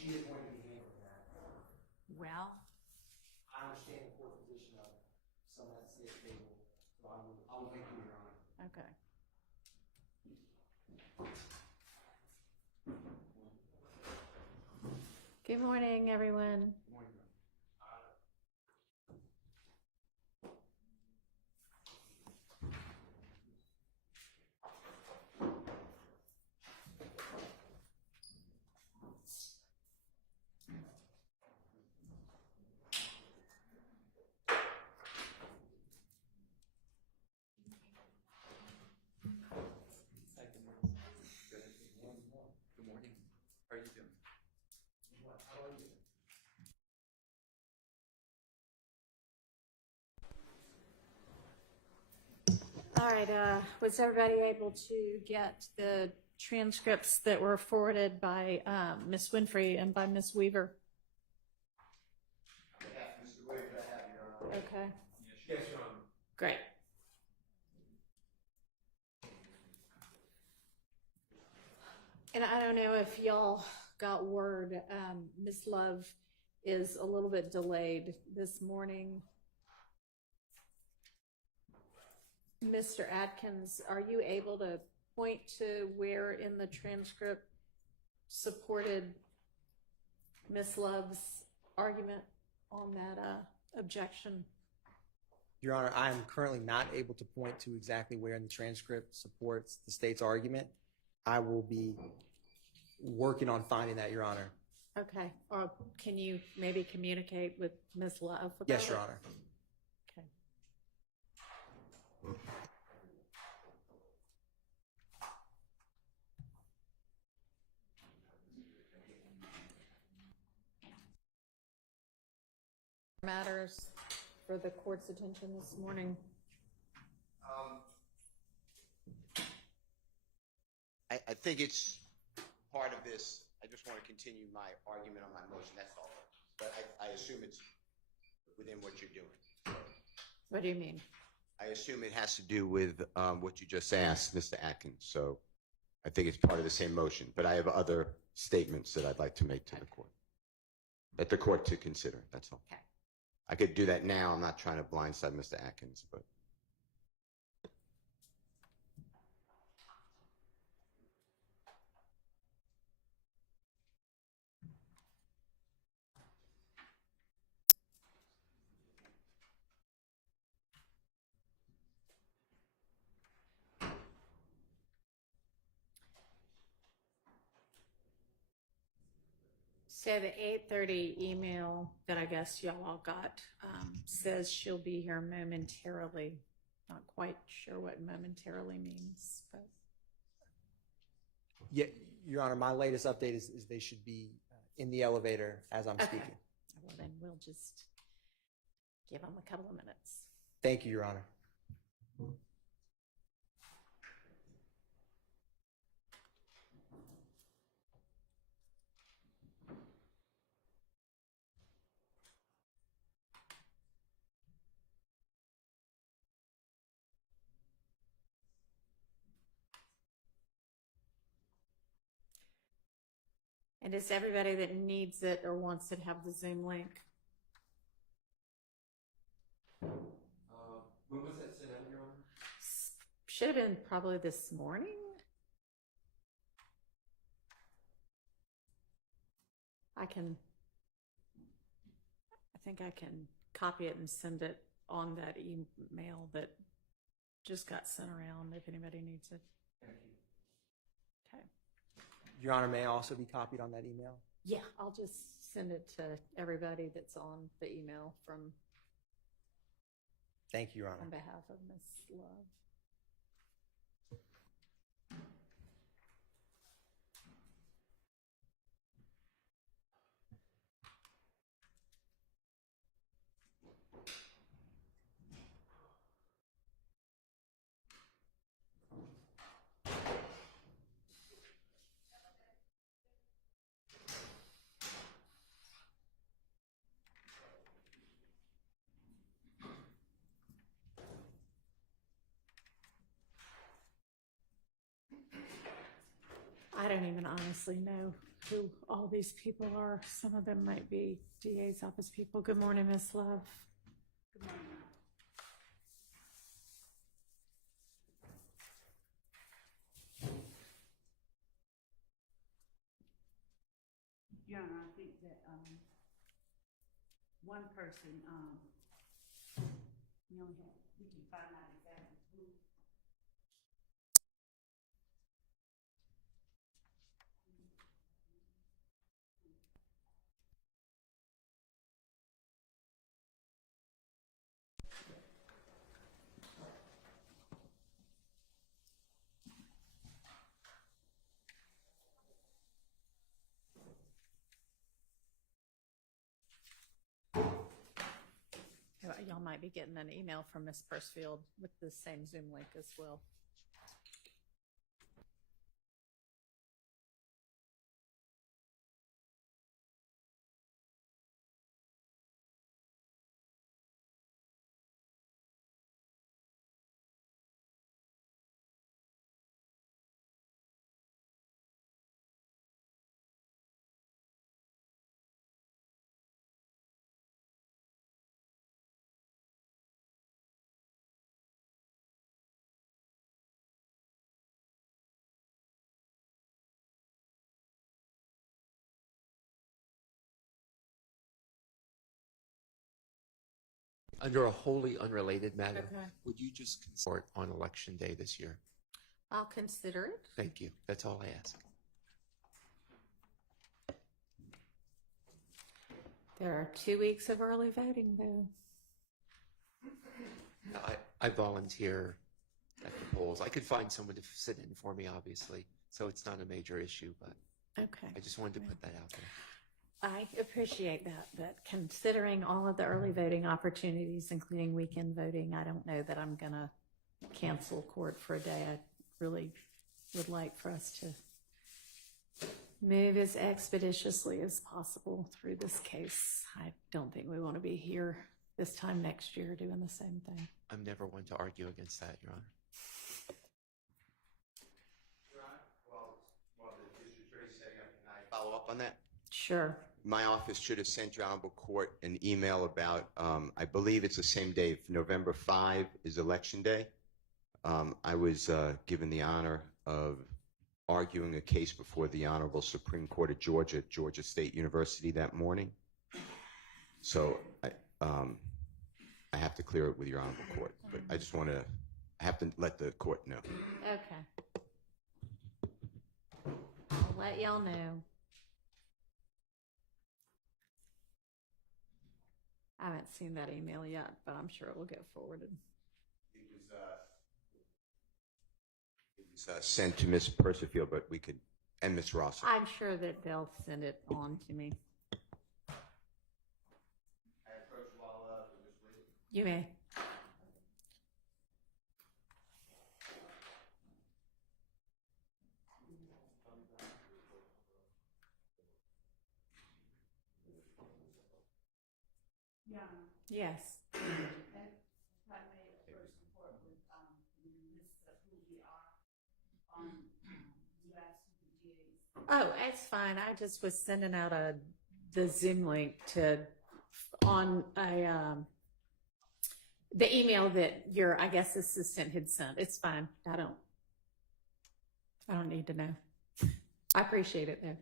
she is going to be handling that. Well, I understand the court position of some of that state table, so I will thank you, Your Honor. okay. Good morning, everyone. Good morning, Your Honor. Good morning. How are you doing? How are you? All right, was everybody able to get the transcripts that were forwarded by Ms. Winfrey and by Ms. Weaver? Yes, Mr. Whitaker, I have, Your Honor. Okay, Yes, Your Honor. great. And I don't know if y'all got word, Ms. Love is a little bit delayed this morning. Mr. Atkins, are you able to point to where in the transcript supported Ms. Love's argument on that objection? Your Honor, I am currently not able to point to exactly where in the transcript supports the state's argument. I will be working on finding that, Your Honor. Okay, or can you maybe communicate with Ms. Love about Yes, Your it? Honor. Okay. Matters for the court's attention this morning. I think it's part of this. I just want to continue my argument on my motion, that's all. But I assume it's within what you're doing. What do you mean? I assume it has to do with what you just asked, Mr. Atkins. So I think it's part of the same motion. But I have other statements that I'd like to make to the court, that the court to consider, that's all. Okay. I could do that now. I'm not trying to blindside Mr. Atkins, but. So the 8:30 email that I guess y'all all got says she'll be here momentarily. Not quite sure what momentarily means, but Yeah, Your Honor, my latest update is they should be in the elevator as I'm okay. speaking. Well, then we'll just give them a couple of minutes. Thank you, Your Honor. And does everybody that needs it or wants it have the Zoom link? When was that sent out, Your Honor? Should have been probably this morning. I think I can copy it and send it on that email that just got sent around if anybody needs it. Thank you. Okay. Your Honor, may I also be copied on that email? Yeah, I'll just send it to everybody that's on the email from Thank you, Your on Honor. behalf of Ms. Love. don't even honestly know who all these people are. Some of them might be DA's office people. Good morning, Miss Love. Good morning. Your Honor, I think that, one person, we can find out exactly who. Y'all might be getting an email from Miss Pursfield with the same Zoom link as well. Under a wholly unrelated matter, Okay. would you just consort on election day this year? I'll consider it. Thank you. That's all I ask. There are 2 weeks of early voting, though. I volunteer at the polls. I could find someone to sit in for me, obviously, so it's not a major issue, but Okay. I just wanted to put that out there. I appreciate that, but considering all of the early voting opportunities, including weekend voting, I don't know that I'm going to cancel court for a day. I really would like for us to move as expeditiously as possible through this case. I don't think we want to be here this time next year doing the same thing. I'm never one to argue against that, Your Honor. Your Honor, while the district attorney is setting up, can I follow up on that? Sure. My office should have sent your Honorable Court an email about, I believe it's the same day, November 5 is Election Day. I was given the honor of arguing a case before the Honorable Supreme Court of Georgia at Georgia State University that morning. So I have to clear it with your Honorable Court, but I just want to, I have to let the court know. Okay. I'll let y'all know. I haven't seen that email yet, but I'm sure it will get forwarded. It was sent to Ms. Persifield, but we could, and Ms. Ross. I'm sure that they'll send it on to me. You may. Your Honor, Yes. if I may first report with, list of who we are on, you asked the DAs. Oh, it's fine. I just was sending out the Zoom link on the email that your, I guess, assistant had sent. It's fine. I don't need to know. I appreciate it though.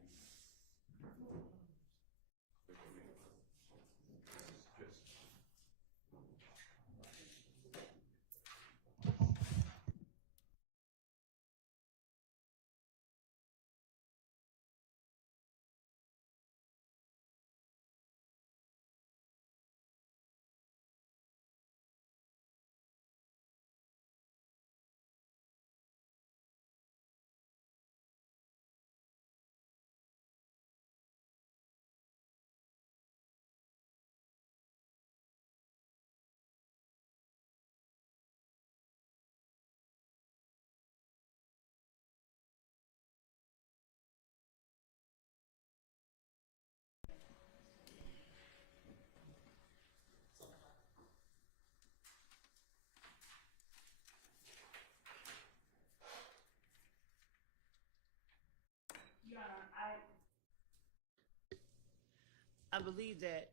I believe that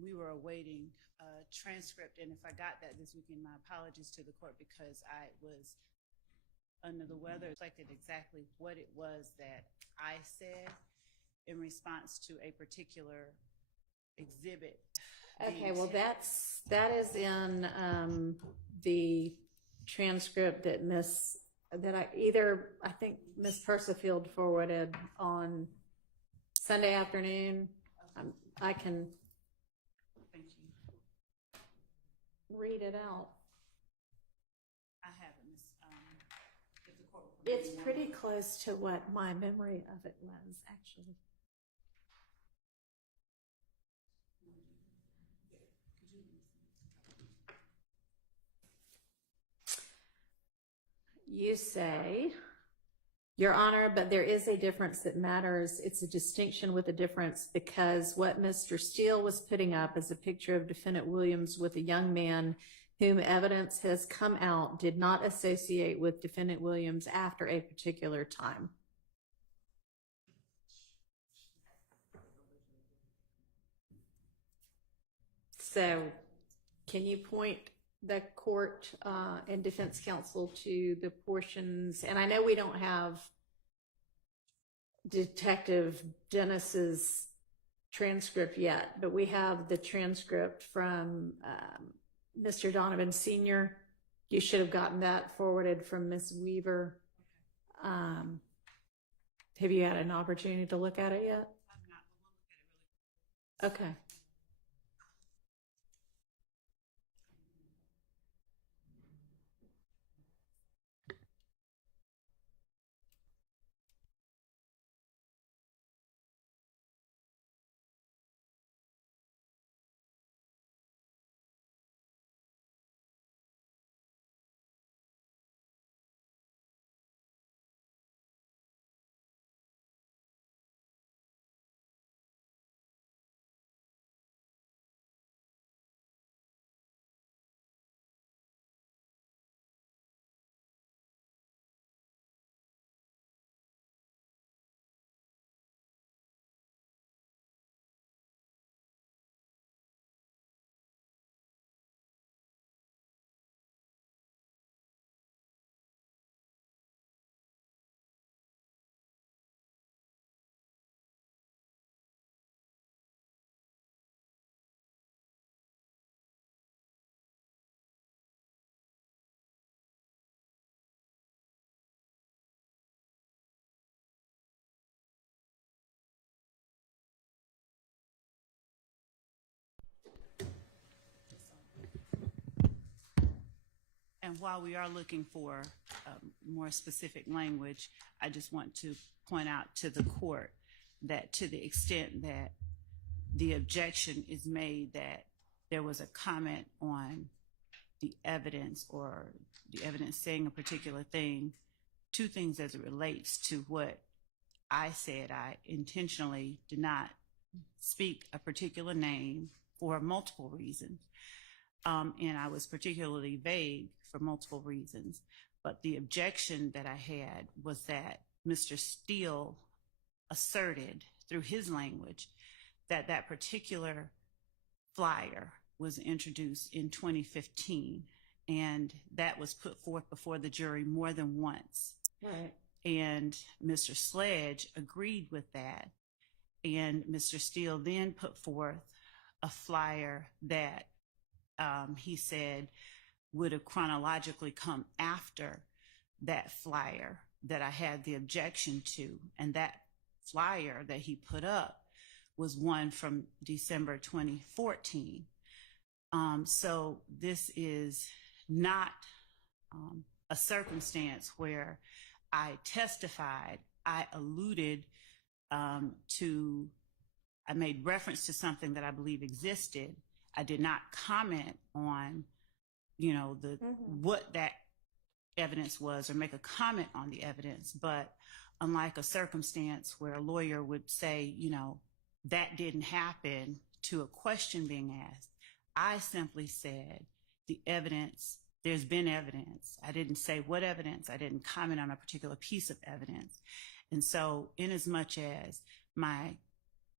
we were awaiting a transcript, and if I got that this weekend, my apologies to the court because I was under the weather. Reflected exactly what it was that I said in response to a particular exhibit. Okay, well, that is in the transcript that I think Miss Persifield forwarded on Sunday afternoon. I can Thank you. read it out. I haven't. If the court will It's pretty close to what my memory of it was, actually. You say, Your Honor, but there is a difference that matters. It's a distinction with a difference because what Mr. Steele was putting up is a picture of Defendant Williams with a young man whom evidence has come out did not associate with Defendant Williams after a particular time. So, can you point the court and defense counsel to the portions, and I know we don't have Detective Dennis's transcript yet, but we have the transcript from Mr. Donovan Sr. You should have gotten that forwarded from Ms. Weaver. Have you had an opportunity to look at it yet? I'm not. We'll look at it really quick. Okay. And while we are looking for more specific language, I just want to point out to the court that to the extent that the objection is made that there was a comment on the evidence or the evidence saying a particular thing, two things as it relates to what I said. I intentionally did not speak a particular name for multiple reasons. And I was particularly vague for multiple reasons. But the objection that I had was that Mr. Steele asserted through his language that that particular flyer was introduced in 2015. And that was put forth before the jury more than once. Right. And Mr. Sledge agreed with that. And Mr. Steele then put forth a flyer that he said would have chronologically come after that flyer that I had the objection to. And that flyer that he put up was one from December 2014. So this is not a circumstance where I testified. I alluded to, I made reference to something that I believe existed. I did not comment on, what that evidence was or make a comment on the evidence. But unlike a circumstance where a lawyer would say, that didn't happen to a question being asked, I simply said the evidence, there's been evidence. I didn't say what evidence. I didn't comment on a particular piece of evidence. And so in as much as my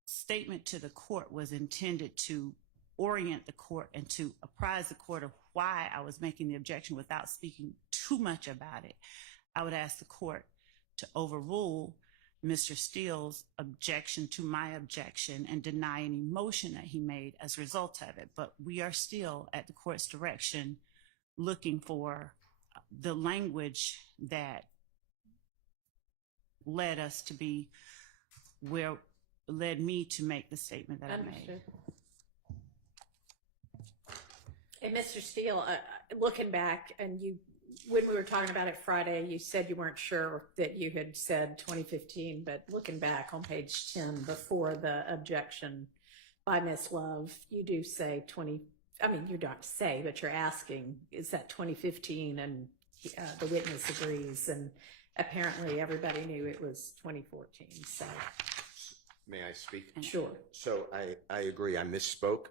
statement to the court was intended to orient the court and to apprise the court of why I was making the objection without speaking too much about it, I would ask the court to overrule Mr. Steele's objection to my objection and deny any motion that he made as a result of it. But we are still, at the court's direction, looking for the language that led us to be where led me to make the statement that I made. Understood. And Mr. Steele, looking back, and when we were talking about it Friday, you said you weren't sure that you had said 2015, but looking back on page 10, before the objection by Ms. Love, you do say you don't say, but you're asking, is that 2015? And the witness agrees, and apparently everybody knew it was 2014. So, May I speak? sure. So I agree. I misspoke.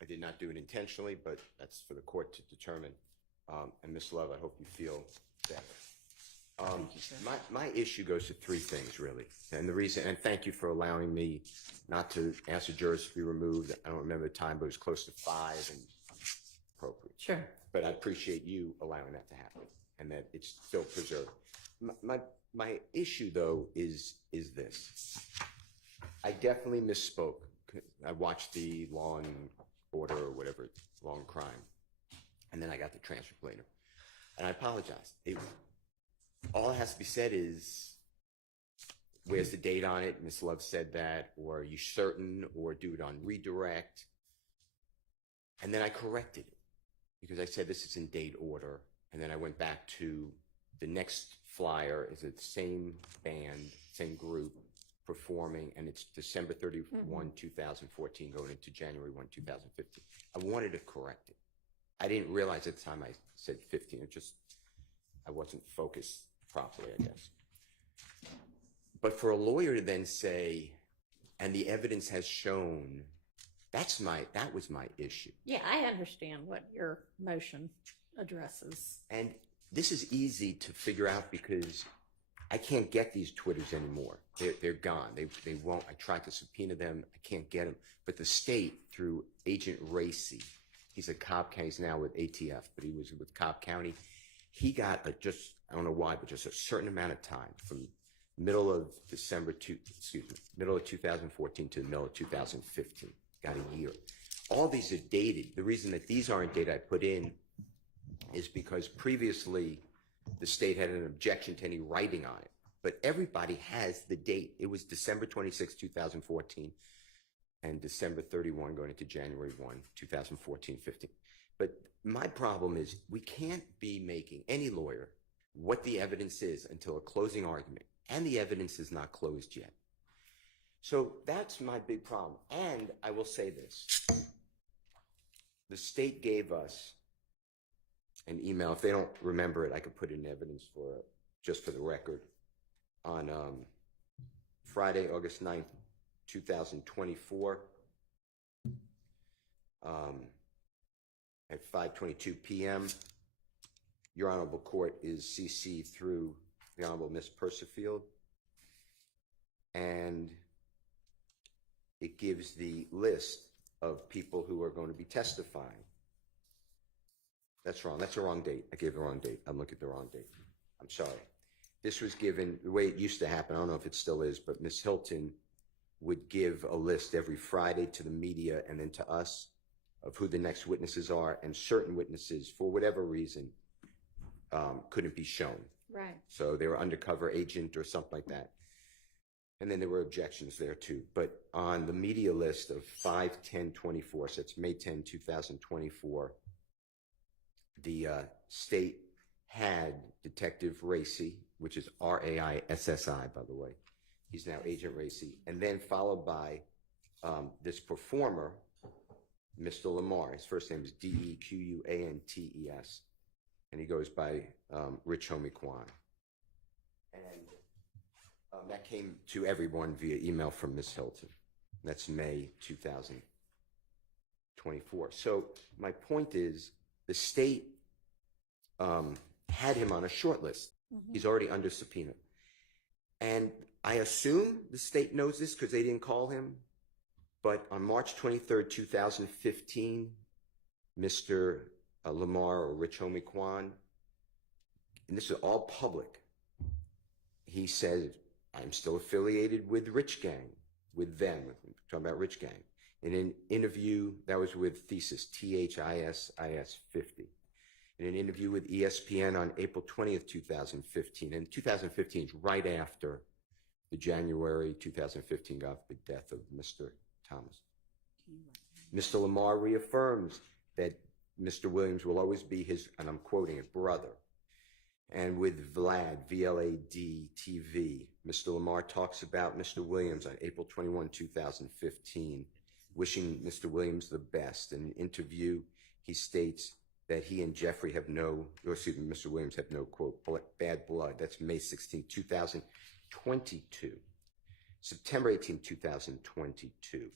I did not do it intentionally, but that's for the court to determine. And Ms. Love, I hope you feel better. Thank you, sir. My issue goes to three things, really. And the reason, and thank you for allowing me not to ask the jurors to be removed. I don't remember the time, but it was close to 5 and appropriate. Sure. But I appreciate you allowing that to happen and that it's still preserved. My issue, though, is this. I definitely misspoke. I watched the Law and Order or whatever, Law and Crime, and then I got the transcript later. And I apologize. All that has to be said is, where's the date on it? Ms. Love said that, or are you certain, or do it on redirect? And then I corrected it because I said this is in date order. And then I went back to the next flyer is the same band, same group performing, and it's December 31, 2014, going into January 1, 2015. I wanted to correct it. I didn't realize at the time I said 15. I wasn't focused properly, I guess. But for a lawyer to then say, and the evidence has shown, that was my issue. Yeah, I understand what your motion addresses. And this is easy to figure out because I can't get these Twitters anymore. They're gone. They won't. I tried to subpoena them. I can't get them. But the state, through Agent Racy, he's a Cobb County, he's now with ATF, but he was with Cobb County. He got I don't know why, but just a certain amount of time from middle of 2014 to the middle of 2015. Got a year. All these are dated. The reason that these aren't dated I put in is because previously the state had an objection to any writing on it. But everybody has the date. It was December 26, 2014, and December 31 going into January 1, 2014-15. But my problem is we can't be making, any lawyer, what the evidence is until a closing argument. And the evidence is not closed yet. So that's my big problem. And I will say this. The state gave us an email. If they don't remember it, I could put in evidence for it, just for the record. On Friday, August 9th, 2024, at 5:22 p.m., Your Honorable Court is CC'd through the Honorable Miss Persifield, and it gives the list of people who are going to be testifying. That's wrong. That's the wrong date. I gave the wrong date. I'm looking at the wrong date. I'm sorry. This was given, the way it used to happen, I don't know if it still is, but Ms. Hilton would give a list every Friday to the media and then to us of who the next witnesses are, and certain witnesses, for whatever reason, couldn't be shown. Right. So they were undercover agent or something like that. And then there were objections there too. But on the media list of 5/10/24, so it's May 10, 2024, the state had Detective Racy, which is R-A-I-S-S-I, by the way. He's now Agent Racy. And then followed by this performer, Mr. Lamar. His first name is D-E-Q-U-A-N-T-E-S. And he goes by Rich Homie Kwan. And that came to everyone via email from Ms. Hilton. That's May 2024. So my point is, the state had him on a short list. Mm-hmm. He's already under subpoena. And I assume the state knows this because they didn't call him But on March 23rd, 2015, Mr. Lamar or Rich Homie Kwan, and this is all public, he said, I'm still affiliated with Rich Gang, with them, I'm talking about Rich Gang. In an interview, that was with Thesis, THISIS 50. In an interview with ESPN on April 20th, 2015, and 2015 is right after the January 2015 death of Mr. Thomas. Mr. Lamar reaffirms that Mr. Williams will always be his, and I'm quoting it, brother. And with Vlad, VLAD TV, Mr. Lamar talks about Mr. Williams on April 21, 2015, wishing Mr. Williams the best. In an interview, he states that he and Jeffrey have no, or excuse me, Mr. Williams have no, quote, bad blood. That's May 16, 2022. September 18, 2022.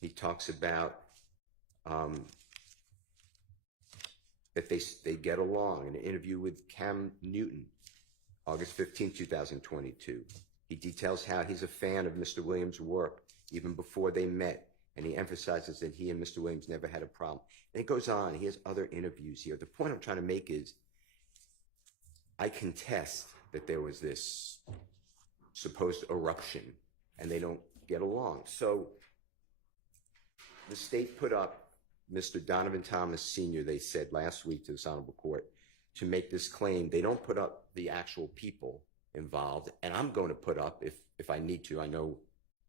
He talks about that they get along. In an interview with Cam Newton, August 15, 2022. He details how he's a fan of Mr. Williams' work even before they met, and he emphasizes that he and Mr. Williams never had a problem. And it goes on. He has other interviews here. The point I'm trying to make is I contest that there was this supposed eruption and they don't get along. So the state put up Mr. Donovan Thomas Sr., they said last week to this honorable court, to make this claim. They don't put up the actual people involved, and I'm going to put up, if I need to, I know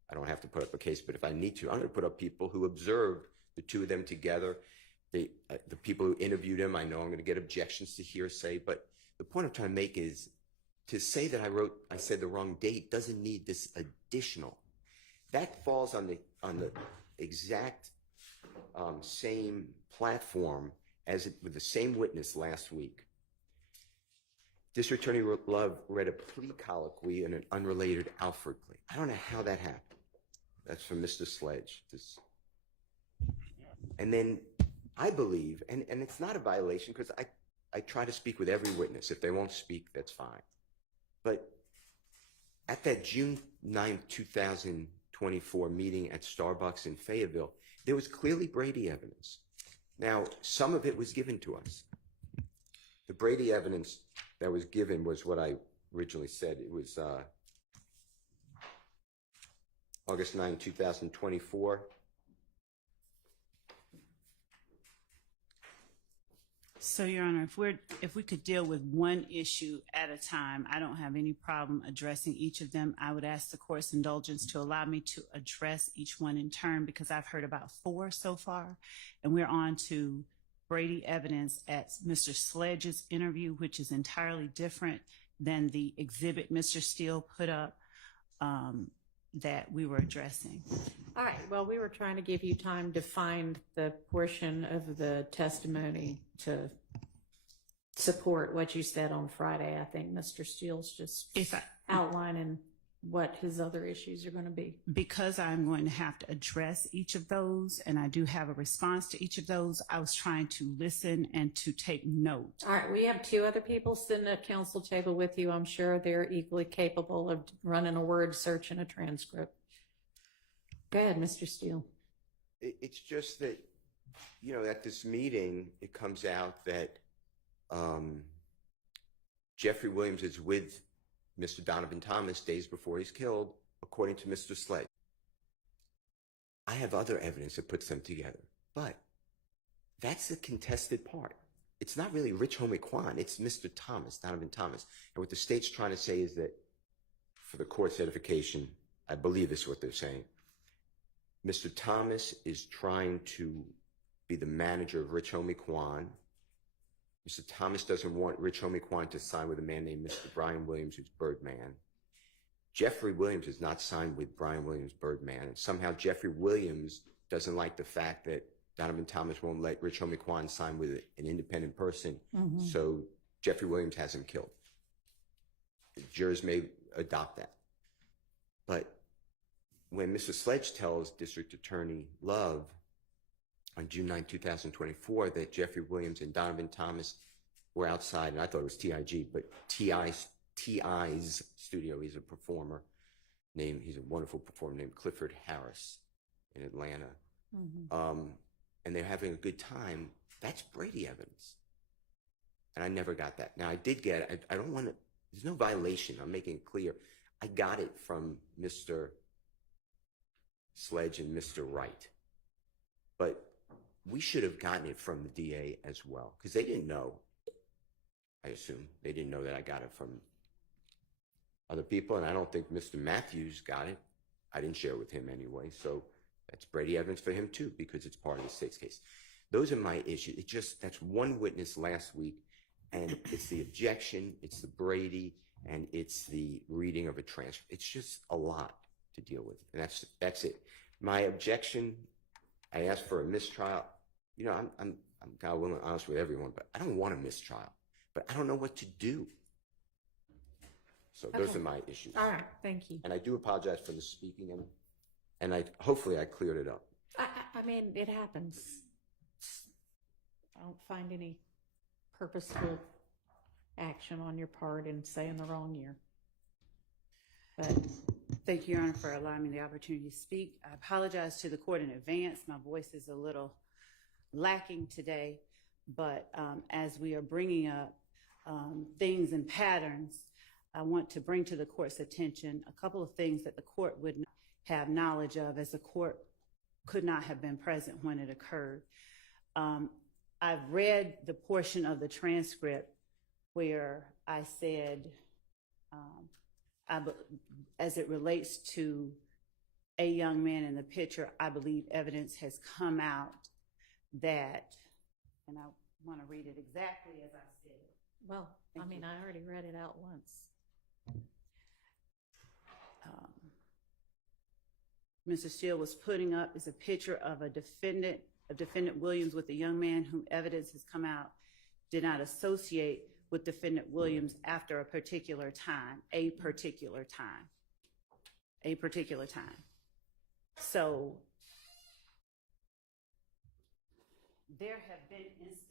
I don't have to put up a case, but if I need to, I'm going to put up people who observed the two of them together. The people who interviewed him, I know I'm going to get objections to hearsay, but the point I'm trying to make is to say that I said the wrong date doesn't need this additional. That falls on the exact same platform as with the same witness last week. District Attorney Love read a plea colloquy in an unrelated Alford plea. I don't know how that happened. That's from Mr. Sledge. And then I believe, and it's not a violation because I try to speak with every witness. If they won't speak, that's fine. But at that June 9th, 2024 meeting at Starbucks in Fayetteville, there was clearly Brady evidence. Now, some of it was given to us. The Brady evidence that was given was what I originally said. It was August 9, 2024. So, Your Honor, if we could deal with one issue at a time, I don't have any problem addressing each of them. I would ask the court's indulgence to allow me to address each one in turn because I've heard about 4 so far, and we're on to Brady evidence at Mr. Sledge's interview, which is entirely different than the exhibit Mr. Steele put up that we were addressing. All right, well, we were trying to give you time to find the portion of the testimony to support what you said on Friday. I think Mr. Steele's just outlining what his other issues are going to be. Because I'm going to have to address each of those, and I do have a response to each of those, I was trying to listen and to take note. All right, we have 2 other people sitting at council table with you. I'm sure they're equally capable of running a word search and a transcript. Go ahead, Mr. Steele. It's just that, you know, at this meeting, it comes out that Jeffrey Williams is with Mr. Donovan Thomas days before he's killed, according to Mr. Sledge. I have other evidence that puts them together, but that's the contested part. It's not really Rich Homie Kwan, it's Mr. Thomas, Donovan Thomas. And what the state's trying to say is that for the court certification, I believe this is what they're saying, Mr. Thomas is trying to be the manager of Rich Homie Kwan. Mr. Thomas doesn't want Rich Homie Kwan to sign with a man named Mr. Brian Williams, who's Birdman. Jeffrey Williams is not signed with Brian Williams, Birdman. And somehow Jeffrey Williams doesn't like the fact that Donovan Thomas won't let Rich Homie Kwan sign with an independent person. Mm-hmm. So Jeffrey Williams has him killed. Jurors may adopt that. But when Mr. Sledge tells District Attorney Love on June 9, 2024, that Jeffrey Williams and Donovan Thomas were outside, and I thought it was TIG, but T.I.'s studio. He's a performer he's a wonderful performer named Clifford Harris. in Atlanta, Mhm. and they're having a good time, that's Brady evidence. And I never got that. Now, I did get it. I don't want to, there's no violation. I'm making it clear. I got it from Mr. Sledge and Mr. Wright. But we should have gotten it from the DA as well, because they didn't know, I assume. They didn't know that I got it from other people, and I don't think Mr. Matthews got it. I didn't share with him anyway, so that's Brady evidence for him too, because it's part of the state's case. Those are my issues. It just, that's one witness last week, and it's the objection, it's the Brady, and it's the reading of a transcript. It's just a lot to deal with, and that's it. My objection, I asked for a mistrial. You know, I'm God willing honest with everyone, but I don't want a mistrial, but I don't know what to do. So those Okay. are my issues. All right, thank you. And I do apologize for the speaking, and hopefully I cleared it up. I mean, it happens. I don't find any purposeful action on your part in saying the wrong year. But Thank you, Your Honor, for allowing me the opportunity to speak. I apologize to the court in advance. My voice is a little lacking today, but as we are bringing up things and patterns, I want to bring to the court's attention a couple of things that the court would not have knowledge of, as the court could not have been present when it occurred. I've read the portion of the transcript where I said, as it relates to a young man in the picture, I believe evidence has come out that, and I want to read it exactly as I said. well, Thank I mean, you. I already read it out once. Mr. Steele was putting up is a picture of defendant Williams with a young man whom evidence has come out did not associate with defendant Williams after a particular time. So there have been instances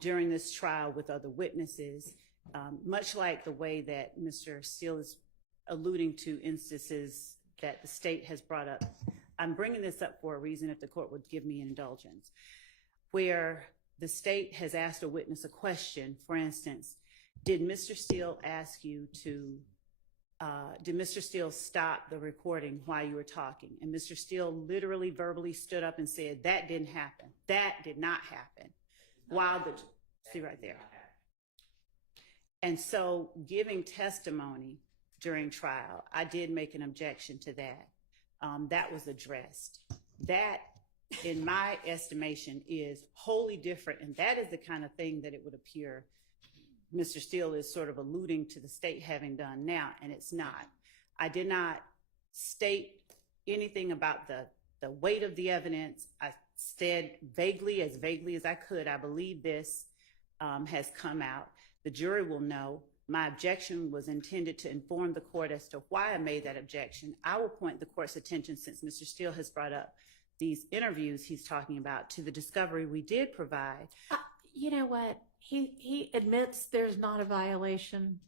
during this trial with other witnesses, much like the way that Mr. Steele is alluding to instances that the state has brought up. I'm bringing this up for a reason, if the court would give me an indulgence, where the state has asked a witness a question. For instance, did Mr. Steele stop the recording while you were talking? And Mr. Steele literally verbally stood up and said, that didn't happen. That did not happen. See right there. And so giving testimony during trial, I did make an objection to that. That was addressed. That, in my estimation, is wholly different, and that is the kind of thing that it would appear Mr. Steele is sort of alluding to the state having done now, and it's not. I did not state anything about the weight of the evidence. I said vaguely as I could, I believe this has come out. The jury will know. My objection was intended to inform the court as to why I made that objection. I will point the court's attention, since Mr. Steele has brought up these interviews he's talking about, to the discovery we did provide. You know what? He admits there's not a violation.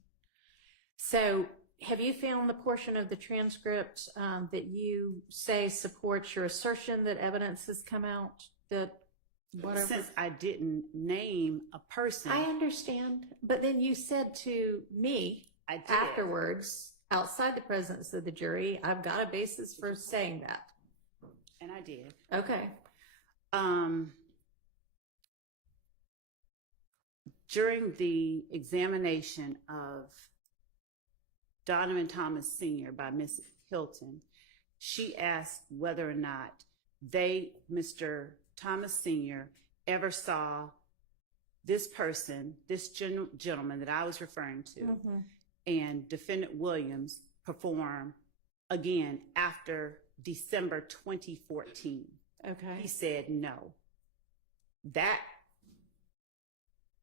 So have you found the portion of the transcript that you say supports your assertion that evidence has come out? That whatever. Since I didn't name a person. I understand, but then you said to me I did. afterwards, outside the presence of the jury, I've got a basis for saying that. And I did. Okay. During the examination of Donovan Thomas Sr. by Ms. Hilton, she asked whether or not Mr. Thomas Sr. ever saw this person, this gentleman that I was referring to, and defendant Williams perform again after December 2014. Okay. He said no. That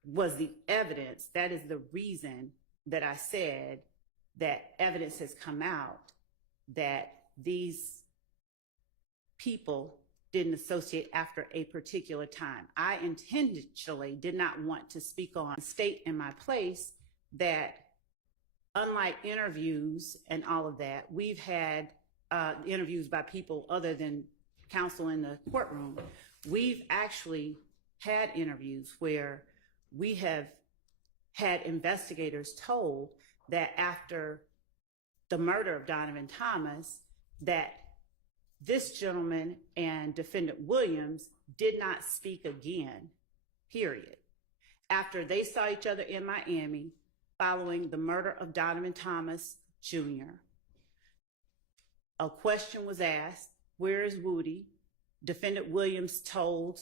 was the evidence. That is the reason that I said that evidence has come out that these people didn't associate after a particular time. I intentionally did not want to speak on, state in my place that unlike interviews and all of that, we've had interviews by people other than counsel in the courtroom. We've actually had interviews where we have had investigators told that after the murder of Donovan Thomas, that this gentleman and defendant Williams did not speak again, period. After they saw each other in Miami following the murder of Donovan Thomas Jr., a question was asked, where is Woody? Defendant Williams told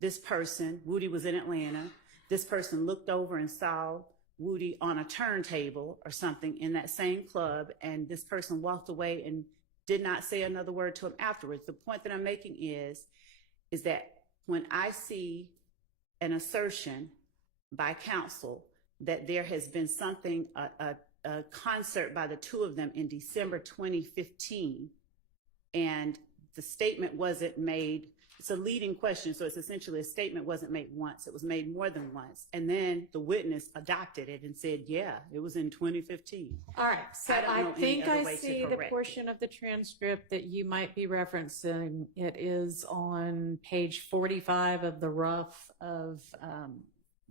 this person, Woody was in Atlanta. This person looked over and saw Woody on a turntable or something in that same club, and this person walked away and did not say another word to him afterwards. The point that I'm making is that when I see an assertion by counsel that there has been something, a concert by the two of them in December 2015, and the statement wasn't made, it's a leading question, so it's essentially a statement wasn't made once, it was made more than once. And then the witness adopted it and said, yeah, it was in 2015. All right, so I think I see the correct portion of the transcript that you might be referencing. It is on page 45 of the rough of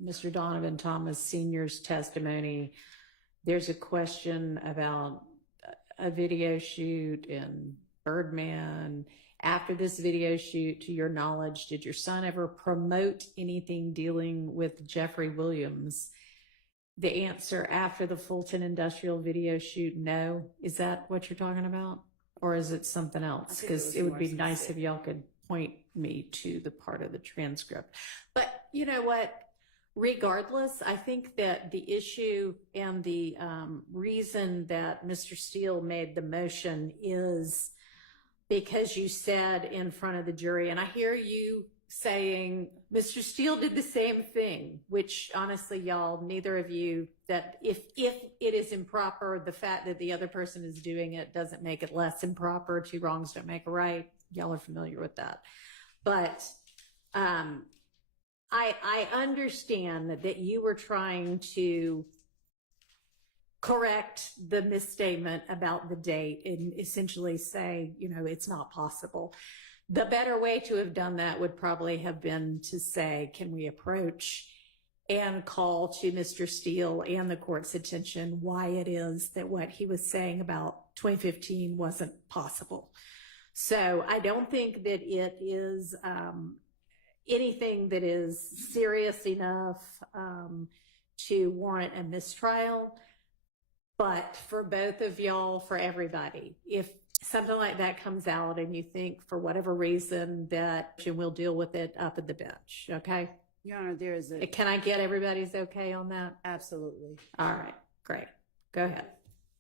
Mr. Donovan Thomas Sr.'s testimony. There's a question about a video shoot in Birdman. After this video shoot, to your knowledge, did your son ever promote anything dealing with Jeffrey Williams? The answer, after the Fulton Industrial video shoot, no. Is that what you're talking about? Or is it something else? Because it would be nice if y'all could point me to the part of the transcript. But you know what? Regardless, I think that the issue and the reason that Mr. Steele made the motion is because you said in front of the jury, and I hear you saying Mr. Steele did the same thing, which honestly, y'all, neither of you, that if it is improper, the fact that the other person is doing it doesn't make it less improper. Two wrongs don't make a right. Y'all are familiar with that. But I understand that you were trying to correct the misstatement about the date and essentially say, you know, it's not possible. The better way to have done that would probably have been to say, can we approach and call to Mr. Steele and the court's attention why it is that what he was saying about 2015 wasn't possible. So I don't think that it is anything that is serious enough to warrant a mistrial. But for both of y'all, for everybody, if something like that comes out and you think for whatever reason that we'll deal with it up at the bench, okay? Your Honor, there is a... Can I get everybody's okay on that? Absolutely. All right, great. Go ahead.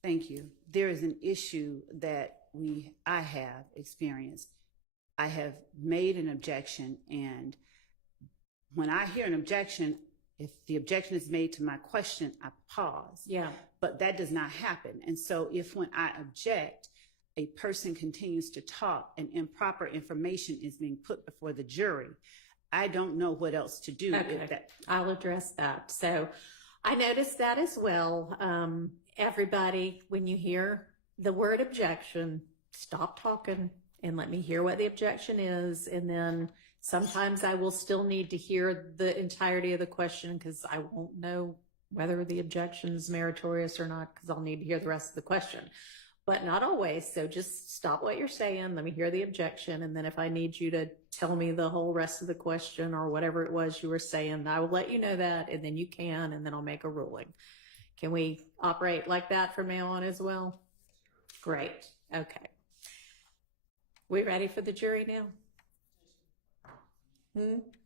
Thank you. There is an issue that I have experienced. I have made an objection, and when I hear an objection, if the objection is made to my question, I pause. Yeah. But that does not happen. And so if when I object, a person continues to talk and improper information is being put before the jury, I don't know what else to do. Okay. I'll address that. So I noticed that as well. Everybody, when you hear the word objection, stop talking and let me hear what the objection is. And then sometimes I will still need to hear the entirety of the question because I won't know whether the objection is meritorious or not because I'll need to hear the rest of the question. But not always. So just stop what you're saying. Let me hear the objection. And then if I need you to tell me the whole rest of the question or whatever it was you were saying, I will let you know that. And then you can, and then I'll make a ruling. Can we operate like that from now on as well? Great. Okay. We ready for the jury now?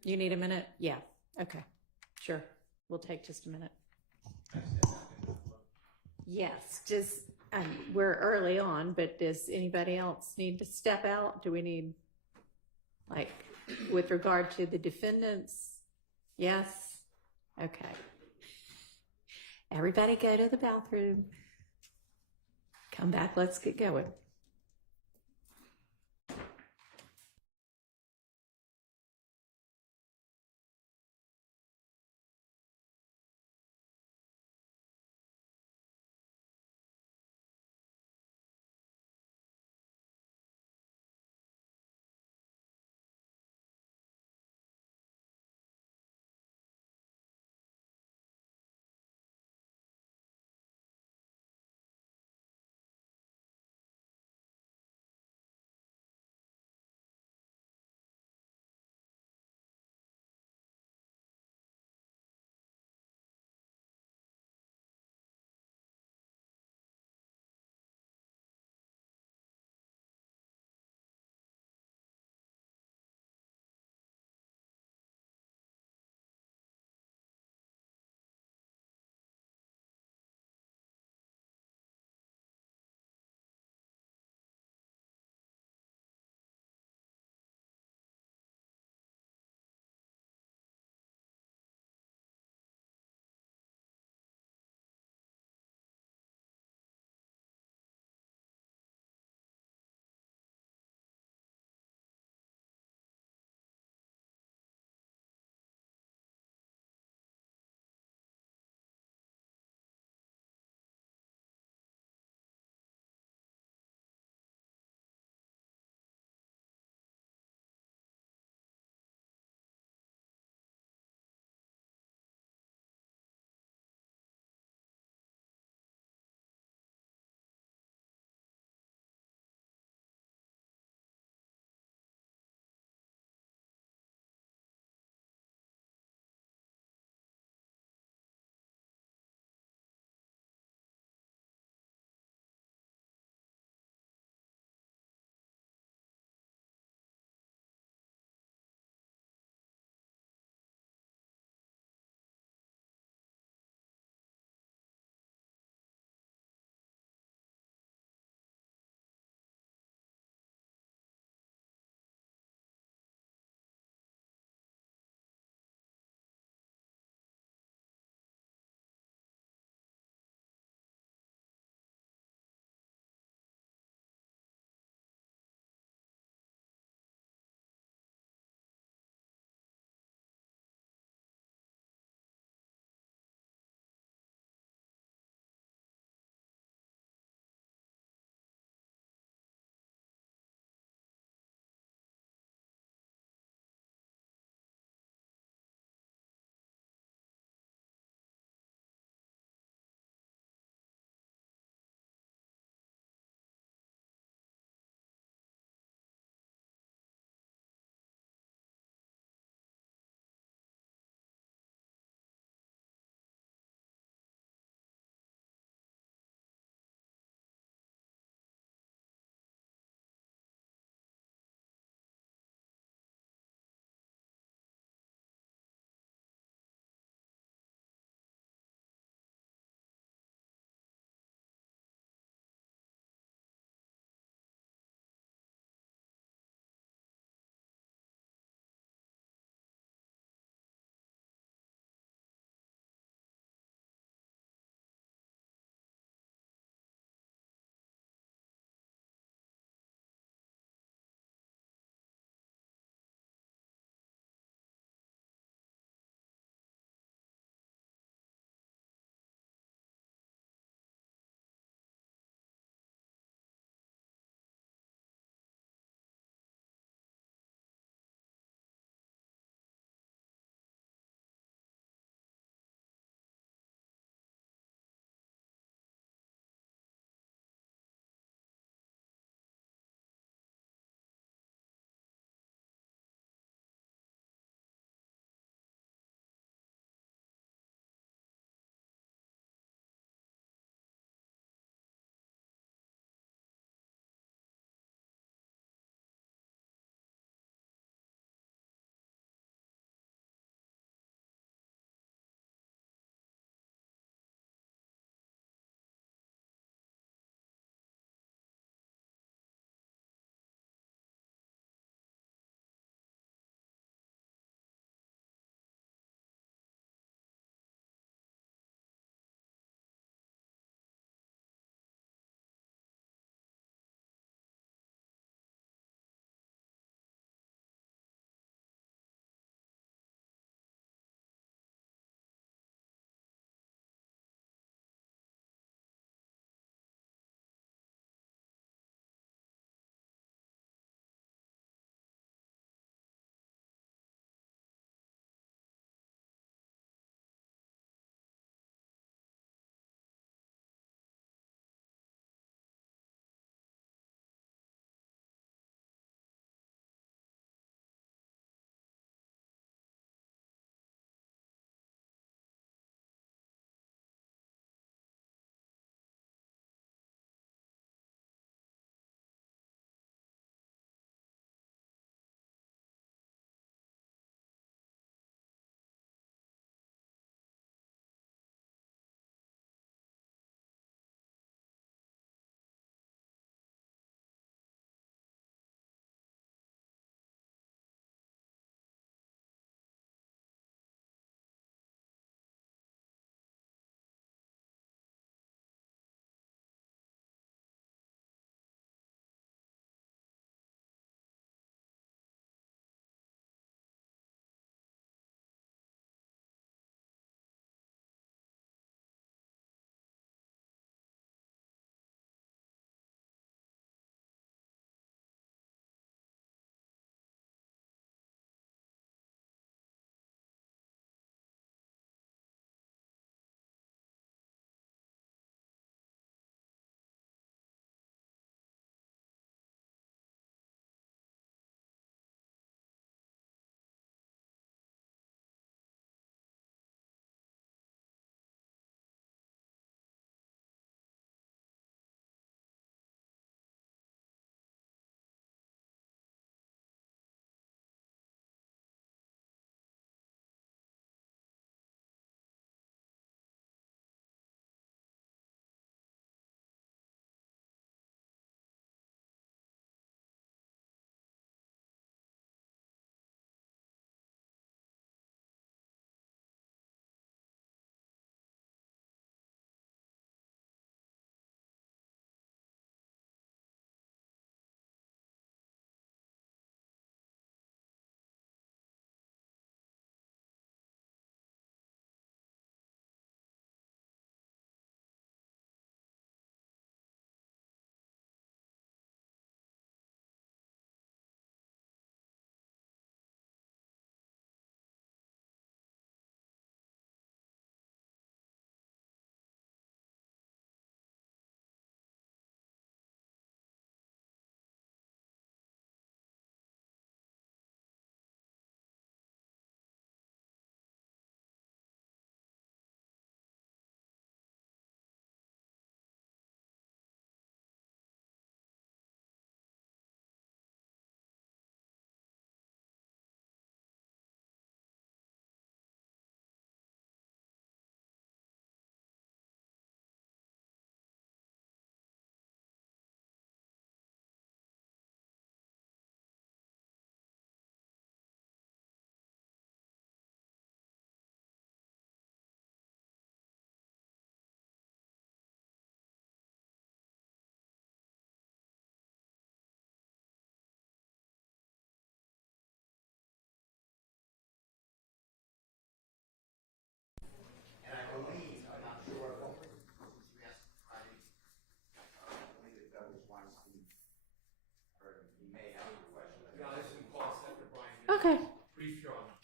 You need a minute? Yeah. Okay. Sure. We'll take just a minute. Yes. Just, we're early on, but does anybody else need to step out? Do we need, like, with regard to the defendants? Yes? Okay. Everybody go to the bathroom. Come back. Let's get going.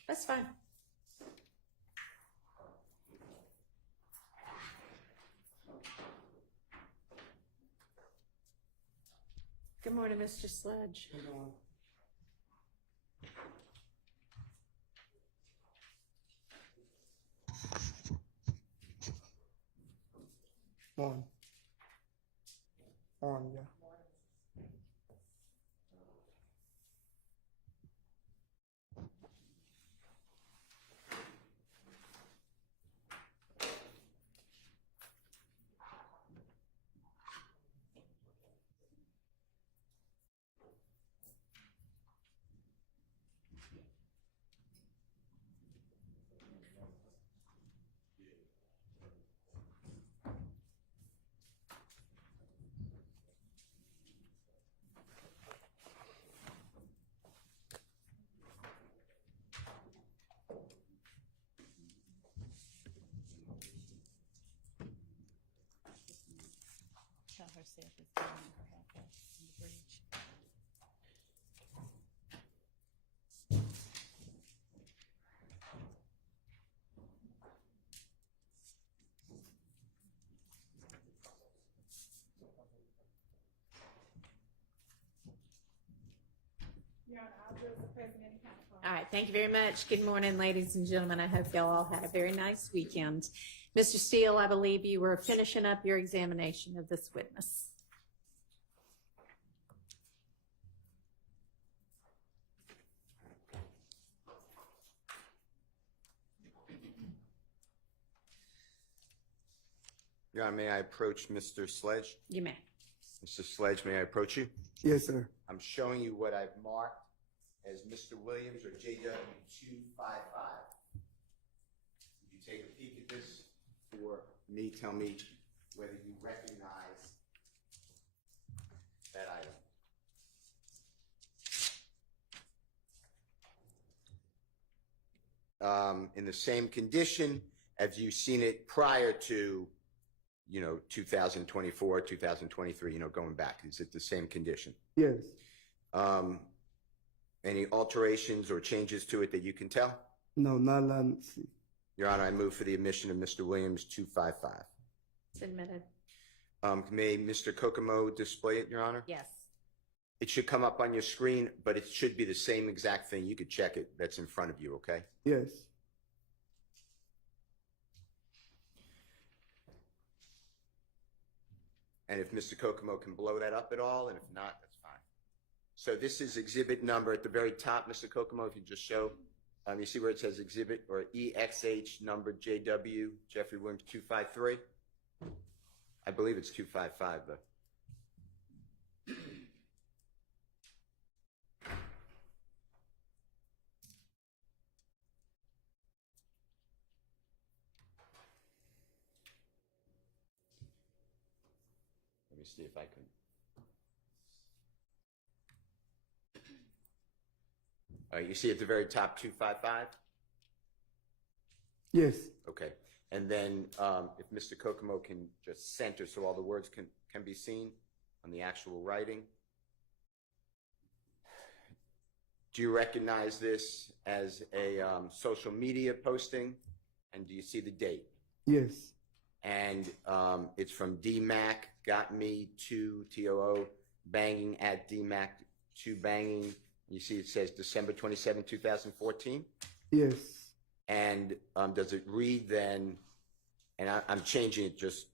That's fine. Good morning, Mr. Sledge. On. On, yeah. Tell her Seth is giving her halfway on the bridge. All right, thank you very much. Good morning, ladies and gentlemen. I hope y'all all had a very nice weekend. Mr. Steele, I believe you were finishing up your examination of this witness. Your Honor, may I approach Mr. Sledge? You may. Mr. Sledge, may I approach you? Yes, sir. I'm showing you what I've marked as Mr. Williams or JW 255. Would you take a peek at this for me? Tell me whether you recognize that item. In the same condition, have you seen it prior to, 2024, 2023, going back? Is it the same condition? Yes. Any alterations or changes to it that you can tell? No, not allowed to see. Your Honor, I move for the admission of Mr. Williams 255. It's admitted. May Mr. Kokomo display it, Your Honor? Yes. It should come up on your screen, but it should be the same exact thing. You could check it. That's in front of you, okay? Yes. And if Mr. Kokomo can blow that up at all, and if not, that's fine. So this is exhibit number at the very top, Mr. Kokomo, if you just show. You see where it says exhibit or EXH number JW, Jeffrey Williams 253? I believe it's 255, though. Let me see if I can. All right, you see at the very top 255? Yes. Okay. And then if Mr. Kokomo can just center so all the words can be seen on the actual writing. Do you recognize this as a social media posting? And do you see the date? Yes. And it's from DMAC, got me to TOO, banging at DMAC to banging. You see it says December 27, 2014? Yes. And does it read then, and I'm changing it just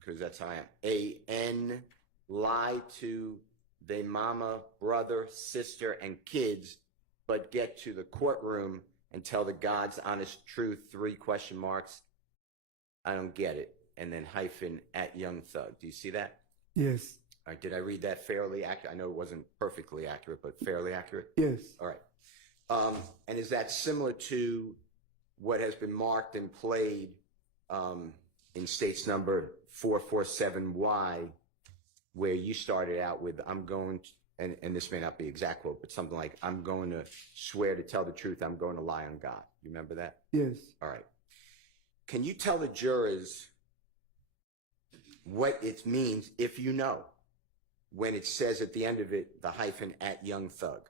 because that's how I am, A-N, lie to they mama, brother, sister, and kids, but get to the courtroom and tell the God's honest truth, 3 question marks. I don't get it. And then hyphen at Young Thug. Do you see that? Yes. All right, did I read that fairly accurate? I know it wasn't perfectly accurate, but fairly accurate? Yes. All right. And is that similar to what has been marked and played in states number 447Y, where you started out with, I'm going to, and this may not be exact quote, but something like, I'm going to swear to tell the truth, I'm going to lie on God. You remember that? Yes. All right. Can you tell the jurors what it means, if you know, when it says at the end of it, the hyphen at Young Thug?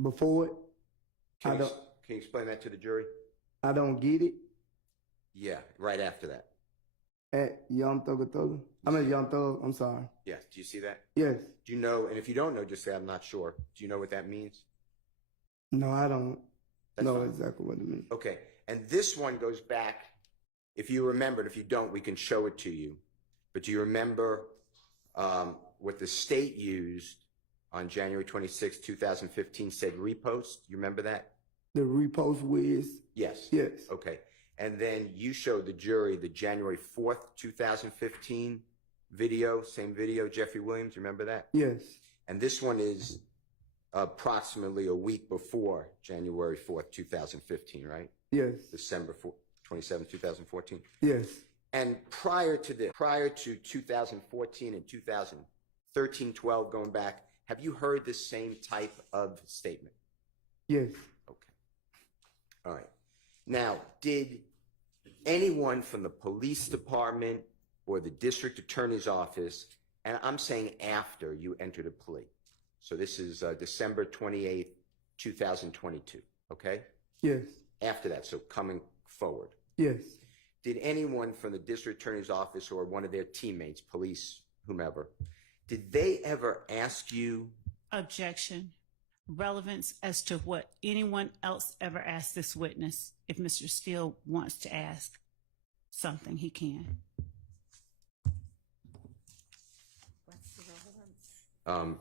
before it. Can I you, don't, can you explain that to the jury? I don't get it Yeah, right after that. at Young Thugger Thugger. I'm at Young Thug, I'm sorry. Yeah, do you see that? Yes. Do you know, and if you don't know, just say, I'm not sure. Do you know what that means? No, I don't That's know fine. exactly what it means. Okay, and this one goes back, if you remember, and if you don't, we can show it to you. But do you remember what the state used on January 26, 2015, said repost? You remember that? The repost whiz. Yes. Yes. Okay. And then you showed the jury the January 4th, 2015 video, same video, Jeffrey Williams, remember that? Yes. And this one is approximately a week before January 4th, 2015, right? Yes. December 27, 2014. Yes. And prior to this, prior to 2014 and 2013, 12, going back, have you heard the same type of statement? Yes. Okay. All right. Now, did anyone from the police department or the district attorney's office, and I'm saying after you entered a plea, so this is December 28th, 2022, okay? Yes. After that, so coming forward, Yes. did anyone from the district attorney's office or one of their teammates, police, whomever, did they ever ask you? Objection. Relevance as to what anyone else ever asked this witness. If Mr. Steele wants to ask something, he can. What's the relevance?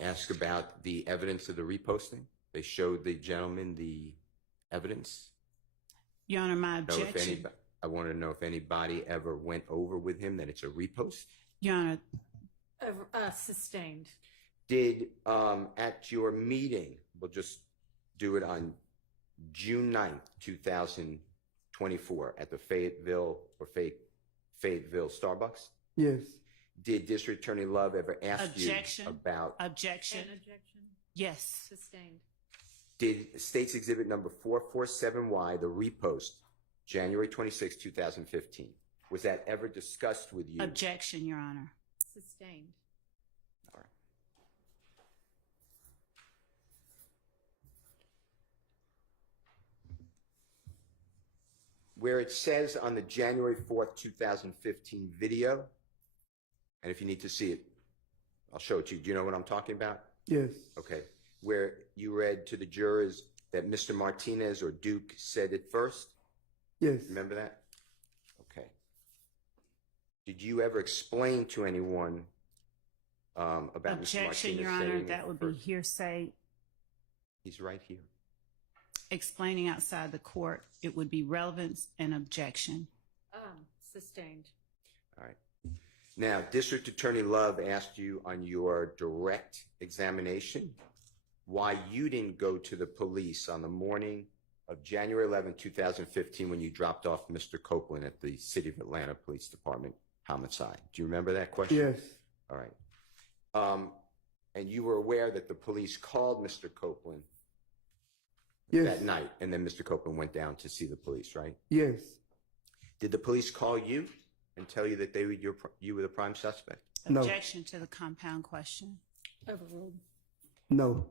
Ask about the evidence of the reposting? They showed the gentleman the evidence? Your Honor, my Know if objection. anybody, I want to know if anybody ever went over with him that it's a repost? Your Honor, Sustained. Did, at your meeting, we'll just do it on June 9th, 2024, at the Fayetteville Starbucks, Yes. did District Attorney Love ever ask Objection. you about, objection. An objection. Yes. Sustained. did State's Exhibit number 447Y, the repost, January 26, 2015, was that ever discussed with you? Objection, Your Honor. Sustained. All right. Where it says on the January 4th, 2015 video, and if you need to see it, I'll show it to you. Do you know what I'm talking about? Yes. Okay. Where you read to the jurors that Mr. Martinez or Duke said it first? Yes. Remember that? Okay. Did you ever explain to anyone about Mr. Objection, Martinez Your Honor. saying That it would be first? hearsay. He's right here. Explaining outside the court, it would be relevance and objection. Sustained. All right. Now, District Attorney Love asked you on your direct examination why you didn't go to the police on the morning of January 11, 2015, when you dropped off Mr. Copeland at the City of Atlanta Police Department homicide. Do you remember that question? Yes. All right. And you were aware that the police called Mr. Copeland Yes. that night, and then Mr. Copeland went down to see the police, right? Yes. Did the police call you and tell you that you were the prime suspect? No. Objection to the compound question. Overruled. No.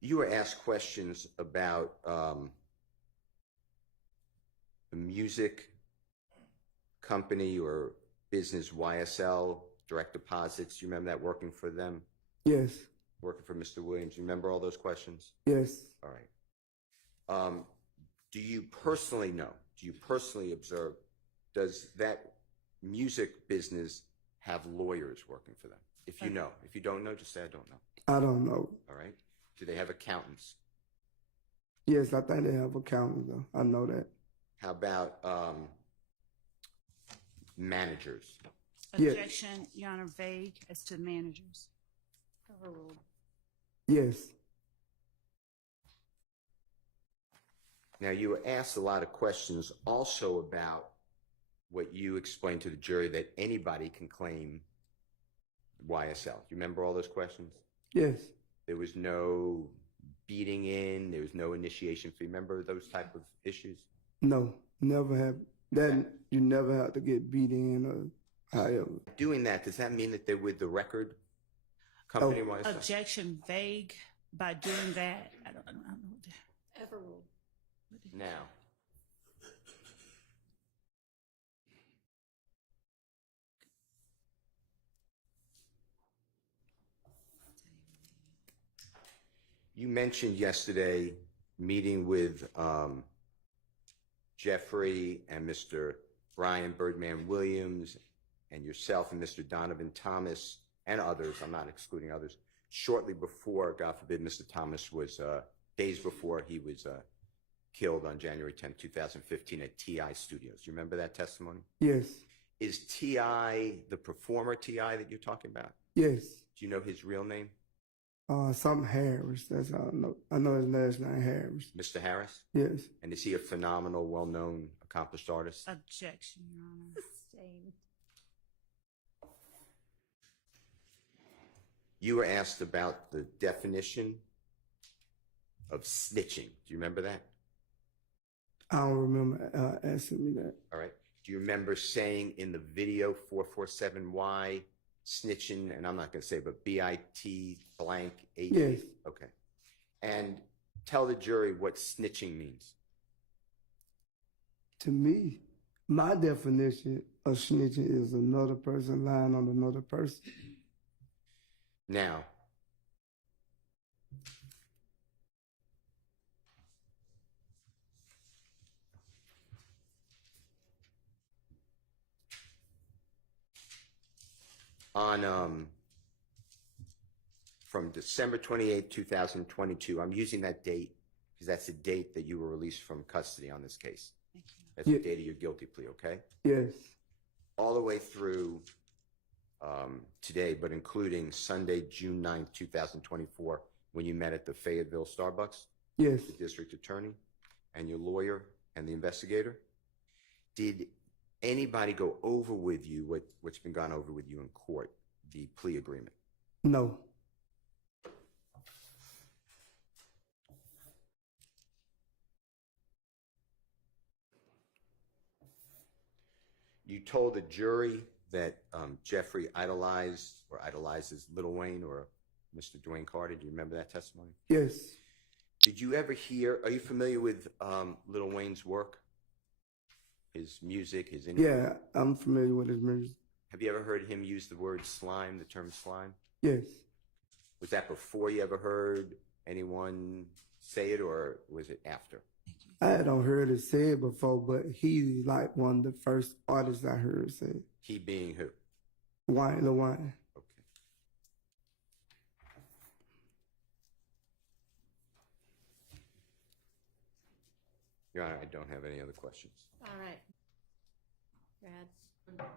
You were asked questions about the music company or business YSL, direct deposits. You remember that, working for them, Yes. working for Mr. Williams? You remember all those questions? Yes. All right. Do you personally know, do you personally observe, does that music business have lawyers working for them? If you know. If you don't know, just say I don't know. I don't know. All right. Do they have accountants? Yes, I think they have accountants though. I know that. How about managers? Yes. Objection, Your Honor, vague as to managers. Overruled. Yes. Now, you were asked a lot of questions also about what you explained to the jury, that anybody can claim YSL. Do you remember all those questions? Yes. There was no beating in, there was no initiation fee. Remember those type of issues? No. Never have that. You never have to get beat in or however. Doing that, does that mean that they're with the record? company YSL? Objection vague by doing that. I don't know. Overruled. Now, you mentioned yesterday meeting with Jeffrey and Mr. Brian Birdman Williams and yourself and Mr. Donovan Thomas and others, I'm not excluding others, shortly before, God forbid, Mr. Thomas was, days before he was killed on January 10, 2015 at TI Studios. You remember that testimony? Yes. Is TI the performer TI that you're talking about? Yes. Do you know his real name? Something Harris. That's how I know. I know his last name Harris. Mr. Harris? Yes. And is he a phenomenal, well-known, accomplished artist? Objection, Your Honor. Sustained. You were asked about the definition of snitching. Do you remember that? I don't remember asking me that. All right. Do you remember saying in the video 447Y snitching, and I'm not going to say, but BIT blank 8? Yes. Okay. And tell the jury what snitching means. To me, my definition of snitching is another person lying on another person. Now, on from December 28, 2022, I'm using that date because that's the date that you were released from custody on this case. Thank you. That's Yeah. the date of your guilty plea, okay? Yes. All the way through today, but including Sunday, June 9th, 2024, when you met at the Fayetteville Starbucks, Yes. the district attorney and your lawyer and the investigator. Did anybody go over with you what's been gone over with you in court, the plea agreement? No. You told the jury that Jeffrey idolizes Lil Wayne or Mr. Dwayne Carter. Do you remember that testimony? Yes. Did you ever hear, are you familiar with Lil Wayne's work? His music, his interview? Yeah, I'm familiar with his music. Have you ever heard him use the word slime, the term slime? Yes. Was that before you ever heard anyone say it, or was it after? I hadn't heard it said before, but he's like one of the first artists I heard say. He being who? Wine, the wine. Okay. Your Honor, I don't have any other questions. All right. Brad.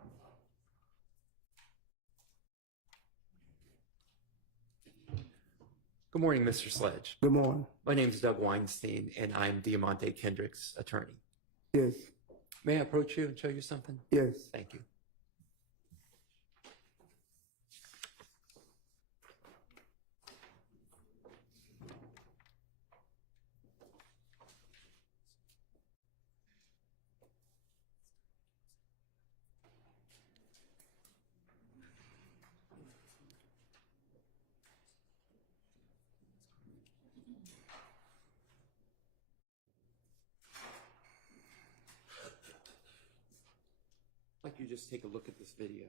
Good morning, Mr. Sledge. Good morning. My name is Doug Weinstein, and I'm Diamante Kendrick's attorney. Yes. May I approach you and show you something? Yes. Thank you. I'd like you just take a look at this video.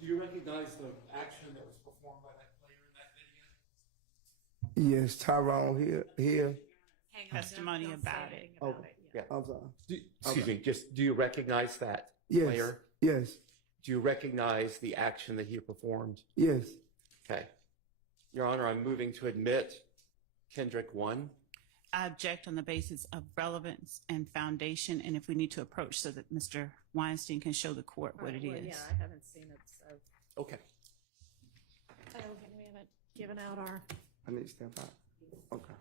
Do you recognize the action that was performed by that player in that video? Yes, Tyrone here. Hang on, Testimony don't say about anything it. about Okay. it yet. I'm sorry. Excuse me, just do you recognize that Yes. player? Yes. Do you recognize the action that he performed? Yes. Okay. Your Honor, I'm moving to admit Kendrick 1. I object on the basis of relevance and foundation, and if we need to approach so that Mr. Weinstein can show the court what it Well, is. Yeah, I haven't seen it, so. Okay. Oh, and we haven't given out our. I need to step out. Okay.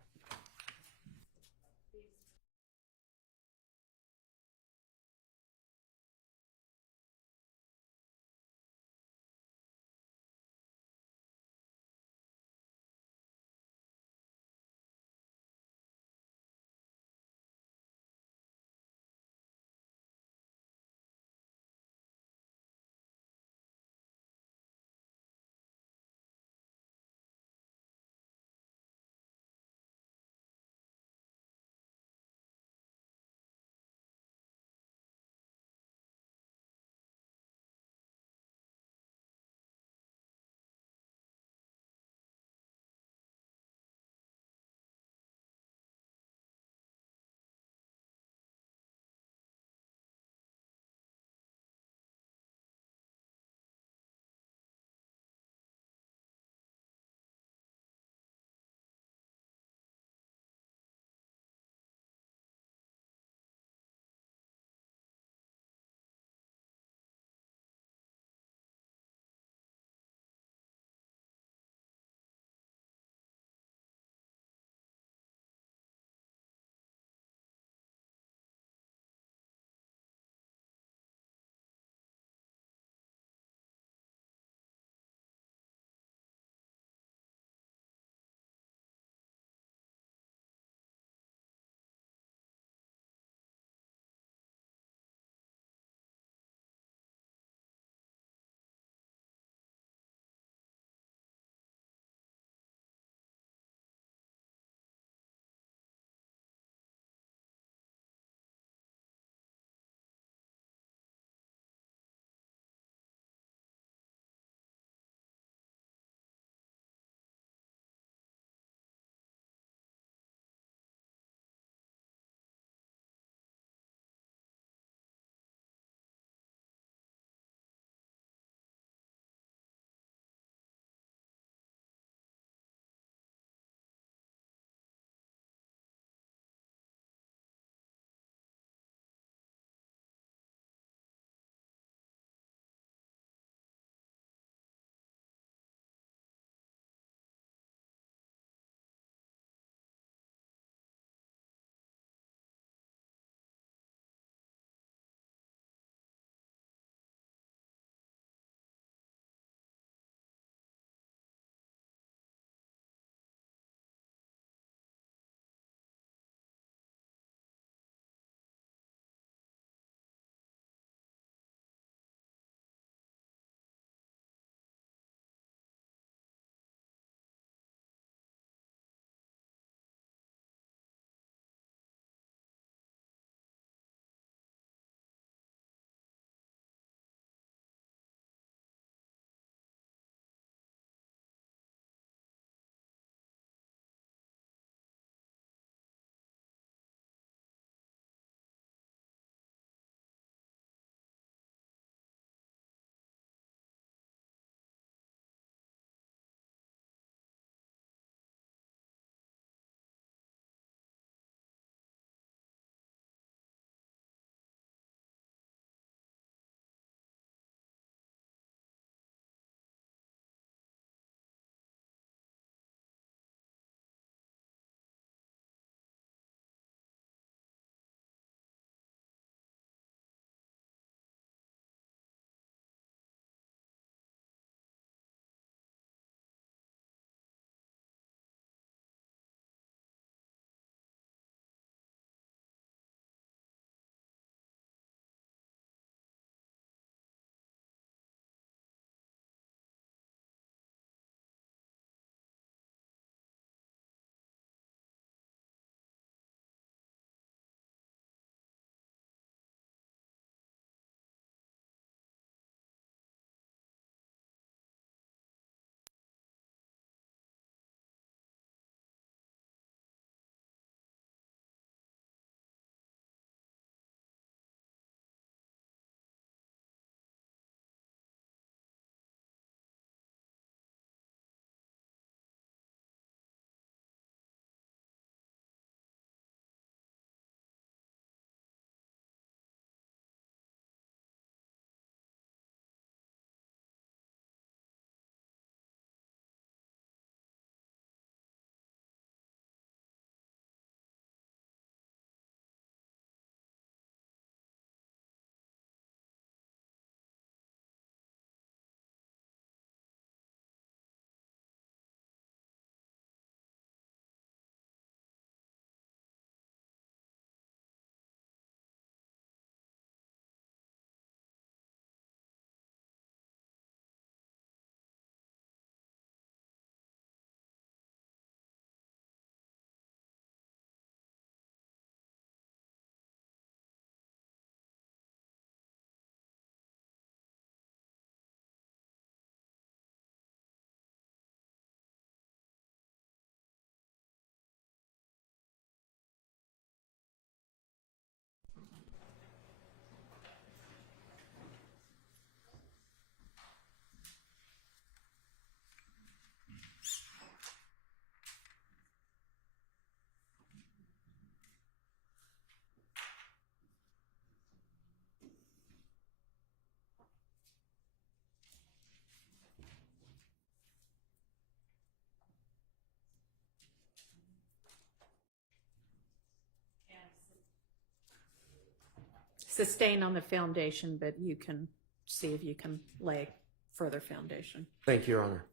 sustain on the foundation, but you can see if you can lay further foundation. Thank you, Your Honor.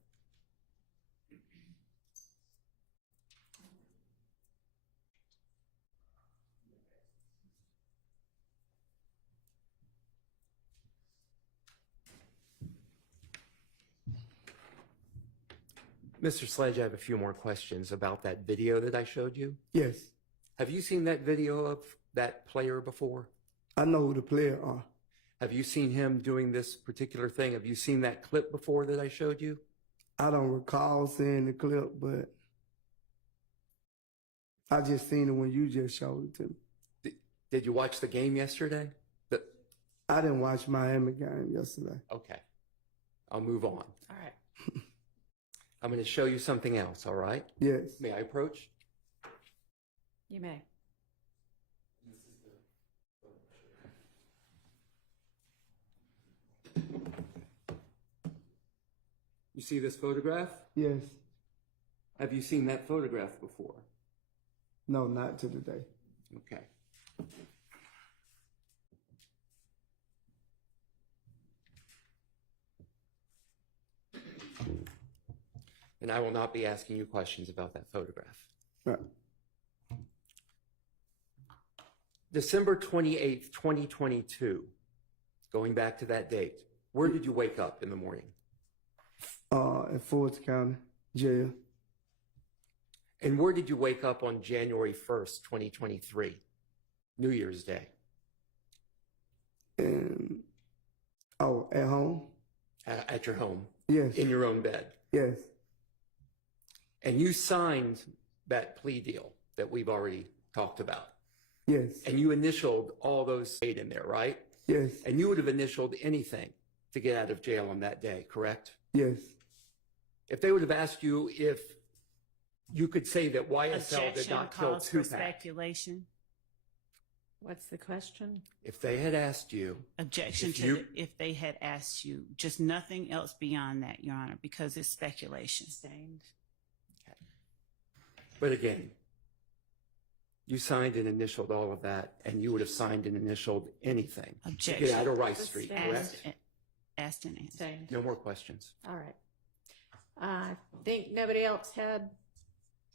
Mr. Sledge, I have a few more questions about that video that I showed you. Yes, Have you seen that video of that player before? I know who the player are. Have you seen him doing this particular thing? Have you seen that clip before that I showed you? I don't recall seeing the clip, but I just seen it when you just showed it to me. Did you watch the game yesterday? I didn't watch Miami game yesterday. Okay. I'll move on. All right. I'm going to show you something else, all right? Yes, May I approach? You may. You see this photograph? yes. Have you seen that photograph before? No, not to today. Okay. And I will not be asking you questions about that photograph. Right. December 28th, 2022, going back to that date, where did you wake up in the morning? At Fulton County jail. And where did you wake up on January 1st, 2023, New Year's Day? And at home. At your home, Yes, in your own bed. yes, And you signed that plea deal that we've already talked about. yes, And you initialed all those eight in there, right? yes, And you would have initialed anything to get out of jail on that day, correct? yes. If they would have asked you if you could say that YSL did Objection not kill calls for Tupac, speculation. What's the question? if they had asked you, Objection If to you- if they had asked you, just nothing else beyond that, Your Honor, because it's speculation. Sustained. but again, you signed and initialed all of that, and you would have signed and initialed anything to Objection. get out of Rice Street, Sustained. correct? Asked and answered. Sustained. No more questions. All right. I think nobody else had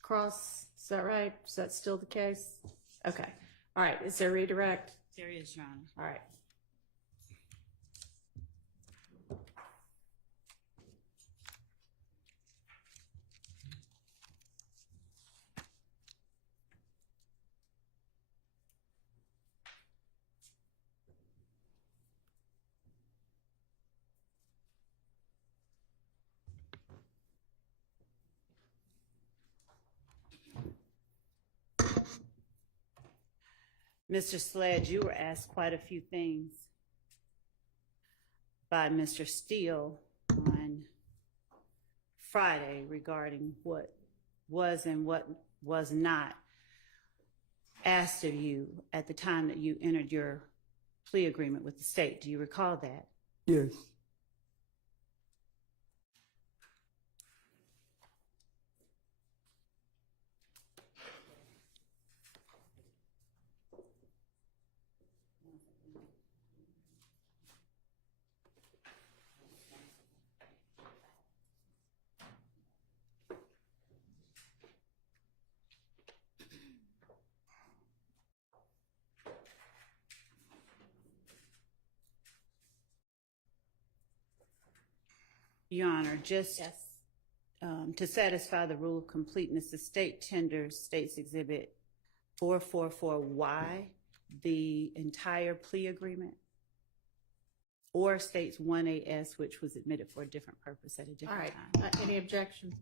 cross. Is that right? Is that still the case? Okay. All right. Is there redirect? There is, Your Honor. All right. Mr. Sledge, you were asked quite a few things by Mr. Steele on Friday regarding what was and what was not asked of you at the time that you entered your plea agreement with the state. Do you recall that? Yes, Your Honor, just Yes. to satisfy the rule of completeness, the state tenders State's Exhibit 444Y, the entire plea agreement, or State's 1AS, which was admitted for a different purpose at a All different right. time. Any objection?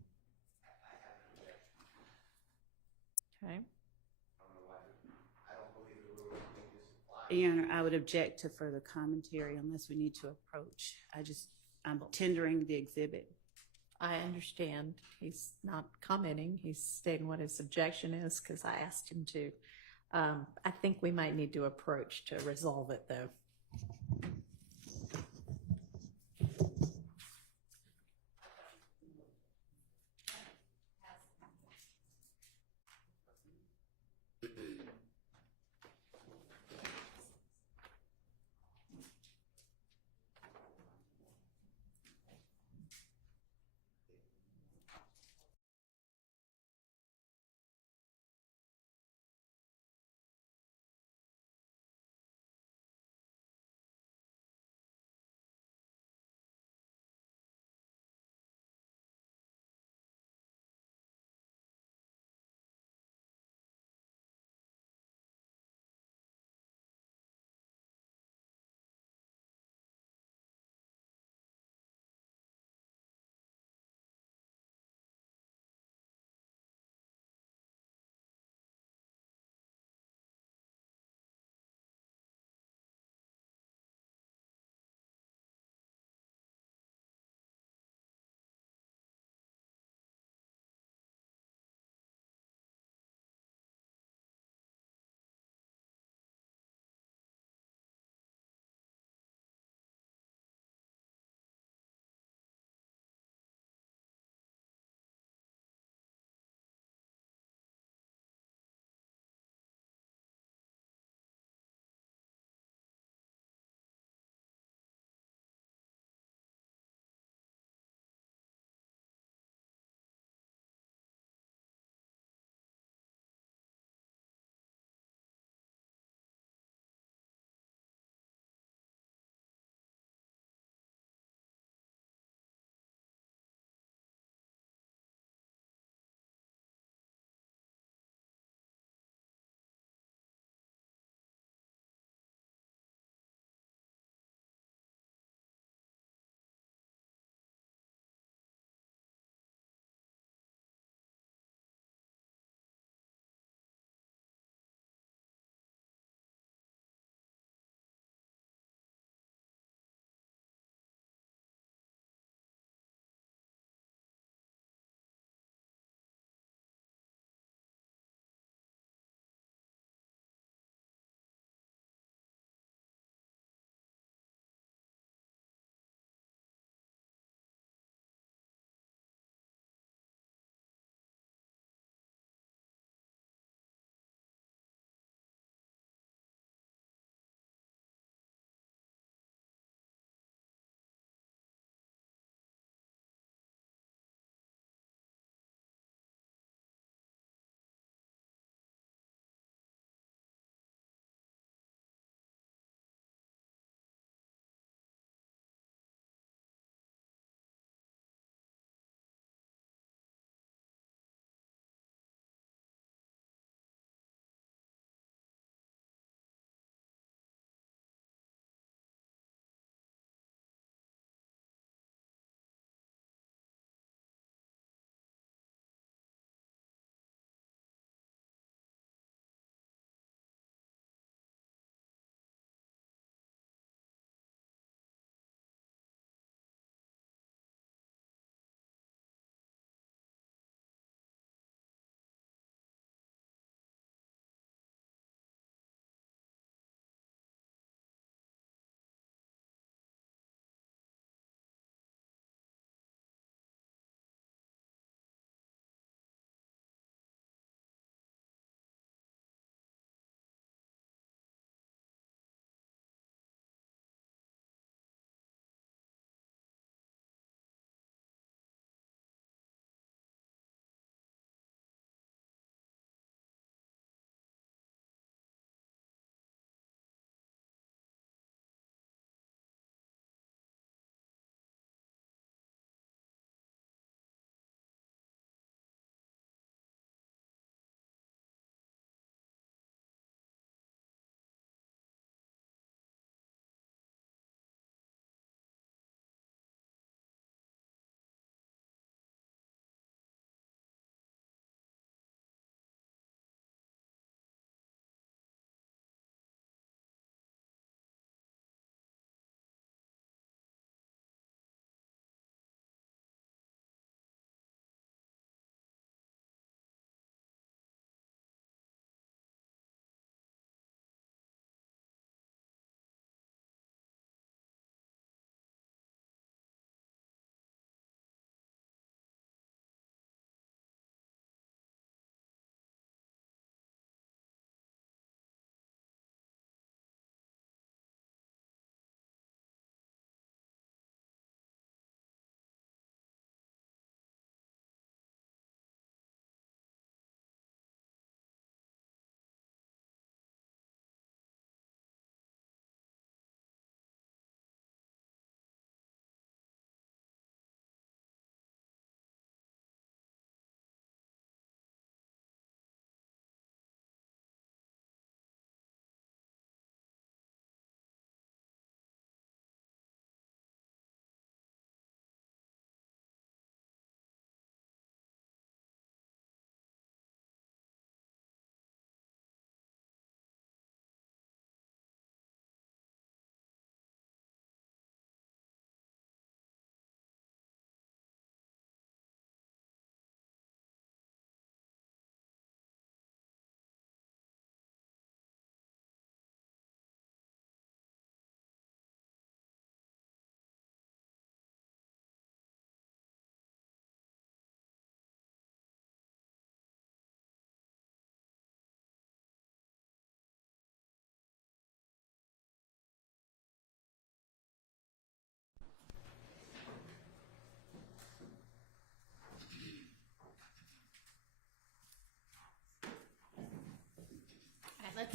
Okay. Your Honor, I would object to further commentary unless we need to approach. I'm tendering the exhibit. I understand. He's not commenting. He's stating what his objection is because I asked him to. I think we might need to approach to resolve it, though.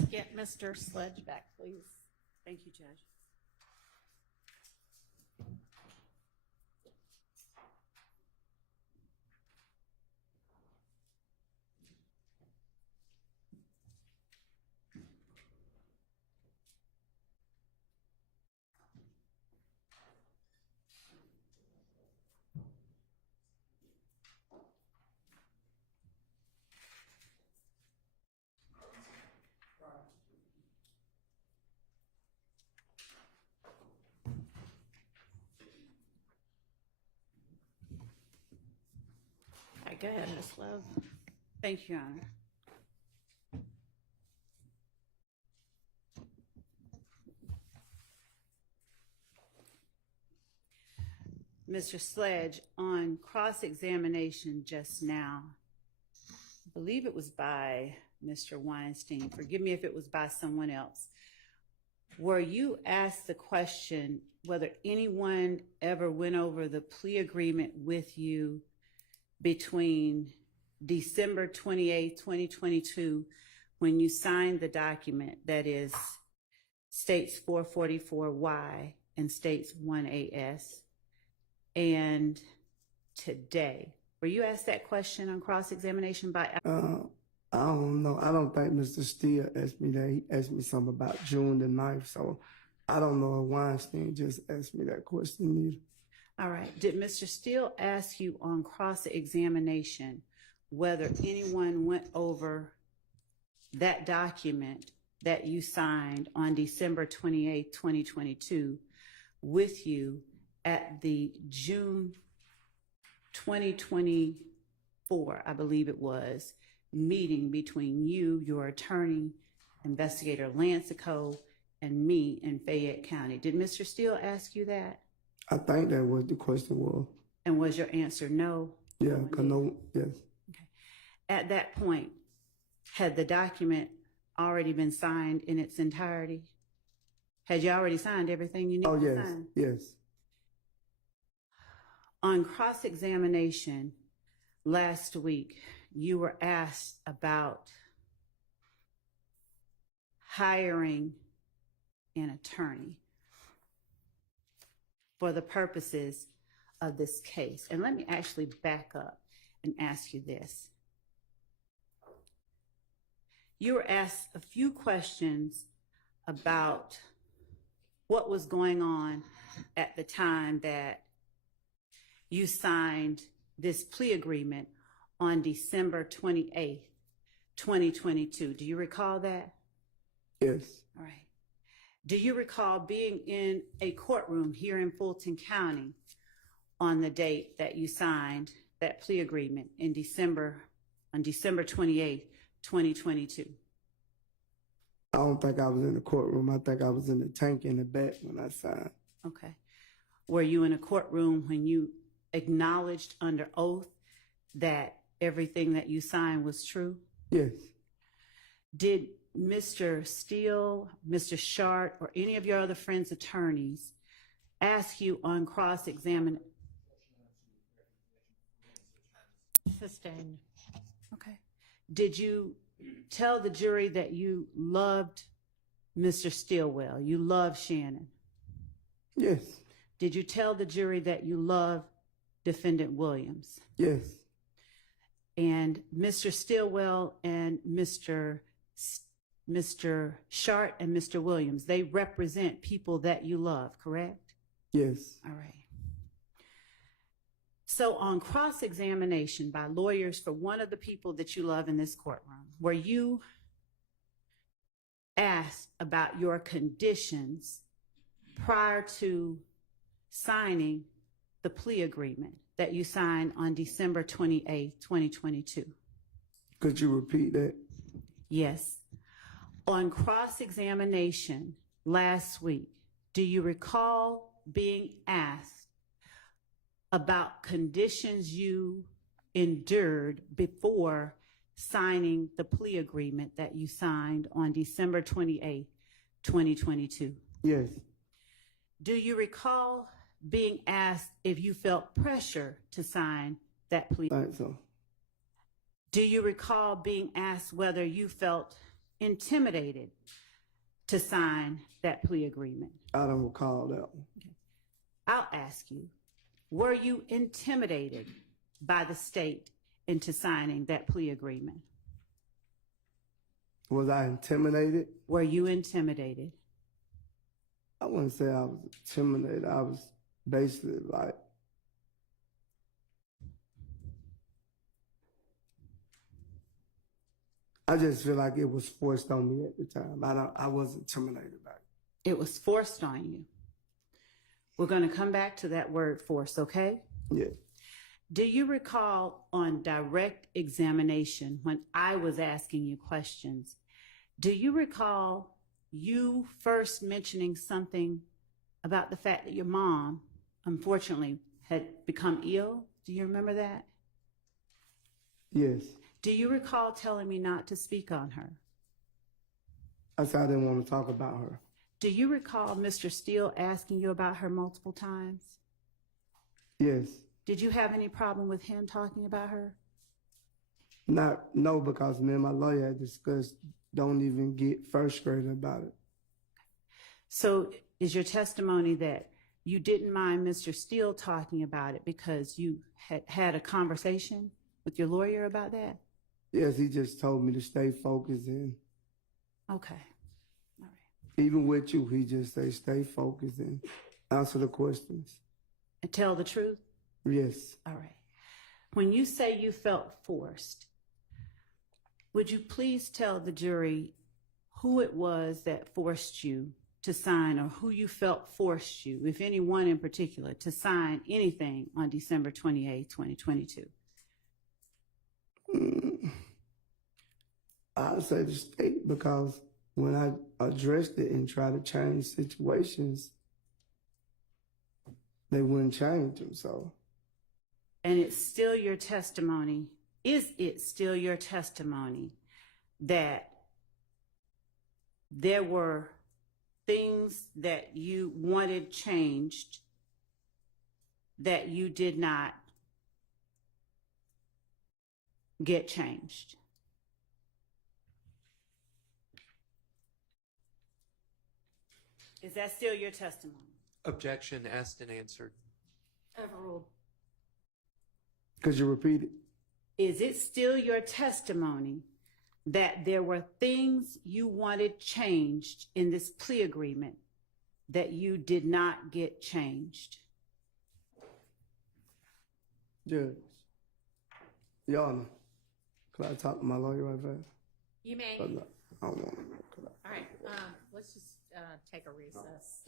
get Mr. Sledge back, please. Thank you, Judge. All right, go ahead, Ms. Love. Thank you, Your Honor. Mr. Sledge, on cross-examination just now, I believe it was by Mr. Weinstein. Forgive me if it was by someone else. Were you asked the question whether anyone ever went over the plea agreement with you between December 28, 2022, when you signed the document that is states 444Y and states 1AS, and today? Were you asked that question on cross-examination by? I don't know. I don't think Mr. Steele asked me that. He asked me something about June the 9th. So I don't know if Weinstein just asked me that question either. All right. Did Mr. Steele ask you on cross-examination whether anyone went over that document that you signed on December 28, 2022 with you at the June 2024, I believe it was, meeting between you, your attorney, Investigator Lancico, and me in Fayette County? Did Mr. Steele ask you that? I think that was the question was. And was your answer no? Yeah, No one cause did? no, yes, Okay. At that point, had the document already been signed in its entirety? Had you already signed everything you needed oh to yes, sign? yes, On cross-examination last week, you were asked about hiring an attorney for the purposes of this case. And let me actually back up and ask you this. You were asked a few questions about what was going on at the time that you signed this plea agreement on December 28th, 2022. Do you recall that? yes, All right. Do you recall being in a courtroom here in Fulton County on the date that you signed that plea agreement on December 28th, 2022? I don't think I was in the courtroom. I think I was in the tank in the back when I signed. Okay. Were you in a courtroom when you acknowledged under oath that everything that you signed was true? Yes, Did Mr. Steele, Mr. Shart, or any of your other friends' attorneys ask you on cross-examination? Sustained. Okay. Did you tell the jury that you loved Mr. Stillwell, you loved Shannon? yes, Did you tell the jury that you loved Defendant Williams? yes, And Mr. Stillwell and Mr. Shart and Mr. Williams, they represent people that you love, correct? yes, All right. So on cross-examination by lawyers for one of the people that you love in this courtroom, were you asked about your conditions prior to signing the plea agreement that you signed on December 28th, 2022? Could you repeat that? Yes. On cross-examination last week, do you recall being asked about conditions you endured before signing the plea agreement that you signed on December 28th, 2022? Yes, Do you recall being asked if you felt pressure to sign that plea? I think so. Do you recall being asked whether you felt intimidated to sign that plea agreement? I don't recall that one. I'll ask you, were you intimidated by the state into signing that plea agreement? Was I intimidated? Were you intimidated? I wouldn't say I was intimidated. I was basically like, I just feel like it was forced on me at the time. I wasn't intimidated by it. It was forced on you. We're going to come back to that word force, okay? Yeah. Do you recall on direct examination when I was asking you questions, do you recall you first mentioning something about the fact that your mom, unfortunately, had become ill? Do you remember that? Yes. Do you recall telling me not to speak on her? I said I didn't want to talk about her. Do you recall Mr. Steele asking you about her multiple times? Yes. Did you have any problem with him talking about her? No, because me and my lawyer had discussed don't even get frustrated about it. So is your testimony that you didn't mind Mr. Steele talking about it because you had a conversation with your lawyer about that? Yes, he just told me to stay focused and Okay. All right. even with you, he just say stay focused and answer the questions. And tell the truth? Yes. All right. When you say you felt forced, would you please tell the jury who it was that forced you to sign, or who you felt forced you, if anyone in particular, to sign anything on December 28, 2022? I'd say the state, because when I addressed it and tried to change situations, they wouldn't change them. So, And it's still your testimony, is it still your testimony that there were things that you wanted changed that you did not get changed? Is that still your testimony? Objection asked and answered. Overruled. could you repeat it? Is it still your testimony that there were things you wanted changed in this plea agreement that you did not get changed? Judge. Your Honor, could I talk to my lawyer right fast? You may. But no, I don't want to. Could I? All right, let's just take a recess.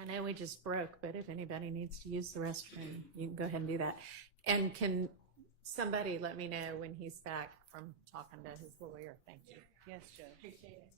I know we just broke, but if anybody needs to use the restroom, you can go ahead and do that. And can somebody let me know when he's back from talking to his lawyer? Thank you. Yes, Judge. Appreciate it.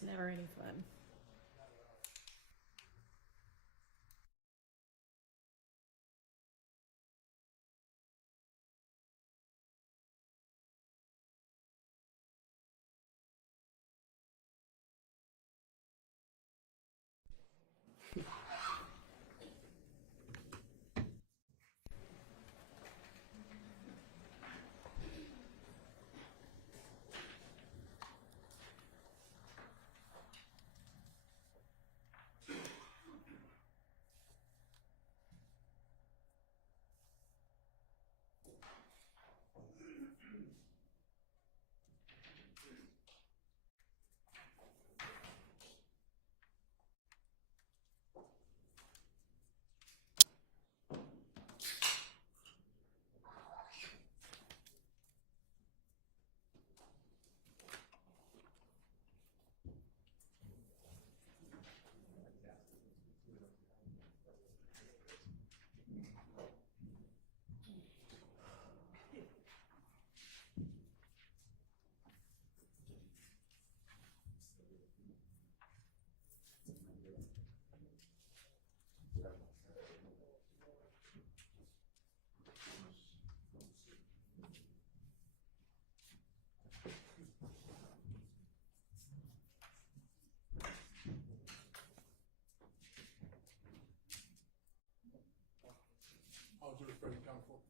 It's never any fun.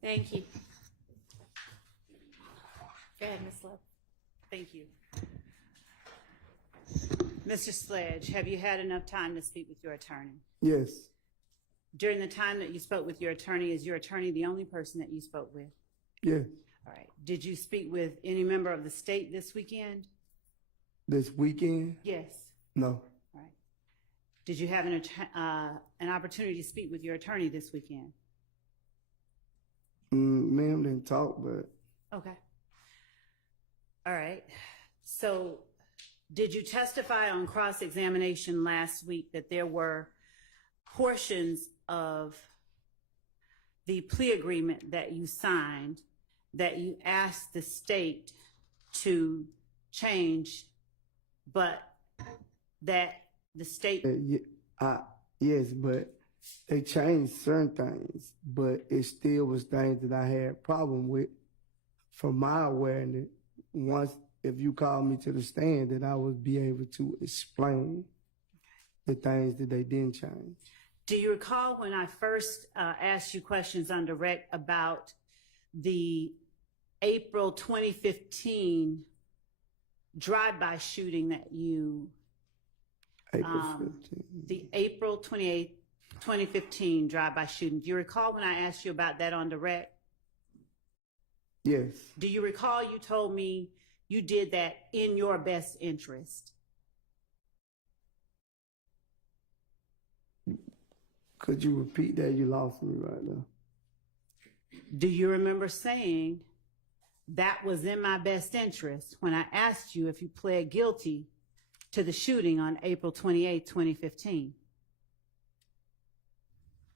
Thank you. Go ahead, Ms. Love. Thank you. Mr. Sledge, have you had enough time to speak with your attorney? Yes, During the time that you spoke with your attorney, is your attorney the only person that you spoke with? yes. All right. Did you speak with any member of the state this weekend? This weekend? Yes. No. All right. Did you have an opportunity to speak with your attorney this weekend? Ma'am didn't talk, but Okay. All right. So did you testify on cross-examination last week that there were portions of the plea agreement that you signed that you asked the state to change, but that the state... yes, but they changed certain things, but it still was things that I had problem with. From my awareness, once if you call me to the stand, then I would be able to explain the things that they didn't change. Do you recall when I first asked you questions on direct about the April 2015 drive-by shooting that you, April 15. the April 28th, 2015 drive-by shooting? Do you recall when I asked you about that on direct? Yes, Do you recall you told me you did that in your best interest? could you repeat that? You lost me right now. Do you remember saying that was in my best interest when I asked you if you pled guilty to the shooting on April 28, 2015?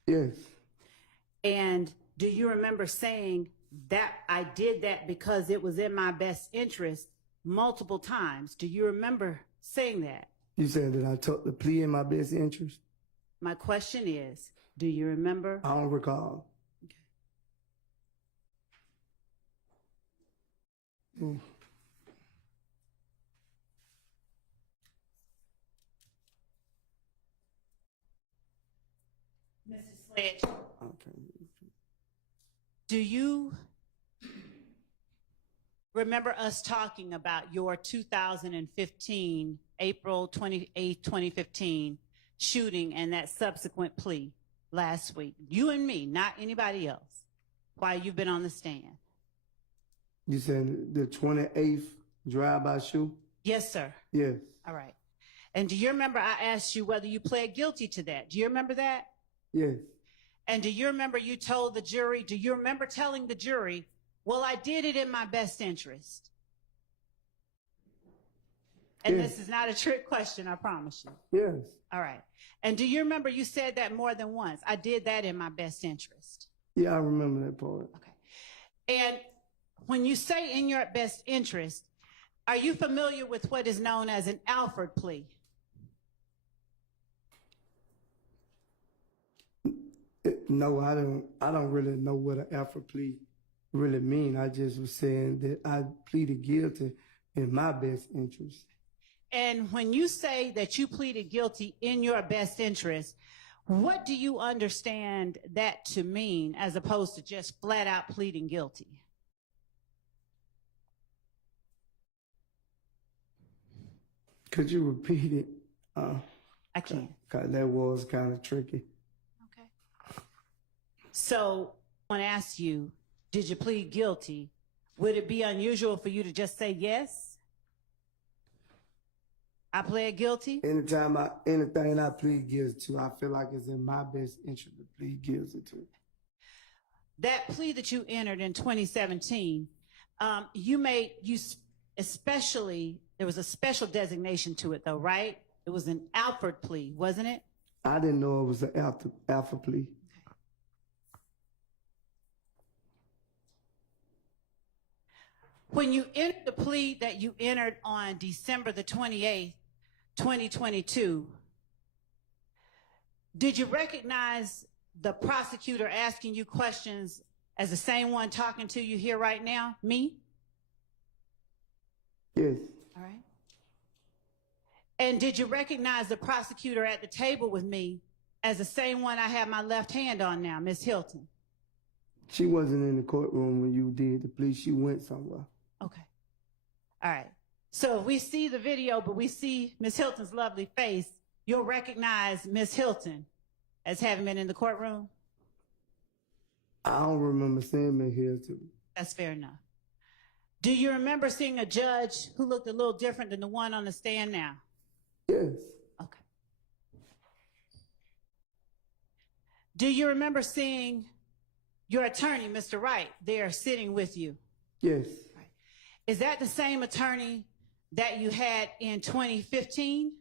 Yes, And do you remember saying that I did that because it was in my best interest multiple times? Do you remember saying that? you said that I took the plea in my best interest. My question is, do you remember? I don't recall. Mm. Mr. Sledge, Okay. do you remember us talking about your 2015, April 28, 2015 shooting and that subsequent plea last week? You and me, not anybody else, while you've been on the stand. You said the 28th drive-by shoot? Yes, sir. Yes, All right. And do you remember I asked you whether you pled guilty to that? Do you remember that? yes, And do you remember you told the jury, do you remember telling the jury, well, I did it in my best interest? And Yes. this is not a trick question, I promise you. yes, All right. And do you remember you said that more than once? I did that in my best interest. yeah, I remember that part. Okay. And when you say in your best interest, Are you familiar with what is known as an Alford plea? No, I don't really know what an alpha plea really mean. I just was saying that I pleaded guilty in my best interest. And when you say that you pleaded guilty in your best interest, what do you understand that to mean as opposed to just flat out pleading guilty? Could you repeat it? I can. Cause that was kind of tricky. Okay. So I want to ask you, did you plead guilty? Would it be unusual for you to just say yes? I pled guilty? Anything I plead guilty to, I feel like it's in my best interest to plead guilty to. That plea that you entered in 2017, there was a special designation to it though, right? It was an Alford plea, wasn't it? I didn't know it was an alpha plea. When you entered the plea that you entered on December the 28th, 2022, did you recognize the prosecutor asking you questions as the same one talking to you here right now, me? Yes. All right. And did you recognize the prosecutor at the table with me as the same one I have my left hand on now, Ms. Hilton? She wasn't in the courtroom when you did the plea. She went somewhere. Okay. All right. So if we see the video, but we see Ms. Hilton's lovely face, you'll recognize Ms. Hilton as having been in the courtroom? I don't remember seeing me here too. That's fair enough. Do you remember seeing a judge who looked a little different than the one on the stand now? Yes. Okay. Do you remember seeing your attorney, Mr. Wright, there sitting with you? Yes. Right. Is that the same attorney that you had in 2015?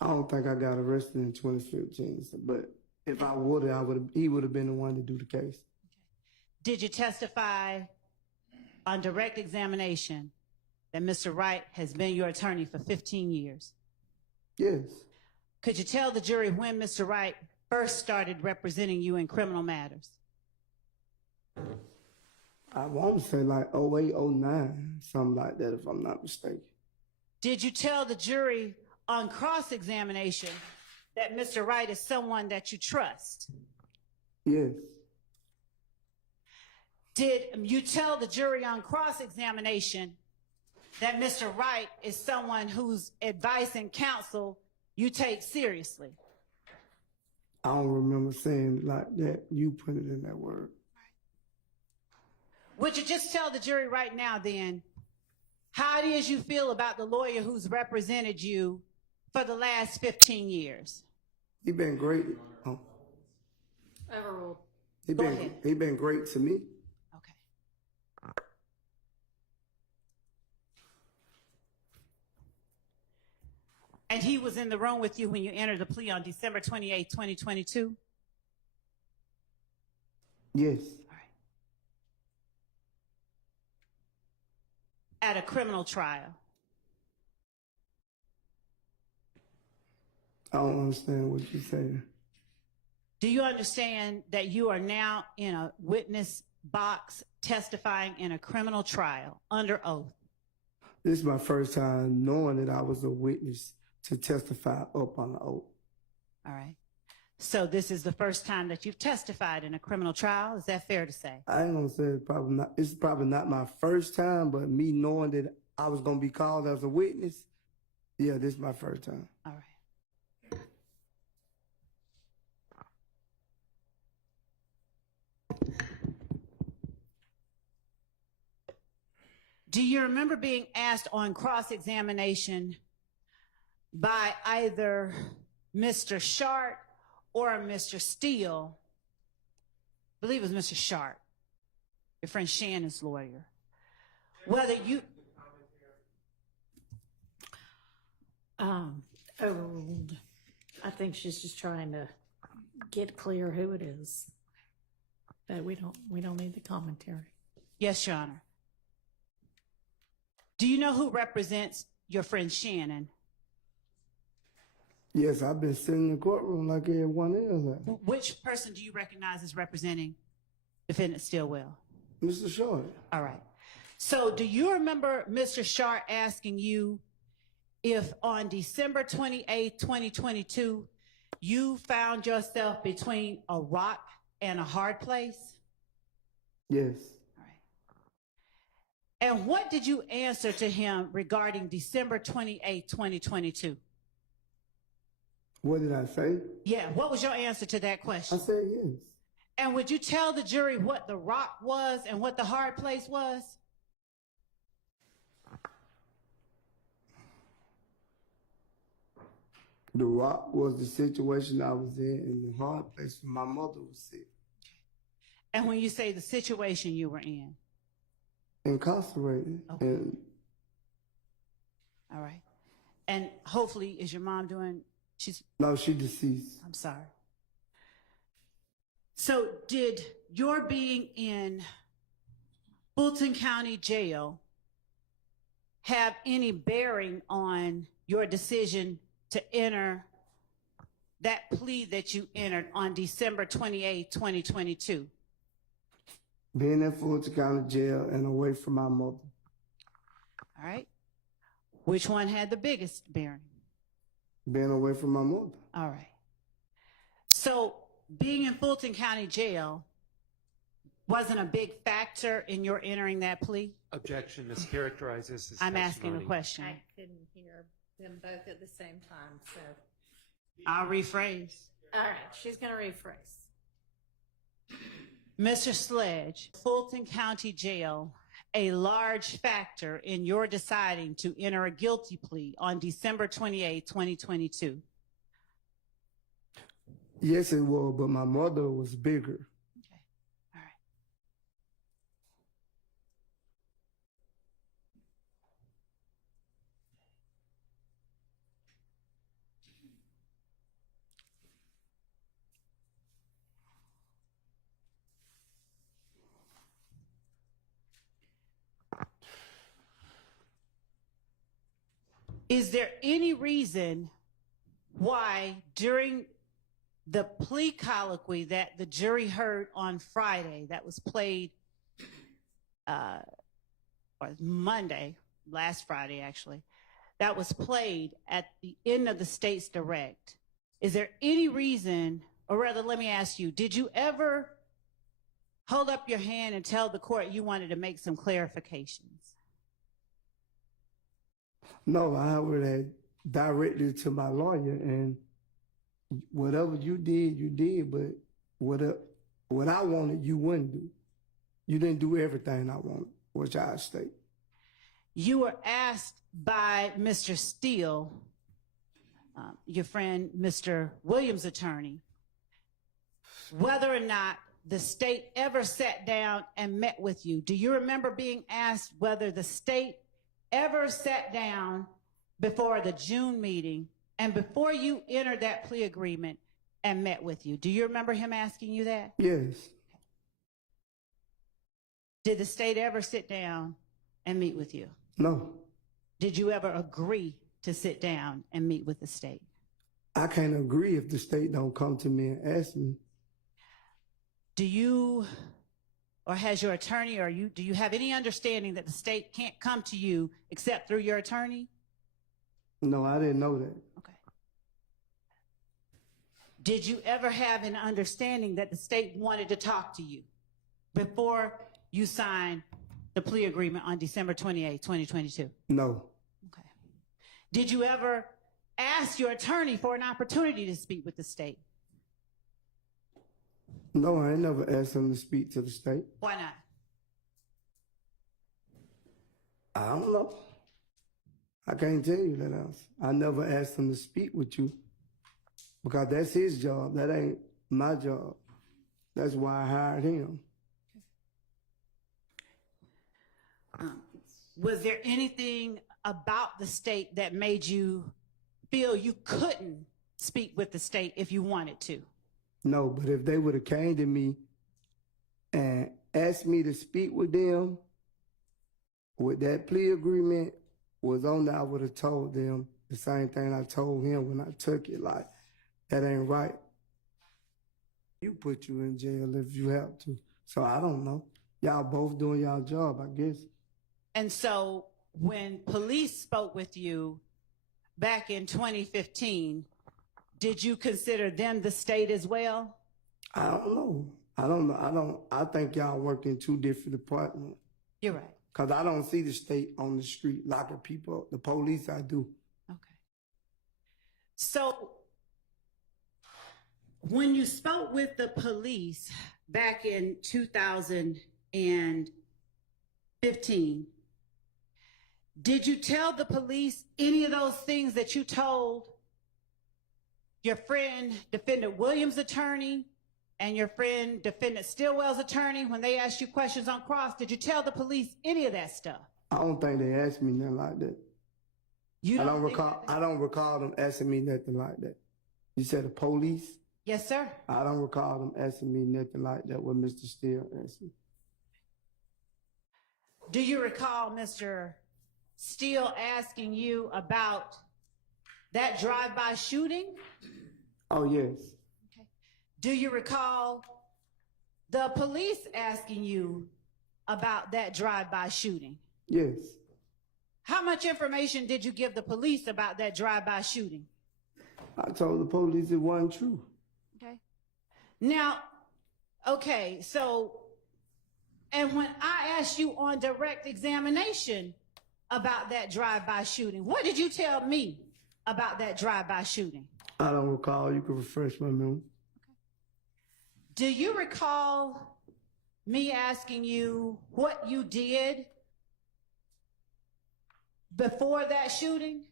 I don't think I got arrested in 2015, but if I would, he would have been the one to do the case. Did you testify on direct examination that Mr. Wright has been your attorney for 15 years? Yes. Could you tell the jury when Mr. Wright first started representing you in criminal matters? I want to say like 08, 09, something like that if I'm not mistaken. Did you tell the jury on cross-examination that Mr. Wright is someone that you trust? Yes. Did you tell the jury on cross-examination that Mr. Wright is someone whose advice and counsel you take seriously? I don't remember saying it like that. You put it in that word. Would you just tell the jury right now then how it is you feel about the lawyer who's represented you for the last 15 years? He been great. Overruled. He been great to me. Okay. And he was in the room with you when you entered the plea on December 28, 2022? Yes. All right. At a criminal trial? I don't understand what you're saying. Do you understand that you are now in a witness box testifying in a criminal trial under oath? This is my first time knowing that I was a witness to testify up on the oath. All right. So this is the first time that you've testified in a criminal trial. Is that fair to say? I ain't gonna say it's probably not my first time, but me knowing that I was gonna be called as a witness, yeah, this is my first time. All right. Do you remember being asked on cross-examination by either Mr. Sharp or Mr. Steele? I believe it was Mr. Sharp, your friend Shannon's lawyer. Whether you... Overruled. I think she's just trying to get clear who it is. But we don't need the commentary. Yes, Your Honor. Do you know who represents your friend Shannon? Yes, I've been sitting in the courtroom like everyone else. Which person do you recognize as representing defendant Stillwell? Mr. Short. All right. So do you remember Mr. Sharp asking you if on December 28, 2022, you found yourself between a rock and a hard place? Yes. All right. And what did you answer to him regarding December 28, 2022? What did I say? Yeah, what was your answer to that I question? said yes. And would you tell the jury what the rock was and what the hard place was? The rock was the situation I was in, and the hard place where my mother was sick, And when you say the situation you were in? incarcerated. Okay. And All right. And hopefully, is your mom doing, no, she deceased. I'm sorry. So did your being in Fulton County Jail have any bearing on your decision to enter that plea that you entered on December 28, 2022? Being in Fulton County Jail and away from my mother. All right. Which one had the biggest bearing? Being away from my mother. All right. So being in Fulton County Jail wasn't a big factor in your entering that plea? Objection, mischaracterizes his I'm asking a testimony. question. I couldn't hear them both at the same time, so. I'll rephrase. All right, she's going to rephrase. Mr. Sledge, Fulton County Jail, a large factor in your deciding to enter a guilty plea on December 28, 2022? Yes, it was, but my mother was bigger. Okay. All right. Is there any reason why during the plea colloquy that the jury heard on Friday, that was played, or Monday, last Friday actually, that was played at the end of the state's direct, is there any reason, or rather let me ask you, did you ever hold up your hand and tell the court you wanted to make some clarifications? No, I would have directed it to my lawyer, and whatever you did, but what I wanted, you wouldn't do. You didn't do everything I wanted, which I state. You were asked by Mr. Steele, your friend, Mr. Williams' attorney, whether or not the state ever sat down and met with you. Do you remember being asked whether the state ever sat down before the June meeting and before you entered that plea agreement and met with you? Do you remember him asking you that? Yes. Did the state ever sit down and meet with you? No. Did you ever agree to sit down and meet with the state? I can't agree if the state don't come to me and ask me. Do you, or has your attorney, or do you have any understanding that the state can't come to you except through your attorney? No, I didn't know that. Okay. Did you ever have an understanding that the state wanted to talk to you before you signed the plea agreement on December 28, 2022? No. Okay. Did you ever ask your attorney for an opportunity to speak with the state? No, I ain't never asked them to speak to the state. Why not? I don't know. I can't tell you that else. I never asked him to speak with you because that's his job. That ain't my job. That's why I hired him. Was there anything about the state that made you feel you couldn't speak with the state if you wanted to? No, but if they would have came to me and asked me to speak with them, with that plea agreement was on there, I would have told them the same thing I told him when I took it. Like, that ain't right. You put you in jail if you have to. So I don't know. Y'all both doing y'all job, I guess. And so when police spoke with you back in 2015, did you consider them the state as well? I don't know. I think y'all work in two different departments. You're right. Because I don't see the state on the street locking people up. The police, I do. Okay. So when you spoke with the police back in 2015, did you tell the police any of those things that you told your friend, Defendant Williams' attorney, and your friend, Defendant Stillwell's attorney, when they asked you questions on cross? Did you tell the police any of that stuff? I don't think they asked me nothing like that. You I don't think recall. that- I don't recall them asking me nothing like that. You said the police? Yes, sir. I don't recall them asking me nothing like that. What Mr. Steele asked me. Do you recall Mr. Steele asking you about that drive-by shooting? Oh yes, Do you recall the police asking you about that drive-by shooting? yes. How much information did you give the police about that drive-by shooting? I told the police it wasn't true. Okay. Now, okay, so, and when I asked you on direct examination about that drive-by shooting, what did you tell me about that drive-by shooting? I don't recall. You can refresh my memory. Do you recall me asking you what you did before that shooting?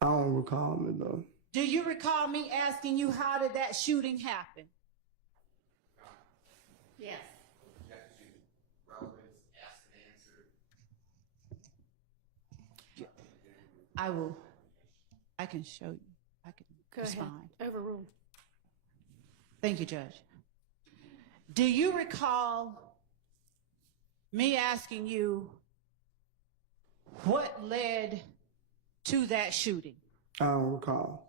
I don't recall it though. Do you recall me asking you how did that shooting happen? Yes. I can show you. I can Go respond. ahead. Overruled. Thank you, Judge. Do you recall me asking you what led to that shooting? I don't recall.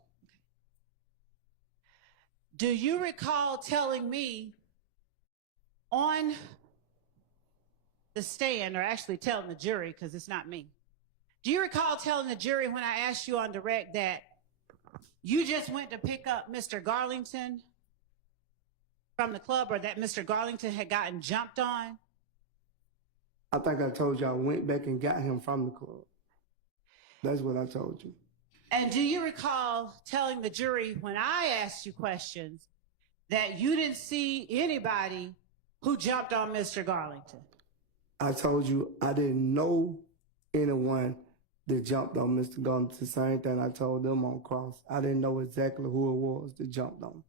Do you recall telling me on the stand, or actually telling the jury, because it's not me, do you recall telling the jury when I asked you on direct that you just went to pick up Mr. Garlington from the club, or that Mr. Garlington had gotten jumped on? I think I told you I went back and got him from the club. That's what I told you. And do you recall telling the jury when I asked you questions that you didn't see anybody who jumped on Mr. Garlington? I told you I didn't know anyone that jumped on Mr. Garland. The same thing I told them on cross. I didn't know exactly who it was that jumped on.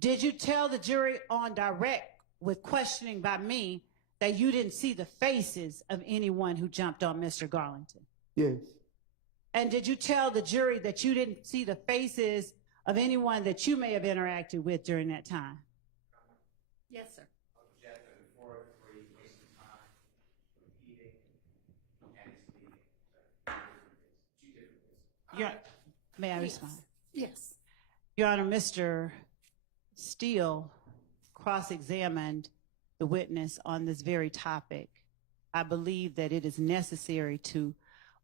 Did you tell the jury on direct with questioning by me that you didn't see the faces of anyone who jumped on Mr. Garlington? Yes. And did you tell the jury that you didn't see the faces of anyone that you may have interacted with during that time? Yes, sir. May I respond? Yes. Your Honor, Mr. Steele cross-examined the witness on this very topic. I believe that it is necessary to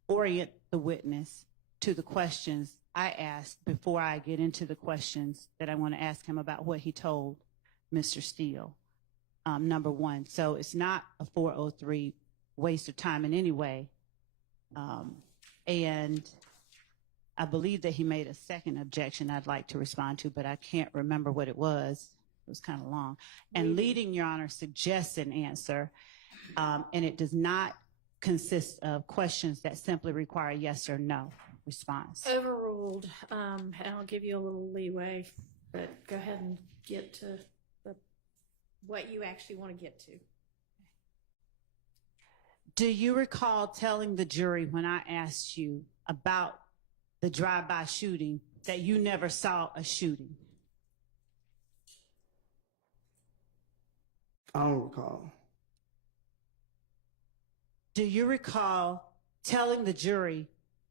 orient the witness to the questions I asked before I get into the questions that I want to ask him about what he told Mr. Steele, number one. So it's not a 403 waste of time in any way. And I believe that he made a second objection I'd like to respond to, but I can't remember what it was. It was kind of long. And leading, Your Honor, suggests an answer, and it does not consist of questions that simply require yes or no response. Overruled. And I'll give you a little leeway, but go ahead and get to what you actually want to get to. Do you recall telling the jury when I asked you about the drive-by shooting that you never saw a shooting? I don't recall. Do you recall telling the jury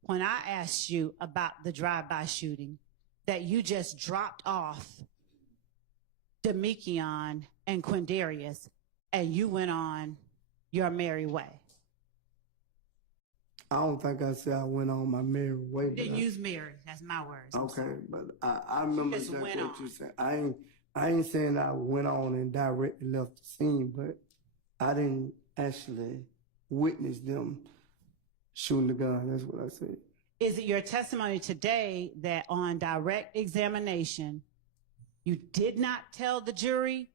when I asked you about the drive-by shooting that you just dropped off Demekion and Quindarius and you went on your merry way? I don't think I said I went on my merry way. Didn't use merry. That's my words. I'm Okay, sorry. but I remember just that's went what you on. said. I ain't saying I went on and directly left the scene, but I didn't actually witness them shooting the gun. That's what I said. Is it your testimony today that on direct examination, you did not tell the jury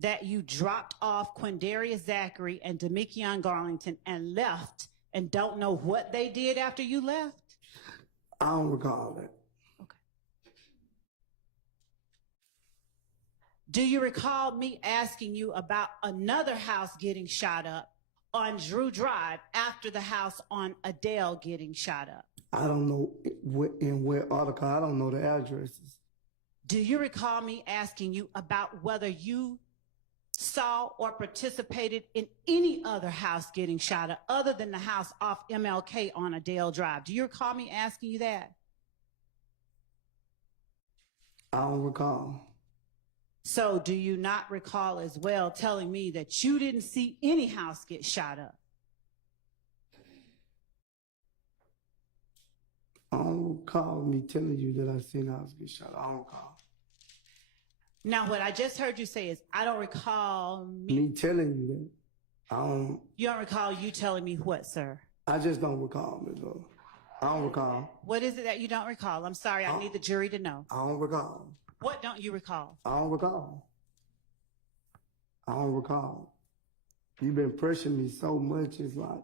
that you dropped off Quindarius Zachary and Demekion Garlington and left and don't know what they did after you left? I don't recall that. Okay. Do you recall me asking you about another house getting shot up on Drew Drive after the house on Adele getting shot up? I don't know in what article. I don't know the addresses. Do you recall me asking you about whether you saw or participated in any other house getting shot up other than the house off MLK on Adele Drive? Do you recall me asking you that? I don't recall. So do you not recall as well telling me that you didn't see any house get shot up? I don't recall me telling you that I seen a house get shot. I don't recall. Now, what I just heard you say is, I don't recall Me telling you that. You don't recall you telling me what, sir? I just don't recall, Ms. Lowe. I don't recall. What is it that you don't recall? I'm sorry, I need the jury to know. I don't recall. What don't you recall? I don't recall. I don't recall. You've been pressuring me so much, it's like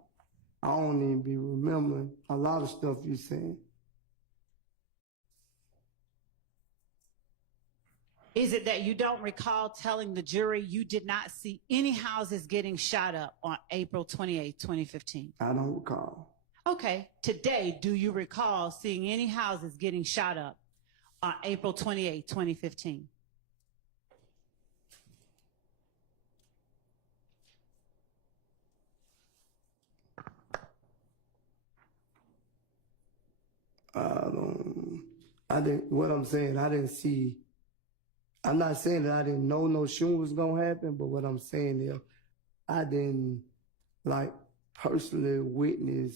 I don't even be remembering a lot of stuff you saying. Is it that you don't recall telling the jury you did not see any houses getting shot up on April 28, 2015? I don't recall. Okay. Today, do you recall seeing any houses getting shot up on April 28, 2015? I didn't, what I'm saying, I didn't see, I'm not saying that I didn't know no shooting was gonna happen, but what I'm saying is I didn't like personally witness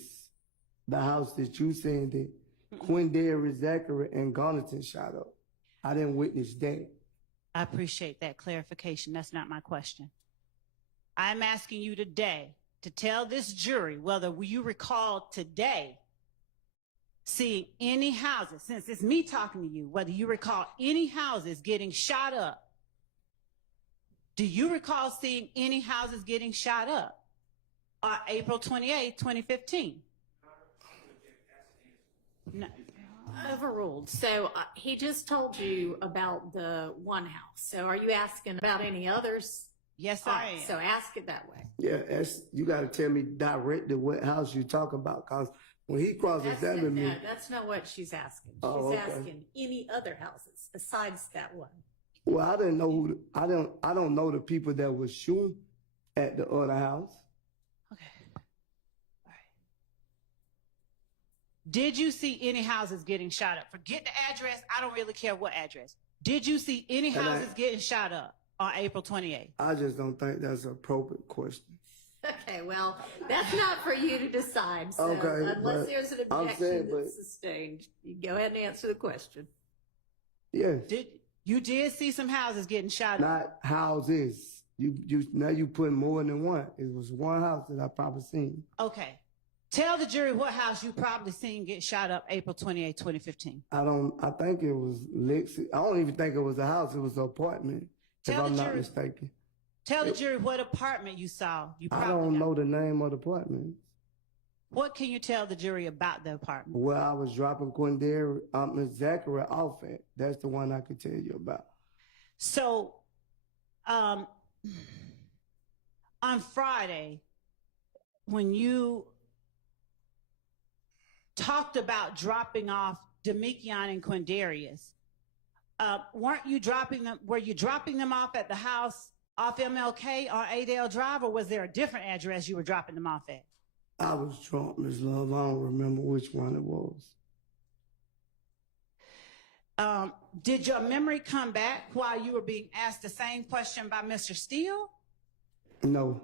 the house that you saying that Quindarius Zachary and Garlington shot up. I didn't witness that. I appreciate that clarification. That's not my question. I'm asking you today to tell this jury whether you recall today seeing any houses, since it's me talking to you, whether you recall any houses getting shot up. Do you recall seeing any houses getting shot up on April 28, 2015? No. Overruled. So he just told you about the one house. So are you asking about any others? Yes, All I right, am. so ask it that way. Yeah, you got to tell me directly what house you talking about, cause when he cross-examined me, That's not what she's asking. She's Oh, okay. asking any other houses besides that one. well, I didn't know I don't know the people that was shooting at the other house. Okay. All right. Did you see any houses getting shot up? Forget the address. I don't really care what address. Did you see any And houses getting shot up on April 28th? I just don't think that's an appropriate question. Okay, well, that's not for you to decide. So Okay, unless but there's an I'm objection saying, that's sustained, you go ahead and answer the question. Yes, You did see some houses getting shot up? not houses. Now you put more than one. It was one house that I probably seen. Okay. Tell the jury what house you probably seen get shot up April 28, 2015. I think it was Lexi. I don't even think it was a house. It was an apartment, Tell if I'm the not jury. mistaken. Tell the jury what apartment you saw. I don't know the name of the apartment. What can you tell the jury about the apartment? Where I was dropping Ms. Zachary off at. That's the one I could tell you about. So, on Friday, when you talked about dropping off Demekion and Quindarius, weren't you dropping them? Were you dropping them off at the house off MLK on Adele Drive, or was there a different address you were dropping them off at? I was drunk, Ms. Love. I don't remember which one it was. Did your memory come back while you were being asked the same question by Mr. Steele? No,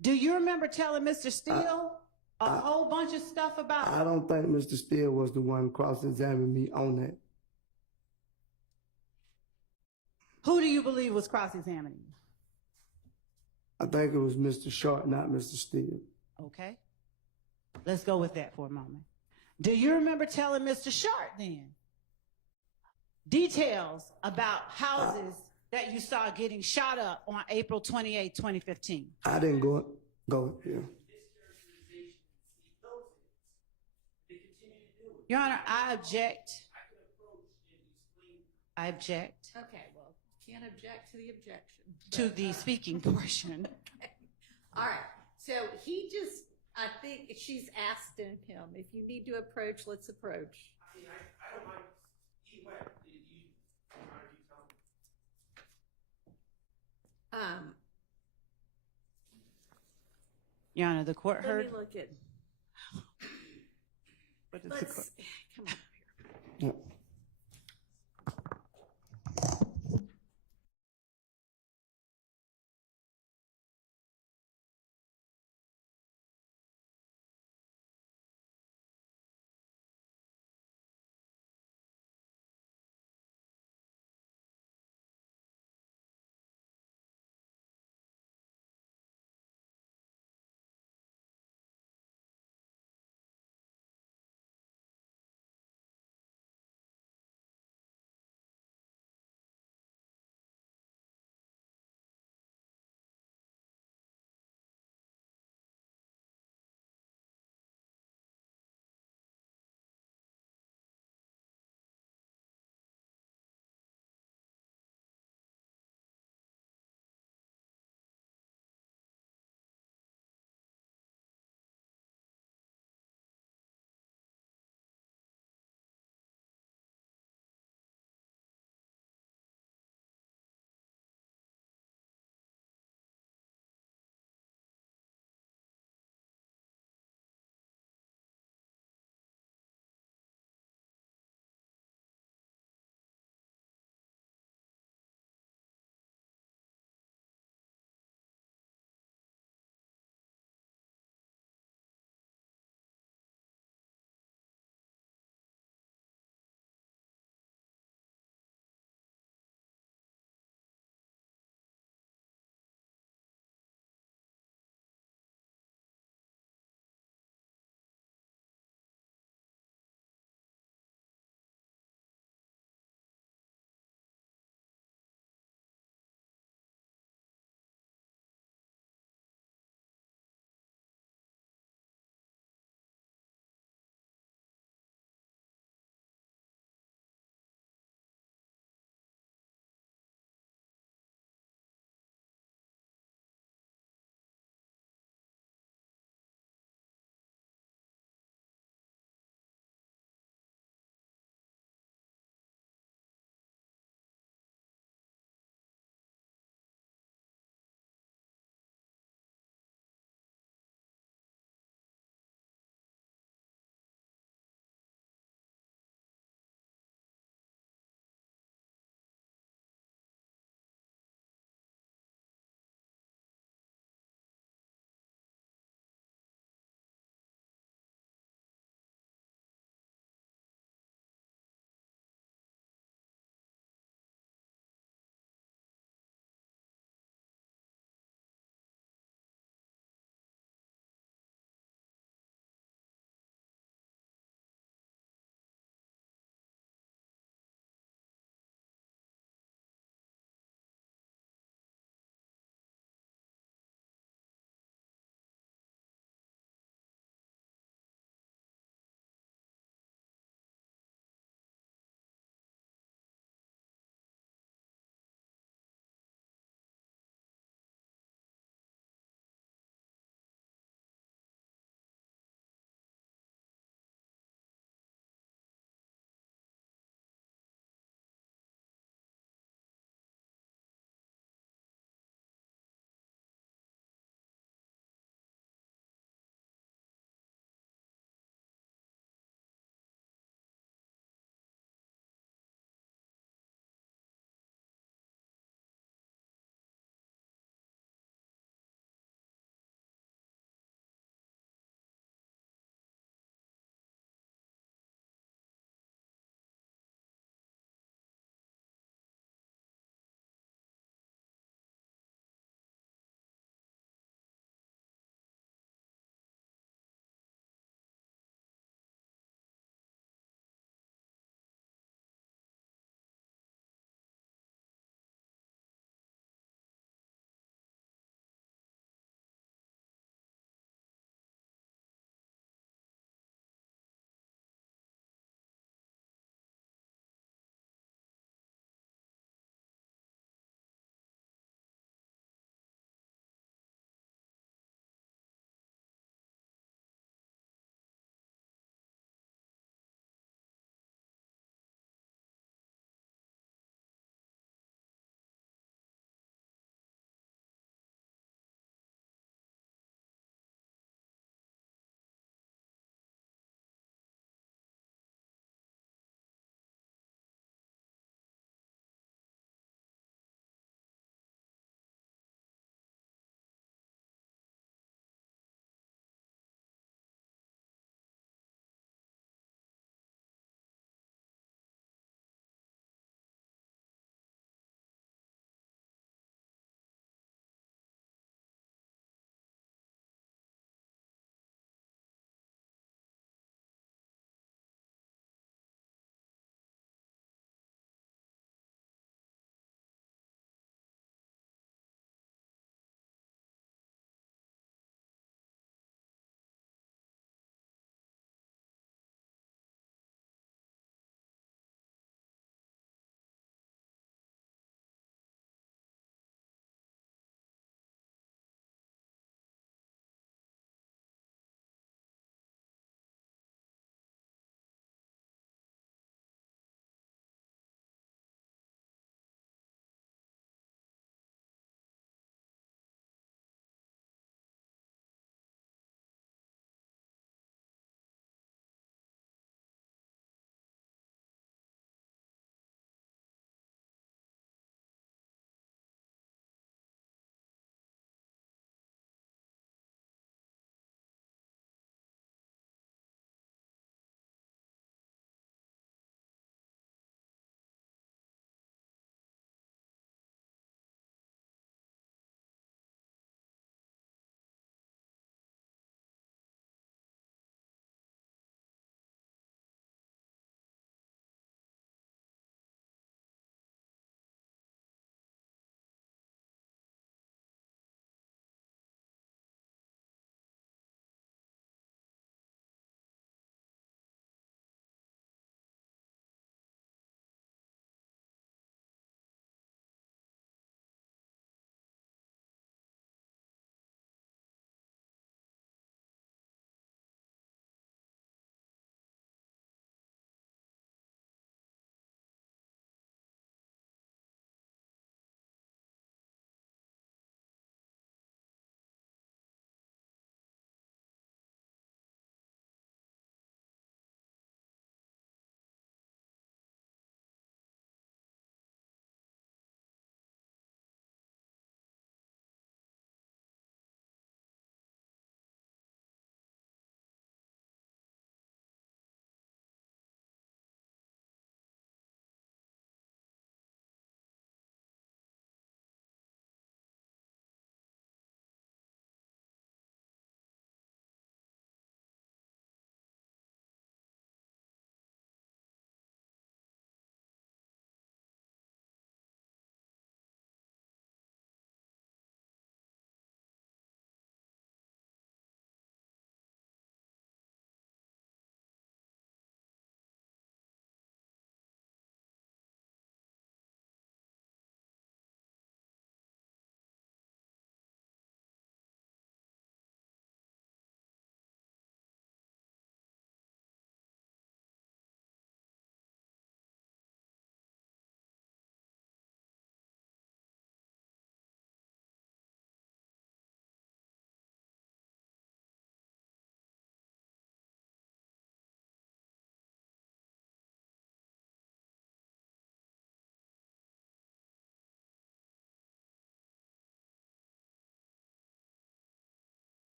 Do you remember telling Mr. Steele a whole bunch of stuff about? I don't think Mr. Steele was the one cross-examining me on that. Who do you believe was cross-examining you? I think it was Mr. Short, not Mr. Steele. Okay. Let's go with that for a moment. Do you remember telling Mr. Short then details about houses that you saw getting shot up on April 28, 2015? I didn't go here. Your Honor, I object. I object Okay, well, can't object to the objection. to the speaking portion. All right, so I think she's asked him, if you need to approach, let's approach. I mean, I don't mind either way. You tell me. Your Honor, the court Let heard. me look at, What is the court? come on. Yeah.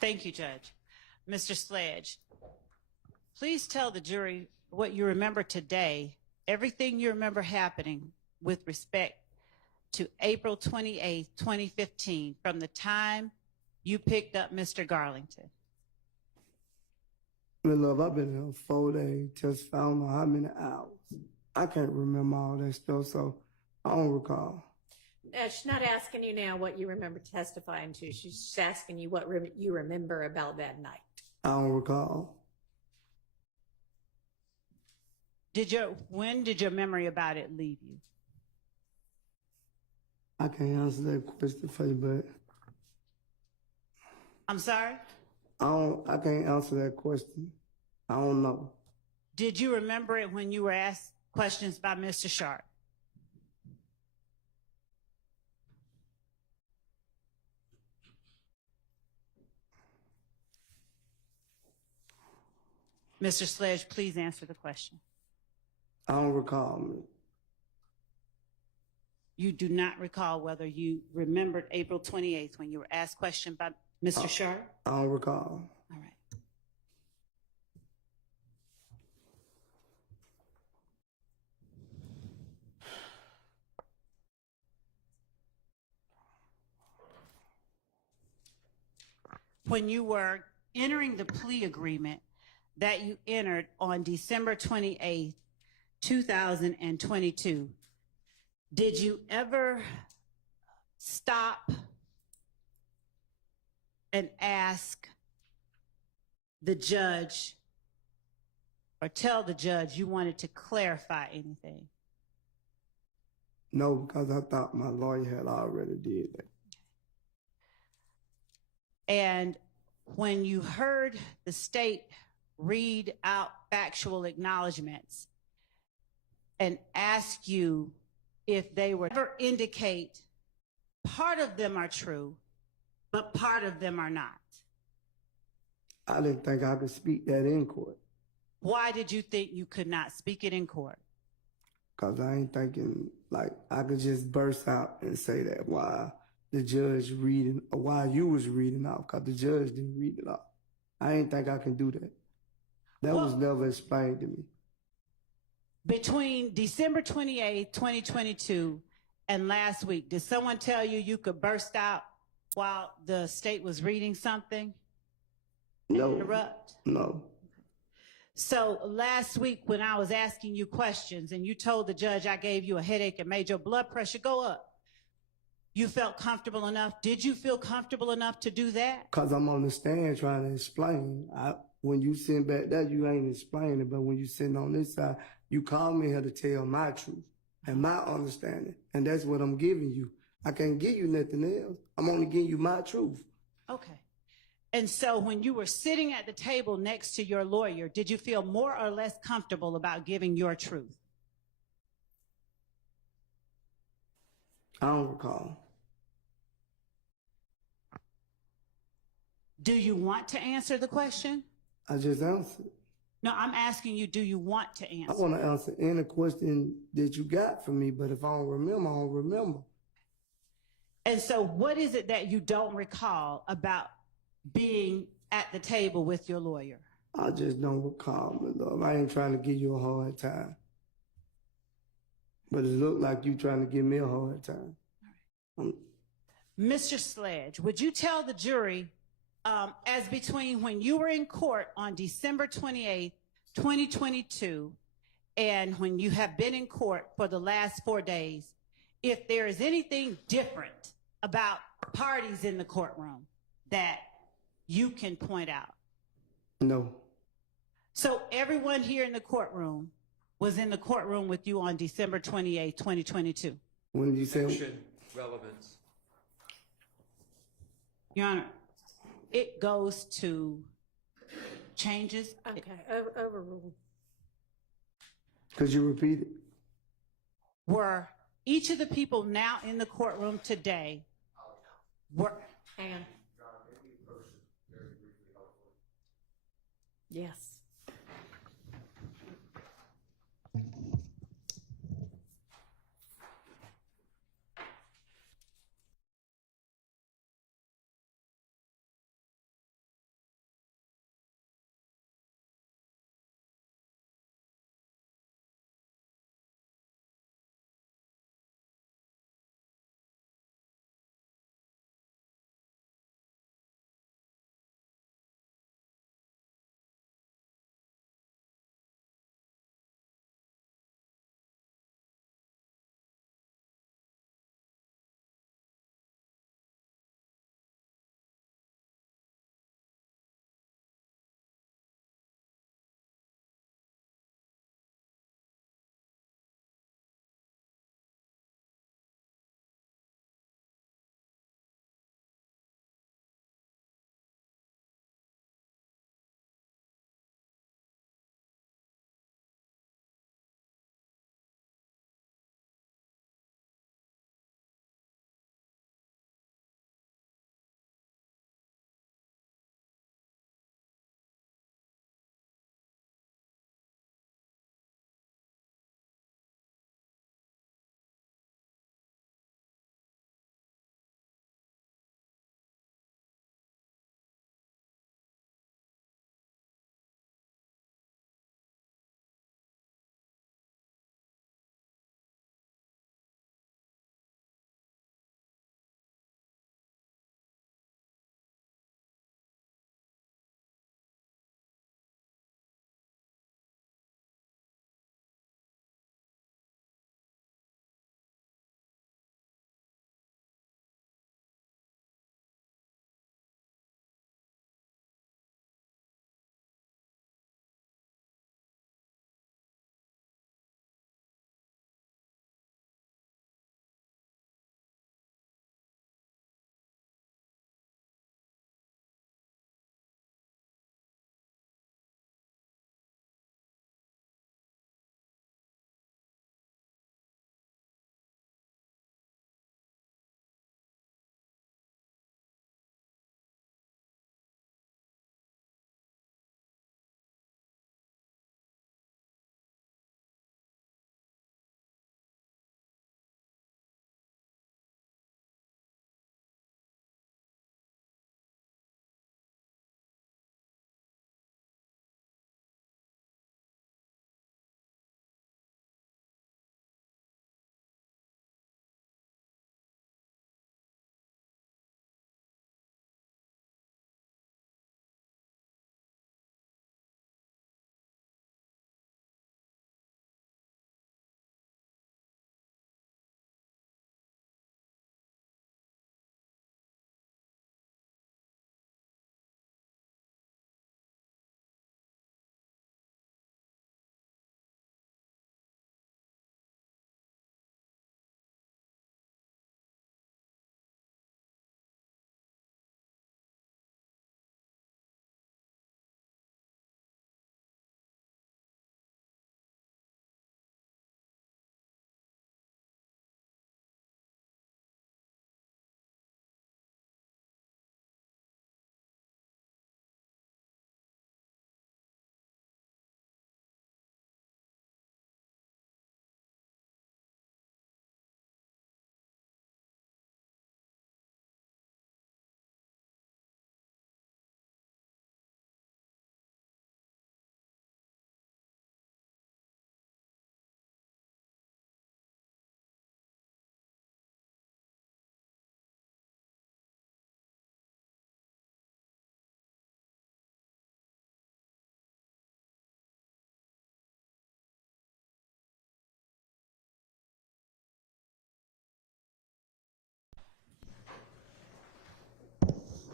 Thank you, Judge. Mr. Sledge, please tell the jury what you remember today, everything you remember happening with respect to April 28th, 2015, from the time you picked up Mr. Garlington. Love, I've been here 4 days, just I don't know how many hours. I can't remember all that stuff, so I don't recall. She's not asking you now what you remember testifying to. She's just asking you what you remember about that night. I don't recall. When did your memory about it leave you? I can't answer that question for you, but I'm sorry? I can't answer that question. I don't know. Did you remember it when you were asked questions by Mr. Sharp? Mr. Sledge, please answer the question. I don't recall. You do not recall whether you remembered April 28th when you were asked questions by Mr. Sharp? I don't recall. All right. When you were entering the plea agreement that you entered on December 28th, 2022, did you ever stop and ask the judge or tell the judge you wanted to clarify anything? No, because I thought my lawyer had already did that. And when you heard the state read out factual acknowledgments and ask you if they were ever indicate part of them are true, but part of them are not. I didn't think I could speak that in court. Why did you think you could not speak it in court? Because I ain't thinking like I could just burst out and say that while the judge reading, or while you was reading out, because the judge didn't read it out. I ain't think I can do that. That was never explained to me. Between December 28th, 2022 and last week, did someone tell you you could burst out while the state was reading something? No. Interrupt? No. So last week when I was asking you questions and you told the judge I gave you a headache and made your blood pressure go up, you felt comfortable enough? Did you feel comfortable enough to do that? Because I'm on the stand trying to explain. When you sit back there, you ain't explaining, but when you sitting on this side, you call me here to tell my truth and my understanding, and that's what I'm giving you. I can't give you nothing else. I'm only giving you my truth. Okay. And so when you were sitting at the table next to your lawyer, did you feel more or less comfortable about giving your truth? I don't recall. Do you want to answer the question? I just answered. No, I'm asking you, do you want to answer? I want to answer any question that you got for me, but if I don't remember, I don't remember. And so what is it that you don't recall about being at the table with your lawyer? I just don't recall, my love. I ain't trying to give you a hard time. But it looked like you trying to give me a hard time. Mr. Sledge, would you tell the jury, as between when you were in court on December 28th, 2022, and when you have been in court for the last 4 days, if there is anything different about parties in the courtroom that you can point out? No. So everyone here in the courtroom was in the courtroom with you on December 28th, 2022? When you say relevance. Your Honor, it goes to changes. Okay, overruled. Could you repeat it? Were each of the people now in the courtroom today were... Hang on. Yes.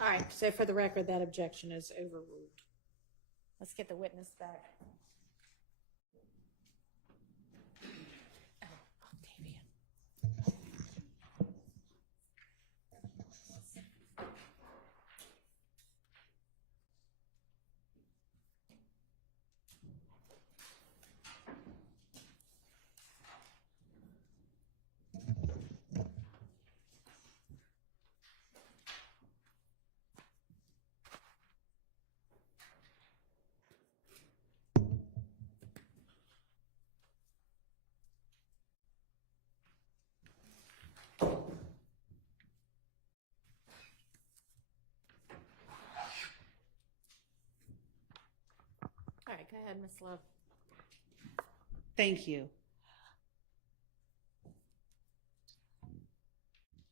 All right, so for the record, that objection is overruled. Let's get the witness back. Oh, Octavian. All right, go ahead, Ms. Love. Thank you.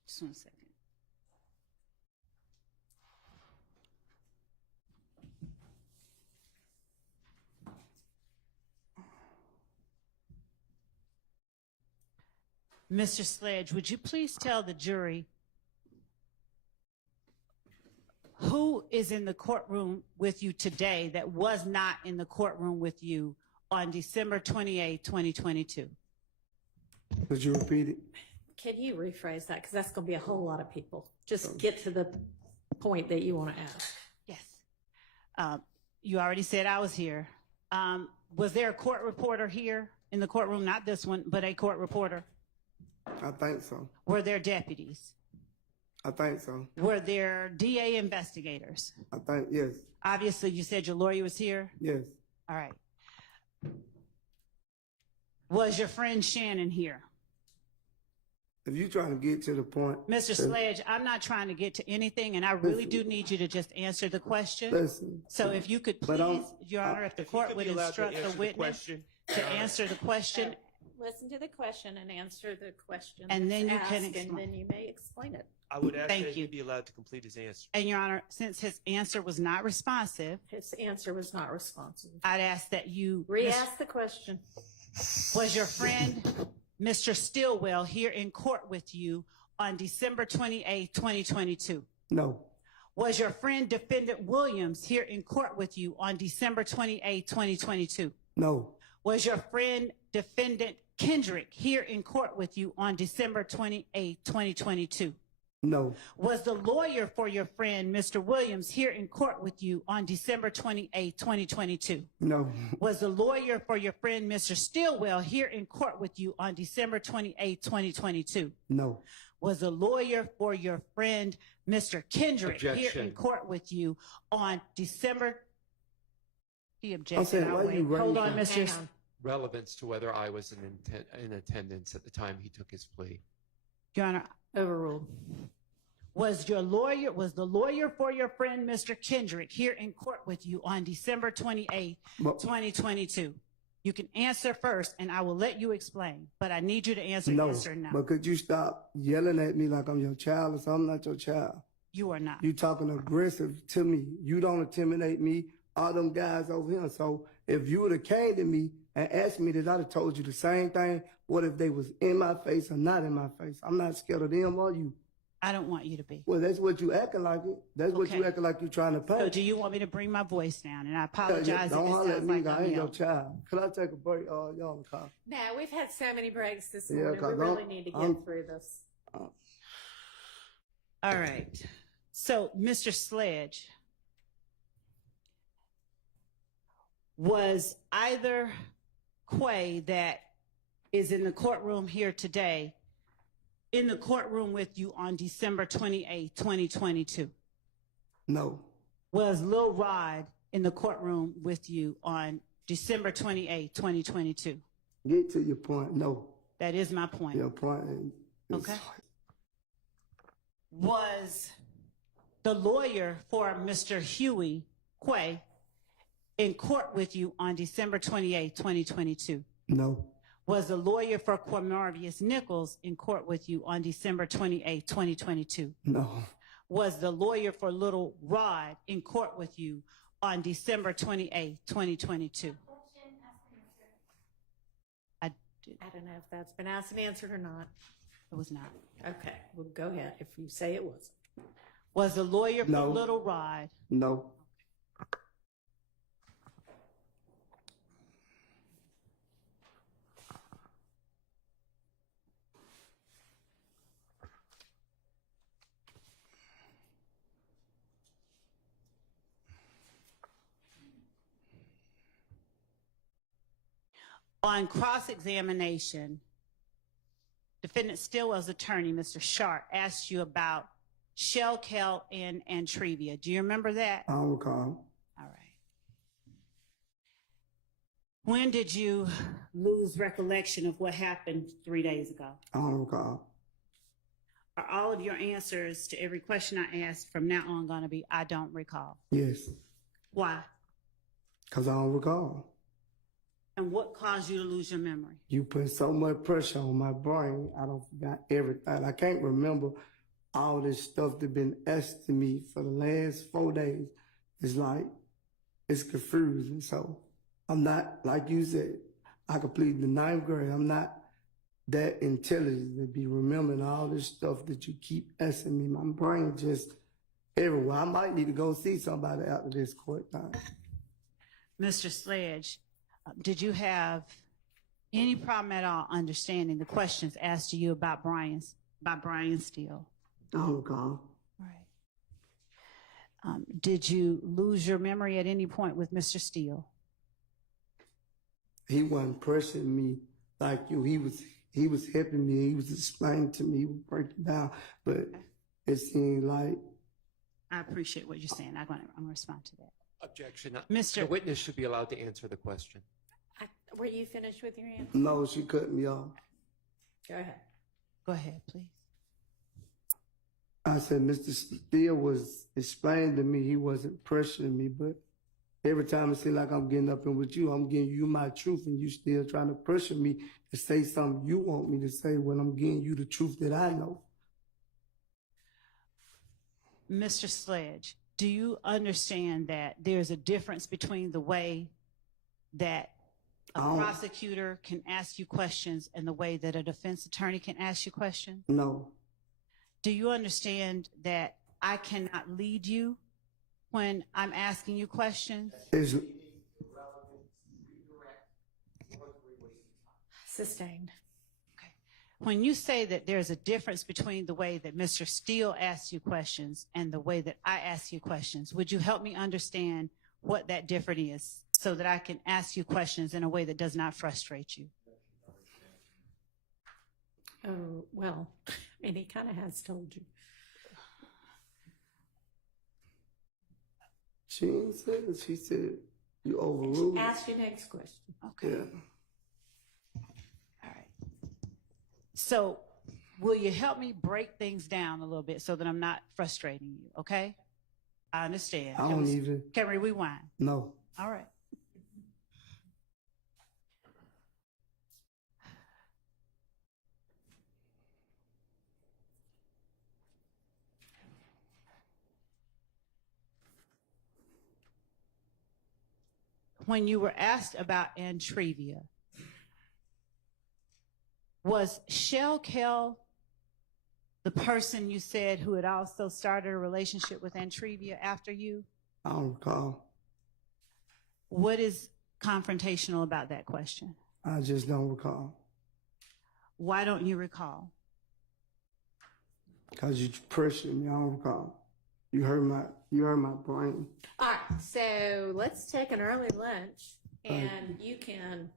Just 1 second. Mr. Sledge, would you please tell the jury who is in the courtroom with you today that was not in the courtroom with you on December 28, 2022? Could you repeat it? Can you rephrase that? Because that's going to be a whole lot of people. Just get to the point that you want to ask. Yes. You already said I was here. Was there a court reporter here in the courtroom? Not this one, but a court reporter? I think so. Were there deputies? I think so. Were there DA investigators? I think, yes. Obviously, you said your lawyer was here. Yes. All right. Was your friend Shannon here? If you're trying to get to the point. Mr. Sledge, I'm not trying to get to anything, and I really do need you to just answer the question. Listen. So if you could But please, Your Honor, if the court would instruct the witness question. to answer the question, Listen to the question and answer the question. And then that's you can asked, explain. And then you may explain it. I would ask Thank that you. he be allowed to complete his answer. and Your Honor, since his answer was not responsive, His answer was not responsive. I'd ask that you Re-ask the question. Was your friend, Mr. Stillwell, here in court with you on December 28, 2022? No. Was your friend, Defendant Williams, here in court with you on December 28, 2022? No. Was your friend, Defendant Kendrick, here in court with you on December 28, 2022? No. Was the lawyer for your friend, Mr. Williams, here in court with you on December 28, 2022? No. Was the lawyer for your friend, Mr. Stillwell, here in court with you on December 28, 2022? No. Was the lawyer for your friend, Mr. Kendrick, here in Objection. court with you on December? He I'm objected. saying, I'll why wait. you Hold raising- on, Mr. Hang on. Relevance to whether I was in attendance at the time he took his plea. Your Honor, Overruled. was the lawyer for your friend, Mr. Kendrick, here in court with you on December 28, But- 2022? You can answer first, and I will let you explain, but I need you to answer No. yes or no. But could you stop yelling at me like I'm your child or something? I'm not your child. You are not. You talking aggressive to me. You don't intimidate me. All them guys over here. So if you would have came to me and asked me this, I'd have told you the same thing. What if they was in my face or not in my face? I'm not scared of them or you. I don't want you to be. Well, that's what you acting like it. That's what you Okay. acting like you trying to So pay. do you want me to bring my voice down? And I apologize Don't if it holler at sounds me. like I I'm ain't your yelling. child. Could I take a break? Y'all in the car. Now, we've had so many breaks this Yeah, morning. We 'cause really need to get I'm- through this. All right. So, Mr. Sledge, was either Quay that is in the courtroom here today in the courtroom with you on December 28, 2022? No. Was Lil Rod in the courtroom with you on December 28, 2022? Get to your point. No. That is my point. Your point is. Okay. Was the lawyer for Mr. Huey Quay in court with you on December 28, 2022? No. Was the lawyer for Cornelius Nichols in court with you on December 28, 2022? No. Was the lawyer for Little Rod in court with you on December 28, 2022? I don't know if that's been asked and answered or not. It was not. Okay, well, go ahead if you say it was. Was the lawyer No. for Little Rod? No. On cross-examination, defendant Stillwell's attorney, Mr. Sharp, asked you about Shell Kel and Antrevia. Do you remember that? I don't recall. All right. When did you lose recollection of what happened 3 days ago? I don't recall. Are all of your answers to every question I ask from now on going to be, I don't recall? Yes. Why? Because I don't recall. And what caused you to lose your memory? You put so much pressure on my brain, I don't forgot everything. I can't remember all this stuff that been asked to me for the last 4 days. It's like, it's confusing. So I'm not, like you said, I completed the 9th grade. I'm not that intelligent to be remembering all this stuff that you keep asking me. My brain just everywhere. I might need to go see somebody after this court time. Mr. Sledge, did you have any problem at all understanding the questions asked to you about Brian Steele? I don't recall. Right. Did you lose your memory at any point with Mr. Steele? He wasn't pressuring me like you. He was helping me. He was explaining to me. He was breaking down. But it seemed like I appreciate what you're saying. I'm going to respond to that. Objection. Mr. The witness should be allowed to answer the question. Were you finished with your answer? no, she cut me off. Go ahead. Go ahead, please. I said, Mr. Steele was explaining to me he wasn't pressuring me, but every time it seems like I'm getting up in with you, I'm giving you my truth, and you still trying to pressure me to say something you want me to say when I'm giving you the truth that I know. Mr. Sledge, do you understand that there's a difference between the way that a prosecutor can ask you questions and the way that a defense attorney can ask you questions? No. Do you understand that I cannot lead you when I'm asking you questions? It's, Sustained. Okay. When you say that there's a difference between the way that Mr. Steele asks you questions and the way that I ask you questions, would you help me understand what that difference is so that I can ask you questions in a way that does not frustrate you? Oh, well, and he kind of has told you. she ain't said it. She said you overruled. Ask your next question. Okay. Yeah. All right. So will you help me break things down a little bit so that I'm not frustrating you, okay? I understand. I don't even. Can we rewind? No. All right. When you were asked about Antrevia, was Shell Kel the person you said who had also started a relationship with Antrevia after you? I don't recall. What is confrontational about that question? I just don't recall. Why don't you recall? Because you pressured me. I don't recall. You hurt my brain. All right, so let's take an early lunch, and you can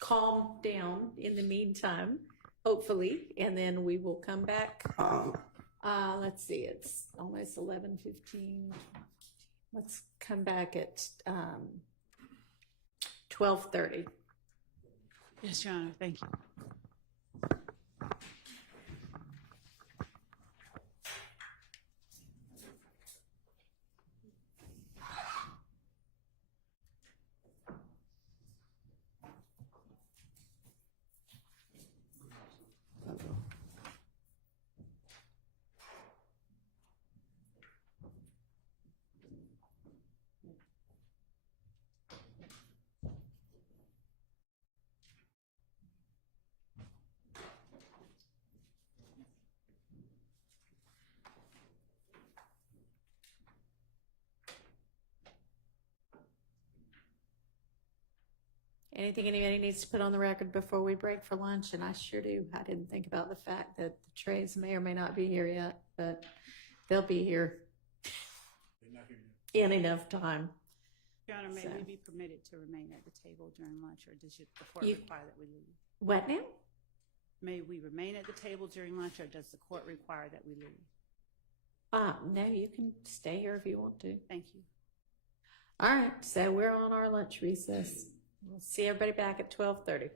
calm down in the meantime, hopefully, and then we will come back. Let's see, it's almost 11:15. Let's come back at 12:30. Yes, Your Honor. Thank you. Anything anybody needs to put on the record before we break for lunch? And I sure do. I didn't think about the fact that the trays may or may not be here yet, but they'll be here in enough time. Your Honor, may So- we be permitted to remain at the table during lunch, or does the court You- require that we leave? What now? May we remain at the table during lunch, or does the court require that we leave? No, you can stay here if you want to. Thank you. All right, so we're on our lunch recess. We'll see everybody back at 12:30.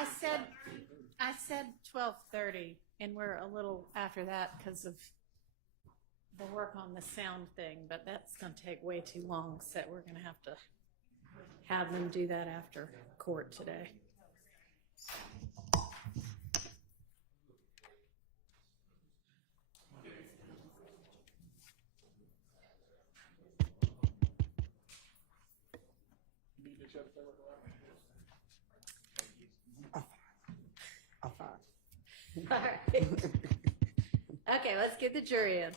I said 12:30, and we're a little after that because of the work on the sound thing, but that's going to take way too long, so we're going to have them do that after court today. I'm fine. All right. Okay, let's get the jury in.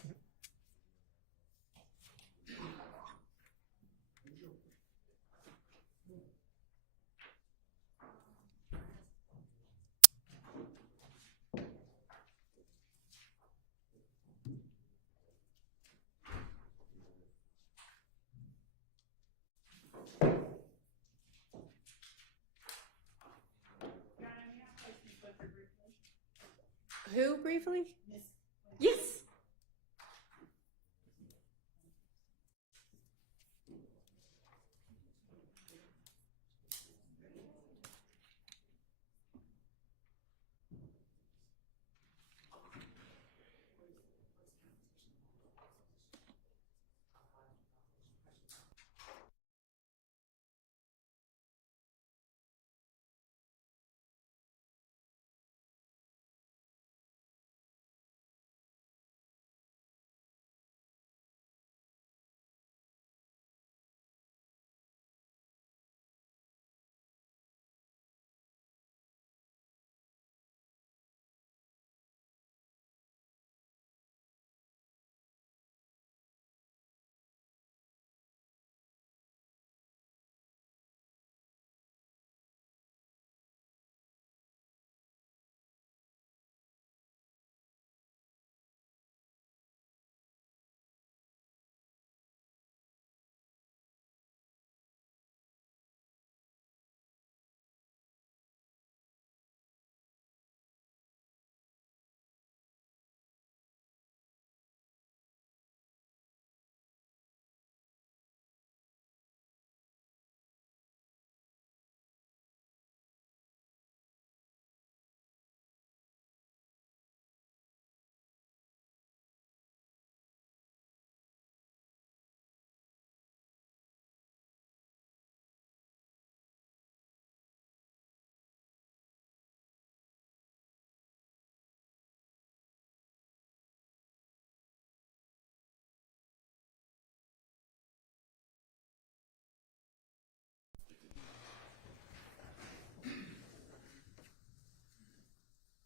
Who briefly? Yes.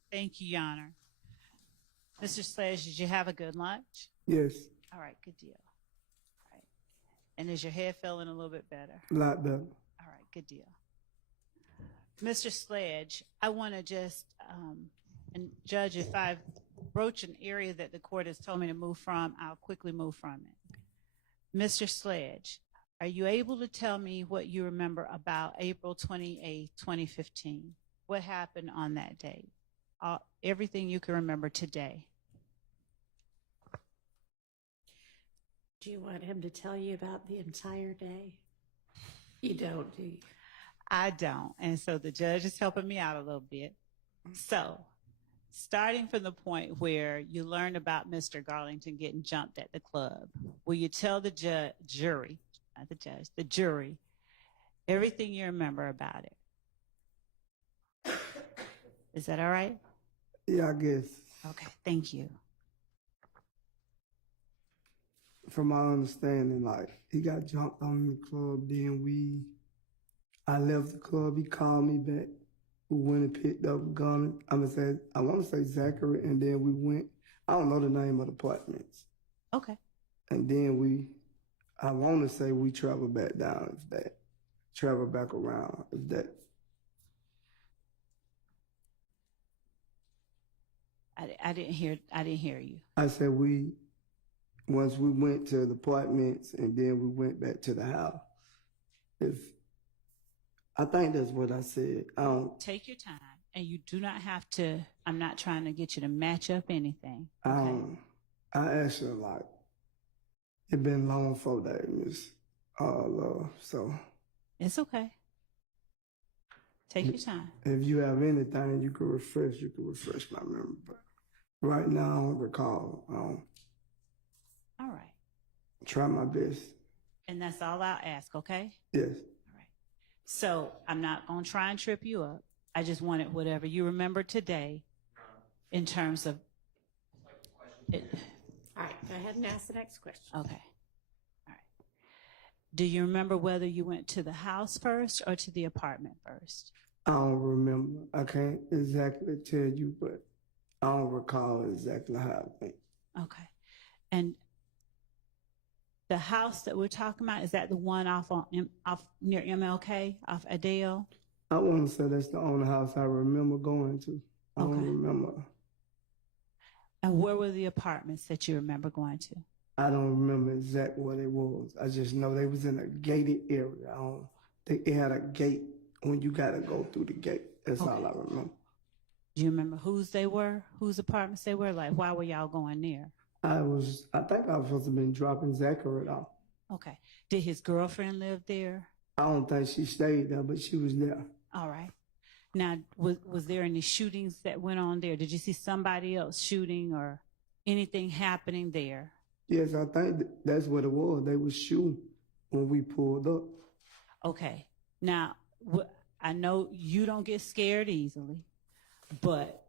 Thank you, Your Honor. Mr. Sledge, did you have a good lunch? Yes, All right, good deal. All right. And is your head feeling a little bit better? a lot better. All right, good deal. Mr. Sledge, I want to just, and Judge, if I broach an area that the court has told me to move from, I'll quickly move from it. Mr. Sledge, are you able to tell me what you remember about April 28th, 2015? What happened on that date? Everything you can remember today. Do you want him to tell you about the entire day? You don't, do you? I don't. And so the judge is helping me out a little bit. So, starting from the point where you learned about Mr. Garlington getting jumped at the club, will you tell the jury, not the judge, the jury, everything you remember about it? Is that all right? Yeah, I guess. Okay, thank you. From my understanding, like, he got jumped on in the club, then I left the club, he called me back. We went and picked up gun. I want to say Zachary, and then we went, I don't know the name of the apartments. Okay. And then I want to say we traveled back down, traveled back around, if that. I didn't hear you. I said once we went to the apartments and then we went back to the house. I think that's what I said. Take your time, and you do not have to. I'm not trying to get you to match up anything. Okay? I actually it been long 4 days, Miss. So It's okay. Take your time. If you have anything you can refresh my memory. But right now, I don't recall. All right. Try my best. And that's all I'll ask, okay? Yes. All right. So I'm not going to try and trip you up. I just wanted whatever you remember today in terms of it. All right, go ahead and ask the next question. Okay. All right. Do you remember whether you went to the house first or to the apartment first? I don't remember. I can't exactly tell you, but I don't recall exactly how I went. Okay. And the house that we're talking about, is that the one off near MLK, off Adele? I want to say that's the only house I remember going to. I Okay. don't remember. And where were the apartments that you remember going to? I don't remember exactly what it was. I just know they was in a gated area. It had a gate when you got to go through the gate. That's all I remember. Do you remember whose they were, whose apartments they were? Like, why were y'all going there? I think I was supposed to have been dropping Zachary off. Okay. Did his girlfriend live there? I don't think she stayed there, but she was there. All right. Now, was there any shootings that went on there? Did you see somebody else shooting or anything happening there? Yes, I think that's what it was. They was shooting when we pulled up. Okay. Now, I know you don't get scared easily, but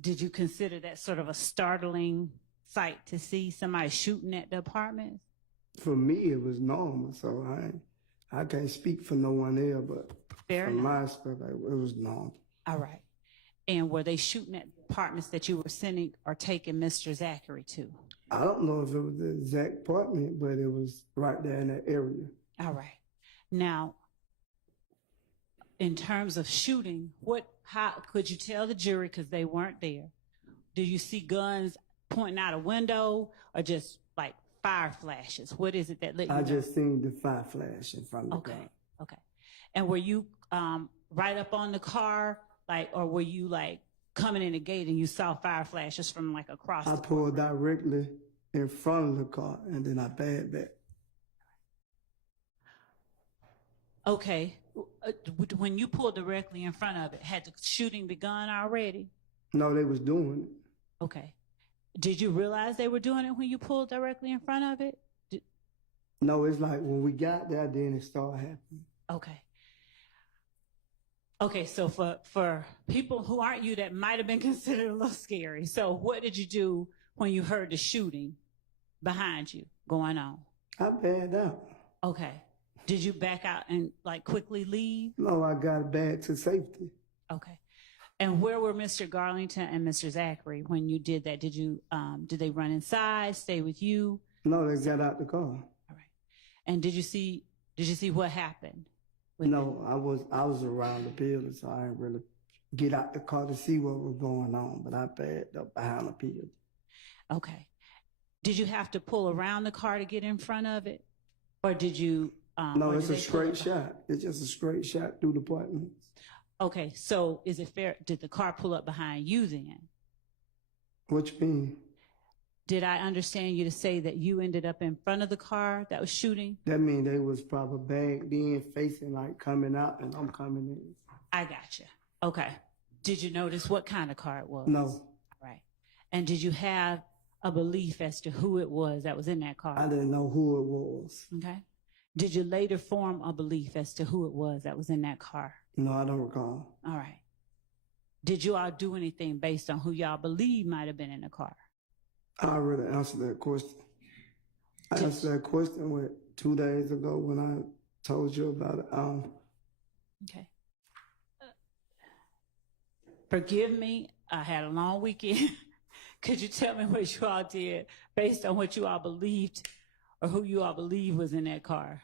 did you consider that sort of a startling sight to see somebody shooting at the apartments? For me, it was normal, so I can't speak for no one else, but Fair from enough. my perspective, it was normal. All right. And were they shooting at apartments that you were sending or taking Mr. Zachary to? I don't know if it was the exact apartment, but it was right there in that area. All right. Now, in terms of shooting, how could you tell the jury, because they weren't there? Do you see guns pointing out a window or just like fire flashes? What is it that let you I know? just seen the fire flash in front of the Okay. car. Okay. And were you right up on the car, or were you like coming in the gate and you saw fire flashes from like across I the pulled directly in front of the car, and then I backed back. Okay. When you pulled directly in front of it, had the shooting begun already? No, they was doing it. Okay. Did you realize they were doing it when you pulled directly in front of it? No, it's like when we got there, then it started happening. Okay. Okay, so for people who aren't you, that might have been considered a little scary. So what did you do when you heard the shooting behind you going on? I backed out. Okay. Did you back out and like quickly leave? No, I got back to safety. Okay. And where were Mr. Garlington and Mr. Zachary when you did that? Did they run inside, stay with you? No, they got out the car. All right. And did you see what happened? No, I was around the building, so I didn't really get out the car to see what was going on, but I backed up behind the building. Okay. Did you have to pull around the car to get in front of it? Or did you... No, or it's did a they pull straight it shot. It's just a straight shot through the apartments. Okay, so is it fair, did the car pull up behind you then? What you mean? Did I understand you to say that you ended up in front of the car that was shooting? That mean they was probably bagged in, facing like coming out, and I'm coming in. I gotcha. Okay. Did you notice what kind of car it was? No, All right. And did you have a belief as to who it was that was in that car? I didn't know who it was. Okay. Did you later form a belief as to who it was that was in that car? No, I don't recall. All right. Did you all do anything based on who y'all believe might have been in the car? I already answered that question. I answered that question 2 days ago when I told you about it. Okay. Forgive me. I had a long weekend. Could you tell me what you all did based on what you all believed or who you all believe was in that car?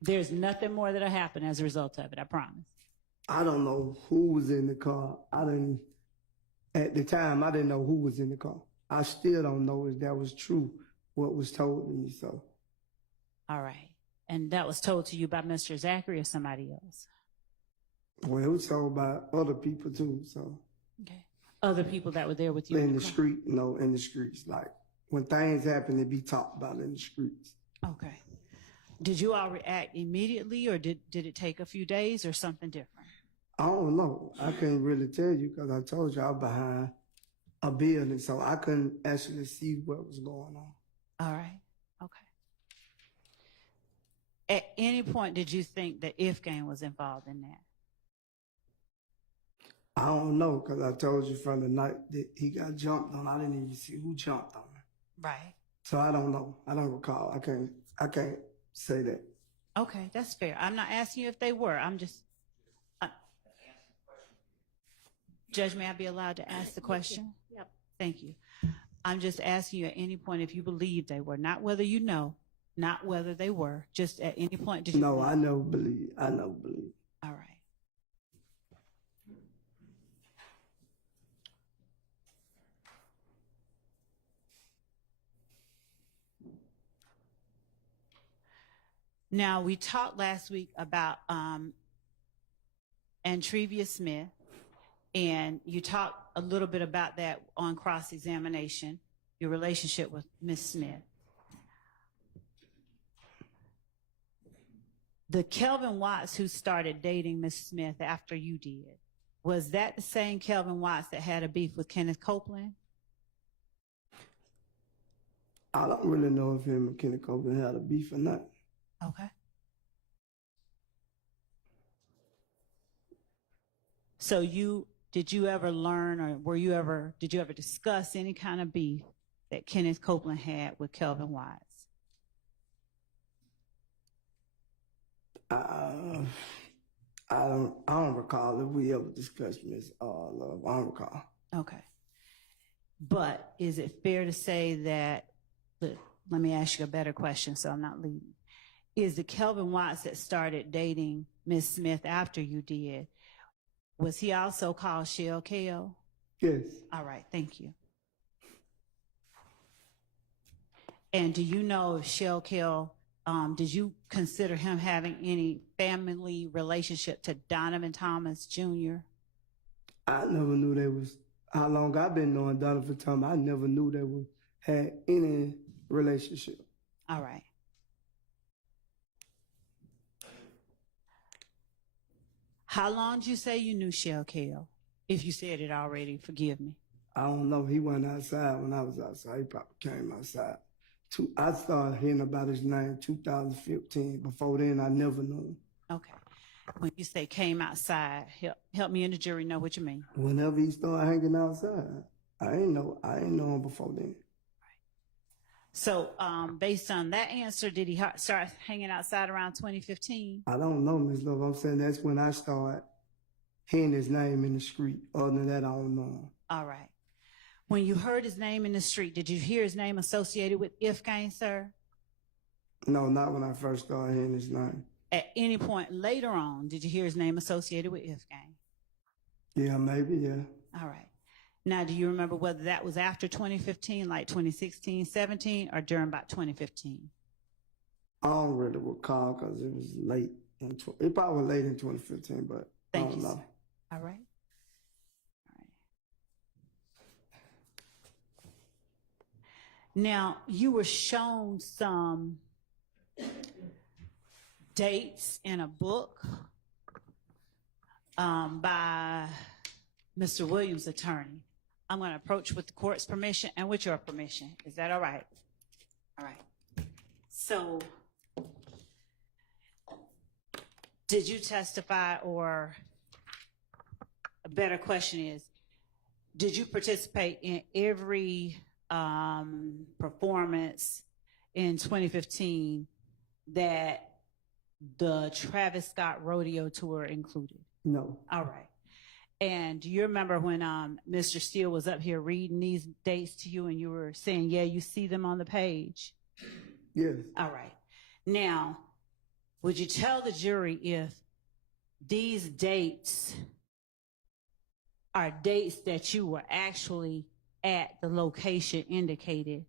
There's nothing more that'll happen as a result of it, I promise. I don't know who was in the car. At the time, I didn't know who was in the car. I still don't know if that was true, what was told to me, so. All right. And that was told to you by Mr. Zachary or somebody else? Well, it was told by other people too, so. Okay. Other people that were there with you In the car? street, in the streets. Like, when things happen, it be talked about in the streets. Okay. Did you all react immediately, or did it take a few days or something different? I don't know. I can't really tell you because I told you I was behind a building, so I couldn't actually see what was going on. All right. Okay. At any point, did you think that Ifgane was involved in that? I don't know because I told you from the night that he got jumped on, I didn't even see who jumped on him. Right. So I don't know. I don't recall. I can't say that. Okay, that's fair. I'm not asking you if they were. I'm just. Judge, may I be allowed to ask the question? Yep. Thank you. I'm just asking you at any point if you believe they were, not whether you know, not whether they were, just at any point did you No, believe? I never believe. I never believe. All right. Now, we talked last week about Antrevia Smith, and you talked a little bit about that on cross-examination, your relationship with Ms. Smith. The Kelvin Watts who started dating Ms. Smith after you did, was that the same Kelvin Watts that had a beef with Kenneth Copeland? I don't really know if him and Kenny Copeland had a beef or not. Okay. So did you ever learn, or did you ever discuss any kind of beef that Kenneth Copeland had with Kelvin Watts? I don't recall if we ever discussed Miss Love. I don't recall. Okay. But is it fair to say that, let me ask you a better question so I'm not leading. Is the Kelvin Watts that started dating Miss Smith after you did, was he also called Shell KO? Yes. All right, thank you. And do you know if Shell KO, did you consider him having any family relationship to Donovan Thomas Jr.? I never knew they was, how long I've been knowing Donovan Thomas, I never knew they had any relationship. All right. How long did you say you knew Shell KO? If you said it already, forgive me. I don't know. He went outside when I was outside. He probably came outside. I started hearing about his name 2015. Before then, I never knew him. Okay. When you say came outside, help me and the jury know what you mean. Whenever he started hanging outside, I ain't know him before then. So, based on that answer, did he start hanging outside around 2015? I don't know, Ms. Love. I'm saying that's when I started hearing his name in the street. Other than that, I don't know him. All right. When you heard his name in the street, did you hear his name associated with Ifgane, sir? No, not when I first started hearing his name. At any point later on, did you hear his name associated with Ifgane? Yeah, maybe, yeah. All right. Now, do you remember whether that was after 2015, like 2016, 17, or during about 2015? I don't really recall because it was late. It probably was late in 2015, but Thank I don't you, know. sir. All right. All right. Now, you were shown some dates in a book by Mr. Williams' attorney. I'm going to approach with the court's permission and with your permission. Is that all right? All right. So, did you testify, or a better question is, did you participate in every performance in 2015 that the Travis Scott Rodeo Tour included? No. All right. And do you remember when Mr. Steele was up here reading these dates to you and you were saying, yeah, you see them on the page? Yes. All right. Now, would you tell the jury if these dates are dates that you were actually at the location indicated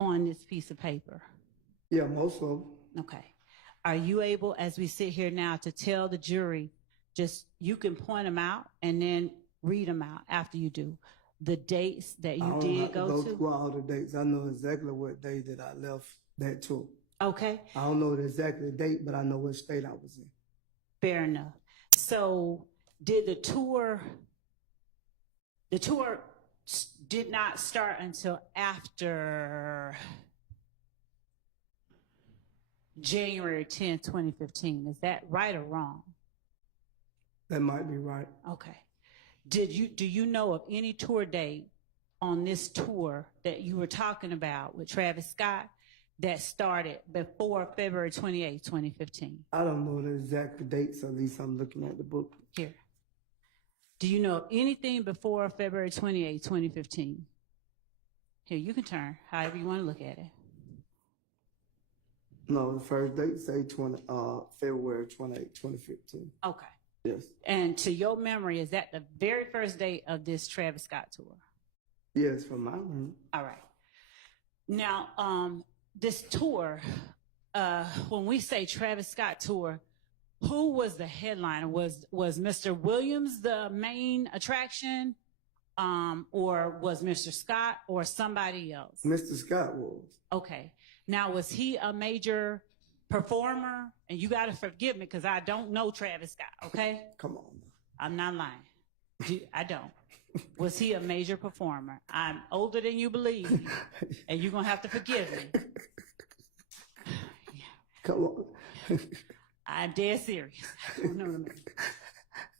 on this piece of paper? Yeah, most of them. Okay. Are you able, as we sit here now, to tell the jury, just you can point them out and then read them out after you do, the dates that you did go I don't have to to? go through all the dates. I know exactly what day that I left that tour. Okay, I don't know the exact date, but I know what state I was in. fair enough. So did the tour did not start until after January 10th, 2015. Is that right or wrong? That might be right. Okay. Do you know of any tour date on this tour that you were talking about with Travis Scott that started before February 28th, 2015? I don't know the exact dates, at least I'm looking at the book. Here. Do you know of anything before February 28th, 2015? Here, you can turn however you want to look at it. No, the first date say February 28, 2015. Okay. Yes. And to your memory, is that the very first date of this Travis Scott tour? Yes, from my memory. All right. Now, this tour, when we say Travis Scott tour, who was the headliner? Was Mr. Williams the main attraction, or was Mr. Scott or somebody else? Mr. Scott was. Okay. Now, was he a major performer? And you got to forgive me because I don't know Travis Scott, okay? Come on. I'm not lying. I don't. Was he a major performer? I'm older than you believe, and you're going to have to forgive me. Come on. I'm dead serious. I don't know what I mean.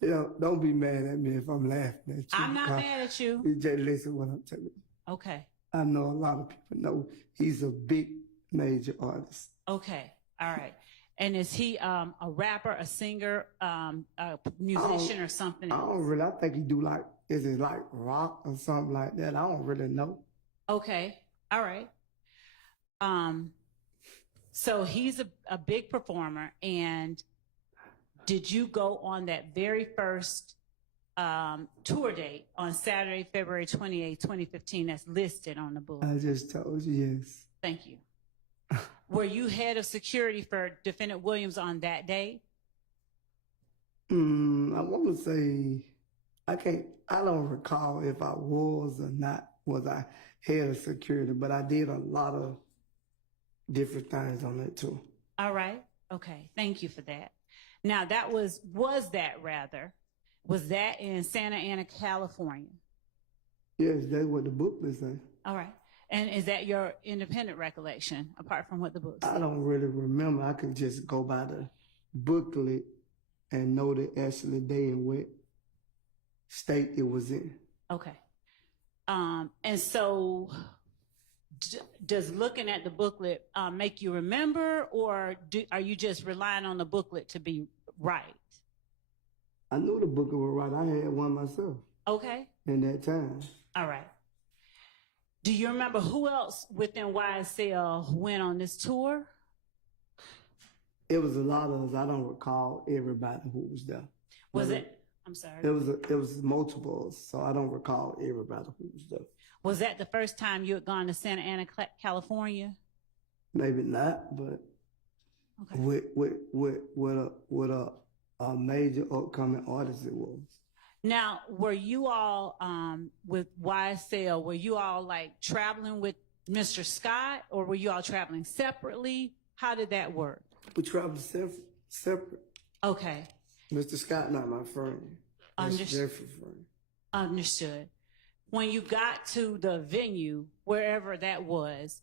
You know, don't be mad at me if I'm laughing at you. I'm not mad at you. You just listen what I'm telling you. Okay. I know a lot of people know he's a big major artist. Okay. All right. And is he a rapper, a singer, a musician, or something I else? don't really. I think he do like, is it like rock or something like that? I don't really know. Okay. All right. So he's a big performer. And did you go on that very first tour date on Saturday, February 28, 2015, that's listed on the book? I just told you yes. Thank you. Were you head of security for Defendant Williams on that day? I want to say, I don't recall if I was or not, was I head of security, but I did a lot of different things on that too. All right. Okay. Thank you for that. Now was that in Santa Ana, California? Yes, that's what the booklet says. All right. And is that your independent recollection, apart from what the book says? I don't really remember. I could just go by the booklet and know the actual day and what state it was in. Okay. And so does looking at the booklet make you remember, or are you just relying on the booklet to be right? I knew the booklet was right. I had one myself. Okay. In that time. All right. Do you remember who else within YSL went on this tour? It was a lot of us. I don't recall everybody who was there. Was it? I'm sorry. It was multiple, so I don't recall everybody who was there. Was that the first time you had gone to Santa Ana, California? Maybe not, but okay. with a major upcoming artist it was. Now, were you all with YSL? Were you all like traveling with Mr. Scott, or were you all traveling separately? How did that work? We traveled separate. Okay. Mr. Scott, not my friend. Understood. Friend. Understood. When you got to the venue, wherever that was,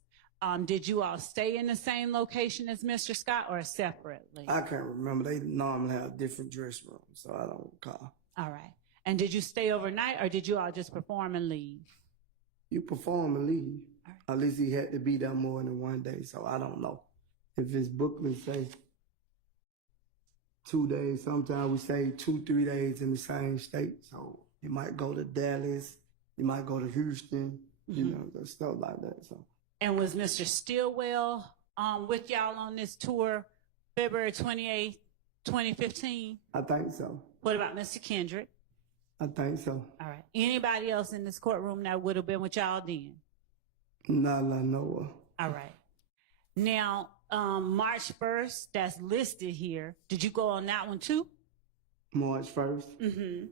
did you all stay in the same location as Mr. Scott or separately? I can't remember. They normally have different dress rooms, so I don't recall. All right. And did you stay overnight, or did you all just perform and leave? You perform and leave. Right. At least he had to be there more than one day, so I don't know. If his booklet say 2 days, sometimes we say 2-3 days in the same state. So you might go to Dallas, you might go to Houston, you know, stuff like that. So. And was Mr. Stillwell with y'all on this tour February 28th, 2015? I think so. What about Mr. Kendrick? I think so. All right. Anybody else in this courtroom that would have been with y'all then? Not I know of. All right. Now, March 1st, that's listed here. Did you go on that one too? March 1st? Mm-hmm.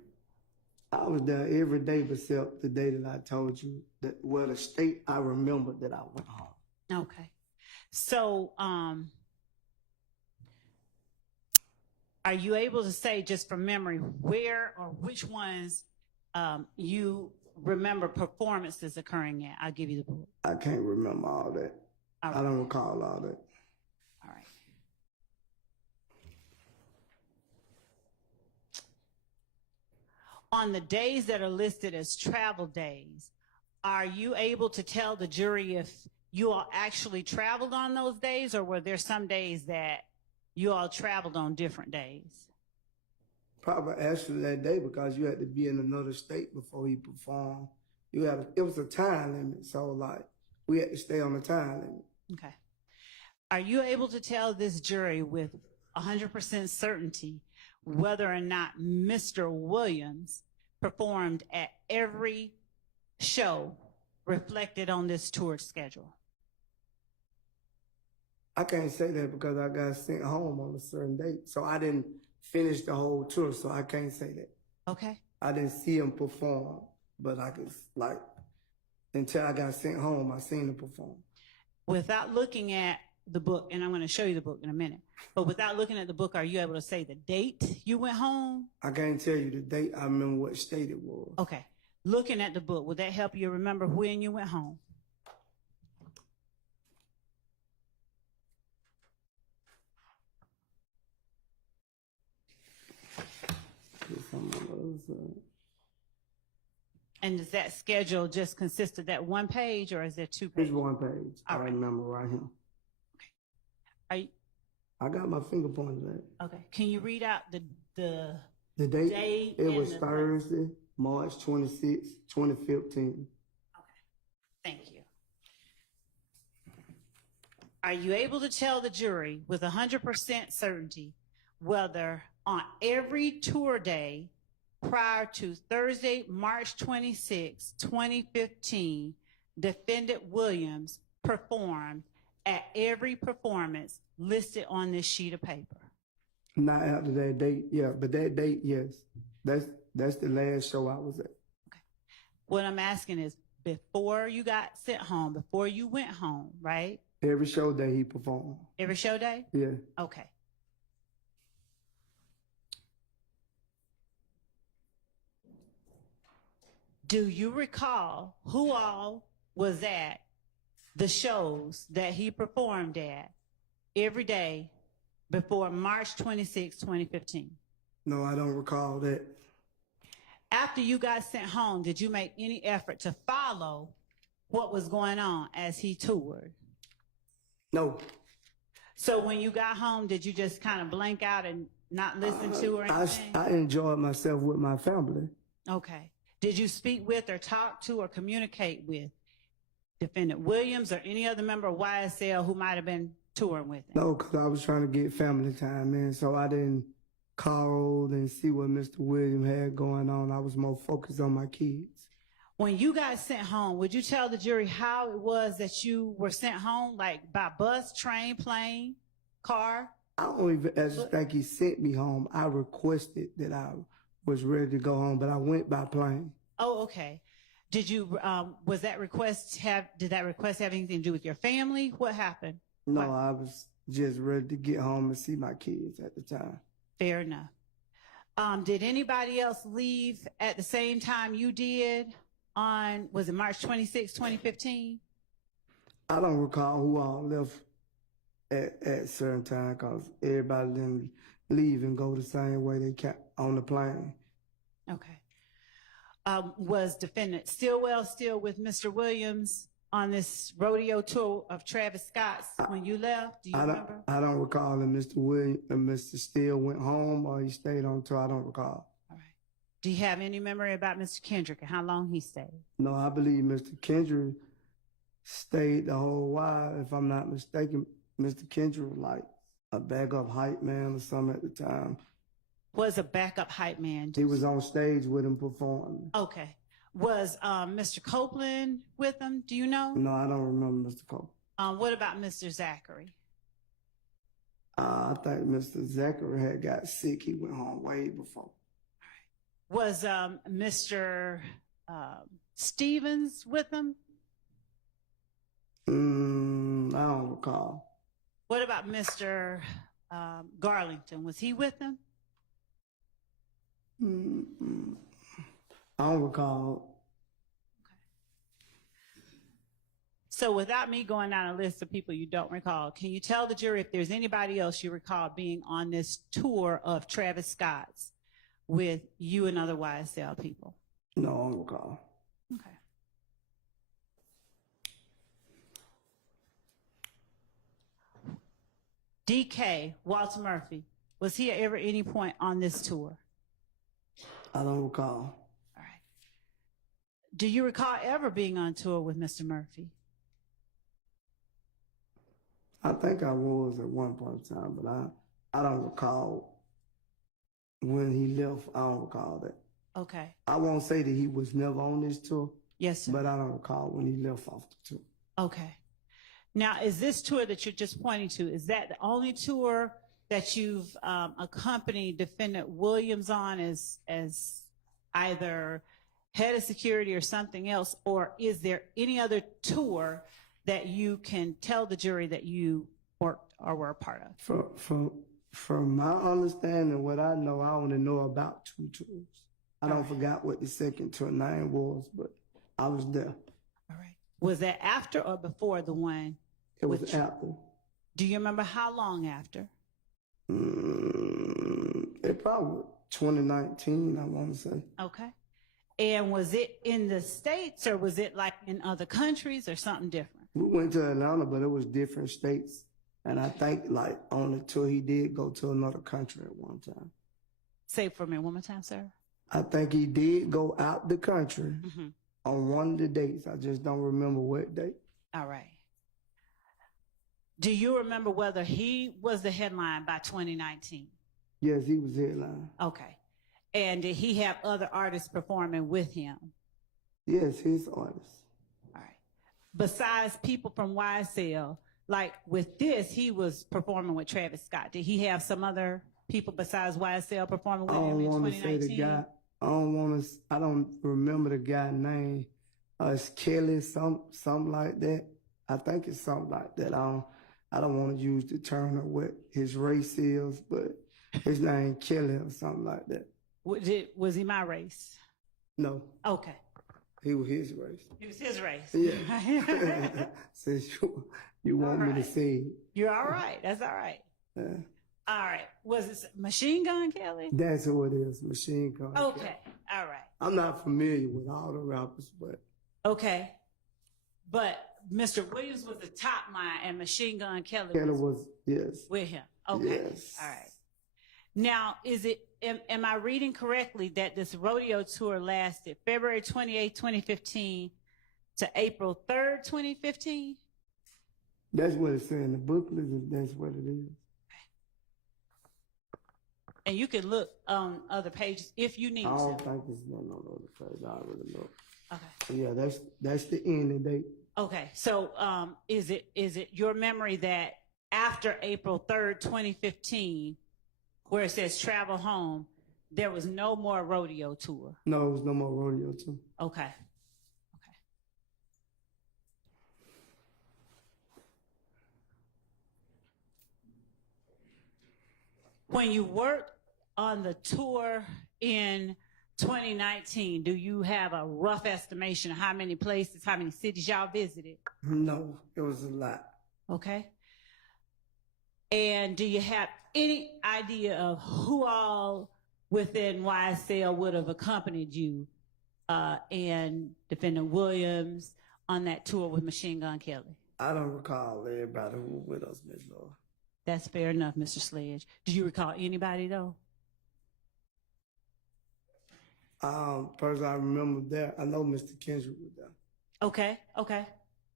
I was there every day except the day that I told you that, well, the state I remember that I went home. Okay. So, are you able to say, just from memory, where or which ones you remember performances occurring at? I'll give you the book. I can't remember all that. All I right. don't recall all that. All right. On the days that are listed as travel days, are you able to tell the jury if you all actually traveled on those days, or were there some days that you all traveled on different days? Probably actually that day because you had to be in another state before he performed. It was a time limit, so like we had to stay on the time limit. Okay. Are you able to tell this jury with 100% certainty whether or not Mr. Williams performed at every show reflected on this tour schedule? I can't say that because I got sent home on a certain date, so I didn't finish the whole tour, so I can't say that. Okay. I didn't see him perform, but I could, like, until I got sent home, I seen him perform. Without looking at the book, and I'm going to show you the book in a minute, but without looking at the book, are you able to say the date you went home? I can't tell you the date. I remember what state it was. Okay. Looking at the book, would that help you remember when you went home? It's on the other side. And does that schedule just consist of that one page, or is there two It's pages? one page. All I right. remember right here. Are you, I got my finger pointed at it. okay. Can you read out the The date, date it and was the- Thursday, March 26, 2015. Thank you. Are you able to tell the jury with 100% certainty whether on every tour day prior to Thursday, March 26, 2015, Defendant Williams performed at every performance listed on this sheet of paper? Not after that date, yeah, but that date, yes. That's the last show I was at. What I'm asking is, before you got sent home, before you went home, right? Every show that he performed. Every show day? Yeah. Okay. Do you recall who all was at the shows that he performed at every day before March 26, 2015? No, I don't recall that. After you got sent home, did you make any effort to follow what was going on as he toured? No. So when you got home, did you just kind of blank out and not listen to or anything? I enjoyed myself with my family. Okay. Did you speak with or talk to or communicate with Defendant Williams or any other member of YSL who might have been touring with him? No, because I was trying to get family time in, so I didn't call and see what Mr. Williams had going on. I was more focused on my kids. When you got sent home, would you tell the jury how it was that you were sent home, like by bus, train, plane, car? I don't even actually think he sent me home. I requested that I was ready to go home, but I went by plane. Oh, okay. Did you, did that request have anything to do with your family? What happened? No, What? I was just ready to get home and see my kids at the time. Fair enough. Did anybody else leave at the same time you did on, was it March 26, 2015? I don't recall who all left at certain time because everybody didn't leave and go the same way they kept on the plane. Okay. Was Defendant Stillwell still with Mr. Williams on this rodeo tour of Travis Scott's when you left? Do you remember? I don't recall if Mr. Williams and Mr. Steele went home or he stayed on tour. I don't recall. All right. Do you have any memory about Mr. Kendrick and how long he stayed? No, I believe Mr. Kendrick stayed the whole while. If I'm not mistaken, Mr. Kendrick was like a backup hype man or something at the time. Was a backup hype man? He was on stage with him performing. Okay. Was Mr. Copeland with him? Do you know? No, I don't remember Mr. Cole. What about Mr. Zachary? I think Mr. Zachary had got sick. He went home way before. Was Mr. Stevens with him? I don't recall. What about Mr. Garlington? Was he with them? I don't recall. So without me going down a list of people you don't recall, can you tell the jury if there's anybody else you recall being on this tour of Travis Scott's with you and other YSL people? No, I don't recall. Okay. DK, Walter Murphy, was he ever any point on this tour? I don't recall. All right. Do you recall ever being on tour with Mr. Murphy? I think I was at one point in time, but I don't recall when he left. I don't recall that. Okay. I won't say that he was never on this tour, Yes, sir. but I don't recall when he left off the tour. Okay. Now, is this tour that you're just pointing to, is that the only tour that you've accompanied Defendant Williams on as either head of security or something else, or is there any other tour that you can tell the jury that you worked or were a part of? From my understanding, what I know, I only know about 2 tours. I don't forgot what the second tour name was, but I was there. All right. Was that after or before the one? It was after. Do you remember how long after? It probably 2019, I want to say. Okay. And was it in the States or was it like in other countries or something different? We went to Atlanta, but it was different states. And I think like on the tour, he did go to another country at one time. Say it for me one more time, sir. I think he did go out the country on one of the dates. I just don't remember what date. All right. Do you remember whether he was the headline by 2019? Yes, he was headline. Okay. And did he have other artists performing with him? Yes, his artist. All right. Besides people from YSL, like with this, he was performing with Travis Scott. Did he have some other people besides YSL performing with I him don't in want to 2019? say the guy. I don't remember the guy's name. It's Kelly, something like that. I think it's something like that. I don't want to use the term of what his race is, but his name Kelly or something like that. Was he my race? No, Okay. he was his race. He was his race. Yeah. Since you want me to say it. You're all right. That's all right. Yeah. All right. Was it Machine Gun Kelly? That's who it is, Machine Gun. Okay. All right. I'm not familiar with all the rappers, but Okay. But Mr. Williams was the top line and Machine Gun Kelly Kelly was was, yes. with him. Okay. Yes. All right. Now, am I reading correctly that this rodeo tour lasted February 28, 2015 to April 3rd, 2015? That's what it's saying in the booklet, if that's what it is. And you can look on other pages if you need I don't to. think it's no other page. I already know. Okay. Yeah, that's the ending date. Okay. So, is it your memory that after April 3rd, 2015, where it says travel home, there was no more rodeo tour? No, it was no more rodeo too. Okay. Okay. When you worked on the tour in 2019, do you have a rough estimation of how many places, how many cities y'all visited? No, it was a lot. Okay. And do you have any idea of who all within YSL would have accompanied you and Defendant Williams on that tour with Machine Gun Kelly? I don't recall everybody who was with us, Miss Laura. That's fair enough, Mr. Sledge. Do you recall anybody though? Person I remember there, I know Mr. Kendrick was there. Okay, okay.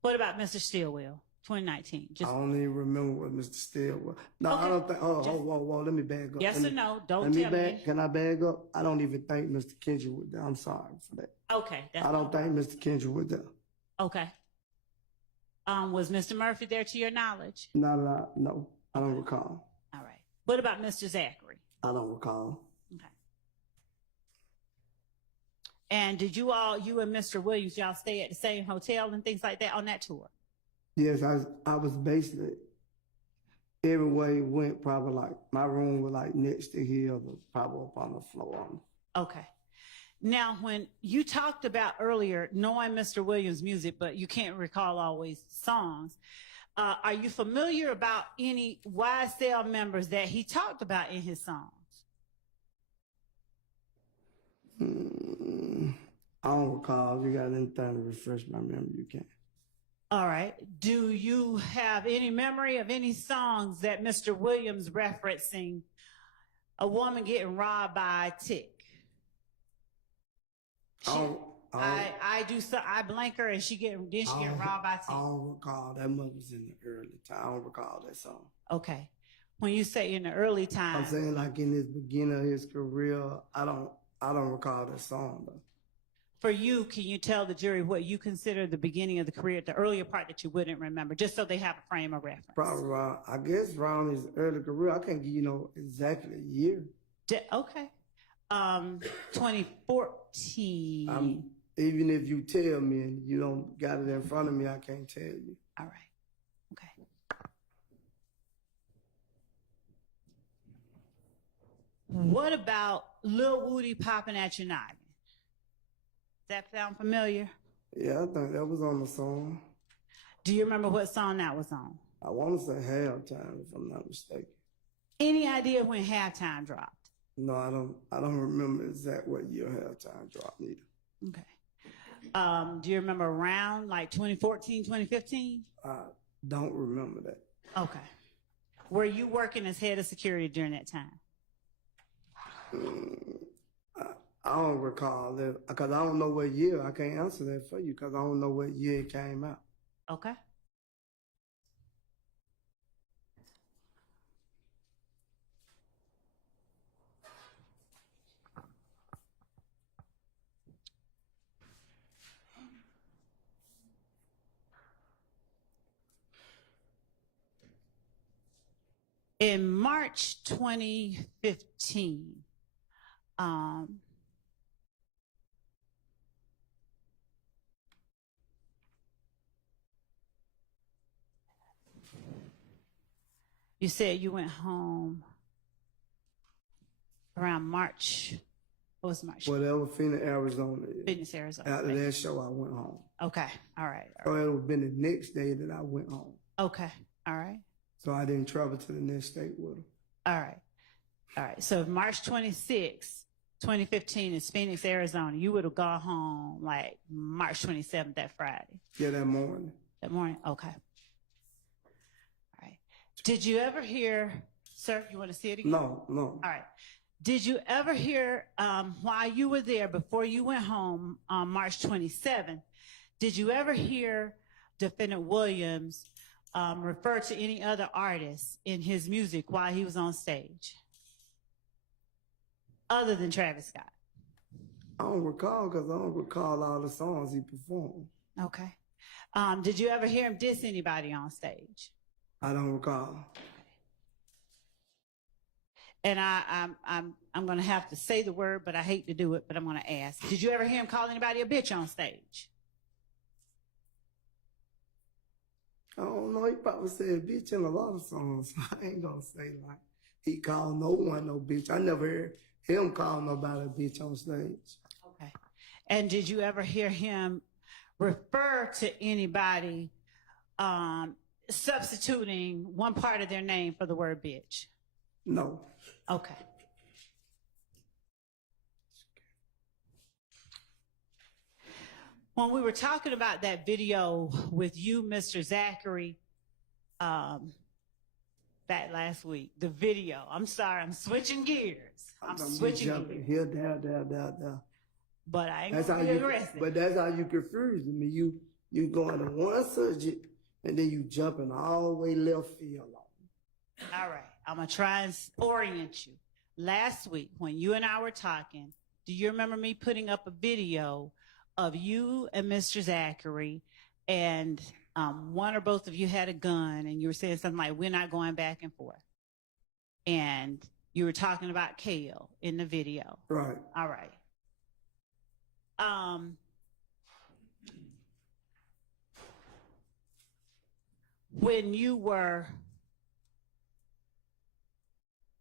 What about Mr. Stillwell, 2019? Just I don't even remember what Mr. Steele was. No, Okay. I don't think. Oh, Just- whoa, let me back up. yes Let or me- no? Don't Let me tell back. me. Can I bag up? I don't even think Mr. Kendrick was there. I'm sorry for that. Okay, that's I don't think Mr. Kendrick was there. okay. Was Mr. Murphy there to your knowledge? No, I don't recall. All right. What about Mr. Zachary? I don't recall. Okay. And did you and Mr. Williams, y'all stay at the same hotel and things like that on that tour? Yes, I was basically everywhere it went. Probably like my room was like next to his, was probably up on the floor. Okay. Now, when you talked about earlier knowing Mr. Williams' music, but you can't recall always songs, are you familiar about any YSL members that he talked about in his songs? I don't recall. If you got anything to refresh my memory, you can. All right. Do you have any memory of any songs that Mr. Williams referencing a woman getting robbed by a tick? I do so. I blank her and she get robbed by a tick. I don't recall. That much was in the early time. I don't recall that song. Okay. When you say in the early time, I'm saying like in his beginning of his career, I don't recall that song though. for you, can you tell the jury what you consider the beginning of the career, the earlier part that you wouldn't remember, just so they have a frame of reference? Probably around, I guess around his early career. I can't give you exactly a year. Okay. 2014. Even if you tell me and you don't got it in front of me, I can't tell you. All right. Okay. What about Lil Woody popping at your noggin? Does that sound familiar? Yeah, I think that was on the song. Do you remember what song that was on? I want to say Halftime, if I'm not mistaken. Any idea when Halftime dropped? No, I don't remember exactly what year Halftime dropped either. Okay. Do you remember around like 2014, 2015? I don't remember that. Okay. Were you working as head of security during that time? I don't recall that because I don't know what year. I can't answer that for you because I don't know what year it came out. Okay. In March 2015, you said you went home around March. What was March? Whatever Phoenix, Arizona is. Phoenix, Arizona. After that show, I went home. Okay. All right. So it would have been the next day that I went home. Okay. All right. So I didn't travel to the next state with them. All right. All right. So March 26, 2015 is Phoenix, Arizona. You would have gone home like March 27th, that Friday. Yeah, that morning. That morning? Okay. All right. Did you ever hear, sir, you want to see it again? No. All right. Did you ever hear, while you were there, before you went home on March 27th, did you ever hear Defendant Williams refer to any other artists in his music while he was on stage? Other than Travis Scott? I don't recall because I don't recall all the songs he performed. Okay. Did you ever hear him diss anybody on stage? I don't recall. And I'm going to have to say the word, but I hate to do it, but I'm going to ask. Did you ever hear him call anybody a bitch on stage? I don't know. He probably said bitch in a lot of songs. I ain't going to say like he called no one no bitch. I never heard him call nobody a bitch on stage. Okay. And did you ever hear him refer to anybody substituting one part of their name for the word bitch? No. Okay. When we were talking about that video with you, Mr. Zachary, back last week, the video, I'm sorry, I'm switching gears. I'm switching gears. Here, there. But I ain't gonna be aggressive. But that's how you confuse me. You going to one subject and then you jumping all the way left field. All right, I'm gonna try and orient you. Last week, when you and I were talking, do you remember me putting up a video of you and Mr. Zachary, and one or both of you had a gun, and you were saying something like, "We're not going back and forth," and you were talking about Kale in the video. Right. All right. when you were,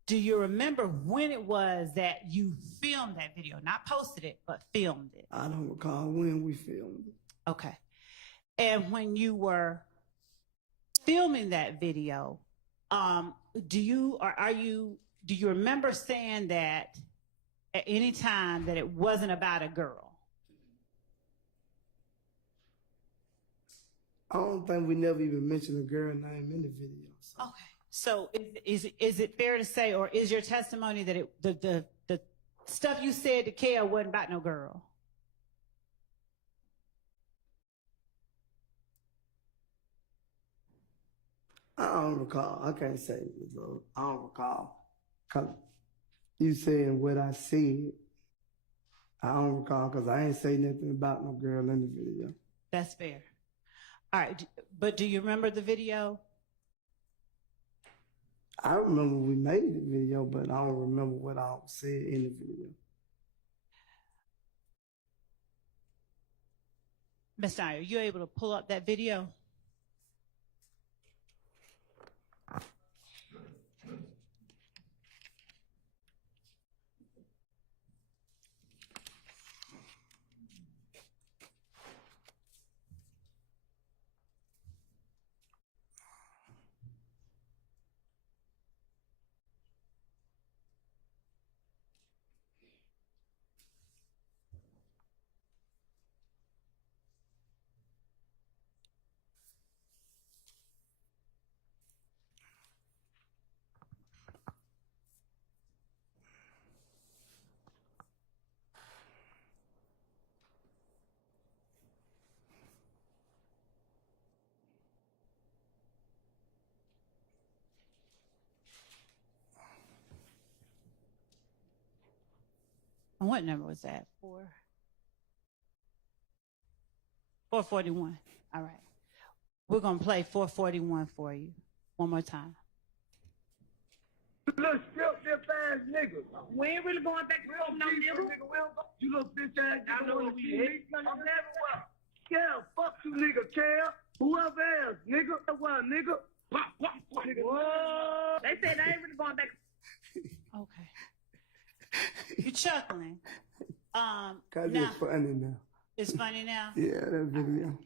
do you remember when it was that you filmed that video? Not posted it, but filmed it. I don't recall when we filmed it. Okay. And when you were filming that video, do you remember saying that at any time that it wasn't about a girl? I don't think we never even mentioned a girl name in the video. So. Okay. So is it fair to say, or is your testimony that the stuff you said to Kale wasn't about no girl? I don't recall. I can't say, bro. I don't recall. 'Cause you saying what I said, I don't recall because I ain't say nothing about no girl in the video. That's fair. All right. But do you remember the video? I remember we made the video, but I don't remember what I said in the video. Ms. Dyer, are you able to pull up that video? And what number was that? 441. All right. We're going to play 441 for you one more time. You little strip ass nigga. We ain't really going back and forth no nigga. You little bitch ass nigga. I know what we hate. I'm never well. Yeah, fuck you nigga, Cal. Whoever else, nigga. Well, nigga. Pop, nigga. Whoa. They said I ain't really going back. Okay. You're chuckling. Cause now, it's funny now. It's funny now? Yeah, that video.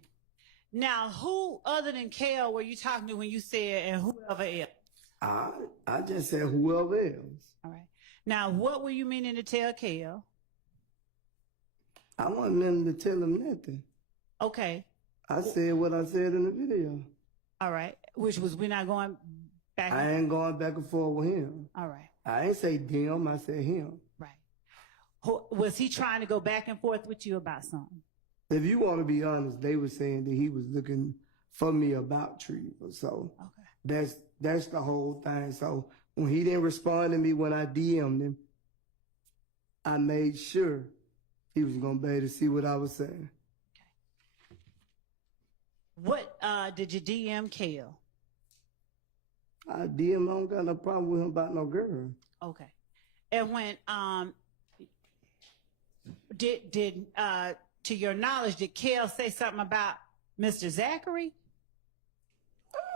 Now, who other than Kale were you talking to when you said, and whoever else? I just said whoever else. All right. Now, what were you meaning to tell Kale? I wasn't meaning to tell him nothing. Okay. I said what I said in the video. All right. Which was we're not going back. I ain't going back and forth with him. All right. I ain't say them, I said him. Right. Was he trying to go back and forth with you about something? If you want to be honest, they were saying that he was looking for me about Treva. So Okay. that's the whole thing. So when he didn't respond to me when I DM'd him, I made sure he was going to be able to see what I was saying. What did you DM Kale? I DM, I don't got no problem with him about no girl. Okay. And when did to your knowledge, did Kale say something about Mr. Zachary?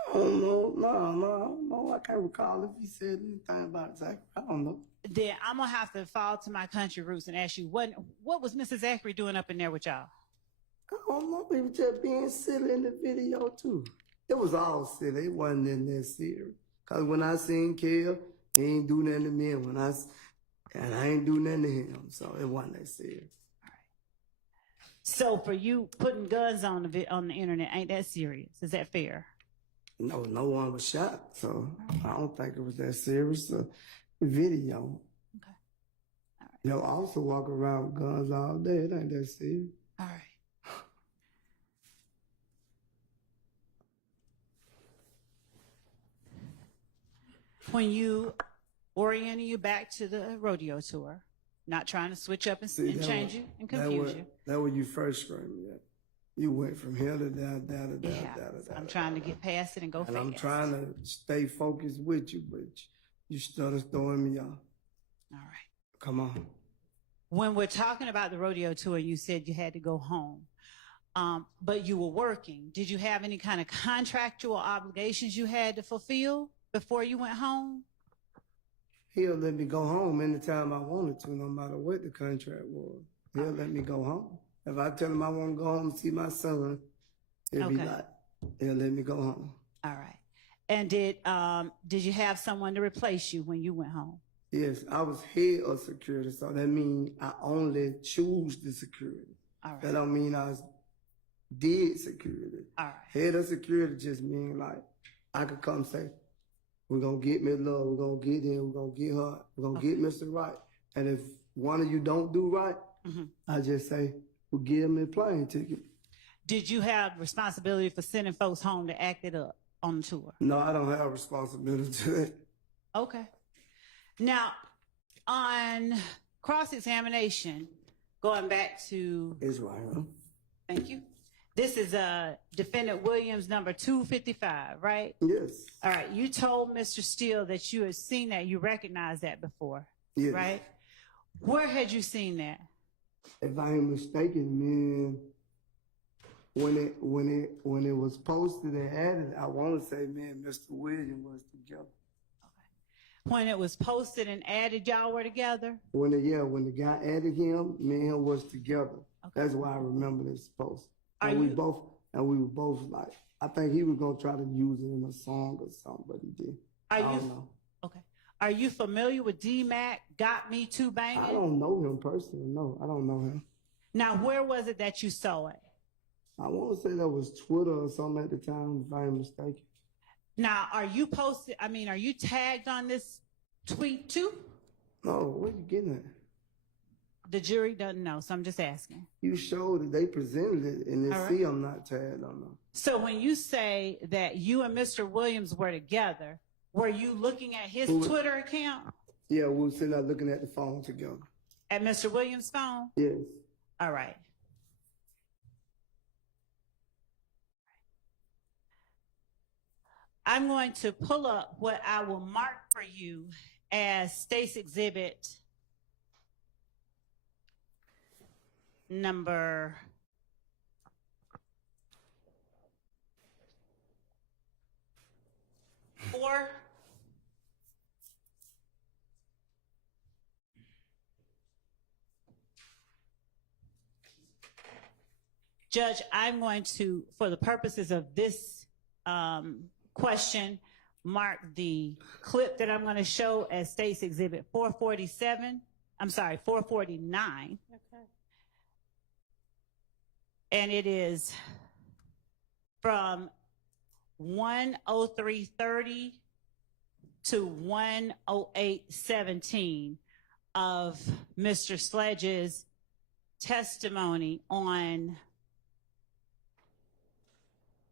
I don't know. No, I can't recall if he said anything about Zachary. I don't know. Then I'm gonna have to fall to my country roots and ask you, what was Mr. Zachary doing up in there with y'all? I don't know. He was just being silly in the video too. It was all silly. It wasn't in that serious. Cause when I seen Kale, he ain't do nothing to me, and I ain't do nothing to him. So it wasn't that serious. All right. So for you, putting guns on the internet ain't that serious? Is that fair? No one was shot, so I don't think it was that serious. Video. Okay. All right. You know, also walk around with guns all day. It ain't that serious. All right. When you orienting you back to the rodeo tour, not trying to switch up and change you and confuse you. That was you first screaming at. You went from here to there. So I'm trying to get past it and go and fast. I'm trying to stay focused with you, but you started throwing me off. All right. Come on. When we're talking about the rodeo tour, you said you had to go home. but you were working. Did you have any kind of contractual obligations you had to fulfill before you went home? He'll let me go home anytime I wanted to, no matter what the contract was. He'll let me go home. If I tell him I want to go home and see my son, he'll be Okay. like, he'll let me go home. All right. And did you have someone to replace you when you went home? Yes, I was head of security, so that means I only choose the security. All right. That don't mean I did security. All right. Head of security just mean like I could come say, we're gonna get Miss Love, we're gonna get him, we're gonna get her, we're gonna get Mr. Right. And if one of you don't do right, I just say, we'll give him a plane ticket. Did you have responsibility for sending folks home to act it up on the tour? No, I don't have responsibility to it. Okay. Now, on cross-examination, going back to, It's right, huh? thank you. This is Defendant Williams number 255, right? Yes. All right. You told Mr. Steele that you had seen that, you recognized that before, Yes. right? Where had you seen that? If I ain't mistaken, man, when it was posted and added, I want to say, man, Mr. Williams was together. When it was posted and added, y'all were together? When the guy added him, me and him was together. Okay. That's why I remember this post. Are And we you- were both like, I think he was gonna try to use it in a song or something, but he did. Are I you don't know. okay? Are you familiar with D-Mac? Got Me Too Banging? I don't know him personally. No, I don't know him. Now, where was it that you saw it? I want to say that was Twitter or something at the time, if I ain't mistaken. Now, are you posted? I mean, are you tagged on this tweet too? No, what you getting at? The jury doesn't know, so I'm just asking. You showed it. They presented it, and they All see I'm not tagged on them. So when you say that you and Mr. Williams were together, were you looking at his Who was- Twitter account, Yeah, we were sitting there looking at the phone together. at Mr. Williams' phone? Yes. All right. I'm going to pull up what I will mark for you as State's Exhibit number 4. Judge, I'm going to, for the purposes of this question, mark the clip that I'm going to show as State's Exhibit 447. I'm sorry, 449. Okay. And it is from 1:03:30 to 1:08:17 of Mr. Sledge's testimony on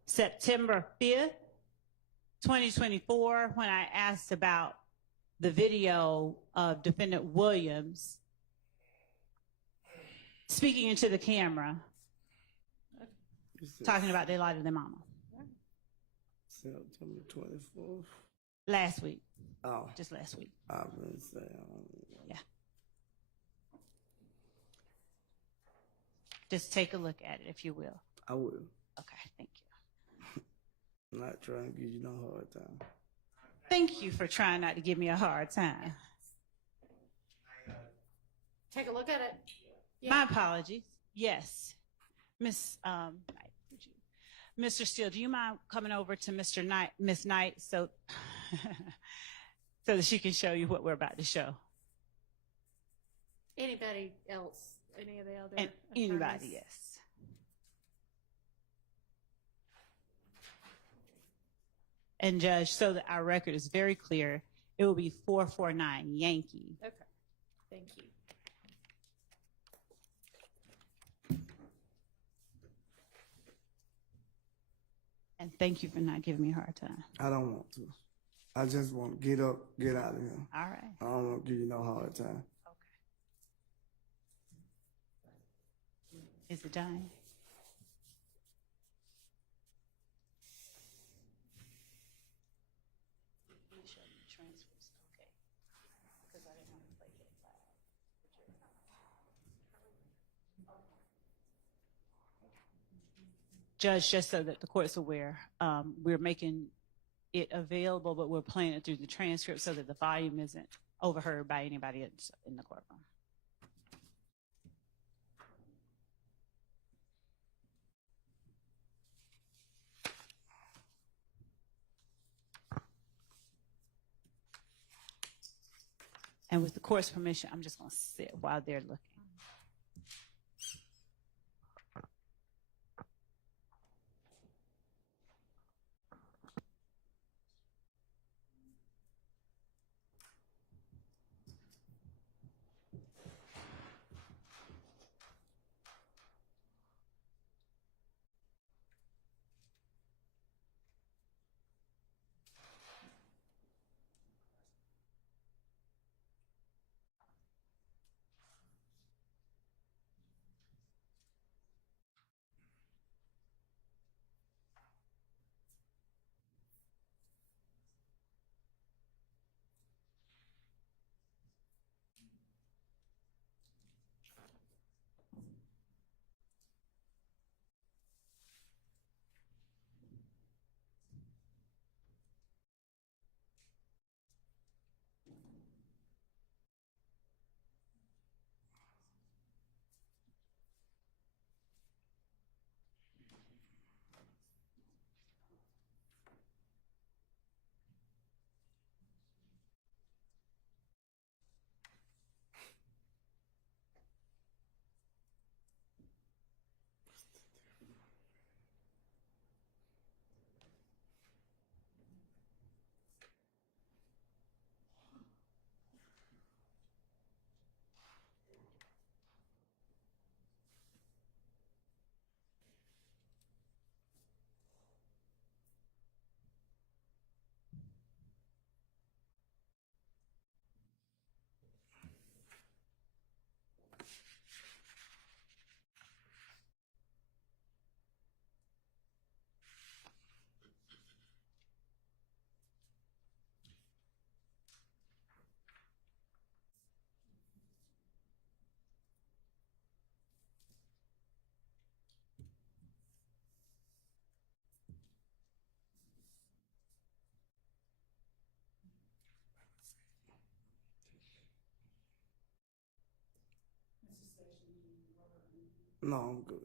September 5th, 2024, when I asked about the video of Defendant Williams speaking into the camera, talking about their light of their mama September 24th. last week, Oh, just last week. I was gonna say. Yeah. Just take a look at it, if you will. I will. Okay, thank you. I'm not trying to give you no hard time. Thank you for trying not to give me a hard time. Take a look at it. My apologies. Yes. Miss Knight, would you? Mr. Steele, do you mind coming over to Mr. Knight, Miss Knight, so so that she can show you what we're about to show? Anybody else? Any of the other And attorneys? anybody, yes. And Judge, so that our record is very clear, it will be 449 Yankee. Okay. Thank you. And thank you for not giving me a hard time. I don't want to. I just want to get up, get out of here. All right. I don't want to give you no hard time. Okay. Is it dying? Can you show me the transcripts? Okay. Because I didn't want to play it loud. Judge, just so that the court's aware, we're making it available, but we're playing it through the transcript so that the volume isn't overheard by anybody else in the courtroom. And with the court's permission, I'm just going to sit while they're looking. No, I'm good.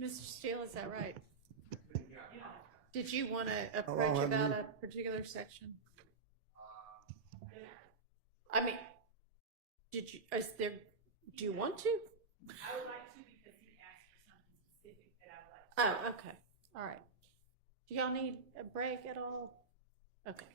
Mr. Steele, is that right? Did you want to long approach have about you- a particular section? I mean, do you want to? I would like to because he asked for something specific that I would like to. Oh, okay. All right. Do y'all need a break at all? Okay.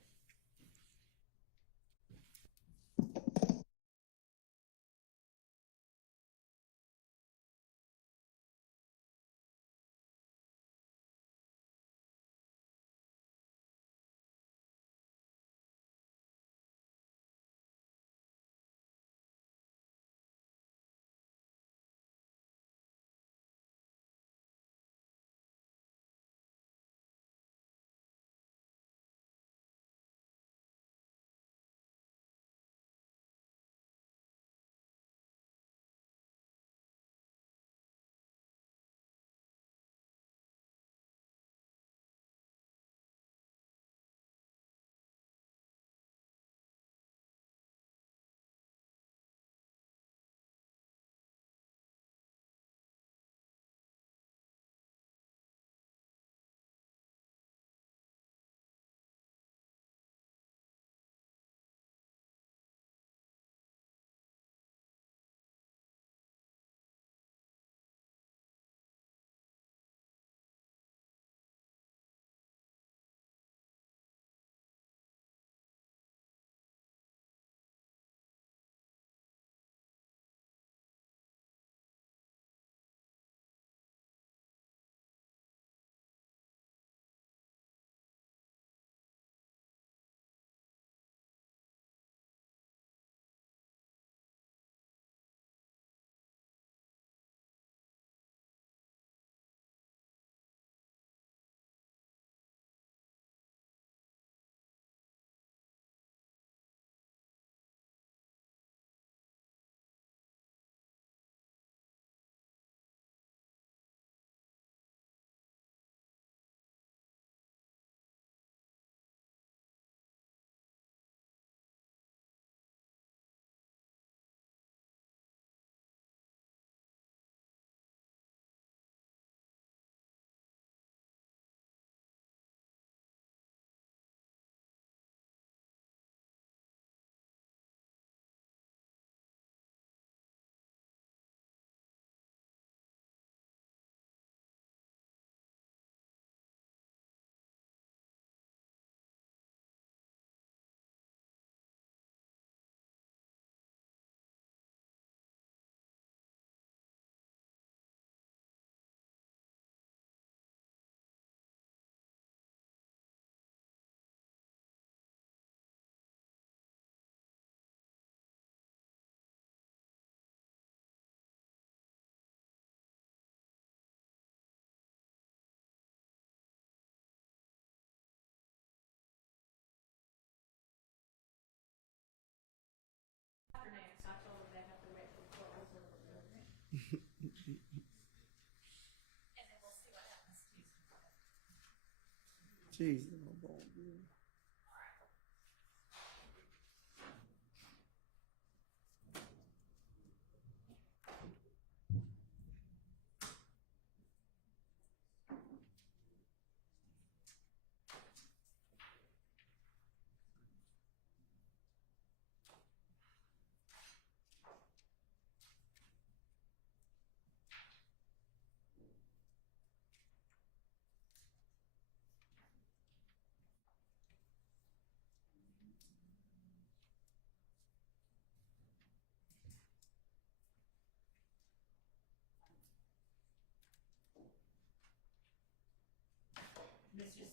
Jesus.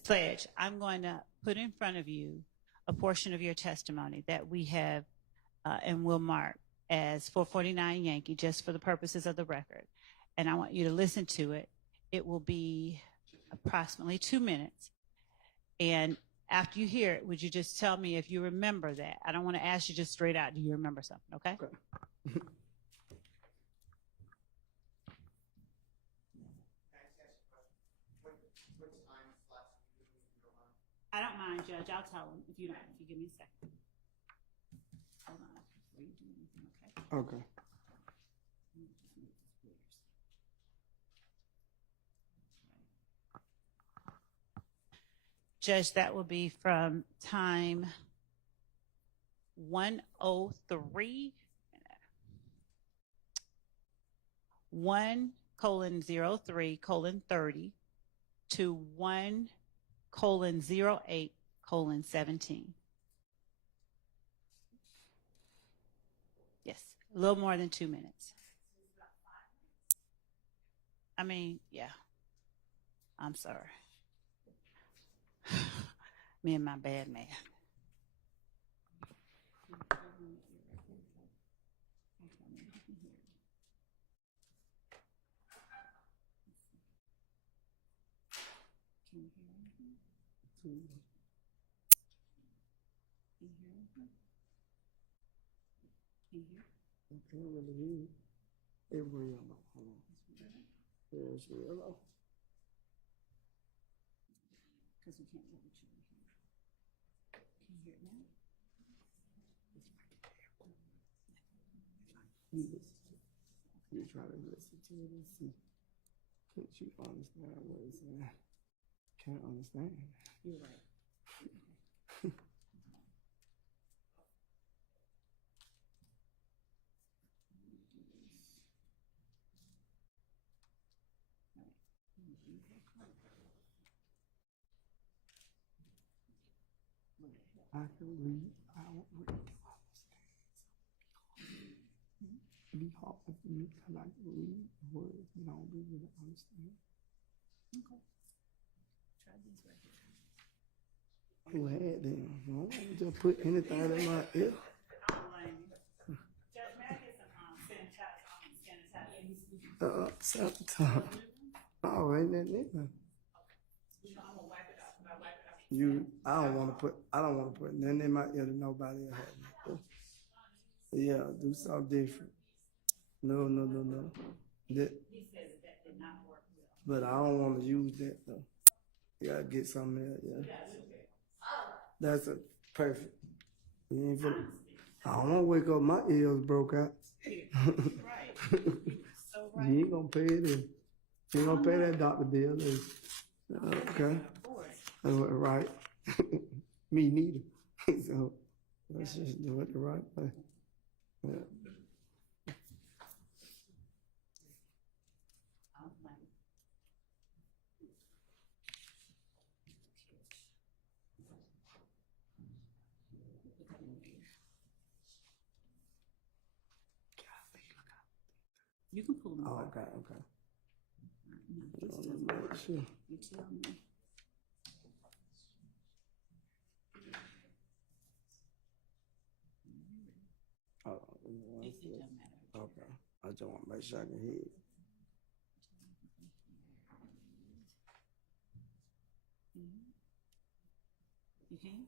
Sledge, I'm going to put in front of you a portion of your testimony that we have and will mark as 449 Yankee, just for the purposes of the record. And I want you to listen to it. It will be approximately 2 minutes. And after you hear it, would you just tell me if you remember that? I don't want to ask you just straight out, do you remember something, okay? Okay. I don't mind, Judge. I'll tell him if you don't. If you give me a second. Hold on. Before you do anything, okay? Okay. Let me just move this weird. Judge, that will be from time 1:03, 1:03:30 to 1:08:17. Yes, a little more than 2 minutes. I mean, yeah. I'm sorry. Me and my bad math. I can't really hear you. It's real. Hold on. Yeah, it's real low. Because we can't get what you hear. Can you hear it now? You try to listen to it and see. Can't you understand what it's saying? Can't understand. You're right. I can read. I don't really understand. Be hard for me because I can read words, but I don't really understand. Okay. Try these right here. Go ahead then. I don't want to just put anything in my ear. Judge, may I get some Sometimes. Oh, ain't that nigga? I don't want to put nothing in my ear that nobody else. Yeah, do something different. No. That, but I don't want to use that though. You gotta get something else, yeah. That's a perfect. You ain't finna, I don't want to wake up my ears broke out. You ain't gonna pay it. You ain't gonna pay that doctor bill. Okay. Right. Me neither. So let's just do it the right way. Yeah. You can pull them Oh, apart. okay. Sure. You tell me. Oh, It doesn't matter. okay. I just want to make sure I can hear it. You can?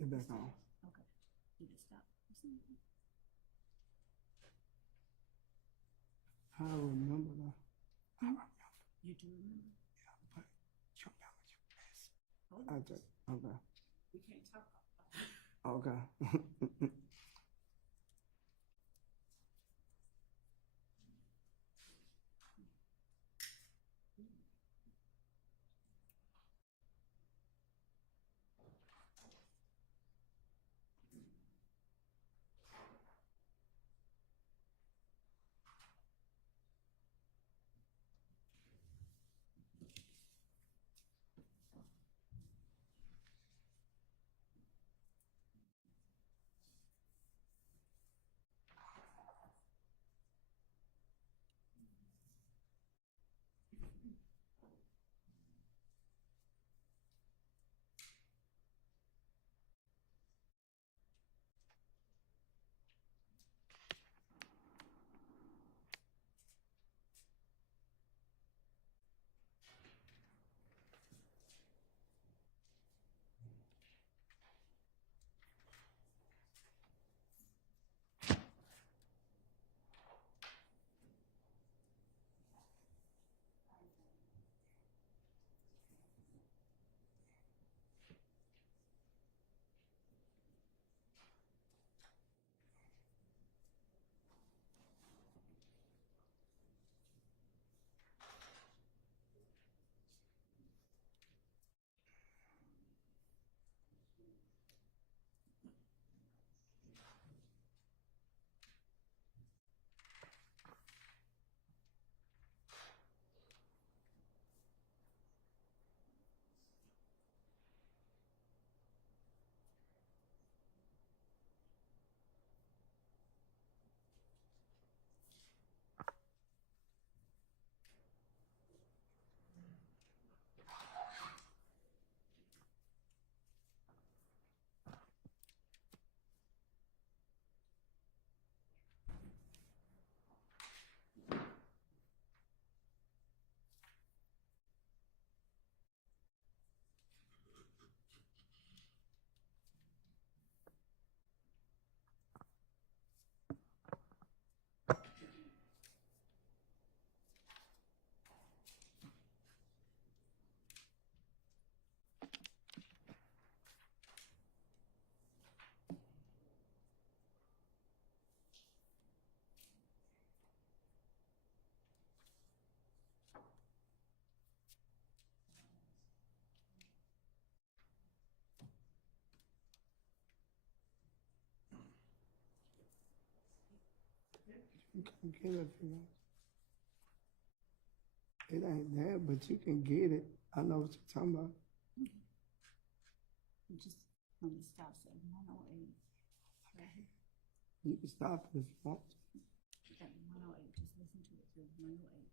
It's back on. Okay. You just stop. I remember that. You do remember? But you remember you missed. Hold I on. just, okay. We can't talk about that. Okay. You can get it if you want. It ain't there, but you can get it. I know what you're talking about. You just let me stop at 108. Okay. You can stop it if you want. At 108. Just listen to it through 108.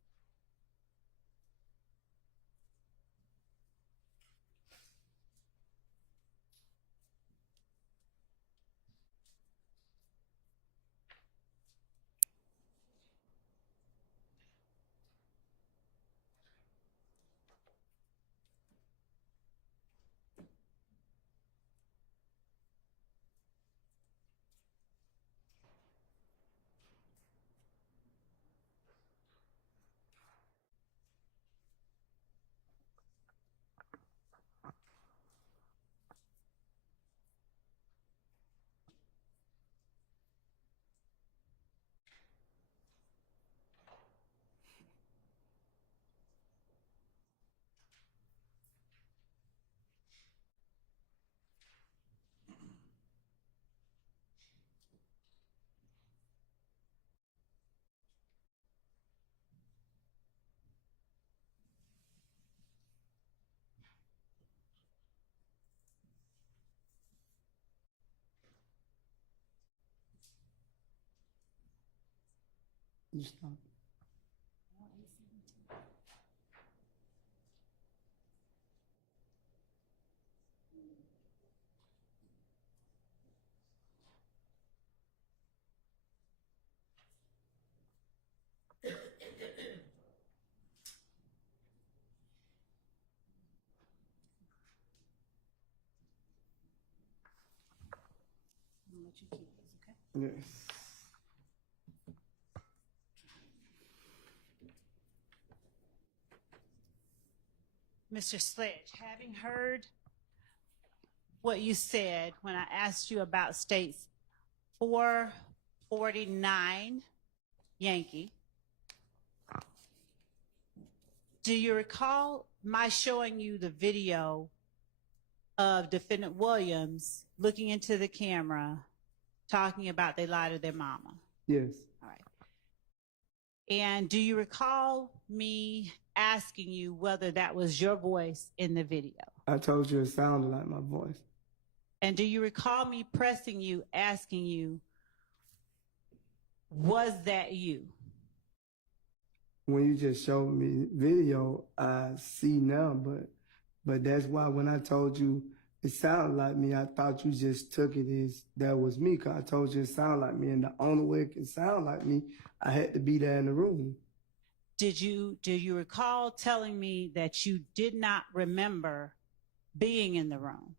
You stop. what you keep this, okay? Yes. Mr. Sledge, having heard what you said when I asked you about states 449 Yankee, do you recall my showing you the video of Defendant Williams looking into the camera, talking about they lied to their mama? Yes. All right. And do you recall me asking you whether that was your voice in the video? I told you it sounded like my voice. And do you recall me pressing you, asking you, was that you? When you just showed me video, I see now, but that's why when I told you it sounded like me, I thought you just took it as that was me, because I told you it sounded like me, and the only way it can sound like me, I had to be there in the room. Do you recall telling me that you did not remember being in the room?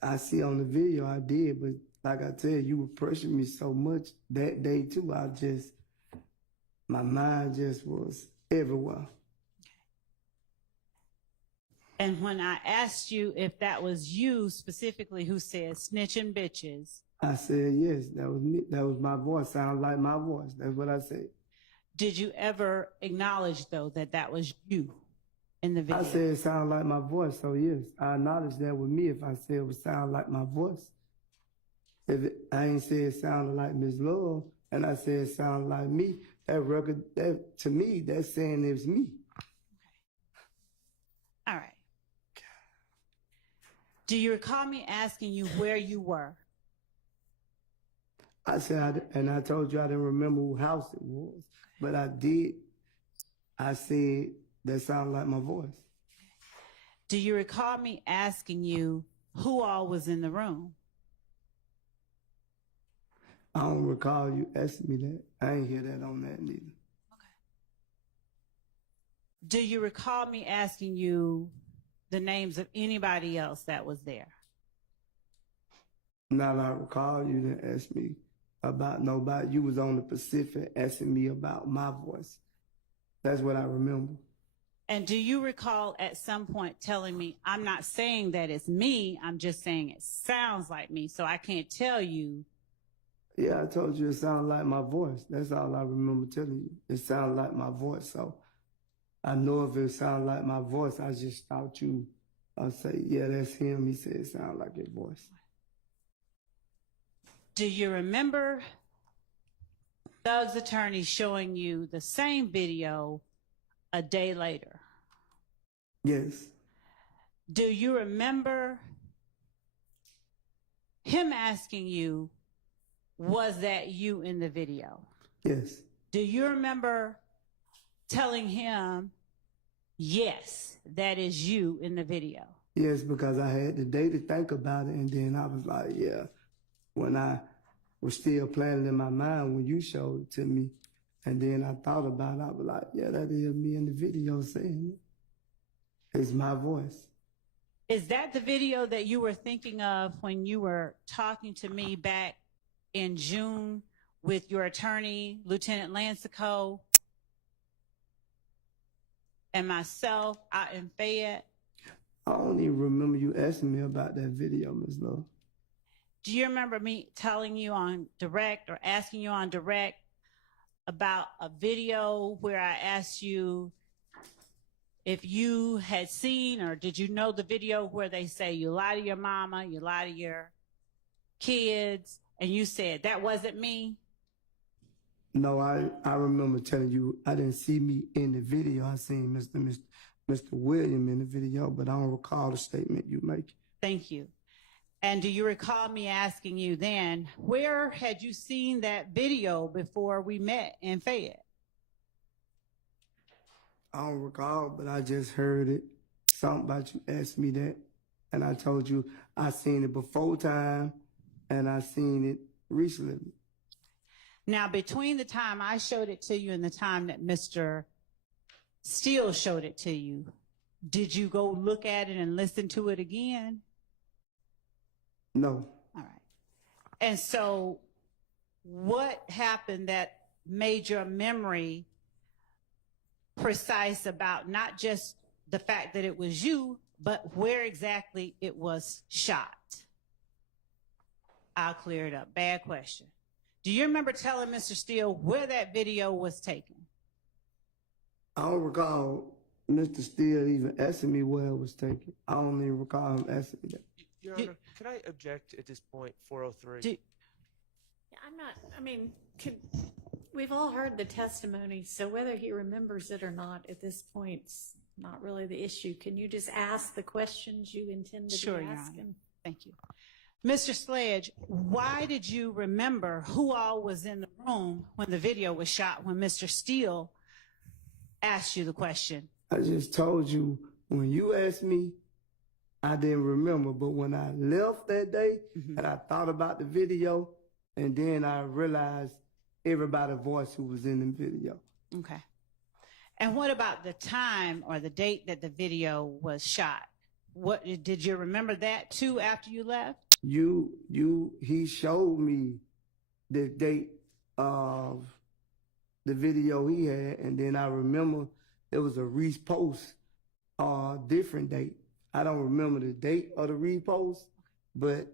I see on the video I did, but like I tell you, you were pressuring me so much that day too. My mind just was everywhere. And when I asked you if that was you specifically who said snitching bitches, I said, yes, that was me. That was my voice. Sounded like my voice. That's what I said. did you ever acknowledge though that that was you in the video? I said it sounded like my voice, so yes, I acknowledge that with me if I said it would sound like my voice. I ain't say it sounded like Miss Love, and I said it sounded like me, that record, that to me, that's saying it was me. All right. Do you recall me asking you where you were? I said, and I told you I didn't remember whose house it was, but I did. I said that sounded like my voice. Do you recall me asking you who all was in the room? I don't recall you asking me that. I ain't hear that on that neither. Do you recall me asking you the names of anybody else that was there? Now that I recall, you didn't ask me about nobody. You was on the Pacific asking me about my voice. That's what I remember. And do you recall at some point telling me, I'm not saying that it's me, I'm just saying it sounds like me, so I can't tell you? Yeah, I told you it sounded like my voice. That's all I remember telling you. It sounded like my voice, so I know if it sounded like my voice, I just thought I'd say, yeah, that's him. He said it sounded like his voice. Do you remember Doug's attorney showing you the same video a day later? Yes. Do you remember him asking you, was that you in the video? Yes. Do you remember telling him, yes, that is you in the video? Yes, because I had the day to think about it, and then I was like, yeah. When I was still planning in my mind when you showed it to me, and then I thought about it, I was like, yeah, that is me in the video saying it. It's my voice. Is that the video that you were thinking of when you were talking to me back in June with your attorney, Lieutenant Lansico, and myself out in Fayette? I don't even remember you asking me about that video, Ms. Love. Do you remember me telling you on direct or asking you on direct about a video where I asked you if you had seen or did you know the video where they say you lie to your mama, you lie to your kids, and you said that wasn't me? No, I remember telling you I didn't see me in the video. I seen Mr. William in the video, but I don't recall the statement you make. Thank you. And do you recall me asking you then, where had you seen that video before we met in Fayette? I don't recall, but I just heard it. Something about you asked me that, and I told you I seen it before time, and I seen it recently. Now, between the time I showed it to you and the time that Mr. Steele showed it to you, did you go look at it and listen to it again? No. All right. And so what happened that made your memory precise about not just the fact that it was you, but where exactly it was shot? I'll clear it up. Bad question. Do you remember telling Mr. Steele where that video was taken? I don't recall Mr. Steele even asking me where it was taken. I don't even recall him asking me that. Your Honor, can I object at this point, 403? I'm not, I mean, we've all heard the testimony, so whether he remembers it or not at this point's not really the issue. Can you just ask the questions you intended Sure, to Your ask Honor. him? Thank you. Mr. Sledge, why did you remember who all was in the room when the video was shot, when Mr. Steele asked you the question? I just told you, when you asked me, I didn't remember. But when I left that day and I thought about the video, and then I realized everybody's voice who was in the video. Okay. And what about the time or the date that the video was shot? What did you remember that too after you left? He showed me the date of the video he had, and then I remember it was a repost, different date. I don't remember the date of the repost, but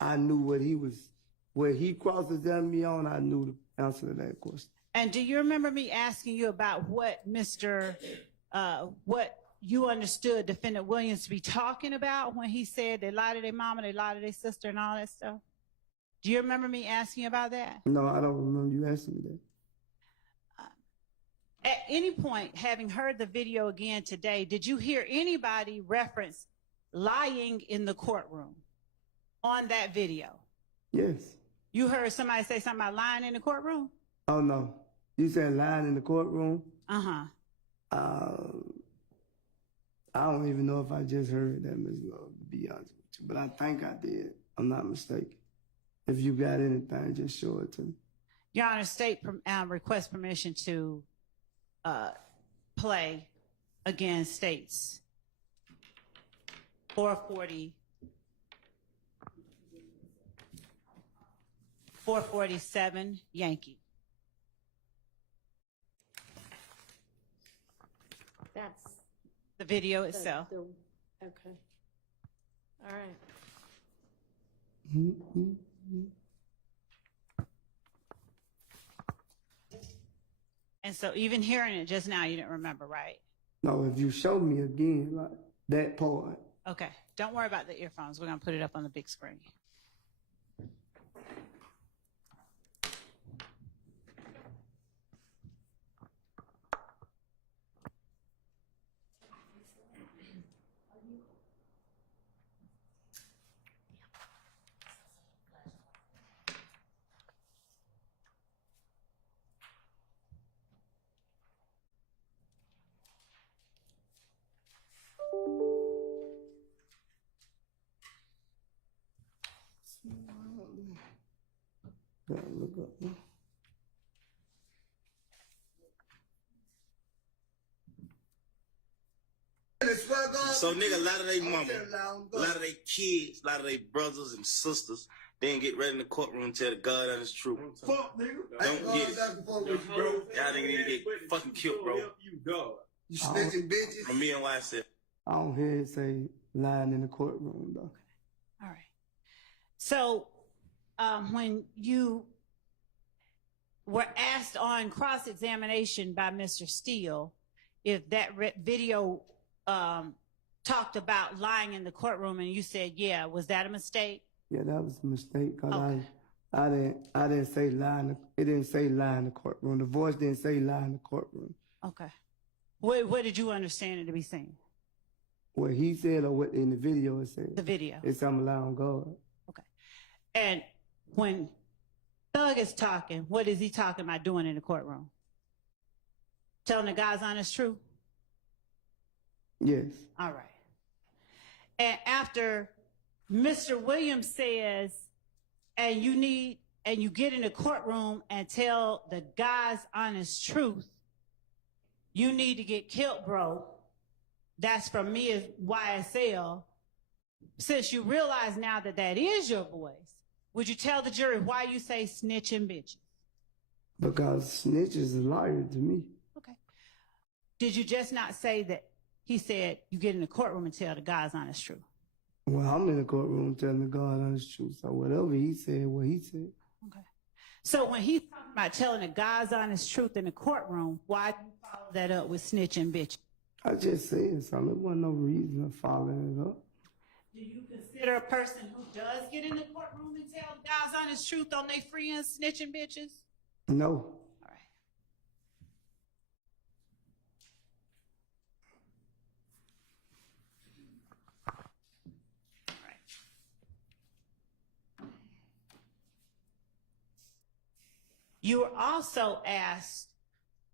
I knew where he cross-examined me on, I knew the answer to that question. And do you remember me asking you about what what you understood Defendant Williams to be talking about when he said they lied to their mama, they lied to their sister, and all that stuff? Do you remember me asking you about that? No, I don't remember you asking me that. At any point, having heard the video again today, did you hear anybody reference lying in the courtroom on that video? Yes. You heard somebody say something about lying in the courtroom? Oh, no. You said lying in the courtroom? Uh-huh. I don't even know if I just heard that, Ms. Love, to be honest with you. But I think I did. I'm not mistaken. If you got anything, just show it to me. Your Honor, state request permission to play again states 447 Yankee. That's The video itself. Okay. All right. And so even hearing it just now, you didn't remember, right? No, if you show me again, like that part. Okay. Don't worry about the earphones. We're going to put it up on the big screen. Gotta look up now. So nigga, a lot of they mama, a lot of they kids, a lot of they brothers and sisters, they didn't get ready in the courtroom and tell the God honest truth. Fuck, nigga. Don't get it. Y'all nigga need to get fucking killed, bro. You snitching bitches. From me and YSL. I don't hear it say lying in the courtroom, though. All right. So when you were asked on cross-examination by Mr. Steele if that video talked about lying in the courtroom, and you said, yeah, was that a mistake? Yeah, that was a mistake, because Okay. I didn't say lie it didn't say lie in the courtroom. The voice didn't say lie in the courtroom. Okay. What did you understand it to be saying? What he said or what in the video it said. The video. It's I'm lie on God. Okay. And when Thug is talking, what is he talking about doing in the courtroom? Telling the God's honest truth? Yes. All right. And after Mr. Williams says, and you get in the courtroom and tell the God's honest truth, you need to get killed, bro. That's from me as YSL. Since you realize now that that is your voice, Would you tell the jury why you say snitching bitches? Because snitch is a liar to me. Okay. Did you just not say that he said you get in the courtroom and tell the God's honest truth? Well, I'm in the courtroom telling the God honest truth. So whatever he said, what he said. Okay. So when he's talking about telling the God's honest truth in the courtroom, why do you follow that up with snitching bitches? I just said something. There wasn't no reason of following it up. Do you consider a person who does get in the courtroom and tell God's honest truth on their friends snitching bitches? No. All right. All right. You were also asked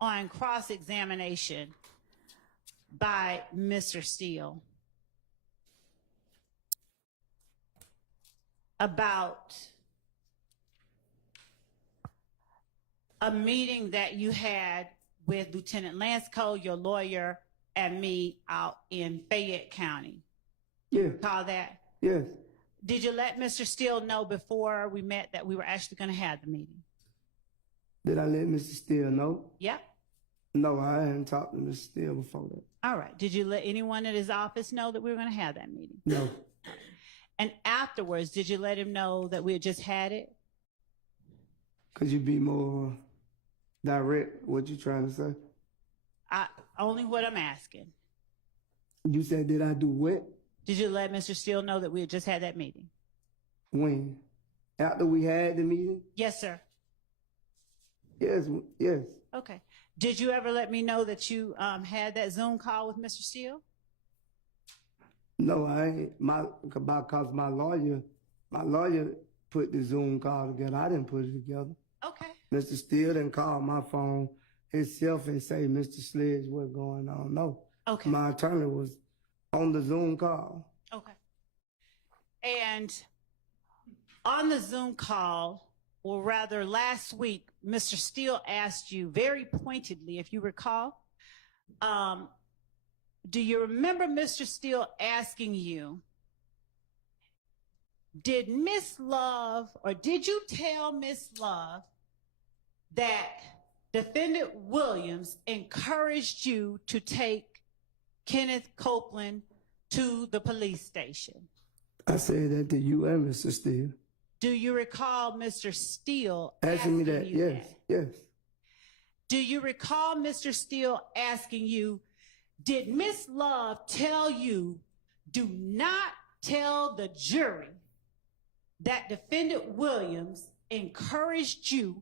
on cross-examination by Mr. Steele about a meeting that you had with Lieutenant Lansco, your lawyer, and me out in Fayette County. Yeah. Call that? Yes. Did you let Mr. Steele know before we met that we were actually going to have the meeting? Did I let Mr. Steele know? Yep. No, I hadn't talked to Mr. Steele before that. All right. Did you let anyone at his office know that we were going to have that meeting? No. And afterwards, did you let him know that we had just had it? Could you be more direct? What you trying to say? Only what I'm asking. You said, did I do what? Did you let Mr. Steele know that we had just had that meeting? When? After we had the meeting? Yes, sir. Yes, yes. Okay. Did you ever let me know that you had that Zoom call with Mr. Steele? No, I ain't. Because my lawyer put the Zoom call together. I didn't put it together. Okay. Mr. Steele didn't call my phone himself and say, Mr. Sledge, what's going on? No. Okay. My attorney was on the Zoom call. Okay. And on the Zoom call, or rather last week, Mr. Steele asked you very pointedly, if you recall, do you remember Mr. Steele asking you, did Miss Love, or did you tell Miss Love that Defendant Williams encouraged you to take Kenneth Copeland to the police station? I said that to you and Mr. Steele. Do you recall Mr. Steele asking me that? you Yes, yes. Do you recall Mr. Steele asking you, did Miss Love tell you, do not tell the jury that Defendant Williams encouraged you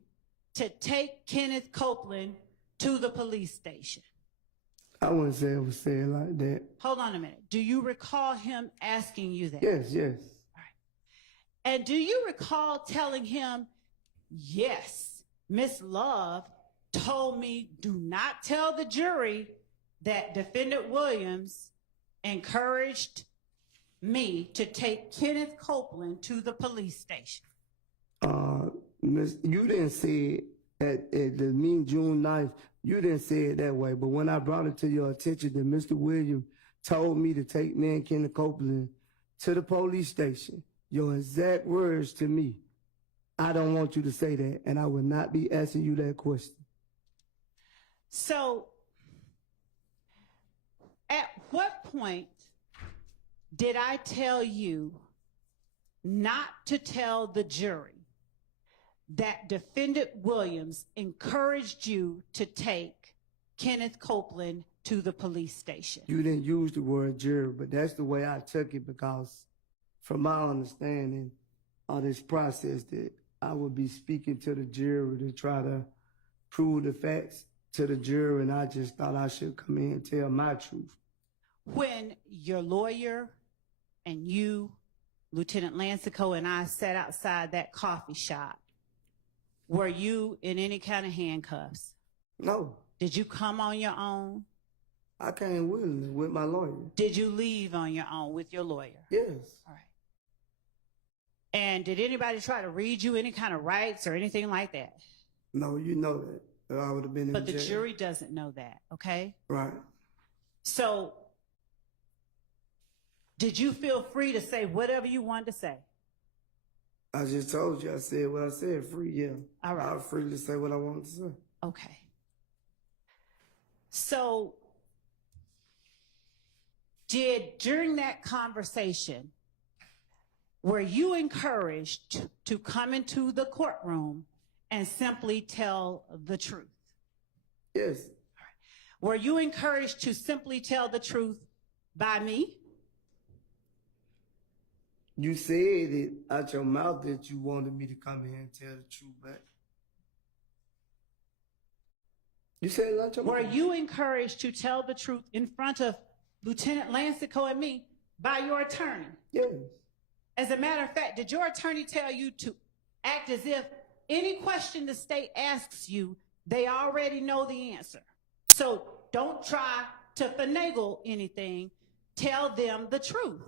to take Kenneth Copeland to the police station? I wouldn't say it was said like that. Hold on a minute. Do you recall him asking you that? Yes, yes. All right. And do you recall telling him, yes, Miss Love told me do not tell the jury that Defendant Williams encouraged me to take Kenneth Copeland to the police station? You didn't say it at the meeting June 9th. You didn't say it that way. But when I brought it to your attention that Mr. Williams told me to take me and Kenneth Copeland to the police station, your exact words to me, I don't want you to say that, and I would not be asking you that question. So, at what point did I tell you not to tell the jury that Defendant Williams encouraged you to take Kenneth Copeland to the police station? You didn't use the word jury, but that's the way I took it, because from my understanding of this process that I would be speaking to the jury to try to prove the facts to the jury, and I just thought I should come in and tell my truth. When your lawyer and you, Lieutenant Lancico, and I sat outside that coffee shop, were you in any kind of handcuffs? No. Did you come on your own? I came willingly with my lawyer. Did you leave on your own with your lawyer? Yes. All right. And did anybody try to read you any kind of rights or anything like that? No, you know that. I would have been in But jail. the jury doesn't know that, okay? Right. So, did you feel free to say whatever you wanted to say? I just told you, I said what I said, free, yeah. All right. I'll freely say what I wanted to say. Okay. So, during that conversation, were you encouraged to come into the courtroom and simply tell the truth? Yes. Were you encouraged to simply tell the truth by me? You said it out your mouth that you wanted me to come here and tell the truth back. You said it out your mouth. Were you encouraged to tell the truth in front of Lieutenant Lancico and me by your attorney? Yes. As a matter of fact, did your attorney tell you to act as if any question the state asks you, they already know the answer? So don't try to finagle anything. Tell them the truth.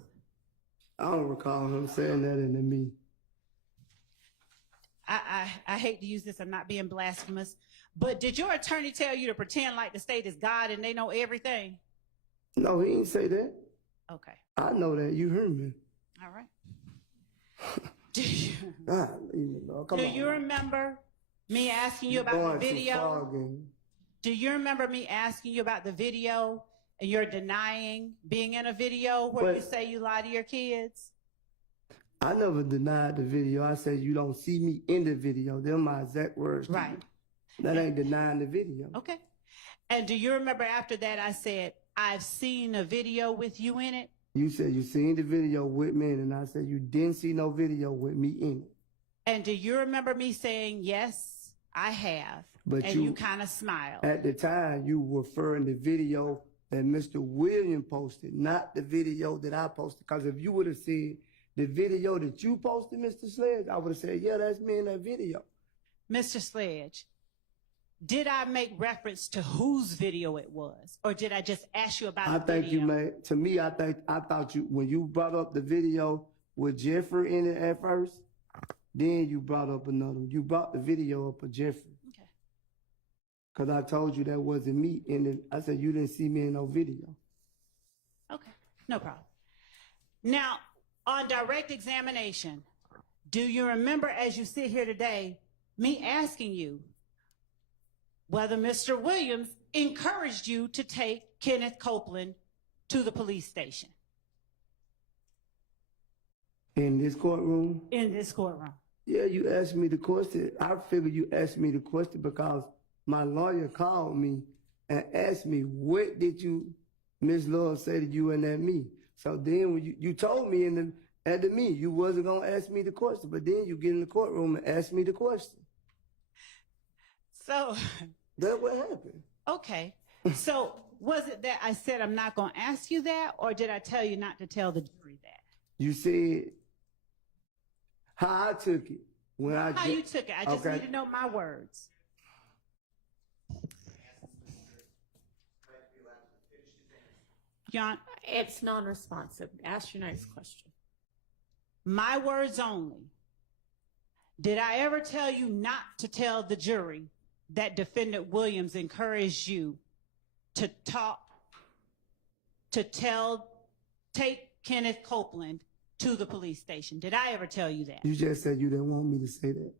I don't recall him saying that into me. I hate to use this, I'm not being blasphemous, but did your attorney tell you to pretend like the state is God and they know everything? No, he didn't say that. Okay. I know that. You heard me. All right. Do you, God, come do on. you remember me asking you about the video? Do you remember me asking you about the video and you're denying being in a video where you say you lie to your kids? I never denied the video. I said you don't see me in the video. They're my exact words. Right. That ain't denying the video. Okay. And do you remember after that I said, I've seen a video with you in it? You said you seen the video with me, and I said you didn't see no video with me in it. And do you remember me saying, yes, I have? But and you kind of smiled. At the time, you were referring to the video that Mr. Williams posted, not the video that I posted. Because if you would have said the video that you posted, Mr. Sledge, I would have said, yeah, that's me in that video. Mr. Sledge, did I make reference to whose video it was? Or did I just ask you about the video? You made, to me, I thought you, when you brought up the video with Jeffrey in it at first, then you brought up another one. You brought the video up of Jeffrey. Okay. Because I told you that wasn't me. And I said, you didn't see me in no video. Okay, no problem. Now, on direct examination, do you remember as you sit here today, me asking you whether Mr. Williams encouraged you to take Kenneth Copeland to the police station? In this courtroom? In this courtroom. Yeah, you asked me the question. I figured you asked me the question because my lawyer called me and asked me, what did you, Ms. Love, say to you and that me? So then when you told me at the meeting you wasn't going to ask me the question, but then you get in the courtroom and ask me the question. So. That's what happened. Okay. So was it that I said I'm not going to ask you that, or did I tell you not to tell the jury that? You said how I took it. How you took it. I just need to know my words. John, it's non-responsive. Ask your next question. My words only. Did I ever tell you not to tell the jury that Defendant Williams encouraged you to take Kenneth Copeland to the police station? Did I ever tell you that? You just said you didn't want me to say that.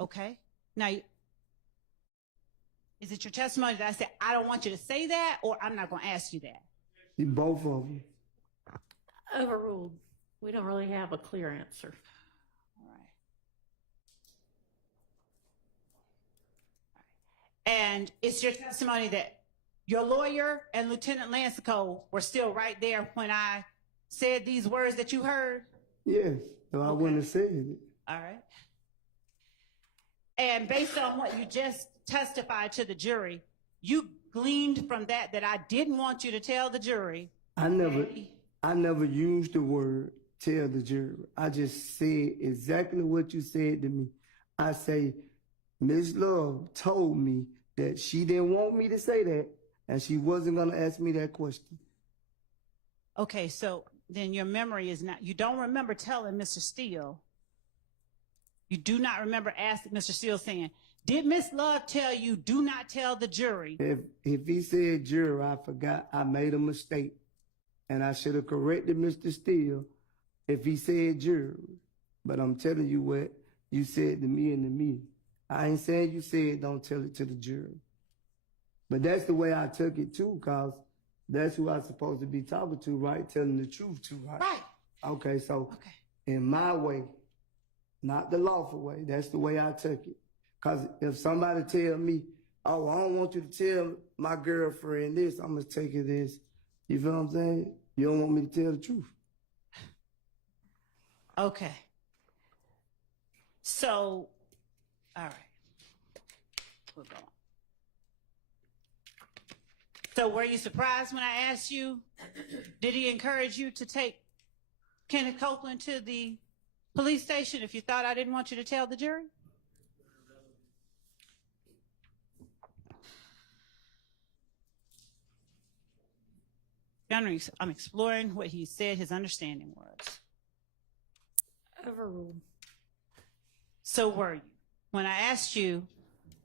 Okay. Now, is it your testimony that I said, I don't want you to say that, or I'm not going to ask you that? Both of them. Overruled. We don't really have a clear answer. All right. And it's your testimony that your lawyer and Lieutenant Lancico were still right there when I said these words that you heard? Yes, so I wouldn't have said it. All right. And based on what you just testified to the jury, you gleaned from that I didn't want you to tell the jury. I never used the word tell the jury. I just said exactly what you said to me. I say, Ms. Love told me that she didn't want me to say that, and she wasn't going to ask me that question. Okay, so then your memory is not, you don't remember telling Mr. Steele, you do not remember asking Mr. Steele saying, did Ms. Love tell you do not tell the jury? If he said jury, I forgot I made a mistake, and I should have corrected Mr. Steele if he said jury. But I'm telling you what you said to me in the meeting. I ain't saying you said don't tell it to the jury. But that's the way I took it too, cause that's who I'm supposed to be talking to, right? Telling the truth to, right? Right. Okay, so Okay. in my way, not the lawful way, that's the way I took it. Cause if somebody tell me, oh, I don't want you to tell my girlfriend this, I'm gonna take it this. You feel what I'm saying? You don't want me to tell the truth. Okay. So, all right. We're going. So were you surprised when I asked you, did he encourage you to take Kenneth Copeland to the police station if you thought I didn't want you to tell the jury? I'm exploring what he said his understanding was. Overruled. So were you? When I asked you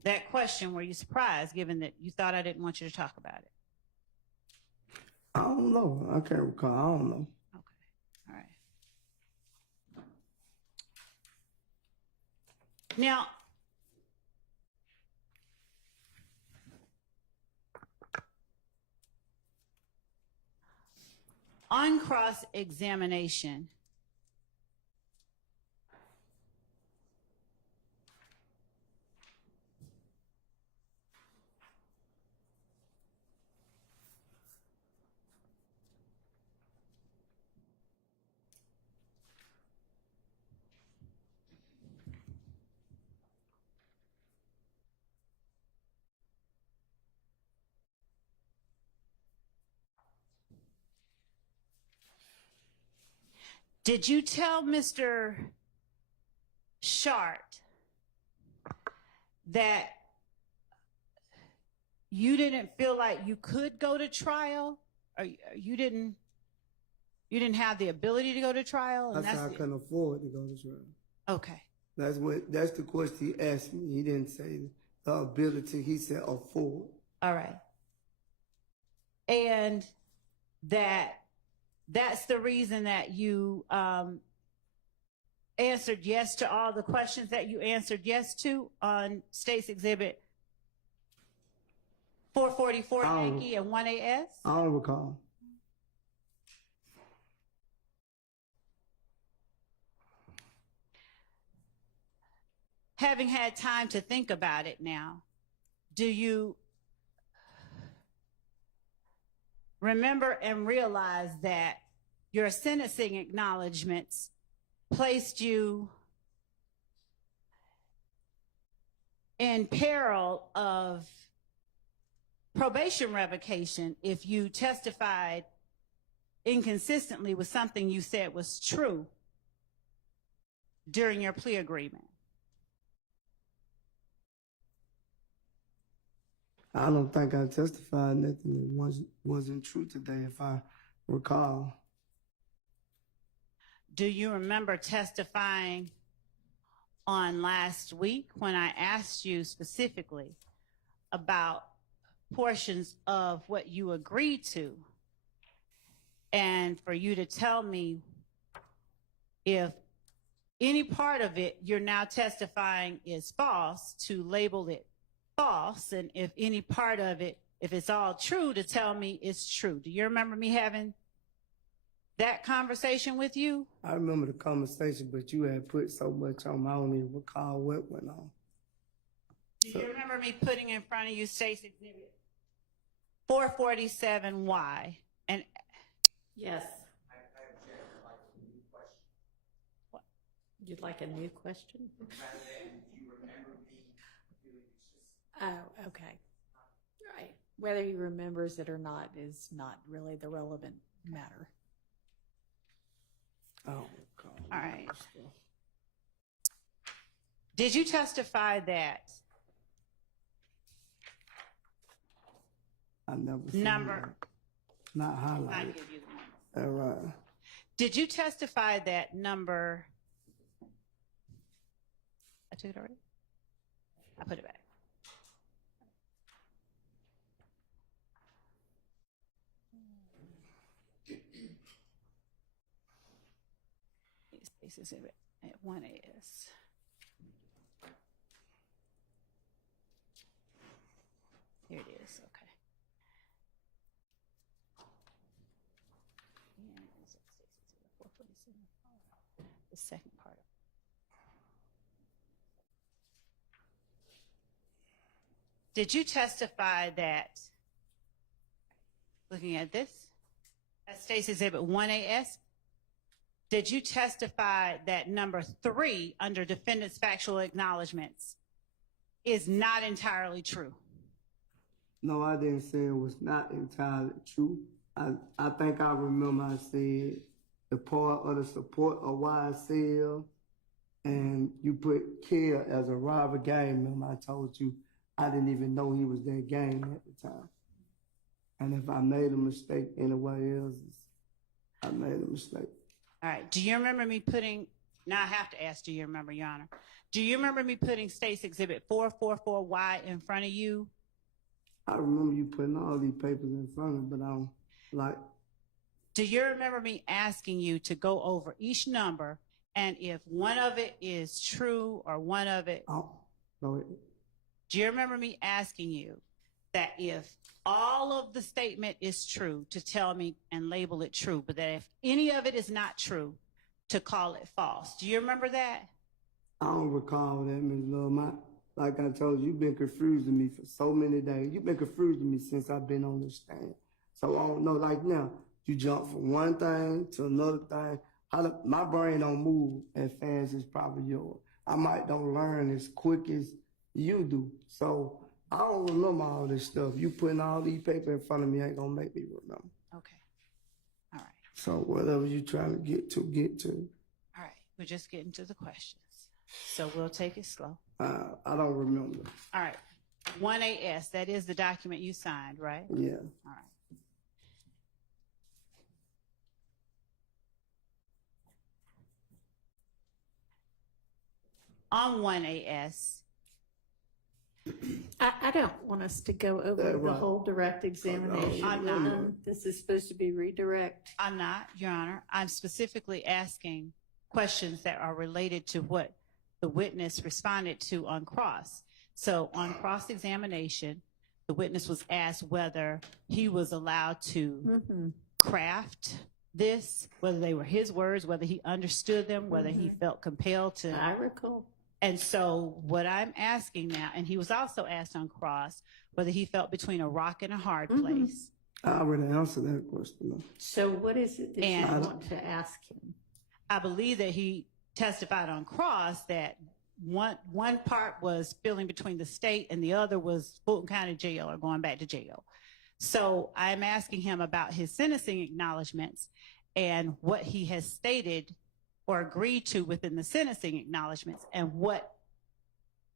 that question, were you surprised given that you thought I didn't want you to talk about it? I don't know. I can't recall. I don't know. Okay. All right. Now, on cross-examination, did you tell Mr. Shart that you didn't feel like you could go to trial, or you didn't have the ability to go to trial? I said I couldn't afford to go to trial. Okay. That's the question he asked me. He didn't say the ability. He said afford. All right. And that's the reason that you answered yes to all the questions that you answered yes to on State's Exhibit 444 Yankee and 1AS? I don't recall. Having had time to think about it now, do you remember and realize that your sentencing acknowledgments placed you in peril of probation revocation if you testified inconsistently with something you said was true during your plea agreement? I don't think I testified nothing that wasn't true today, if I recall. Do you remember testifying on last week when I asked you specifically about portions of what you agreed to, and for you to tell me if any part of it you're now testifying is false, to label it false, and if any part of it, if it's all true, to tell me it's true? Do you remember me having that conversation with you? I remember the conversation, but you had put so much on, I don't even recall what went on. Do you remember me putting in front of you State's Exhibit 447Y? And Yes. You'd like a new question? Oh, okay. Right. Whether he remembers it or not is not really the relevant matter. Oh, God. all right. Did you testify that I never seen number? that. Not I highlighted. give you the number. All right. Did you testify that number? I took it already. I put it back. State's Exhibit at 1AS. Here it is, okay. Yeah, it's at State's Exhibit 447. The second part. Did you testify that, looking at this, at State's Exhibit 1AS, did you testify that number 3 under defendant's factual acknowledgments is not entirely true? No, I didn't say it was not entirely true. I think I remember I said the part of the support of YSL, and you put Care as a rival gang member. I told you I didn't even know he was that gang at the time. And if I made a mistake anywhere else, I made a mistake. All right. Do you remember me putting, now I have to ask, do you remember, Your Honor? Do you remember me putting State's Exhibit 444Y in front of you? I remember you putting all these papers in front of me, but I don't like. Do you remember me asking you to go over each number, and if one of it is true or one of it? Oh, no. Do you remember me asking you that if all of the statement is true, to tell me and label it true, but that if any of it is not true, to call it false? Do you remember that? I don't recall that, Ms. Love. Like I told you, you've been confusing me for so many days. You've been confusing me since I've been on this stand. So I don't know, like now, you jump from one thing to another thing. My brain don't move as fast as probably yours. I might don't learn as quick as you do. So I don't remember all this stuff. You putting all these papers in front of me ain't gonna make me remember. Okay. All right. So whatever you trying to get to, get to. All right. We're just getting to the questions. So we'll take it slow. I don't remember. All right. 1AS, that is the document you signed, right? Yeah. All right. On 1AS, I don't want us to go over That's the right. whole direct examination. I'm not. This is supposed to be redirect. I'm not, Your Honor. I'm specifically asking questions that are related to what the witness responded to on cross. So on cross-examination, the witness was asked whether he was allowed to craft this, whether they were his words, whether he understood them, whether he felt compelled to. I recall. And so what I'm asking now, and he was also asked on cross whether he felt between a rock and a hard place. I already answered that question. So what is it that you And- want to ask him? I believe that he testified on cross that one part was feeling between the state and the other was Fulton County jail or going back to jail. So I'm asking him about his sentencing acknowledgments and what he has stated or agreed to within the sentencing acknowledgments, and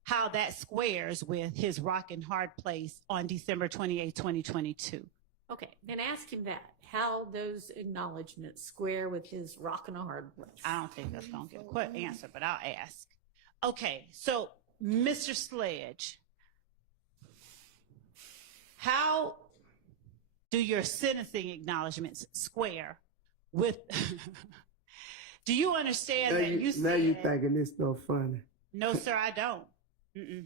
how that squares with his rock and hard place on December 28, 2022. Okay, then ask him that, how those acknowledgments square with his rock and a hard place. I don't think that's going to get a quick answer, but I'll ask. Okay, so Mr. Sledge, how do your sentencing acknowledgments square with? Do you understand that you said? Now you thinking this stuff funny. No, sir, I don't. Mm-mm.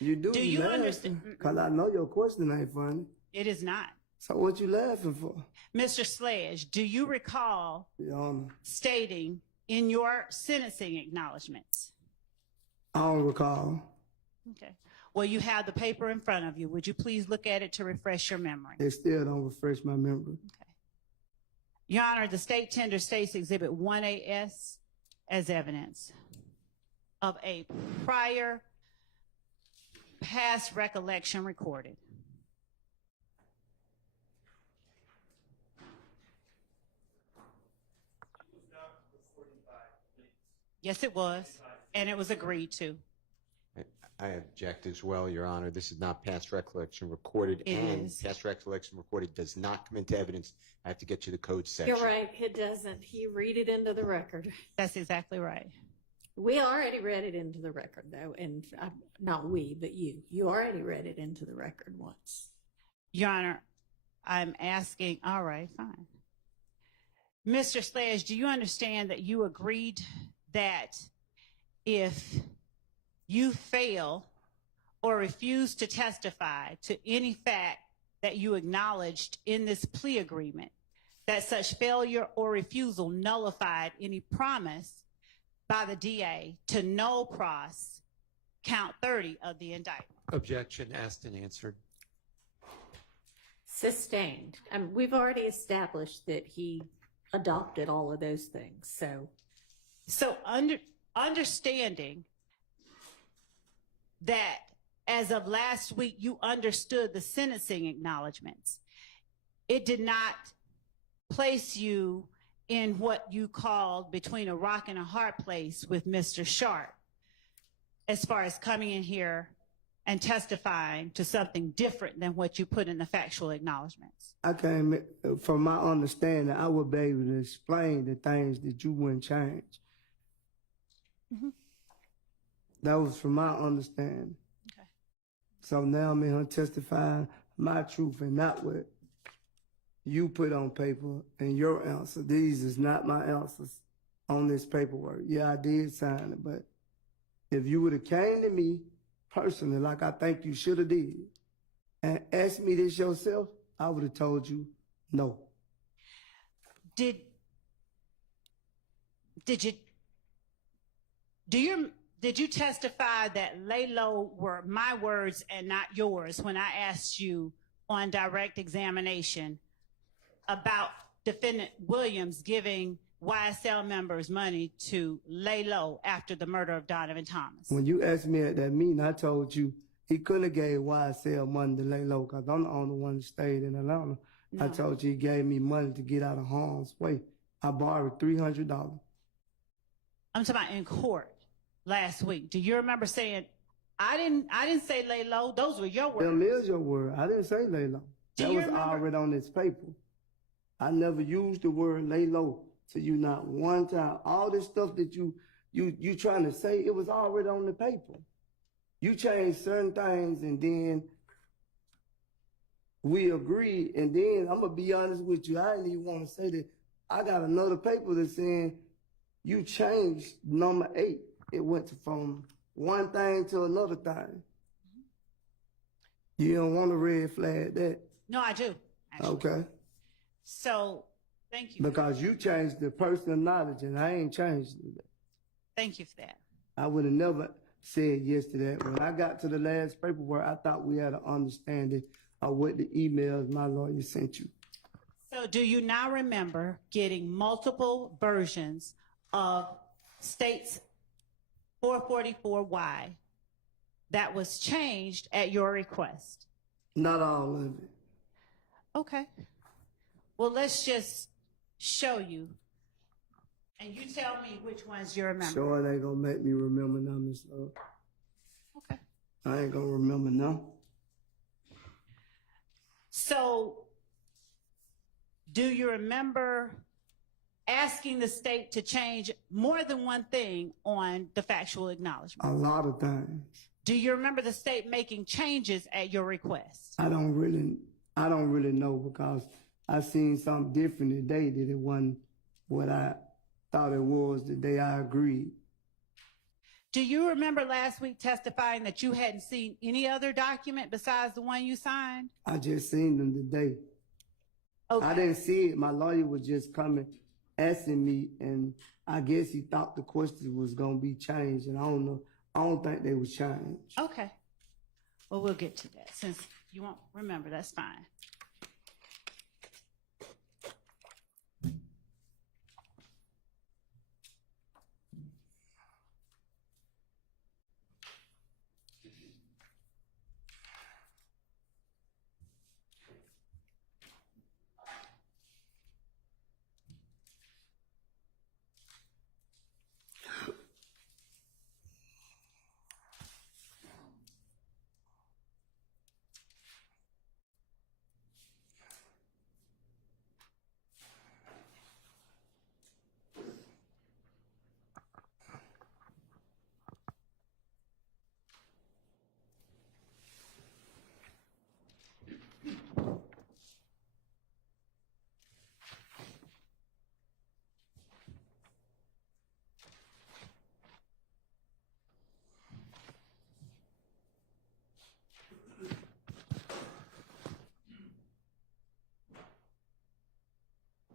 You do. Do you understand? Because I know your question ain't funny. It is not. So what you laughing for? Mr. Sledge, do you recall Your Honor, stating in your sentencing acknowledgments? I don't recall. Okay. Well, you have the paper in front of you. Would you please look at it to refresh your memory? It still don't refresh my memory. Okay. Your Honor, the state tender states Exhibit 1AS as evidence of a prior past recollection recorded. Yes, it was, and it was agreed to. I object as well, Your Honor. This is not past recollection recorded, It and is. past recollection recorded does not come into evidence. I have to get you the code section. You're right, it doesn't. He read it into the record. That's exactly right. We already read it into the record, though, and not we, but you. You already read it into the record once. Your Honor, I'm asking, all right, fine. Mr. Sledge, do you understand that you agreed that if you fail or refuse to testify to any fact that you acknowledged in this plea agreement, that such failure or refusal nullified any promise by the DA to no pros count 30 of the indictment? Objection asked and answered. Sustained. We've already established that he adopted all of those things. So understanding that as of last week, you understood the sentencing acknowledgments, it did not place you in what you called between a rock and a hard place with Mr. Sharp, as far as coming in here and testifying to something different than what you put in the factual acknowledgments. I came, from my understanding, I would be able to explain the things that you wouldn't change. Mm-hmm. That was from my understanding. Okay. So now I'm in here testifying my truth and not what you put on paper and your answer. These is not my answers on this paperwork. Yeah, I did sign it, but if you would have came to me personally, like I think you should have did, and asked me this yourself, I would have told you no. Did you testify that lay low were my words and not yours when I asked you on direct examination about defendant Williams giving YSL members money to lay low after the murder of Donovan Thomas? When you asked me at that meeting, I told you he couldn't have gave YSL money to lay low because I'm the only one that stayed in Atlanta. No. I told you he gave me money to get out of harm's way. I borrowed $300. I'm talking about in court last week. Do you remember saying, I didn't say lay low? Those were your words. Them is your word. I didn't say lay low. Do That you was remember? already on this paper. I never used the word lay low to you not one time. All this stuff that you trying to say, it was already on the paper. You changed certain things and then we agreed, and then I'm gonna be honest with you, I didn't even want to say that. I got another paper that's saying you changed number 8. It went from one thing to another thing. You don't want to red flag that. No, I do. Actually. Okay. So, thank you. Because you changed the personal knowledge and I ain't changed it. Thank you for that. I would have never said yes to that. When I got to the last paperwork, I thought we had an understanding of what the emails my lawyer sent you. So do you now remember getting multiple versions of states 444Y that was changed at your request? Not all of it. Okay. Well, let's just show you. And you tell me which ones you remember. Sure, it ain't gonna make me remember none, Miss Love. Okay. I ain't gonna remember none. So, do you remember asking the state to change more than one thing on the factual acknowledgement? A lot of things. Do you remember the state making changes at your request? I don't really know because I seen something different today that it wasn't what I thought it was the day I agreed. Do you remember last week testifying that you hadn't seen any other document besides the one you signed? I just seen them today. Okay. I didn't see it. My lawyer was just coming, asking me, and I guess he thought the question was gonna be changed, and I don't know. I don't think they was changed. Okay. Well, we'll get to that. Since you won't remember, that's fine.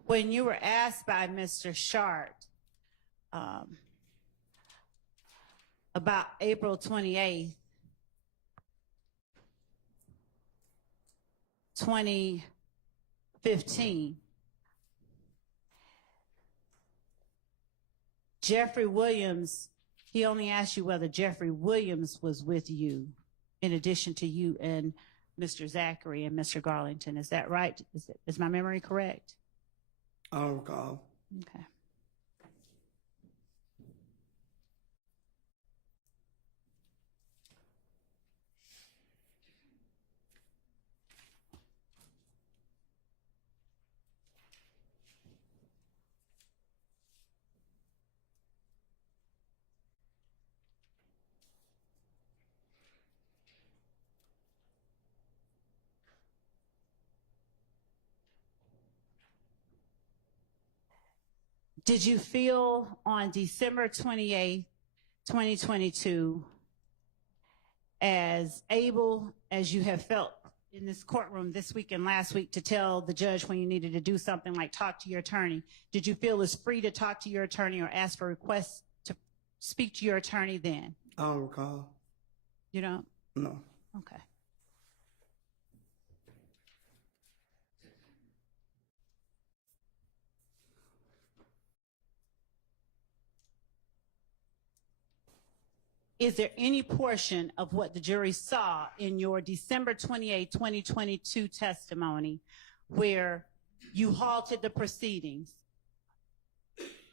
When you were asked by Mr. Sharp about April 28th, 2015, Jeffrey Williams, he only asked you whether Jeffrey Williams was with you in addition to you and Mr. Zachary and Mr. Garlington. Is that right? Is my memory correct? I don't recall. Okay. Did you feel on December 28th, 2022, as able as you have felt in this courtroom this week and last week to tell the judge when you needed to do something like talk to your attorney? Did you feel as free to talk to your attorney or ask for requests to speak to your attorney then? I don't recall. You don't? No. Okay. Is there any portion of what the jury saw in your December 28, 2022 testimony where you halted the proceedings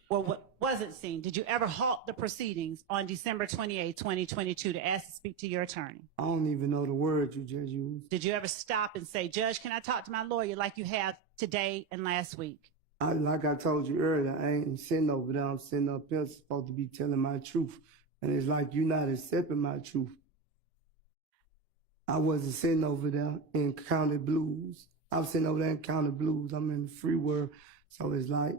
or what wasn't seen? Did you ever halt the proceedings on December 28, 2022 to ask to speak to your attorney? I don't even know the word you just used. Did you ever stop and say, Judge, can I talk to my lawyer like you have today and last week? Like I told you earlier, I ain't sitting over there. I'm sitting up here supposed to be telling my truth. And it's like you're not accepting my truth. I wasn't sitting over there in County Blues. I was sitting over there in County Blues. I'm in the free world. So it's like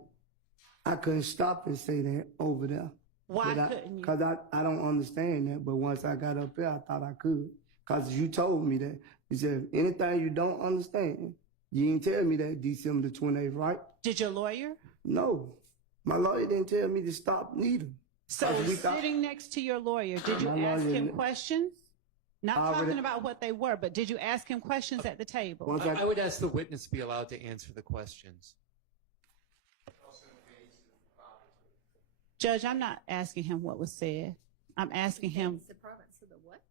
I couldn't stop and say that over there. Why couldn't you? Because I don't understand that. But once I got up there, I thought I could. Because you told me that. You said, anything you don't understand, you didn't tell me that December the 28th, right? Did your lawyer? No. My lawyer didn't tell me to stop neither. So sitting next to your lawyer, did you ask him questions? Not talking about what they were, but did you ask him questions at the table? I would ask the witness to be allowed to answer the questions. Judge, I'm not asking him what was said. I'm asking him. The province of the what?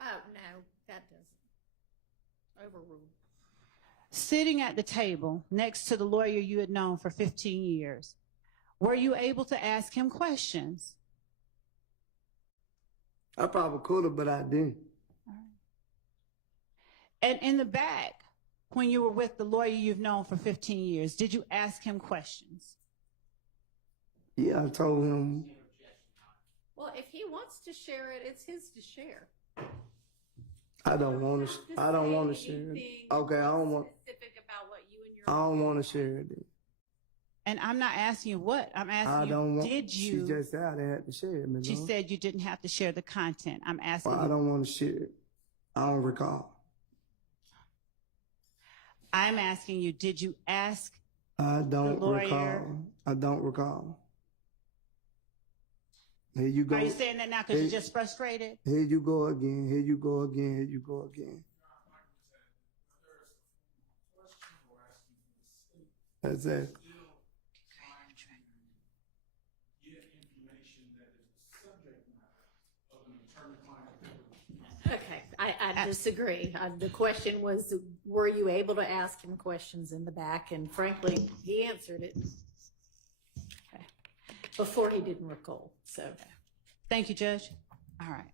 Oh, no, that doesn't. Overruled. Sitting at the table next to the lawyer you had known for 15 years, were you able to ask him questions? I probably could have, but I didn't. And in the back, when you were with the lawyer you've known for 15 years, did you ask him questions? Yeah, I told him. Well, if he wants to share it, it's his to share. I don't want to. I don't want to share it. Okay, I don't want. Specific about what you and your. I don't want to share it. And I'm not asking you what. I'm asking you, did you? She just said I had to share it. She said you didn't have to share the content. I'm asking well, I don't want to share it. I don't recall. I'm asking you, did you ask I don't the lawyer? recall. I don't recall. Here you go. Are you saying that now because you're just frustrated? Here you go again. Here you go again. Here you go again. That's it. Okay, I disagree. The question was, were you able to ask him questions in the back? And frankly, he answered it before he didn't recall. So, thank you, Judge. All right.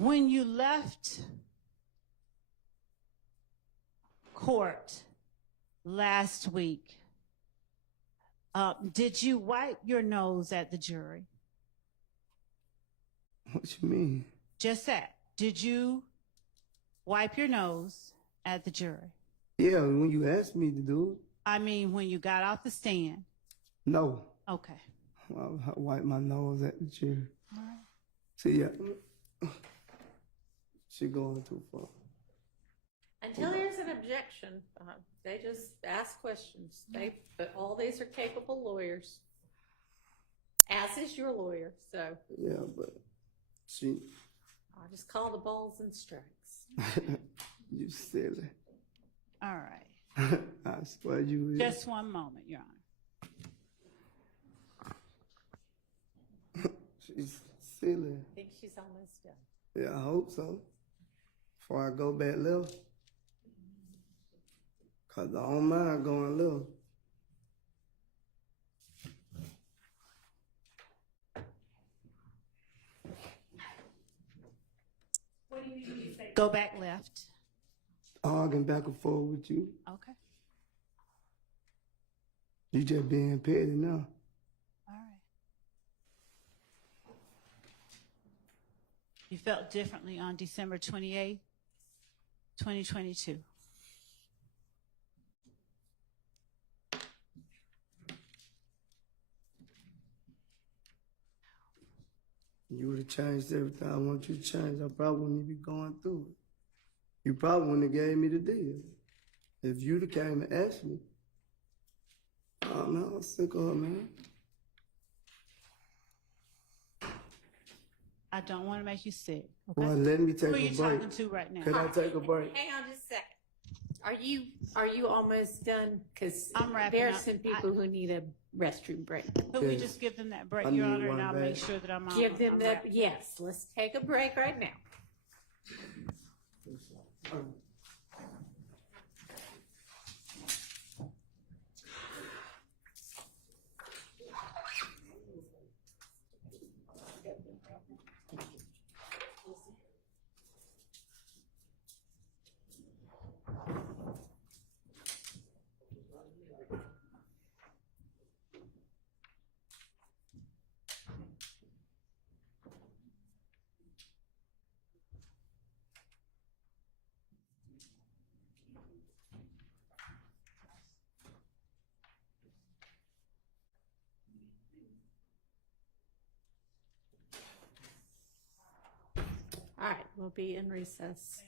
When you left court last week, did you wipe your nose at the jury? What you mean? Just that. Did you wipe your nose at the jury? Yeah, when you asked me to do it. I mean, when you got off the stand. No. Okay. I wipe my nose at the chair. All right. See, yeah. She going too far. Until there's an objection, they just ask questions. But all these are capable lawyers, as is your lawyer. So Yeah, but she, I just call the balls and strikes. you silly. All right. I swear you is. Just one moment, Your Honor. She's silly. I think she's almost done. Yeah, I hope so. Before I go back left. Cause I don't mind going left. What do you need me to say? Go back left. Arguing back and forth with you. Okay. You just being petty now. All right. You felt differently on December 28th, 2022. You would have changed everything I want you to change. I probably wouldn't even be going through it. You probably wouldn't have gave me the deal. If you'd have came and asked me. Oh, man, I'm sick of her, man. I don't want to make you sick. Okay? Well, let me take Who a are you break. talking to right now? Could I take a break? Hang on just a second. Are you almost done? Because I'm wrapping there's up. some people who need a restroom break. Could we Yes. just give them that break, I Your need Honor, and one I'll back. make sure that I'm on. Give them I'm that. wrapping up. Yes, let's take a break right now. All right, we'll be in recess.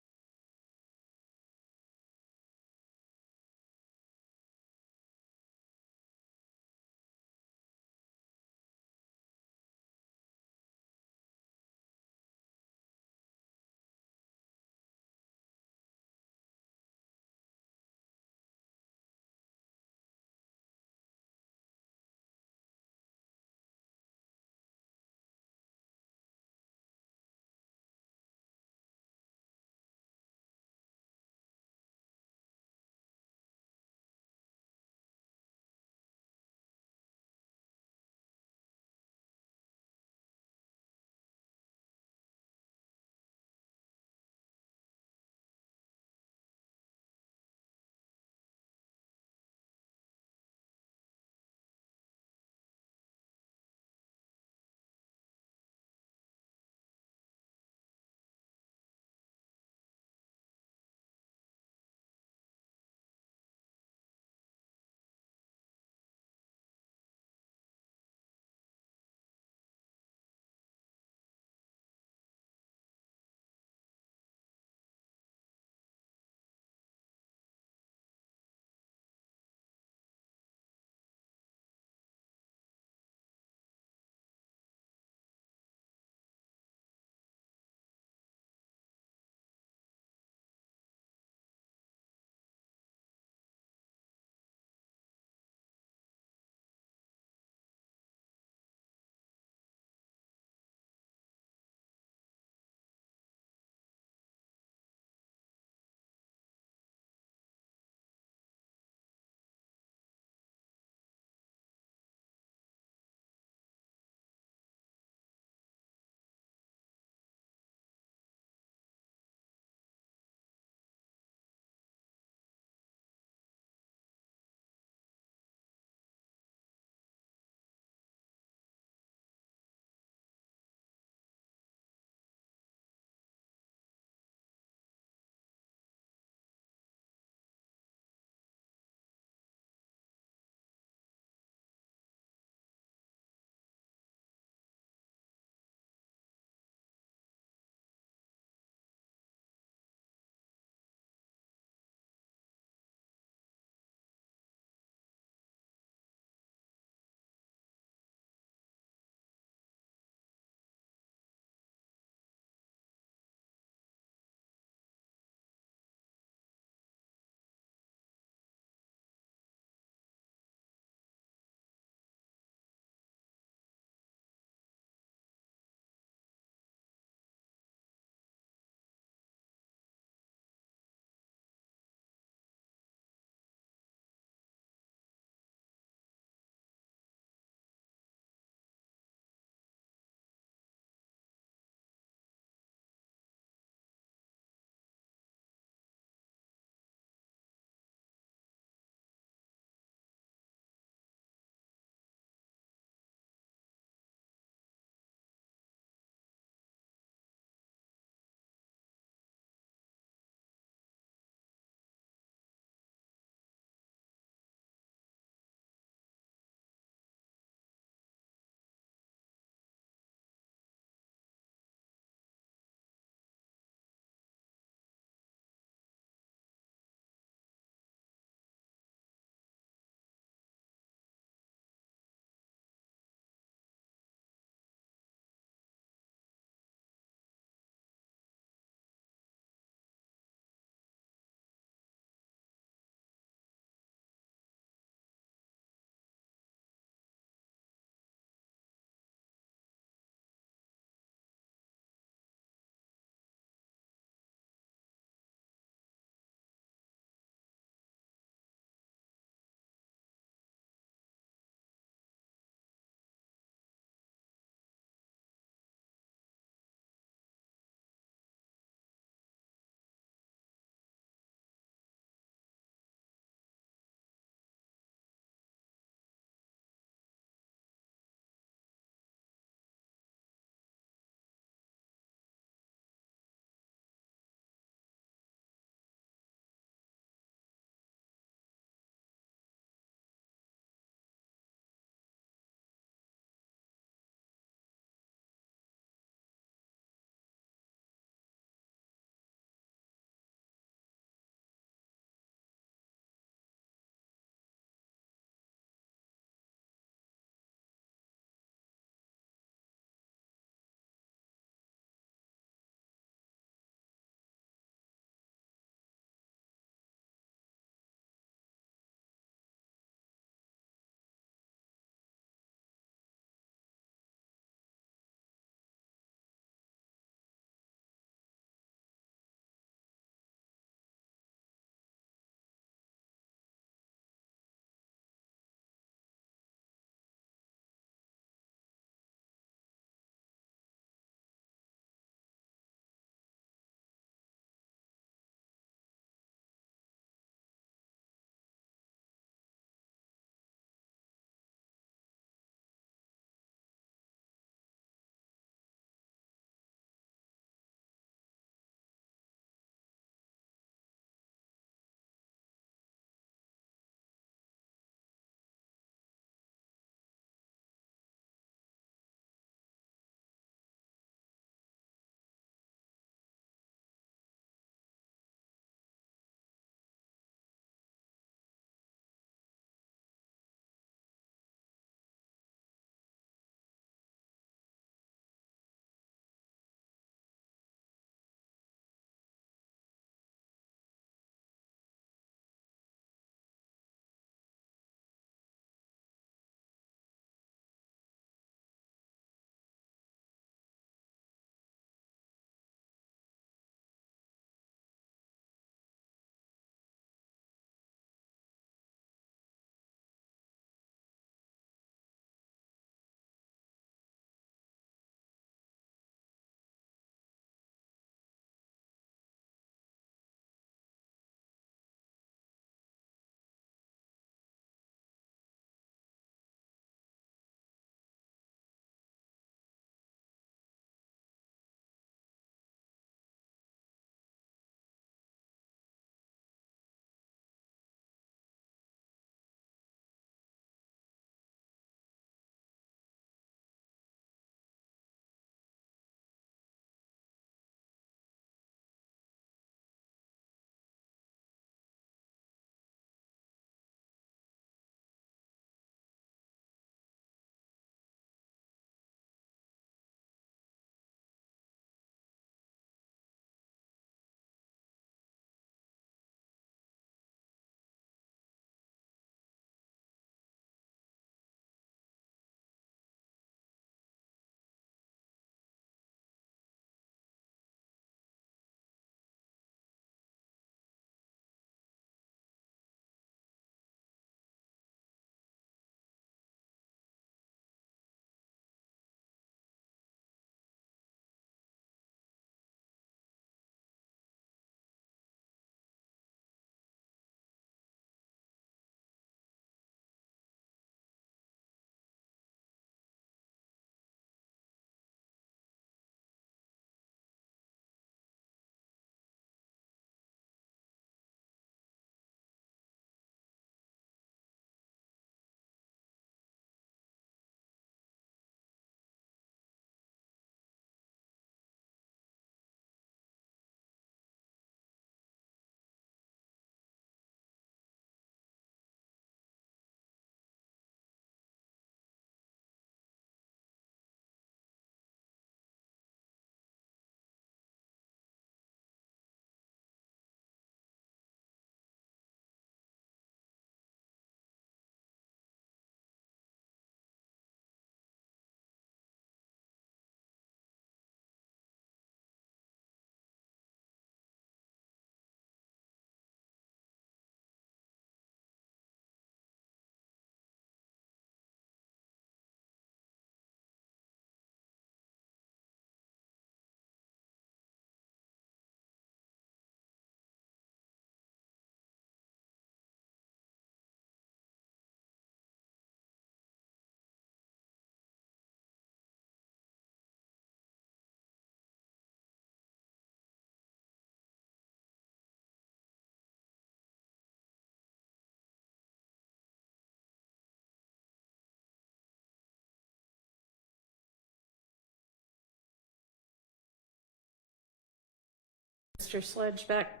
Mr. Sledge back?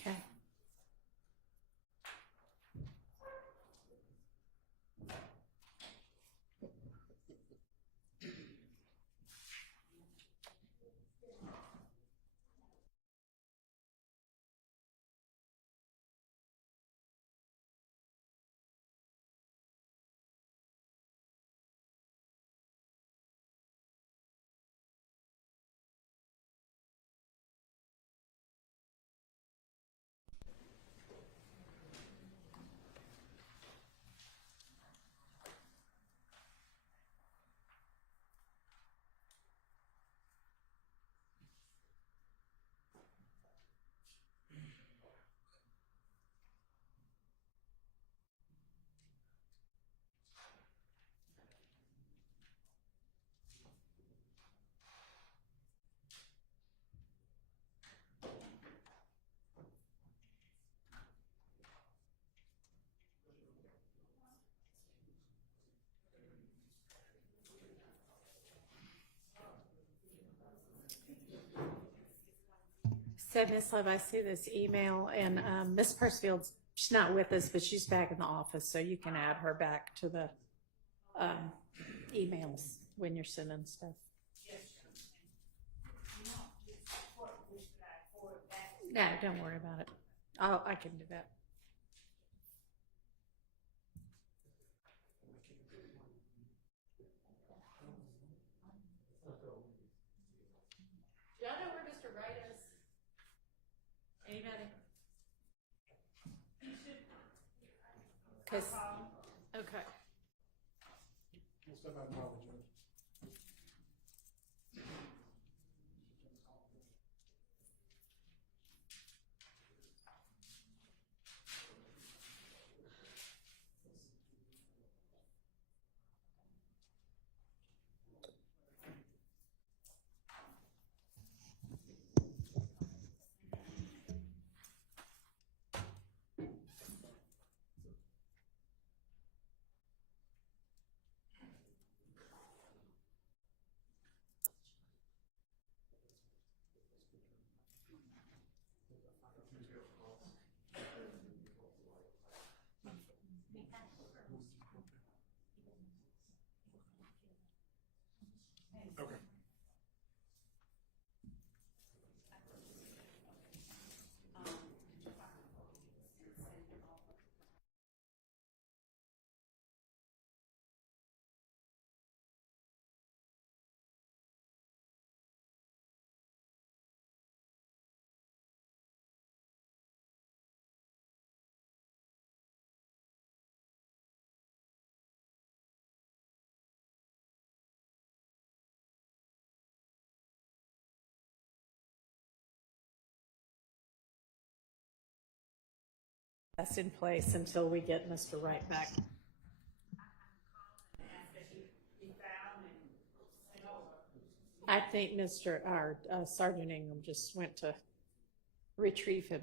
Okay. So, Ms. Love, I see this email, and Ms. Persfield's, she's not with us, but she's back in the office, so you can add her back to the emails when you're sending stuff. No, don't worry about it. I can do that. Do y'all know where Mr. Wright is? Anybody? Okay. That's in place until we get Mr. Wright back. I think Sergeant Ingram just went to retrieve him.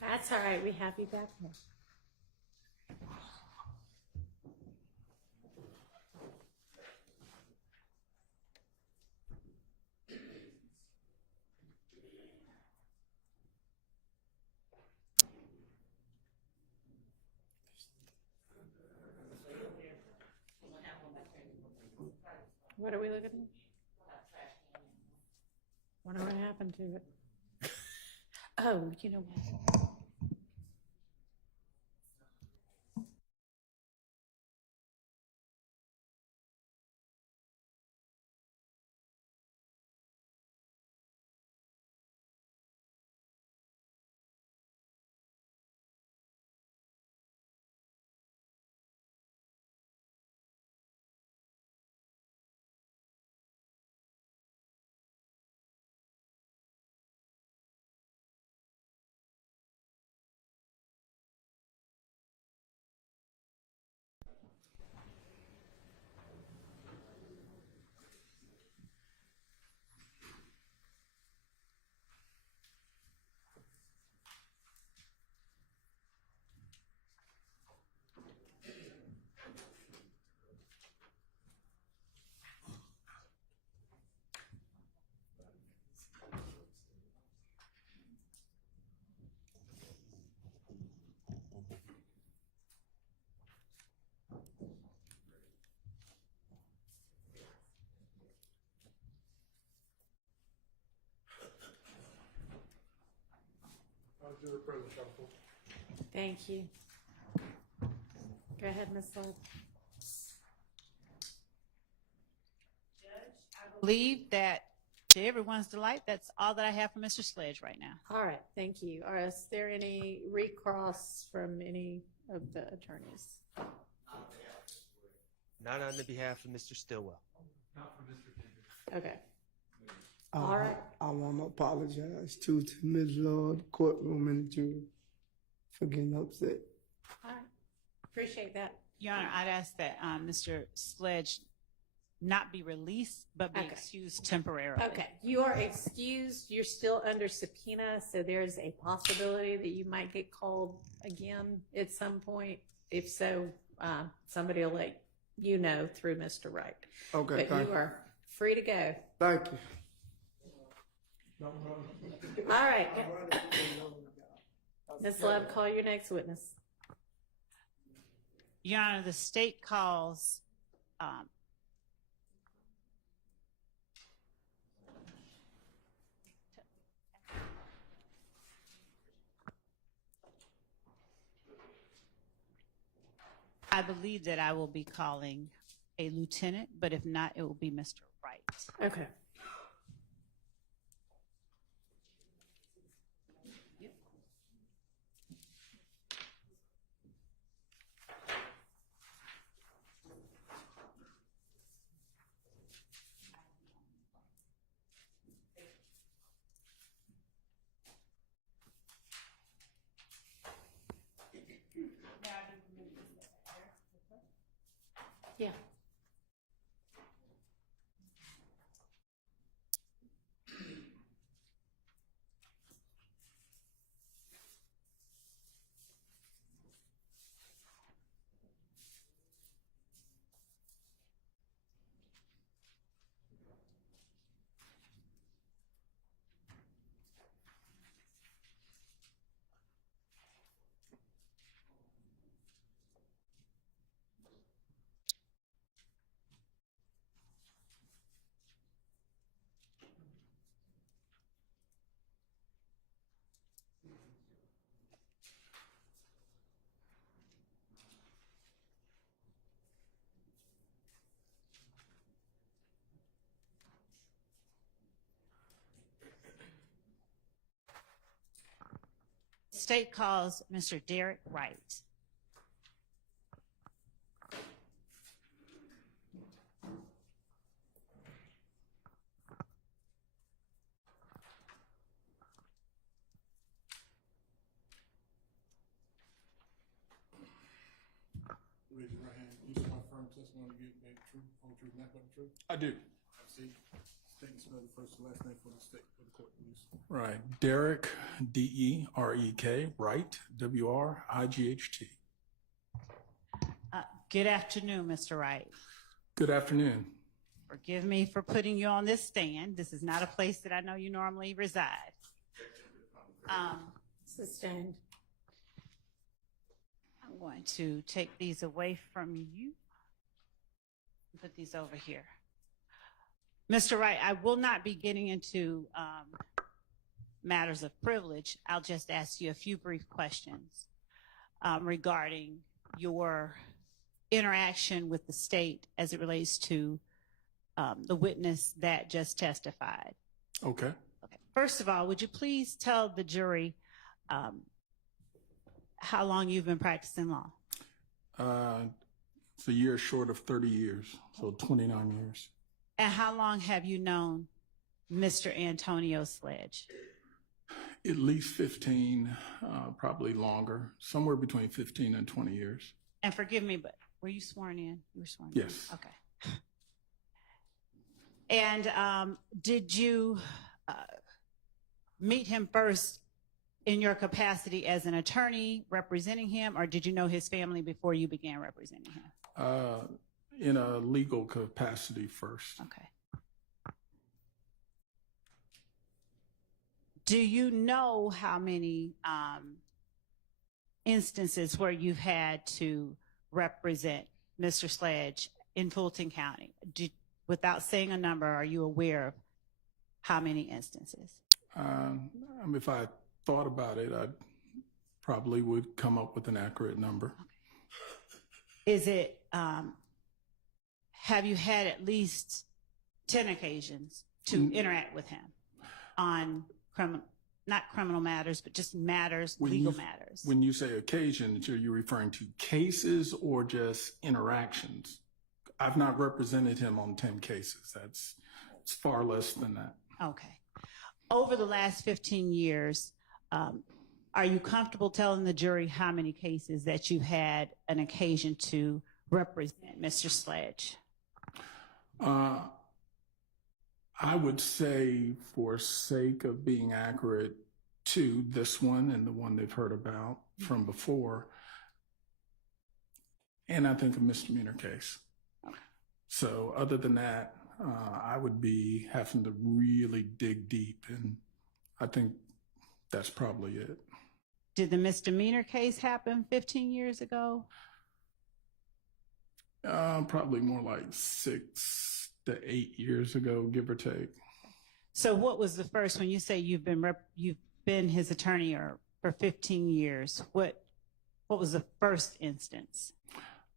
That's all right. We have you back here. What are we looking at? Wonder what happened to it. Oh, you know what? Thank you. Go ahead, Ms. Love. I believe that to everyone's delight, that's all that I have for Mr. Sledge right now. All right, thank you. Is there any recross from any of the attorneys? Not on the behalf of Mr. Stillwell. Okay. All right. I want to apologize to Ms. Lord, the courtroom, and the jury for getting upset. All right. Appreciate that. Your Honor, I'd ask that Mr. Sledge not be released, but be Okay. excused temporarily. Okay, you are excused. You're still under subpoena, so there's a possibility that you might get called again at some point. If so, somebody will let you know through Mr. Wright. Okay, But thank you you. are free to go. Thank you. All right. Ms. Love, call your next witness. Your Honor, the state calls I believe that I will be calling a lieutenant, but if not, it will be Mr. Wright. Okay. Yeah. State calls Mr. Derek Wright. Raise your right hand. You swear affirm testimony you give the truth, whole truth, nothing but the truth. I do. See, State and spell the first and last name for the state, for the court, please. Right. Derek, D-E-R-E-K, Wright, W-R-I-G-H-T. Good afternoon, Mr. Wright. Good afternoon. Forgive me for putting you on this stand. This is not a place that I know you normally reside. Sustained. I'm going to take these away from you and put these over here. Mr. Wright, I will not be getting into matters of privilege. I'll just ask you a few brief questions regarding your interaction with the state as it relates to the witness that just testified. Okay. Okay. First of all, would you please tell the jury how long you've been practicing law? It's a year short of 30 years, so 29 years. And how long have you known Mr. Antonio Sledge? At least 15, probably longer, somewhere between 15 and 20 years. And forgive me, but were you sworn in? You were sworn in? Yes. Okay. And did you meet him first in your capacity as an attorney representing him, or did you know his family before you began representing him? In a legal capacity first. Okay. Do you know how many instances where you've had to represent Mr. Sledge in Fulton County? Without saying a number, are you aware of how many instances? If I thought about it, I probably would come up with an accurate number. Okay. Is it, have you had at least 10 occasions to interact with him on not criminal matters, but just matters, legal matters? When you say occasions, are you referring to cases or just interactions? I've not represented him on 10 cases. It's far less than that. Okay. Over the last 15 years, are you comfortable telling the jury how many cases that you had an occasion to represent Mr. Sledge? I would say, for sake of being accurate to this one and the one they've heard about from before, and I think a misdemeanor case. Okay. So other than that, I would be having to really dig deep, and I think that's probably it. Did the misdemeanor case happen 15 years ago? Probably more like 6 to 8 years ago, give or take. So what was the first, when you say you've been his attorney for 15 years, what was the first instance?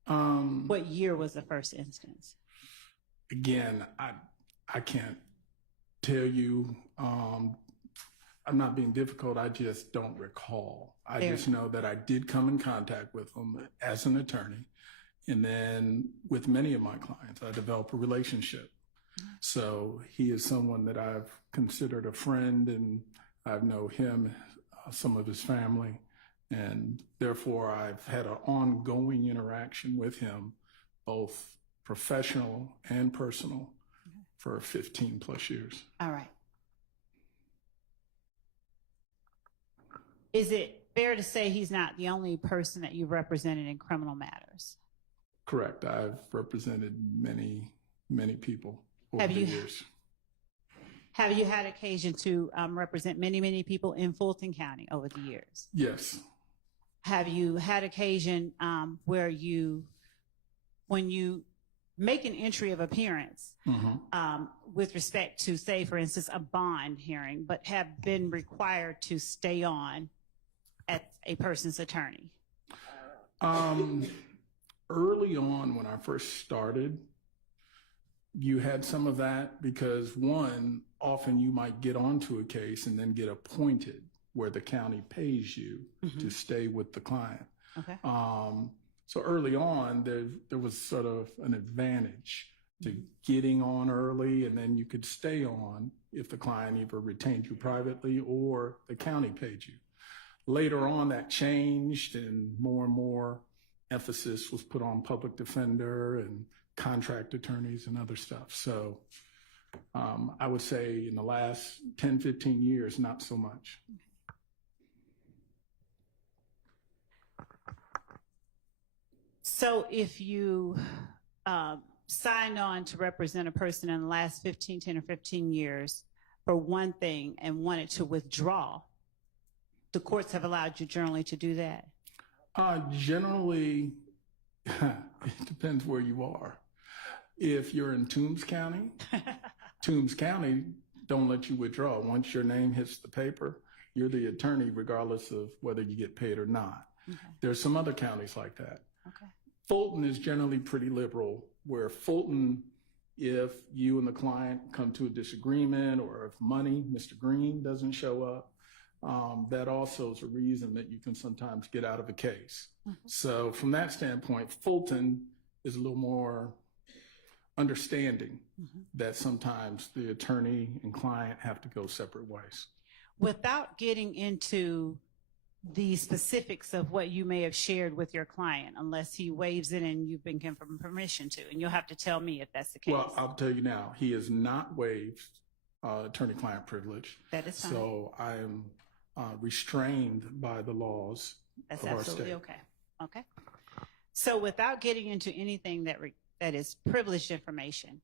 What year was the first instance? Again, I can't tell you. I'm not being difficult. I just don't recall. I just know that I did come in contact with him as an attorney. And then with many of my clients, I developed a relationship. So he is someone that I've considered a friend, and I know him, some of his family. And therefore, I've had an ongoing interaction with him, both professional and personal, for 15 plus years. All right. Is it fair to say he's not the only person that you've represented in criminal matters? Correct. I've represented many, many people over the years. Have you had occasion to represent many, many people in Fulton County over the years? Yes. Have you had occasion where when you make an entry of appearance with respect to, say, for instance, a bond hearing, but have been required to stay on as a person's attorney? Early on, when I first started, you had some of that because, one, often you might get onto a case and then get appointed where the county pays you to stay with the client. Okay. So early on, there was sort of an advantage to getting on early, and then you could stay on if the client either retained you privately or the county paid you. Later on, that changed, and more emphasis was put on public defender and contract attorneys and other stuff. So I would say in the last 10, 15 years, not so much. So if you signed on to represent a person in the last 10 or 15 years for one thing and wanted to withdraw, the courts have allowed you generally to do that? Generally, it depends where you are. If you're in Toombs County, Toombs County don't let you withdraw. Once your name hits the paper, you're the attorney regardless of whether you get paid or not. Okay. There's some other counties like that. Okay. Fulton is generally pretty liberal, where Fulton, if you and the client come to a disagreement or if money, Mr. Green, doesn't show up, that also is a reason that you can sometimes get out of a case. Mm-hmm. So from that standpoint, Fulton is a little more understanding that sometimes the attorney and client have to go separate ways. Without getting into the specifics of what you may have shared with your client, unless he waives it and you've been given permission to, and you'll have to tell me if that's the case. Well, I'll tell you now, he has not waived attorney-client privilege. That is fine. So I am restrained by the laws That's of our absolutely state. okay. Okay. So without getting into anything that is privileged information,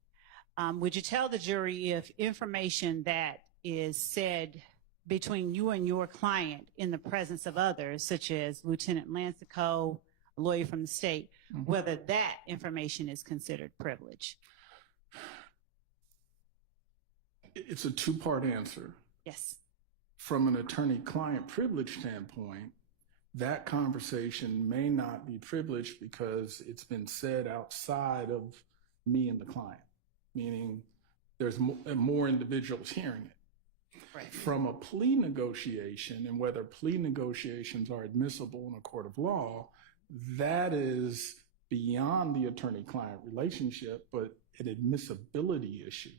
would you tell the jury if information that is said between you and your client in the presence of others, such as Lieutenant Lancico, a lawyer from the state, whether that information is considered privilege? It's a two-part answer. Yes. From an attorney-client privilege standpoint, that conversation may not be privileged because it's been said outside of me and the client, meaning there's more individuals hearing it. Right. From a plea negotiation and whether plea negotiations are admissible in a court of law, that is beyond the attorney-client relationship, but an admissibility issue.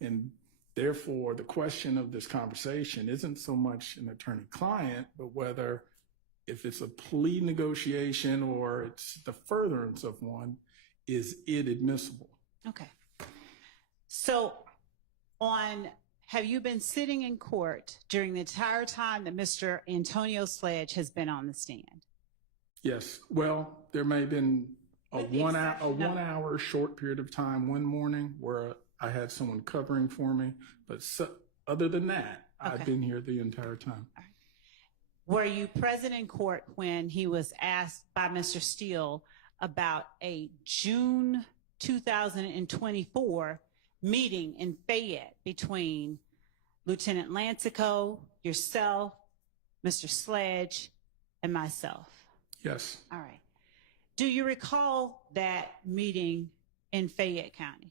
And therefore, the question of this conversation isn't so much an attorney-client, but whether if it's a plea negotiation or it's the furtherance of one, is it admissible? Okay. So have you been sitting in court during the entire time that Mr. Antonio Sledge has been on the stand? Yes. Well, there may have been a one hour short period of time one morning where I had someone covering for me, but other than that, okay. I've been here the entire time. All right. Were you present in court when he was asked by Mr. Steele about a June 2024 meeting in Fayette between Lieutenant Lancico, yourself, Mr. Sledge, and myself? Yes. All right. Do you recall that meeting in Fayette County?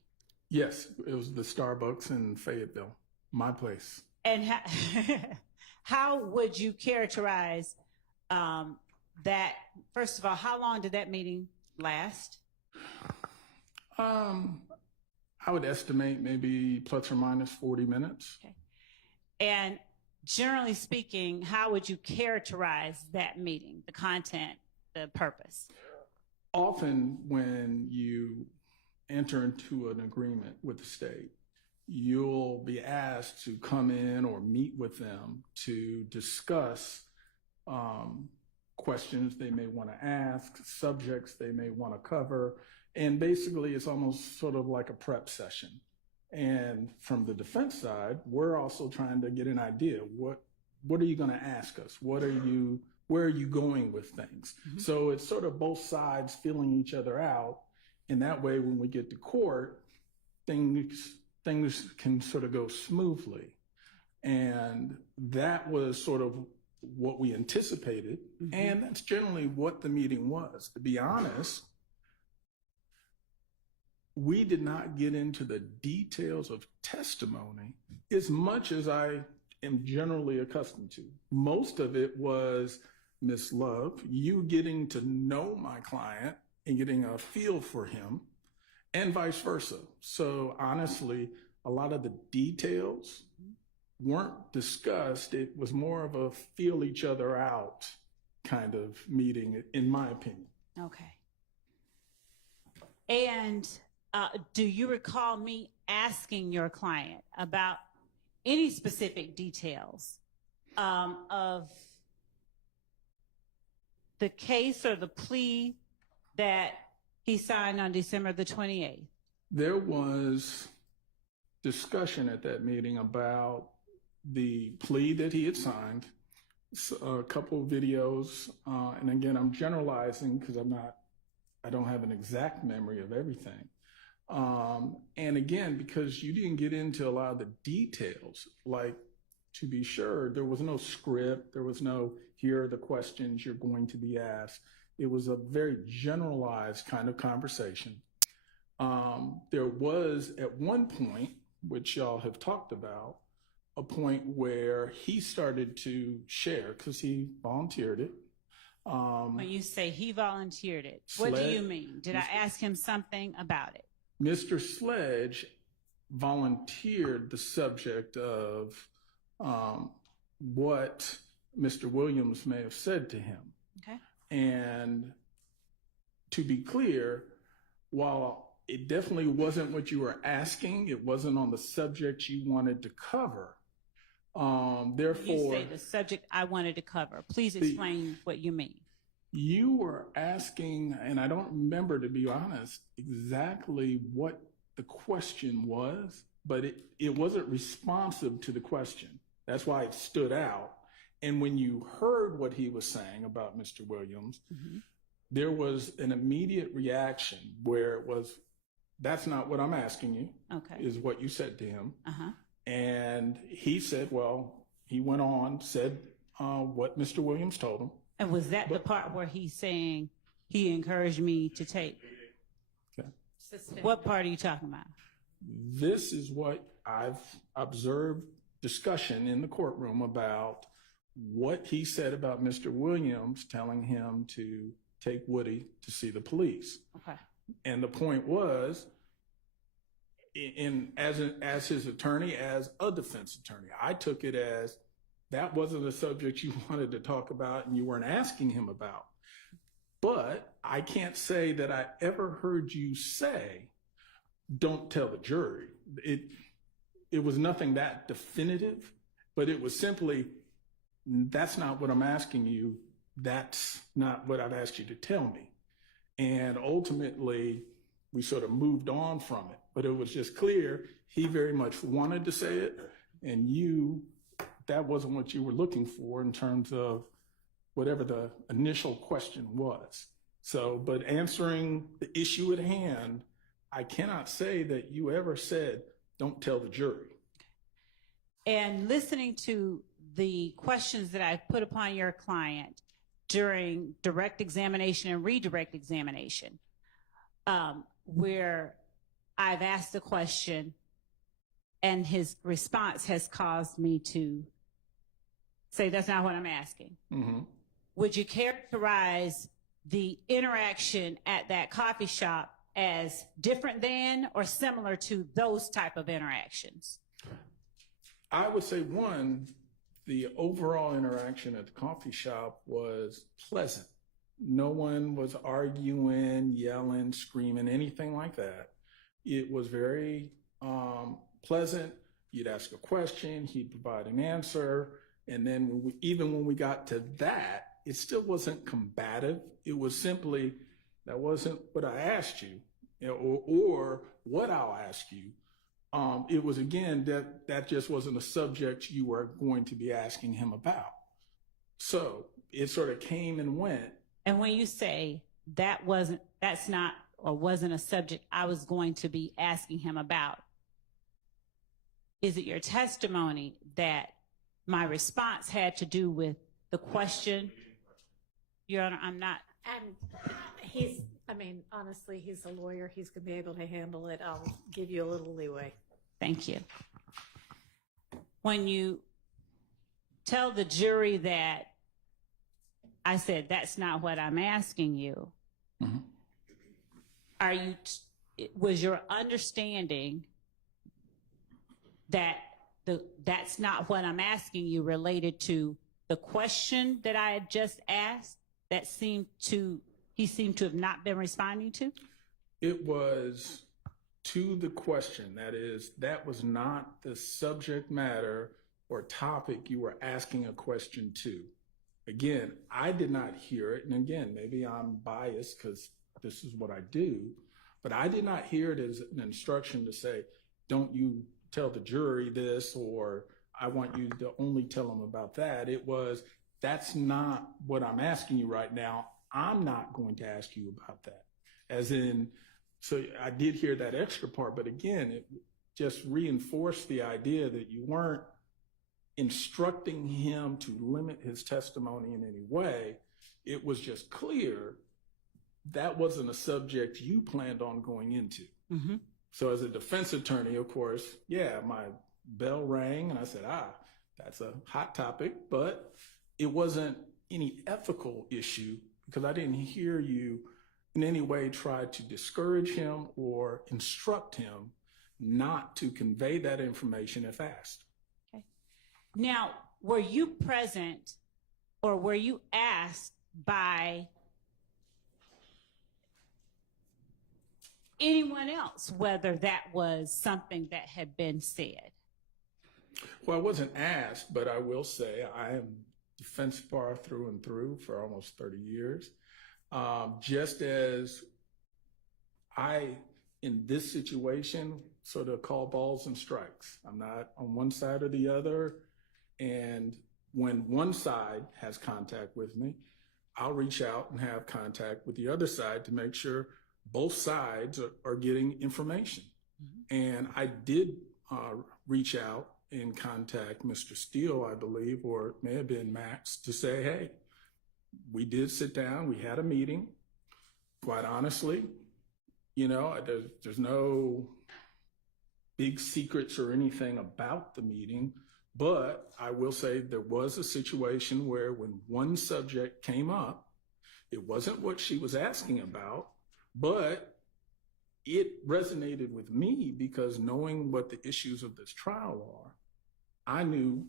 Yes, it was the Starbucks in Fayetteville, my place. And how would you characterize that? First of all, how long did that meeting last? I would estimate maybe plus or minus 40 minutes. Okay. And generally speaking, how would you characterize that meeting, the content, the purpose? Often when you enter into an agreement with the state, you'll be asked to come in or meet with them to discuss questions they may want to ask, subjects they may want to cover. And basically, it's almost sort of like a prep session. And from the defense side, we're also trying to get an idea. What are you going to ask us? Where are you going with things? Mm-hmm. So it's sort of both sides feeling each other out. And that way, when we get to court, things can sort of go smoothly. And that was sort of what we anticipated. Mm-hmm. And that's generally what the meeting was. To be honest, we did not get into the details of testimony as much as I am generally accustomed to. Most of it was, Ms. Love, you getting to know my client and getting a feel for him, and vice versa. So honestly, a lot of the details weren't discussed. It was more of a feel each other out kind of meeting, in my opinion. Okay. And do you recall me asking your client about any specific details of the case or the plea that he signed on December the 28th? There was discussion at that meeting about the plea that he had signed, a couple of videos, and again, I'm generalizing because I don't have an exact memory of everything. And again, because you didn't get into a lot of the details, like, to be sure, there was no script, there was no, here are the questions you're going to be asked. It was a very generalized kind of conversation. There was, at one point, which y'all have talked about, a point where he started to share, because he volunteered it. When you say he volunteered it, what do you mean? Did I ask him something about it? Mr. Sledge volunteered the subject of what Mr. Williams may have said to him. Okay. And to be clear, while it definitely wasn't what you were asking, it wasn't on the subject you wanted to cover. Therefore, you say the subject I wanted to cover. Please explain what you mean. You were asking, and I don't remember, to be honest, exactly what the question was, but it wasn't responsive to the question. That's why it stood out. And when you heard what he was saying about Mr. Williams, there was an immediate reaction where it was, that's not what I'm asking you, is what you said to him. And he said, well, he went on, said what Mr. Williams told him. And was that the part where he's saying he encouraged me to take? Okay. What part are you talking about? This is what I've observed discussion in the courtroom about what he said about Mr. Williams telling him to take Woody to see the police. Okay. And the point was, as his attorney, as a defense attorney, I took it as that wasn't a subject you wanted to talk about and you weren't asking him about. But I can't say that I ever heard you say, don't tell the jury. It was nothing that definitive, but it was simply, that's not what I'm asking you. That's not what I've asked you to tell me. And ultimately, we sort of moved on from it. But it was just clear he very much wanted to say it, and that wasn't what you were looking for in terms of whatever the initial question was. So, but answering the issue at hand, I cannot say that you ever said, don't tell the jury. And listening to the questions that I put upon your client during direct examination and redirect examination, where I've asked the question and his response has caused me to say, that's not what I'm asking. Would you characterize the interaction at that coffee shop as different than or similar to those type of interactions? I would say, one, the overall interaction at the coffee shop was pleasant. No one was arguing, yelling, screaming, anything like that. It was very pleasant. You'd ask a question, he'd provide an answer. And then even when we got to that, it still wasn't combative. It was simply, that wasn't what I asked you, or what I'll ask you. It was, again, that just wasn't a subject you were going to be asking him about. So it sort of came and went. And when you say that's not or wasn't a subject I was going to be asking him about, is it your testimony that my response had to do with the question? Your Honor, I'm not. And honestly, he's a lawyer. He's going to be able to handle it. I'll give you a little leeway. Thank you. When you tell the jury that I said, that's not what I'm asking you, was your understanding that that's not what I'm asking you related to the question that I had just asked that he seemed to have not been responding to? It was to the question. That is, that was not the subject matter or topic you were asking a question to. Again, I did not hear it. And again, maybe I'm biased because this is what I do, but I did not hear it as an instruction to say, don't you tell the jury this, or I want you to only tell them about that. It was, that's not what I'm asking you right now. I'm not going to ask you about that. As in, so I did hear that extra part, but again, it just reinforced the idea that you weren't instructing him to limit his testimony in any way. It was just clear that wasn't a subject you planned on going into. Mm-hmm. So as a defense attorney, of course, yeah, my bell rang and I said, that's a hot topic, but it wasn't any ethical issue because I didn't hear you in any way try to discourage him or instruct him not to convey that information if asked. Okay. Now, were you present or were you asked by anyone else whether that was something that had been said? Well, I wasn't asked, but I will say I am defense bar through and through for almost 30 years. Just as I, in this situation, sort of call balls and strikes. I'm not on one side or the other. And when one side has contact with me, I'll reach out and have contact with the other side to make sure both sides are getting information. Mm-hmm. And I did reach out and contact Mr. Steele, I believe, or it may have been Max, to say, hey, we did sit down, we had a meeting. Quite honestly, you know, there's no big secrets or anything about the meeting, but I will say there was a situation where when one subject came up, it wasn't what she was asking about, but it resonated with me because knowing what the issues of this trial are, I knew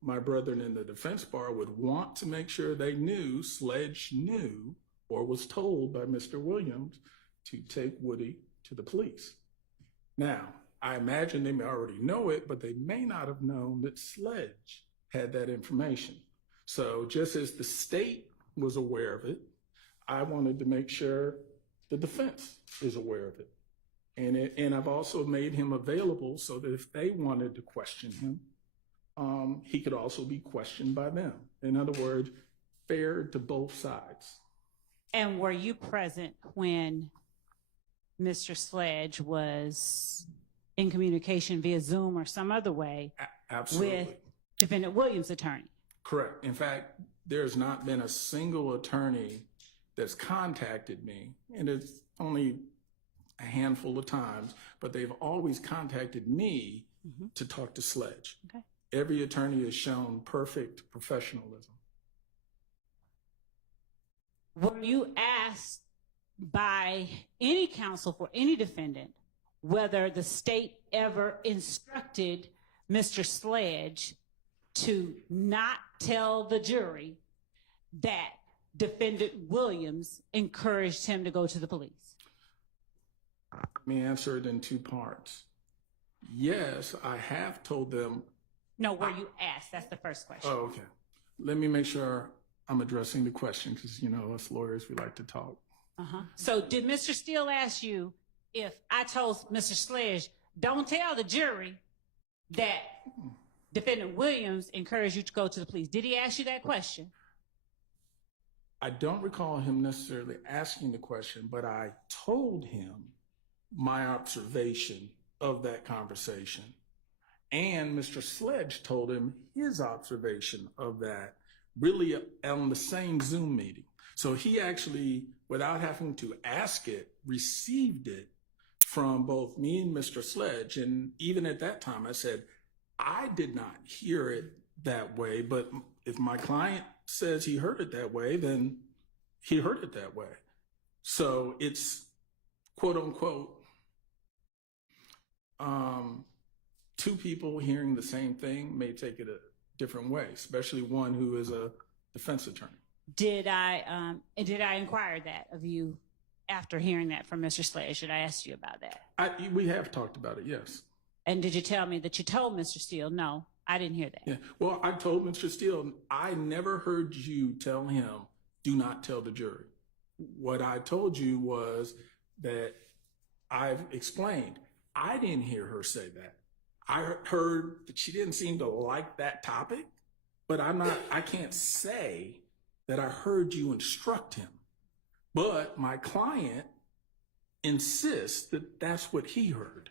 my brethren in the defense bar would want to make sure they knew, Sledge knew, or was told by Mr. Williams to take Woody to the police. Now, I imagine they may already know it, but they may not have known that Sledge had that information. So just as the state was aware of it, I wanted to make sure the defense is aware of it. And I've also made him available so that if they wanted to question him, he could also be questioned by them. In other words, fair to both sides. And were you present when Mr. Sledge was in communication via Zoom or some other way Absolutely. With Defendant Williams' attorney? Correct. In fact, there's not been a single attorney that's contacted me, and it's only a handful of times, but they've always contacted me to talk to Sledge. Okay. Every attorney has shown perfect professionalism. Were you asked by any counsel for any defendant whether the state ever instructed Mr. Sledge to not tell the jury that Defendant Williams encouraged him to go to the police? Let me answer it in two parts. Yes, I have told them. No, were you asked? That's the first question. Oh, okay. Let me make sure I'm addressing the question because, you know, us lawyers, we like to talk. So did Mr. Steele ask you if I told Mr. Sledge, don't tell the jury that Defendant Williams encouraged you to go to the police? Did he ask you that question? I don't recall him necessarily asking the question, but I told him my observation of that conversation. And Mr. Sledge told him his observation of that, really on the same Zoom meeting. So he actually, without having to ask it, received it from both me and Mr. Sledge. And even at that time, I said, I did not hear it that way, but if my client says he heard it that way, then he heard it that way. So it's quote unquote, two people hearing the same thing may take it a different way, especially one who is a defense attorney. Did I inquire that of you after hearing that from Mr. Sledge that I asked you about that. We have talked about it, yes. And did you tell me that you told Mr. Steele? No, I didn't hear that. Yeah. Well, I told Mr. Steele, I never heard you tell him, do not tell the jury. What I told you was that I've explained, I didn't hear her say that. I heard that she didn't seem to like that topic, but I can't say that I heard you instruct him. But my client insists that that's what he heard.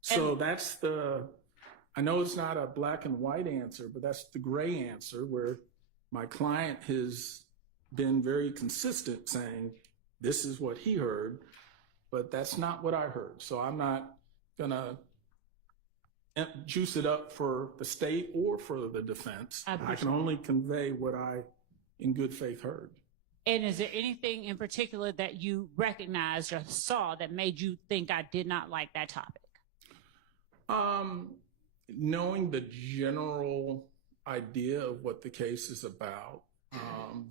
So that's I know it's not a black and white answer, but that's the gray answer where my client has been very consistent saying, this is what he heard, but that's not what I heard. So I'm not gonna juice it up for the state or for the defense. I can only convey what I, in good faith, heard. And is there anything in particular that you recognized or saw that made you think I did not like that topic? Knowing the general idea of what the case is about,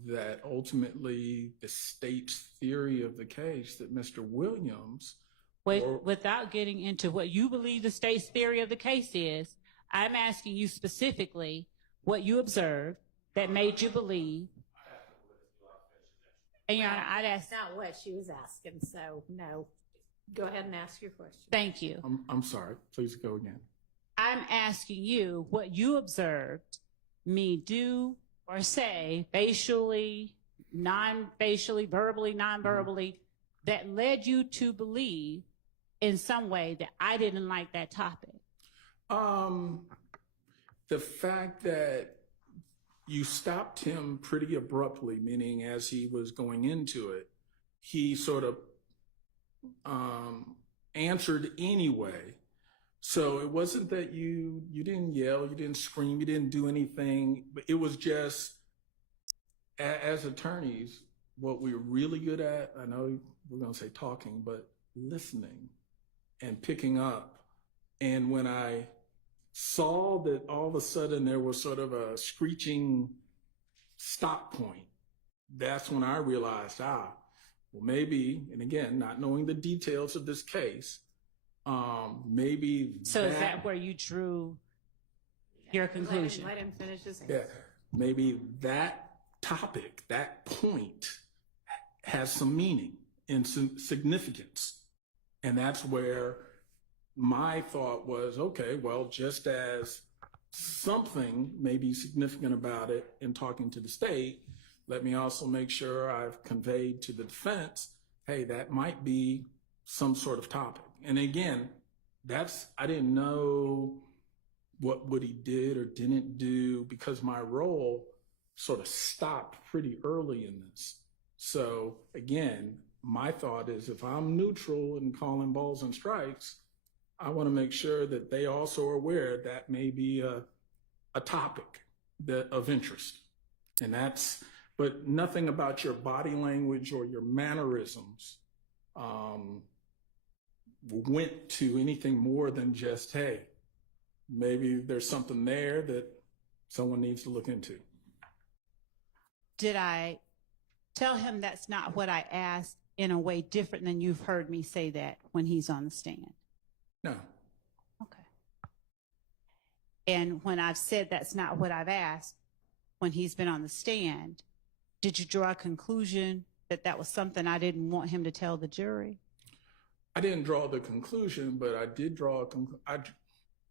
that ultimately the state's theory of the case that Mr. Williams... Without getting into what you believe the state's theory of the case is, I'm asking you specifically what you observed that made you believe... And Your Honor, I'd ask... That's not what she was asking, so no. Go ahead and ask your question. Thank you. I'm sorry. Please go again. I'm asking you what you observed me do or say, facially, non-facially, verbally, non-verbally, that led you to believe in some way that I didn't like that topic. The fact that you stopped him pretty abruptly, meaning as he was going into it, he sort of answered anyway. So it wasn't that you didn't yell, you didn't scream, you didn't do anything, but it was just, as attorneys, what we're really good at, I know we're going to say talking, but listening and picking up. And when I saw that all of a sudden there was sort of a screeching stop point, that's when I realized, well, maybe, and again, not knowing the details of this case, maybe. So is that where you drew your conclusion? Let him finish his answer. Yeah, maybe that topic, that point has some meaning and some significance. And that's where my thought was, okay, well, just as something may be significant about it in talking to the state, let me also make sure I've conveyed to the defense, hey, that might be some sort of topic. And again, I didn't know what he did or didn't do because my role sort of stopped pretty early in this. So again, my thought is if I'm neutral in calling balls and strikes, I want to make sure that they also are aware that may be a topic of interest. And but nothing about your body language or your mannerisms went to anything more than just, hey, maybe there's something there that someone needs to look into. Did I tell him that's not what I asked in a way different than you've heard me say that when he's on the stand? No. Okay. And when I've said that's not what I've asked, when he's been on the stand, did you draw a conclusion that that was something I didn't want him to tell the jury? I didn't draw the conclusion, but I did draw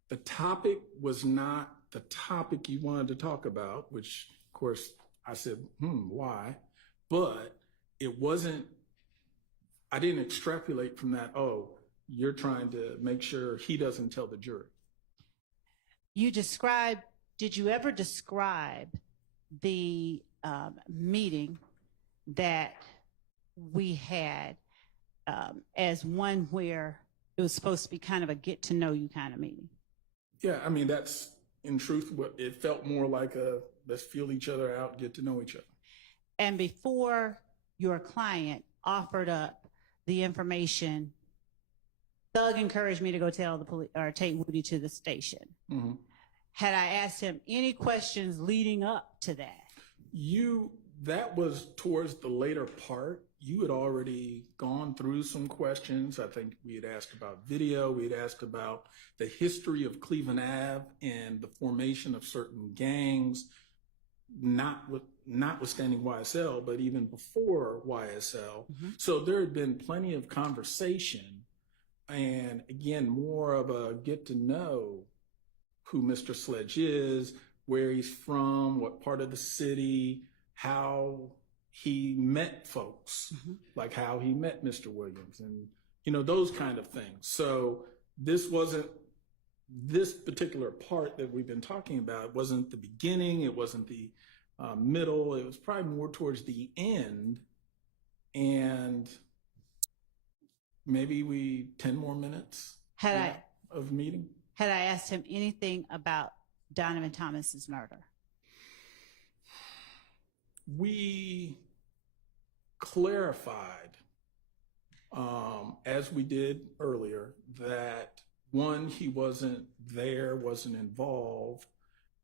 the topic was not the topic you wanted to talk about, which of course I said, why? But it wasn't, I didn't extrapolate from that, oh, you're trying to make sure he doesn't tell the jury. Did you ever describe the meeting that we had as one where it was supposed to be kind of a get to know you kind of meeting? Yeah, I mean, that's in truth what it felt more like let's feel each other out, get to know each other. And before your client offered up the information, Doug encouraged me to go tell the police or take Woody to the station. Mm-hmm. Had I asked him any questions leading up to that? That was towards the later part. you had already gone through some questions. I think we had asked about video. We had asked about the history of Cleveland Ave and the formation of certain gangs, notwithstanding YSL, but even before YSL. So there had been plenty of conversation, and again, more of a get to know who Mr. Sledge is, where he's from, what part of the city, how he met folks, like how he met Mr. Williams, and those kind of things. So this particular part that we've been talking about wasn't the beginning, it wasn't the middle, it was probably more towards the end, and maybe 10 more minutes of meeting. Had I asked him anything about Donovan Thomas's murder? We clarified, as we did earlier, that one, he wasn't there, wasn't involved,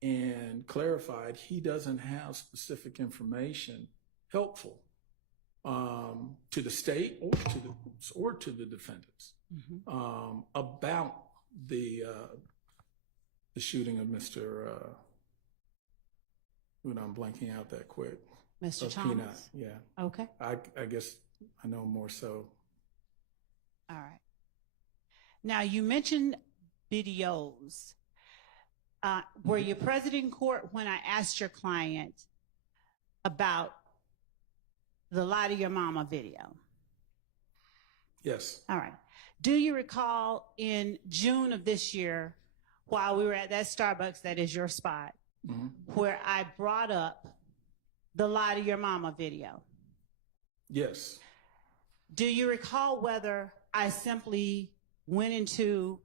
and clarified he doesn't have specific information helpful to the state or to the defendants about the shooting of Mr. I'm blanking out that quick. Mr. Thomas. Peanut, yeah. Okay. I guess I know more so. All right. Now, you mentioned videos. Were you present in court when I asked your client about the Lie to Your Mama video? Yes. All right. Do you recall in June of this year, while we were at that Starbucks, that is your spot, where I brought up the Lie to Your Mama video? Yes. Do you recall whether I simply went into,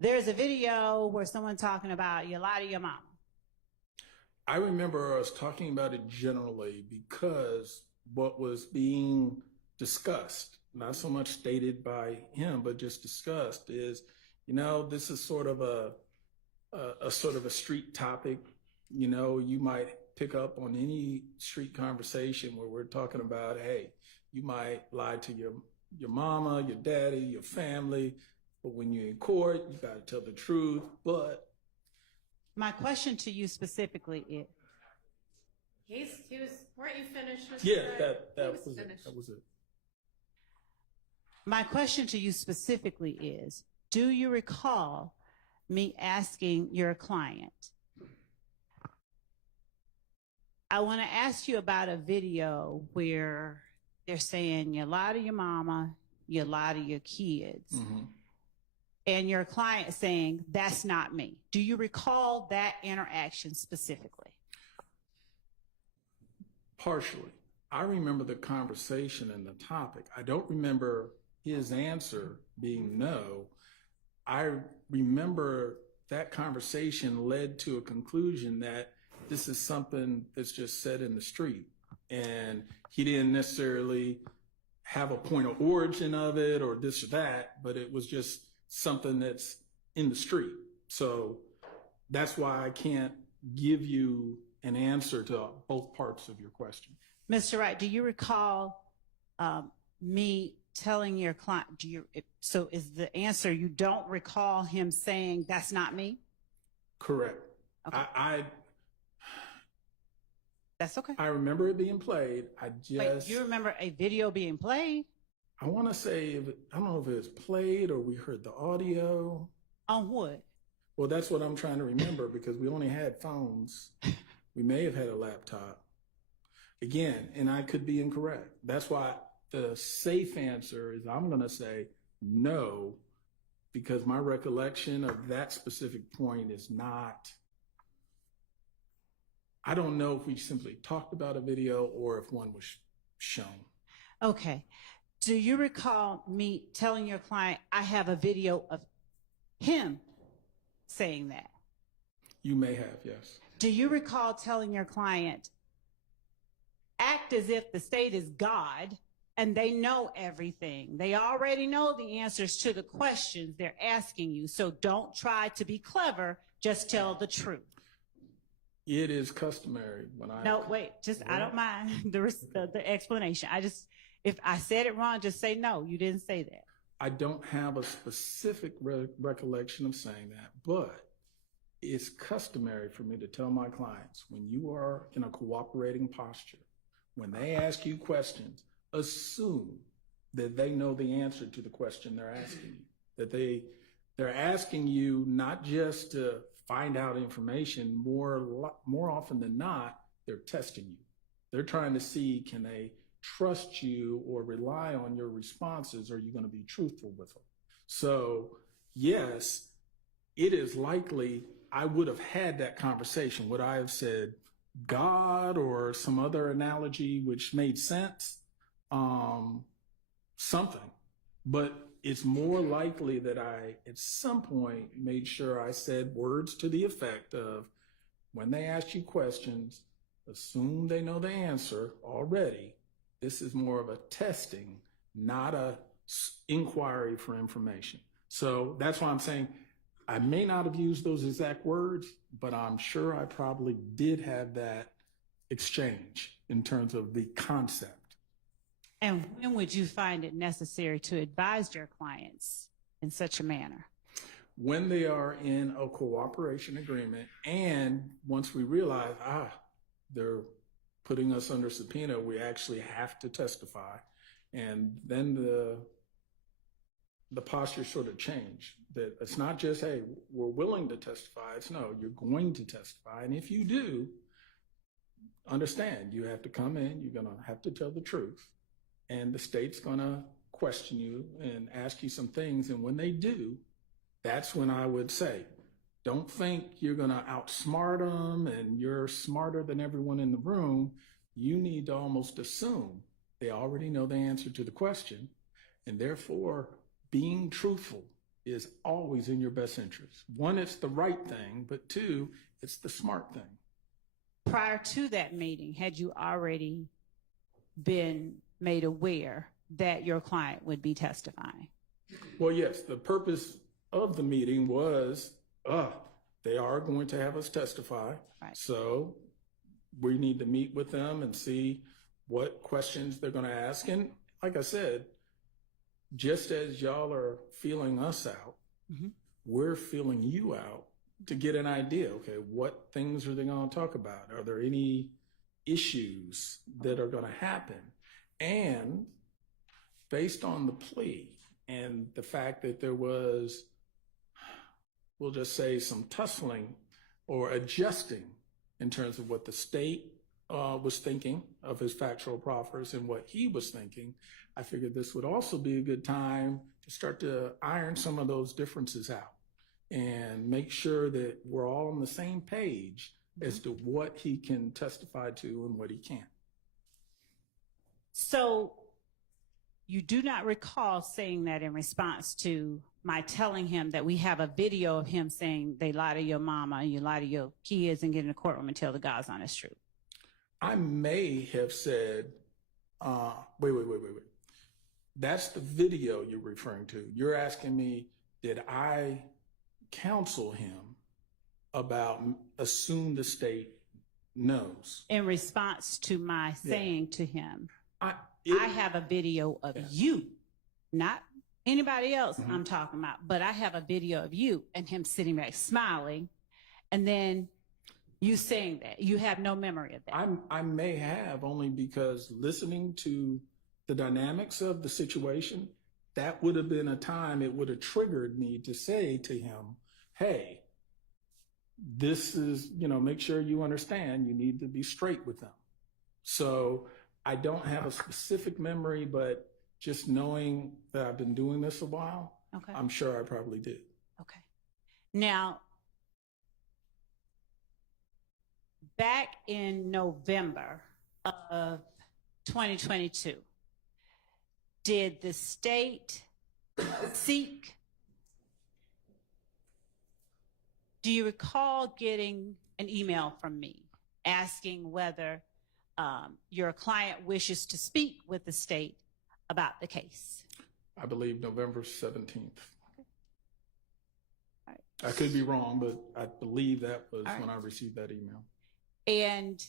there's a video where someone talking about you lie to your mama? I remember us talking about it generally because what was being discussed, not so much stated by him, but just discussed, is, this is sort of a street topic. You might pick up on any street conversation where we're talking about, hey, you might lie to your mama, your daddy, your family, but when you're in court, you got to tell the truth. But my question to you specifically is, weren't you finished? Yeah, that was it. My question to you specifically is, do you recall me asking your client, I want to ask you about a video where they're saying you lie to your mama, you lie to your kids, and your client saying, that's not me. Do you recall that interaction specifically? Partially. I remember the conversation and the topic. I don't remember his answer being no. I remember that conversation led to a conclusion that this is something that's just said in the street. And he didn't necessarily have a point of origin of it or this or that, but it was just something that's in the street. So that's why I can't give you an answer to both parts of your question. Mr. Wright, do you recall me telling your client, so is the answer you don't recall him saying, that's not me? Correct. Okay. That's okay. I remember it being played. Wait, you remember a video being played? I want to say, I don't know if it was played or we heard the audio. On what? Well, that's what I'm trying to remember because we only had phones. We may have had a laptop. Again, and I could be incorrect. That's why the safe answer is I'm going to say no, because my recollection of that specific point is not, I don't know if we simply talked about a video or if one was shown. Okay. Do you recall me telling your client, I have a video of him saying that? You may have, yes. Do you recall telling your client, act as if the state is God and they know everything? They already know the answers to the questions they're asking you. So don't try to be clever. Just tell the truth. It is customary when I... No, wait, I don't mind the explanation. If I said it wrong, just say no, you didn't say that. I don't have a specific recollection of saying that, but it's customary for me to tell my clients, when you are in a cooperating posture, when they ask you questions, assume that they know the answer to the question they're asking you, that they're asking you not just to find out information, more often than not, they're testing you. They're trying to see, can they trust you or rely on your responses? Are you going to be truthful with them? So yes, it is likely I would have had that conversation. Would I have said God or some other analogy which made sense? Something. But it's more likely that I, at some point, made sure I said words to the effect of, when they ask you questions, assume they know the answer already. This is more of a testing, not a inquiry for information. So that's why I'm saying I may not have used those exact words, but I'm sure I probably did have that exchange in terms of the concept. And when would you find it necessary to advise your clients in such a manner? When they are in a cooperation agreement, and once we realize, they're putting us under subpoena, we actually have to testify. And then the posture sort of changed. That it's not just, hey, we're willing to testify. It's no, you're going to testify. And if you do, understand, you have to come in, you're going to have to tell the truth. And the state's going to question you and ask you some things. And when they do, that's when I would say, don't think you're going to outsmart them and you're smarter than everyone in the room. You need to almost assume they already know the answer to the question. And therefore, being truthful is always in your best interest. One, it's the right thing, but two, it's the smart thing. Prior to that meeting, had you already been made aware that your client would be testifying? Well, yes, the purpose of the meeting was, they are going to have us testify. Right. So we need to meet with them and see what questions they're going to ask. And like I said, just as y'all are feeling us out, we're feeling you out to get an idea. Okay, what things are they going to talk about? Are there any issues that are going to happen? And based on the plea and the fact that there was, we'll just say, some tussling or adjusting in terms of what the state was thinking of his factual proffers and what he was thinking, I figured this would also be a good time to start to iron some of those differences out and make sure that we're all on the same page as to what he can testify to and what he can't. So you do not recall saying that in response to my telling him that we have a video of him saying they lie to your mama and you lie to your kids and get in the courtroom and tell the God's honest truth? I may have said, wait. That's the video you're referring to. You're asking me, did I counsel him about assume the state knows? In response to my saying to him, I have a video of Yeah. you, not anybody else I'm talking about, but I have a video of you and him sitting back smiling, and then you saying that. You have no memory of that. I may have, only because listening to the dynamics of the situation, that would have been a time it would have triggered me to say to him, hey, this is, make sure you understand, you need to be straight with them. So I don't have a specific memory, but just knowing that I've been doing this a while, Okay. I'm sure I probably did. Okay. Now, back in November of 2022, did the state seek, do you recall getting an email from me asking whether your client wishes to speak with the state about the case? I believe November 17th. Okay. All right. I could be wrong, but I believe that was All when right. I received that email. And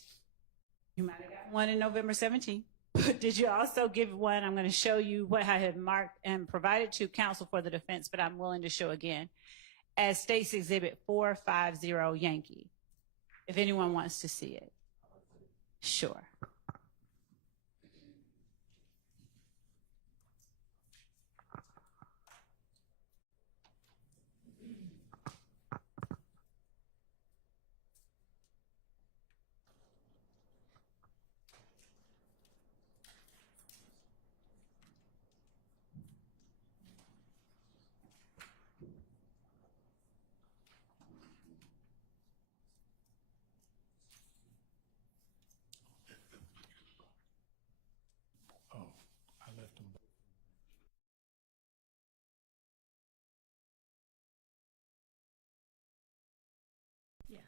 you might have gotten one in November 17th. did you also give one? I'm going to show you what I had marked and provided to counsel for the defense, but I'm willing to show again as State's Exhibit 450 Yankee, if anyone wants to see it. Sure. Oh, I left them. Yes.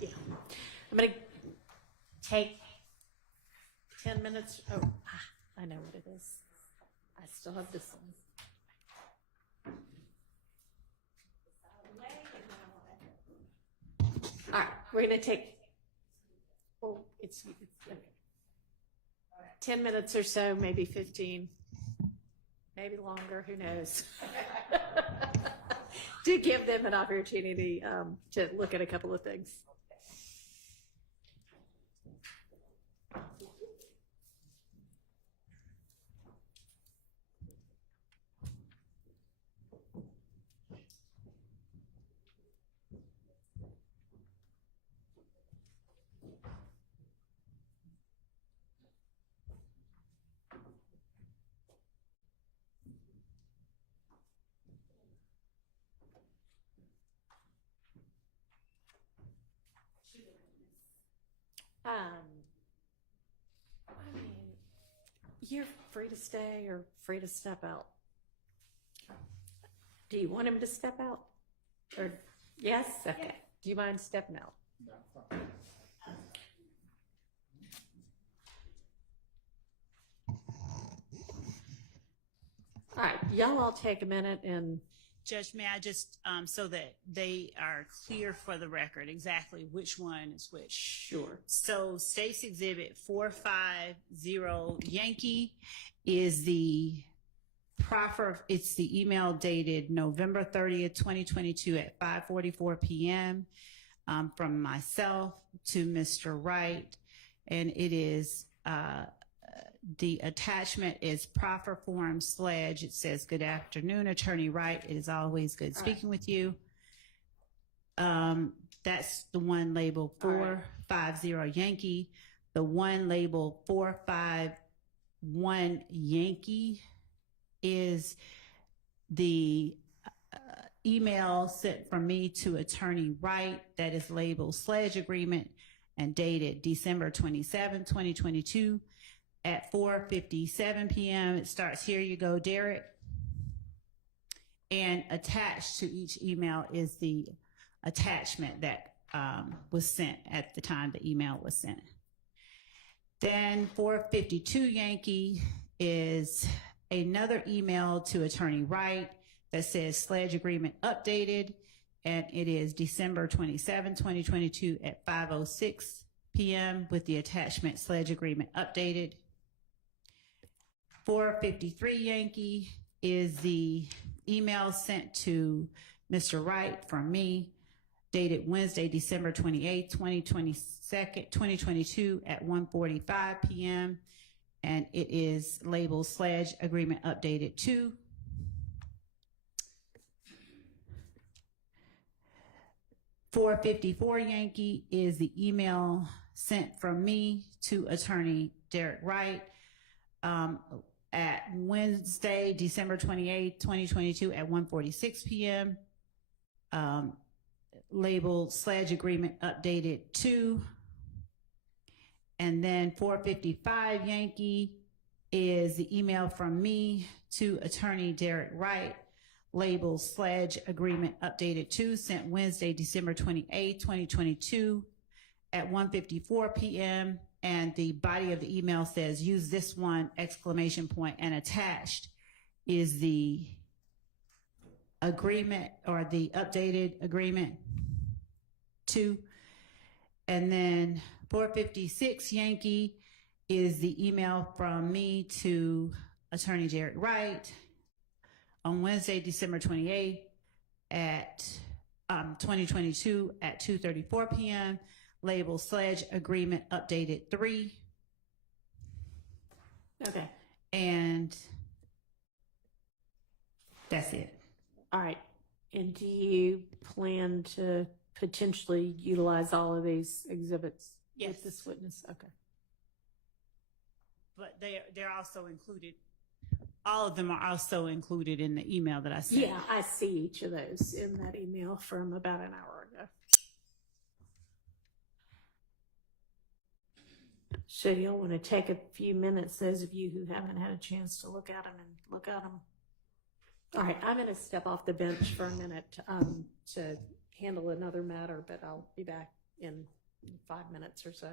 Yeah. I'm going to take 10 minutes. Oh, I know what it is. I still have this one. All right, we're going to take, well, it's okay. 10 minutes or so, maybe 15, maybe longer, who knows? To give them an opportunity to look at a couple of things. I mean, you're free to stay or free to step out. Do you want him to step out? Or yes? Okay. Do you mind stepping out? All right, y'all all take a minute and Judge, may I just, so that they are clear for the record, exactly which one is which? sure. So State's Exhibit 450 Yankee is the proffer, it's the email dated November 30th, 2022 at 5:44 p.m. From myself to Mr. Wright. And it is, the attachment is proffer form sledge. It says, "Good afternoon, Attorney Wright. It is always good speaking with you." That's the one labeled 450 Yankee. The one labeled 451 Yankee is the email sent from me to Attorney Wright that is labeled Sledge Agreement and dated December 27, 2022 at 4:57 p.m. It starts, "Here you go, Derek." And attached to each email is the attachment that was sent at the time the email was sent. Then 452 Yankee is another email to Attorney Wright that says Sledge Agreement updated, and it is December 27, 2022 at 5:06 p.m. with the attachment Sledge Agreement updated. 453 Yankee is the email sent to Mr. Wright from me, dated Wednesday, December 28, 2022 at 1:45 p.m. And it is labeled Sledge Agreement Updated 2. .454 Yankee is the email sent from me to Attorney Derek Wright at Wednesday, December 28, 2022 at 1:46 p.m. Labeled Sledge Agreement Updated 2. And then 455 Yankee is the email from me to Attorney Derek Wright, labeled Sledge Agreement Updated 2, sent Wednesday, December 28, 2022 at 1:54 p.m. And the body of the email says, "Use this one!" And attached is the agreement or the updated agreement 2. And then 456 Yankee is the email from me to Attorney Derek Wright on Wednesday, December 28th at 2022 at 2:34 p.m. labeled Sledge Agreement Updated 3. Okay. And that's it. All right. And do you plan to potentially utilize all of these exhibits with this witness? Okay. But they're also included. All of them are also included in the email that I sent. Yeah, I see each of those in that email from about an hour ago. So you'll want to take a few minutes, those of you who haven't had a chance to look at them and look at them. All right, I'm going to step off the bench for a minute to handle another matter, but I'll be back in 5 minutes or so.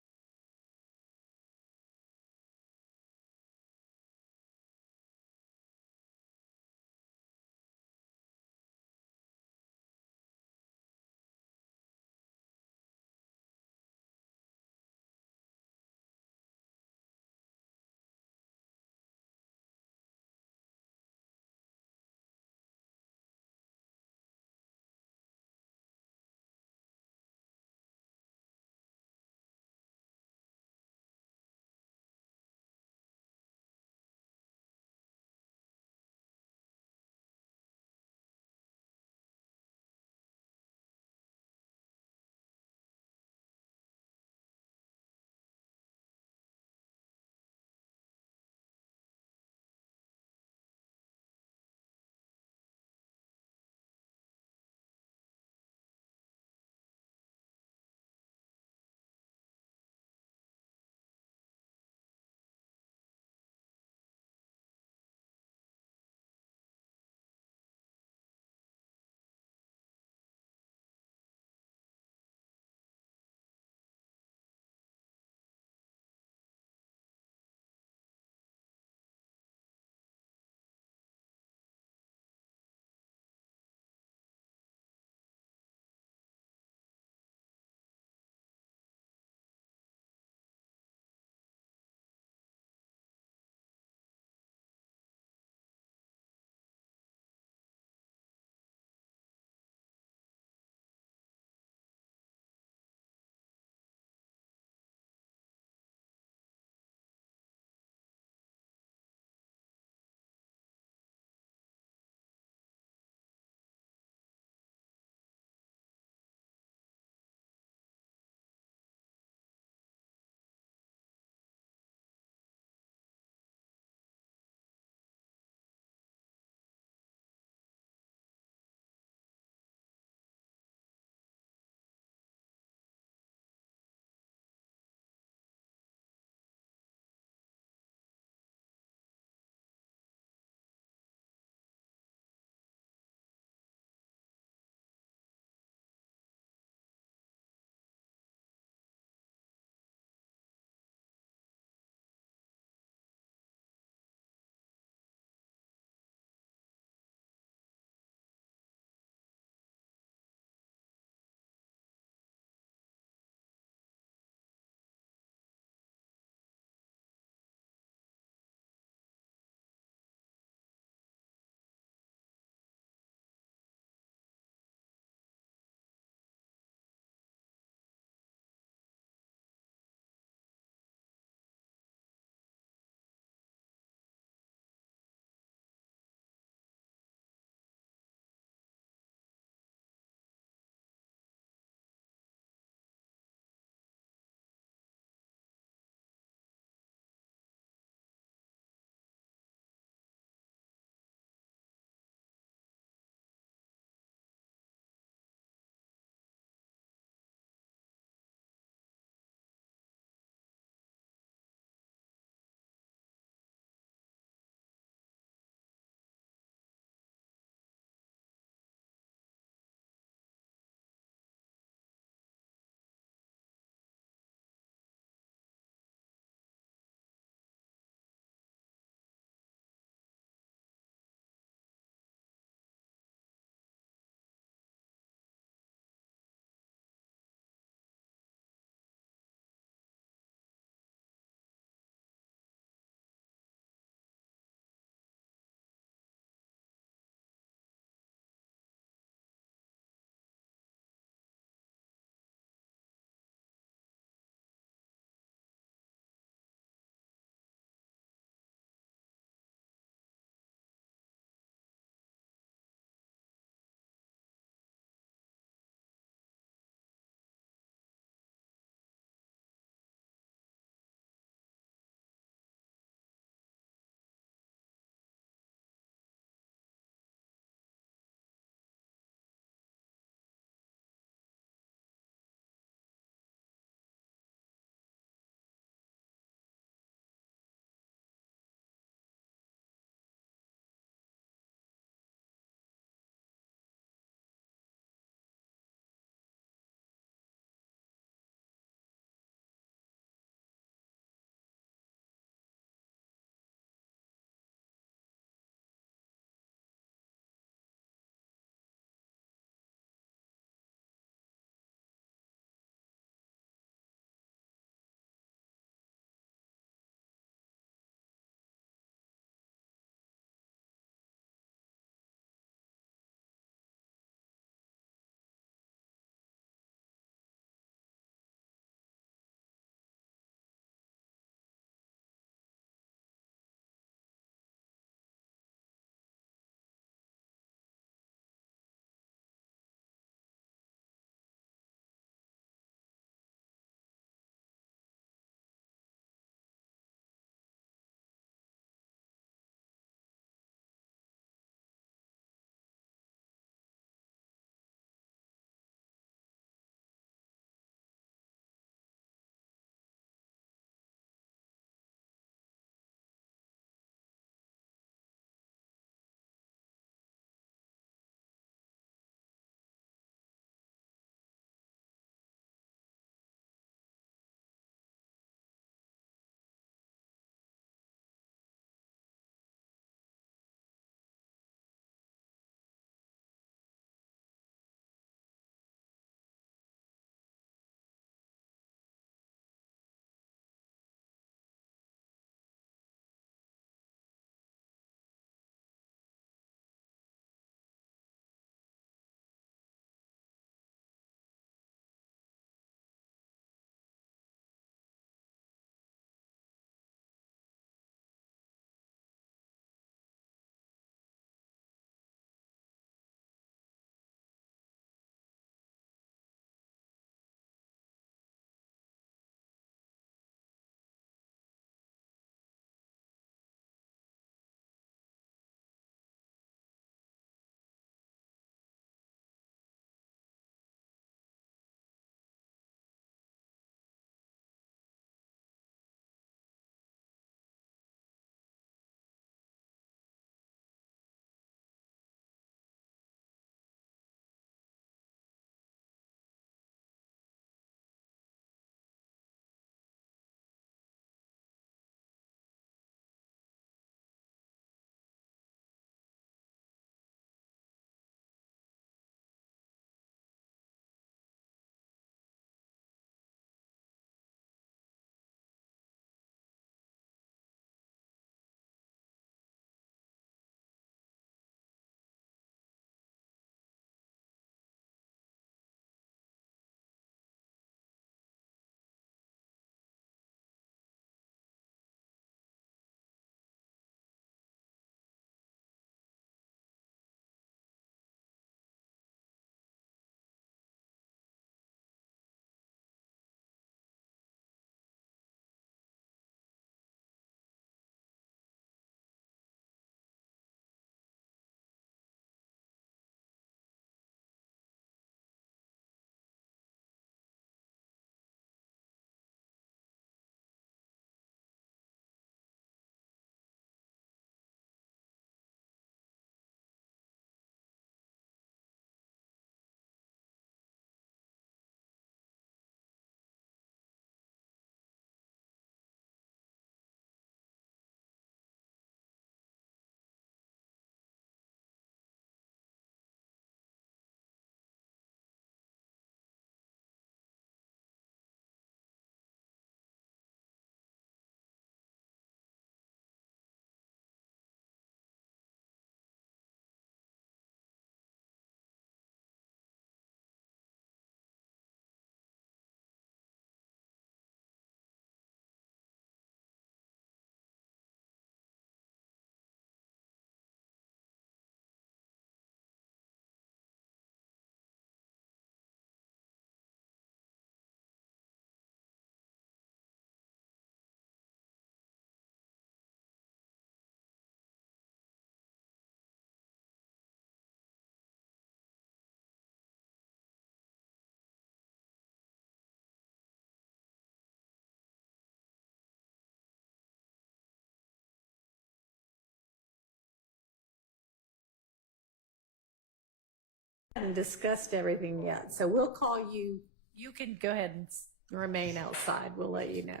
haven't discussed everything yet, so we'll call you. You can go ahead and remain outside. We'll let you know.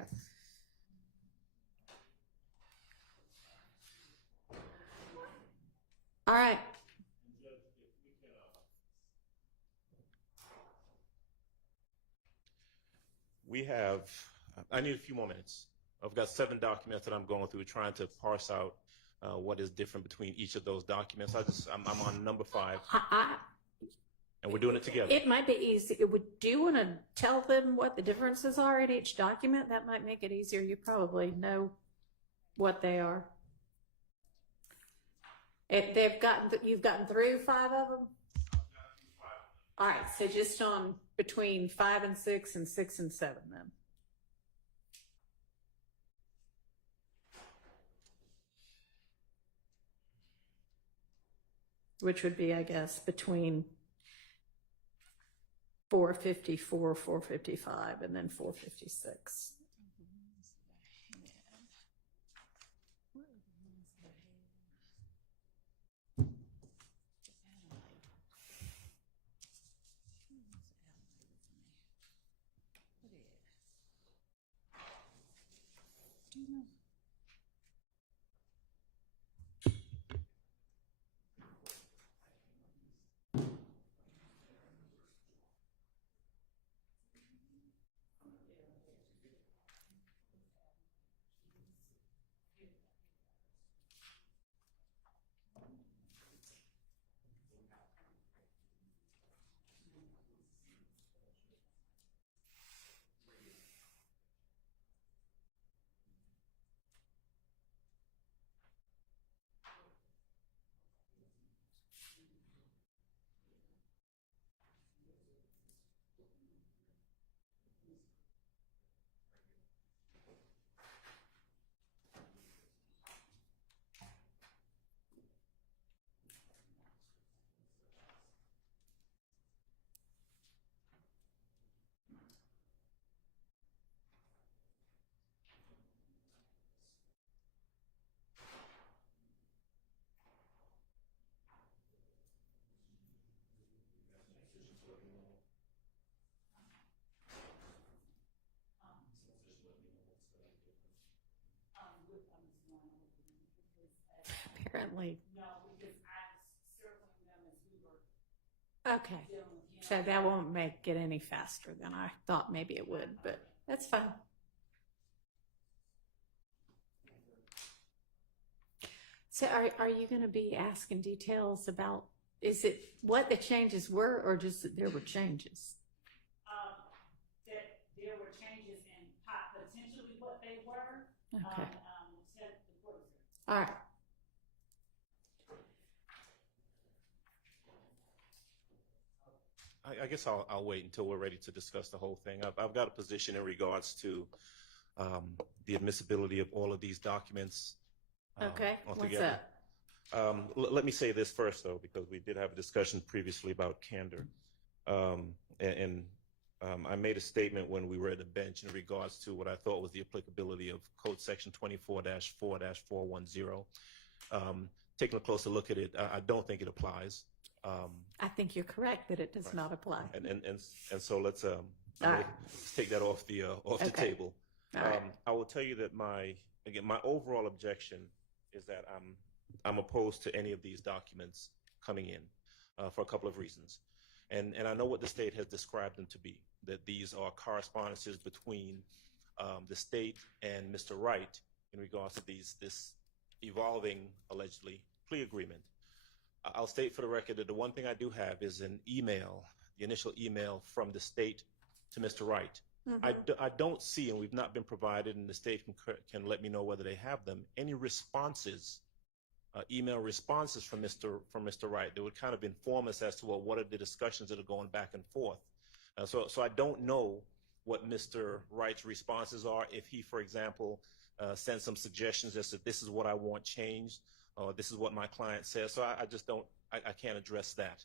All right. We have, I need a few more minutes. I've got 7 documents that I'm going through trying to parse out what is different between each of those documents. I'm on number 5. And we're doing it together. It might be easy. Do you want to tell them what the differences are in each document? That might make it easier. You probably know what they are. If you've gotten through 5 of them? All right, so just on between 5 and 6 and 6 and 7 then. Which would be, I guess, between 454, 455, and then 456. Apparently. Okay, so that won't make it any faster than I thought maybe it would, but that's fine. So are you going to be asking details about, is it what the changes were or just that there were changes? That there were changes in potentially what they were. Okay. All right. I guess I'll wait until we're ready to discuss the whole thing. I've got a position in regards to the admissibility of all of these documents. Okay, altogether. What's that? Let me say this first, though, because we did have a discussion previously about candor. I made a statement when we were at the bench in regards to what I thought was the applicability of Code Section 24-4-410. Taking a closer look at it, I don't think it applies. I think you're correct that it does not apply. And so let's right. take that off the table. Right. I will tell you that my overall objection is that I'm opposed to any of these documents coming in for a couple of reasons. And I know what the state has described them to be, that these are correspondences between the state and Mr. Wright in regards to this evolving, allegedly, plea agreement. I'll state for the record that the one thing I do have is an email, the initial email from the state to Mr. Wright. Mm-hmm. I don't see, and we've not been provided, and the state can let me know whether they have them, any responses, email responses from Mr. Wright that would kind of inform us as to, well, what are the discussions that are going back and forth. So I don't know what Mr. Wright's responses are. If he, for example, sends some suggestions as to this is what I want changed, or this is what my client says. So I just don't, I can't address that.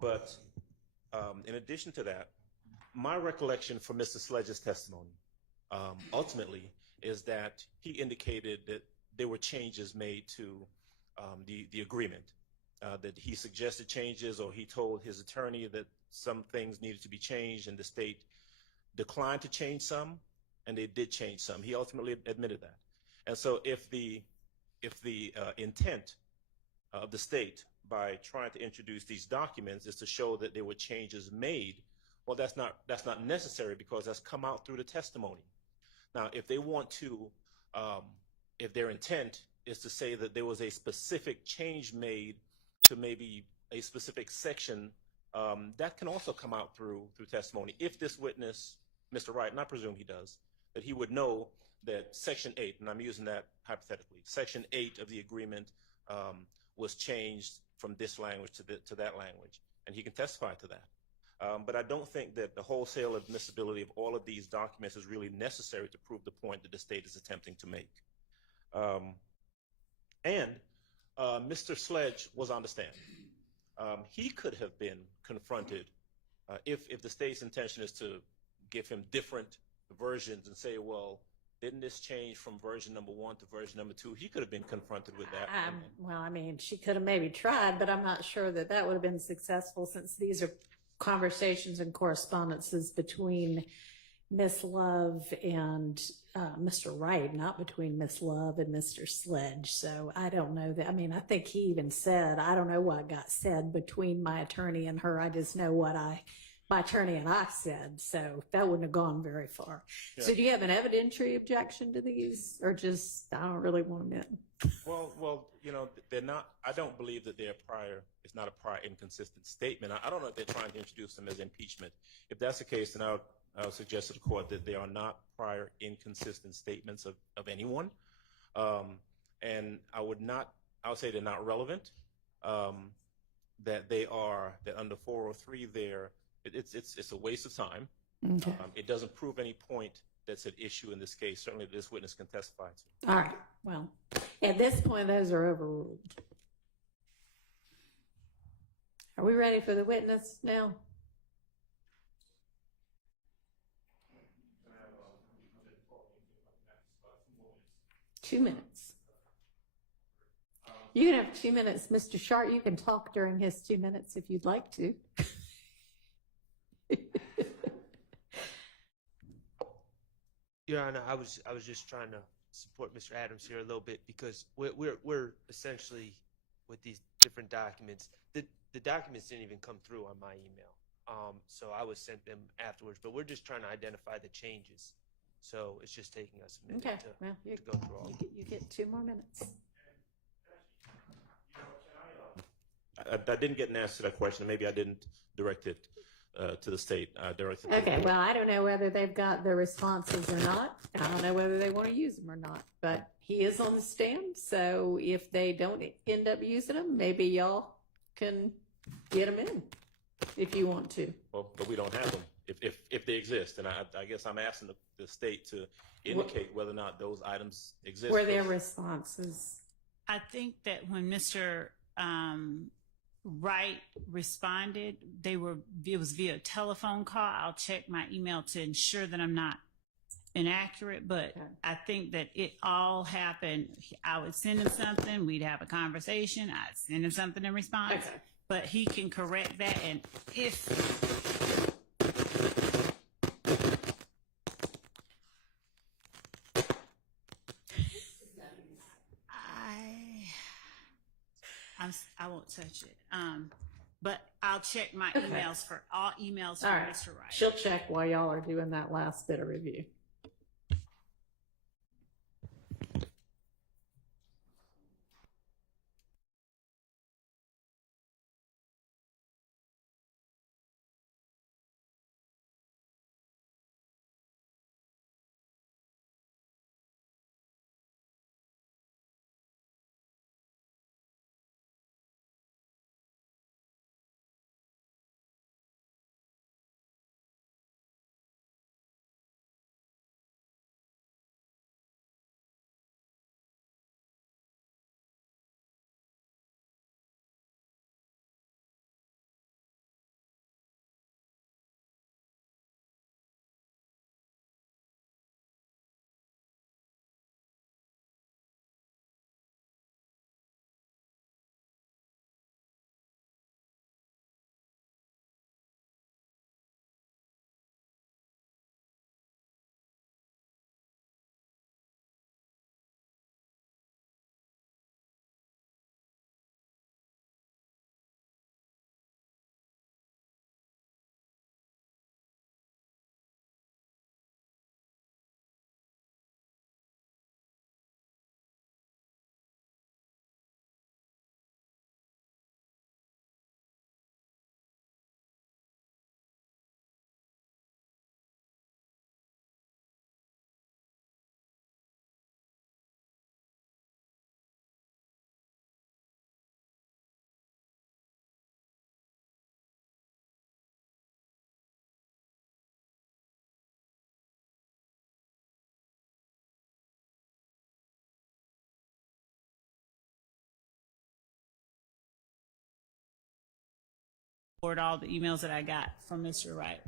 But in addition to that, my recollection from Mr. Sledge's testimony ultimately is that he indicated that there were changes made to the agreement. that he suggested changes, or he told his attorney that some things needed to be changed, and the state declined to change some, and they did change some. He ultimately admitted that. And so if the intent of the state by trying to introduce these documents is to show that there were changes made, well, that's not necessary, because that's come out through the testimony. Now, if they want to, if their intent is to say that there was a specific change made to maybe a specific section, that can also come out through testimony. If this witness, Mr. Wright, and I presume he does, that he would know that Section 8, and I'm using that hypothetically, Section 8 of the agreement was changed from this language to that language, and he can testify to that. But I don't think that the wholesale admissibility of all of these documents is really necessary to prove the point that the state is attempting to make. Mr. Sledge was on the stand. He could have been confronted if the state's intention is to give him different versions and say, well, didn't this change from version number 1 to version number 2? He could have been confronted with that. Well, I mean, she could have maybe tried, but I'm not sure that that would have been successful, since these are conversations and correspondences between Miss Love and Mr. Wright, not between Miss Love and Mr. Sledge. So I don't know that. I mean, I think he even said, I don't know what got said between my attorney and her. I just know what my attorney and I said. So that wouldn't have gone very far. Yeah. So do you have an evidentiary objection to these, or just, I don't really want them in? Well, you know, they're not, I don't believe that they're prior, it's not a prior inconsistent statement. I don't know if they're trying to introduce them as impeachment. If that's the case, then I would suggest to the court that they are not prior inconsistent statements of anyone. And I would say they're not relevant, that under 403 it's a waste of time. Okay. It doesn't prove any point that's at issue in this case. Certainly this witness can testify to. All right. Well, at this point, those are overruled. Are we ready for the witness now? Two minutes. You can have 2 minutes, Mr. Sharp. You can talk during his 2 minutes if you'd like to. Your Honor, I was just trying to support Mr. Adams here a little bit, because we're essentially with these different documents. The documents didn't even come through on my email, so I was sent them afterwards. But we're just trying to identify the changes. So it's just taking us a minute to go through all. You get 2 more minutes. I didn't get an answer to that question. Maybe I didn't direct it to the state. Okay, well, I don't know whether they've got the responses or not. I don't know whether they want to use them or not. But he is on the stand, so if they don't end up using them, maybe y'all can get them in if you want to. Well, but we don't have them if they exist. And I guess I'm asking the state to indicate whether or not those items exist. Were their responses? I think that when Mr. Wright responded, it was via telephone call. I'll check my email to ensure that I'm not inaccurate, but okay. I think that it all happened. I would send him something, we'd have a conversation, I'd send him something in response, okay. But he can correct that. And if I won't touch it. But I'll check my emails for all emails from Mr. Wright. She'll check while y'all are doing that last bit of review. forward all the emails that I got from Mr. Wright.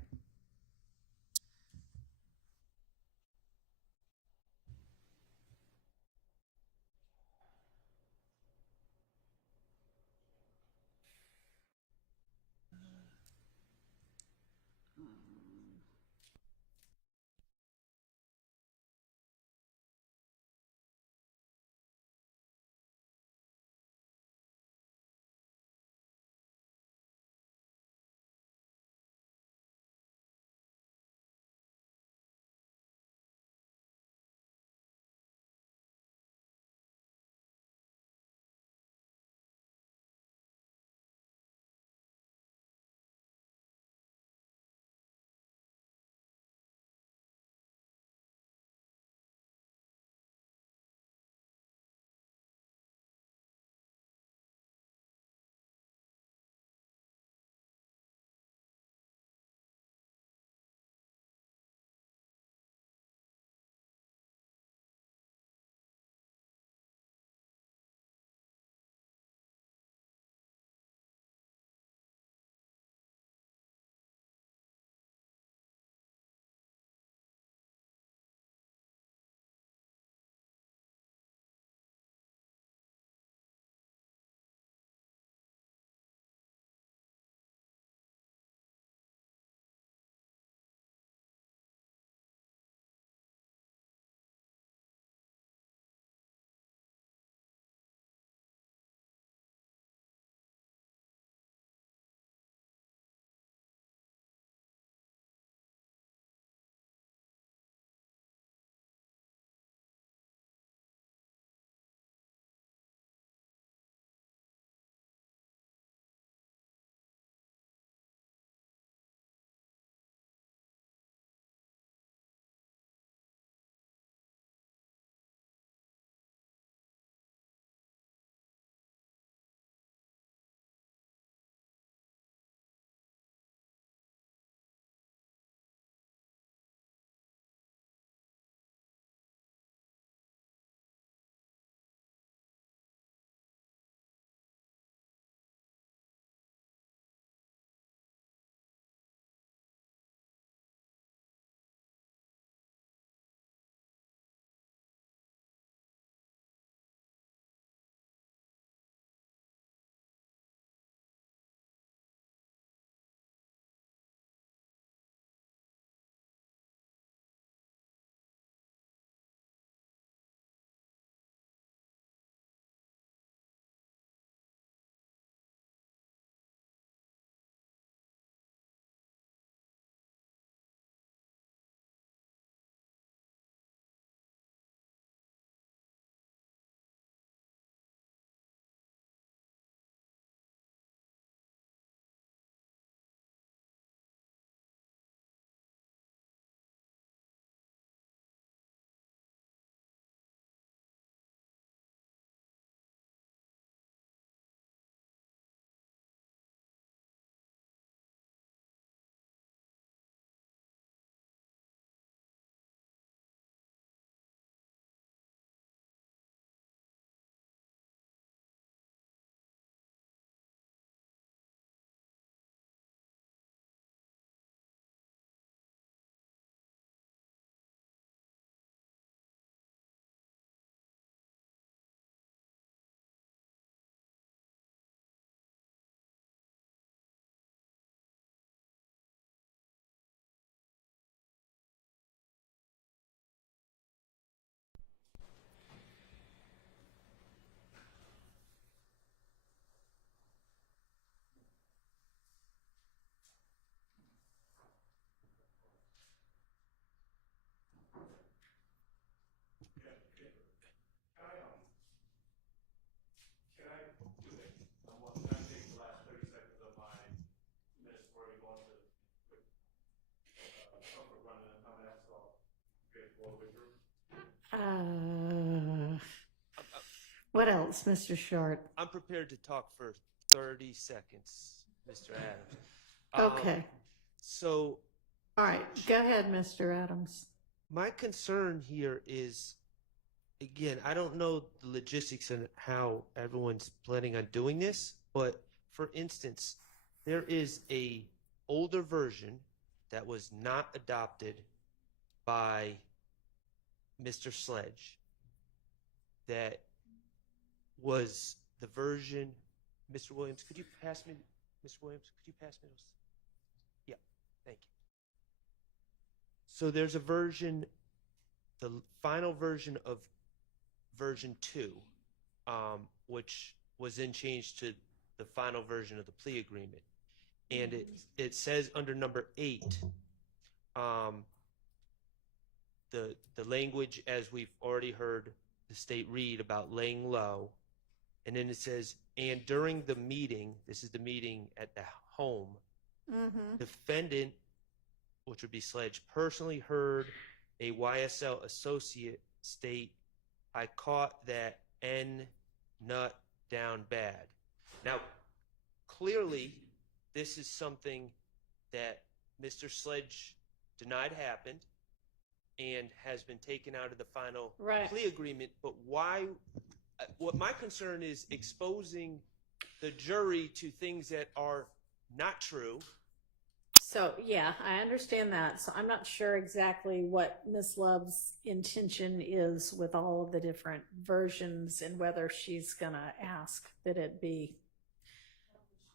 What else, Mr. Short? I'm prepared to talk for 30 seconds, Mr. Adams. Okay. So, All right. Go ahead, Mr. Adams. my concern here is, again, I don't know the logistics and how everyone's planning on doing this, but for instance, there is a older version that was not adopted by Mr. Sledge that was the version. Mr. Williams, could you pass me, Mr. Williams, could you pass me those? Yeah, thank you. So there's a version, the final version of version 2, which was then changed to the final version of the plea agreement. And it says under number 8, the language, as we've already heard the state read, about laying low. And then it says, and during the meeting, this is the meeting at the home, defendant, which would be Sledge, personally heard a YSL associate state, I caught that N nut down bad. Now, clearly, this is something that Mr. Sledge denied happened and has been taken out of the final plea agreement. But why? What my concern is exposing the jury to things that are not true. So, yeah, I understand that. So I'm not sure exactly what Miss Love's intention is with all of the different versions and whether she's going to ask that it be,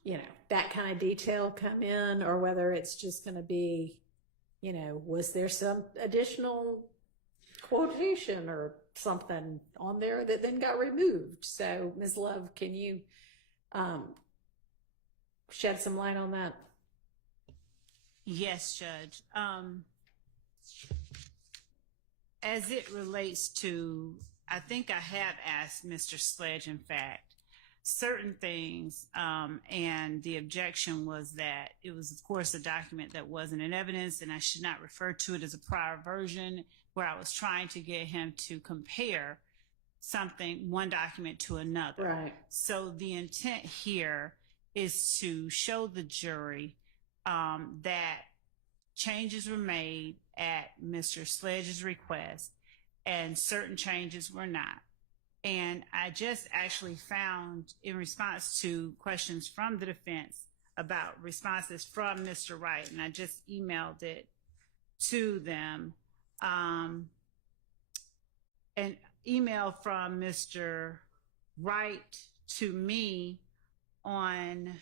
you know, that kind of detail come in, or whether it's just going to be, you know, was there some additional quotation or something on there that then got removed? So, Ms. Love, can you shed some light on that? Yes, Judge. As it relates to, I think I have asked Mr. Sledge, in fact, certain things, and the objection was that it was, of course, a document that wasn't in evidence, and I should not refer to it as a prior version, where I was trying to get him to compare something, one document to another. Right. So the intent here is to show the jury that changes were made at Mr. Sledge's request and certain changes were not. And I just actually found, in response to questions from the defense about responses from Mr. Wright, and I just emailed it to them, an email from Mr. Wright to me on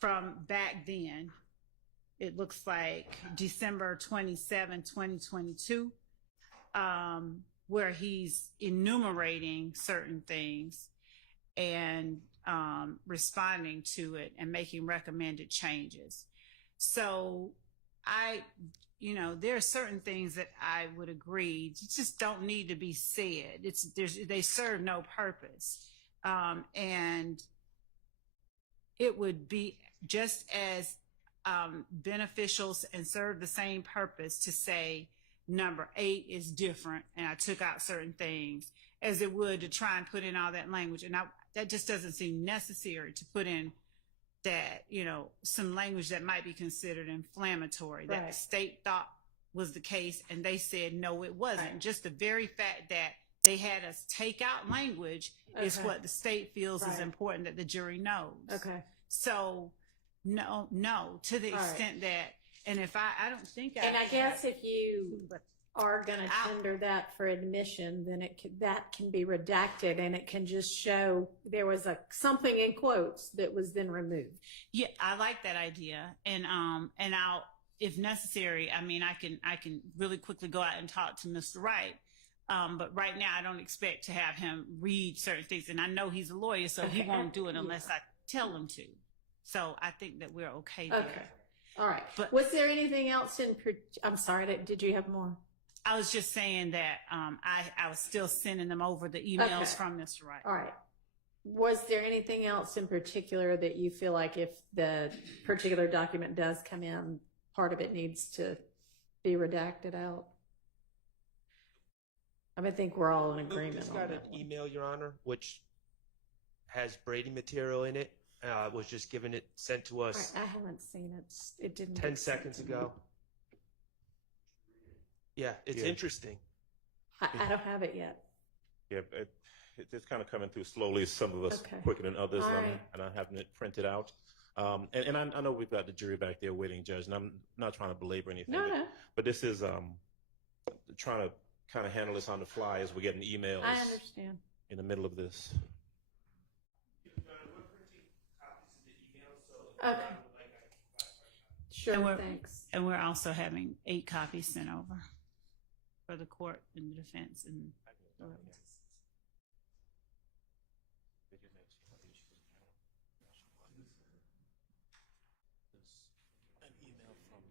from back then. It looks like December 27, 2022, where he's enumerating certain things and responding to it and making recommended changes. So there are certain things that I would agree just don't need to be said. They serve no purpose. And it would be just as beneficial and serve the same purpose to say number 8 is different and I took out certain things as it would to try and put in all that language. And that just doesn't seem necessary to put in that, some language that might be considered inflammatory, that the state thought was the case and they said, no, it wasn't. Just the very fact that they had us take out language is what the state feels is important that the jury knows. Okay. So no, to the extent that, and if I don't think and I guess if you are going to tender that for admission, then that can be redacted and it can just show there was something in quotes that was then removed. Yeah, I like that idea. And I'll, if necessary, I can really quickly go out and talk to Mr. Wright. But right now I don't expect to have him read certain things, and I know he's a lawyer, so he won't do it unless I tell him to. So I think that we're okay there. Okay. All right. But was there anything else I'm sorry, did you have more? I was just saying that I was still sending them over the emails from Mr. Wright. All right. Was there anything else in particular that you feel like if the particular document does come in, part of it needs to be redacted out? I think we're all in agreement Just on got that an email, Your Honor, which has Brady material in it. Was just sent to us. I haven't seen it. It didn't. 10 seconds ago. Yeah, it's interesting. I don't have it yet. Yeah, It's kind of coming through slowly. Some of us Okay. quicker than others, All and right. I'm having it printed out. And I know we've got the jury back there waiting, Judge, and I'm not trying to belabor anything. No. But this is trying to kind of handle this on the fly as we're getting emails I understand. in the middle of this. Okay. Sure, And we're- thanks. And we're also having 8 copies sent over for the court and the defense and whoever. An email from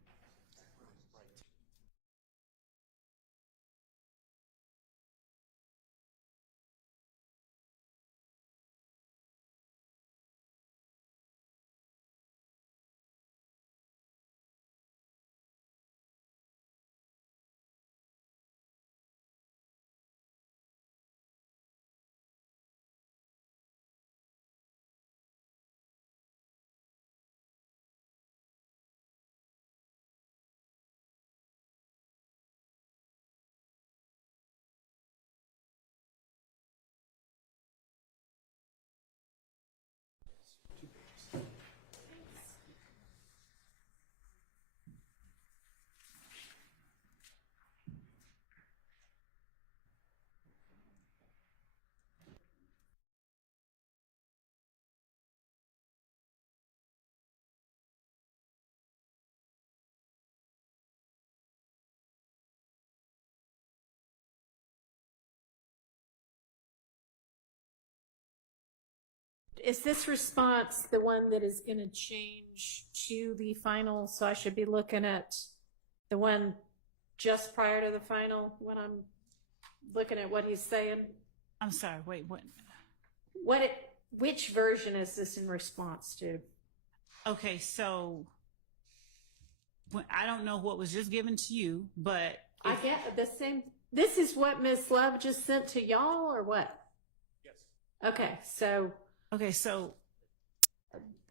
Is this response the one that is going to change to the final? So I should be looking at the one just prior to the final when I'm looking at what he's saying? I'm sorry, wait, what? Which version is this in response to? Okay, so I don't know what was just given to you, but I get the same. This is what Miss Love just sent to y'all, or what? Yes. Okay, so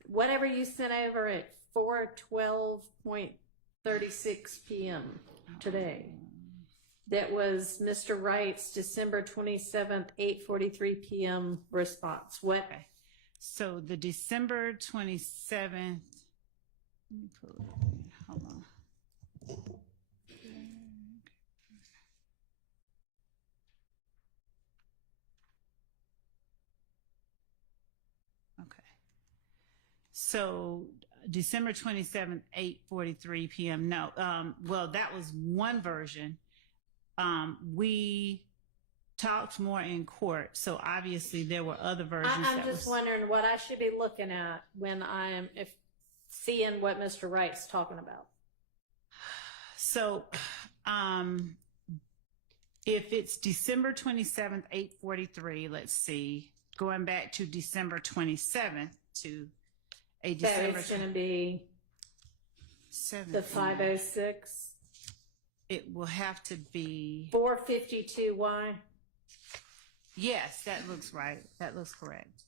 whatever you sent over at 4:12:36 p.m. today. That was Mr. Wright's December 27th, 8:43 p.m. response. What? Okay. So the December 27th, let me pull it up. Hold on. Okay. So December 27th, 8:43 p.m. No, well, that was one version. We talked more in court, so obviously there were other versions. I'm just wondering what I should be looking at when I'm seeing what Mr. Wright's talking about. So, if it's December 27th, 8:43, let's see, going back to December 27th to a So December it's going to be 7th. the 506, It will have to be. 452Y. Yes, that looks right. That looks correct.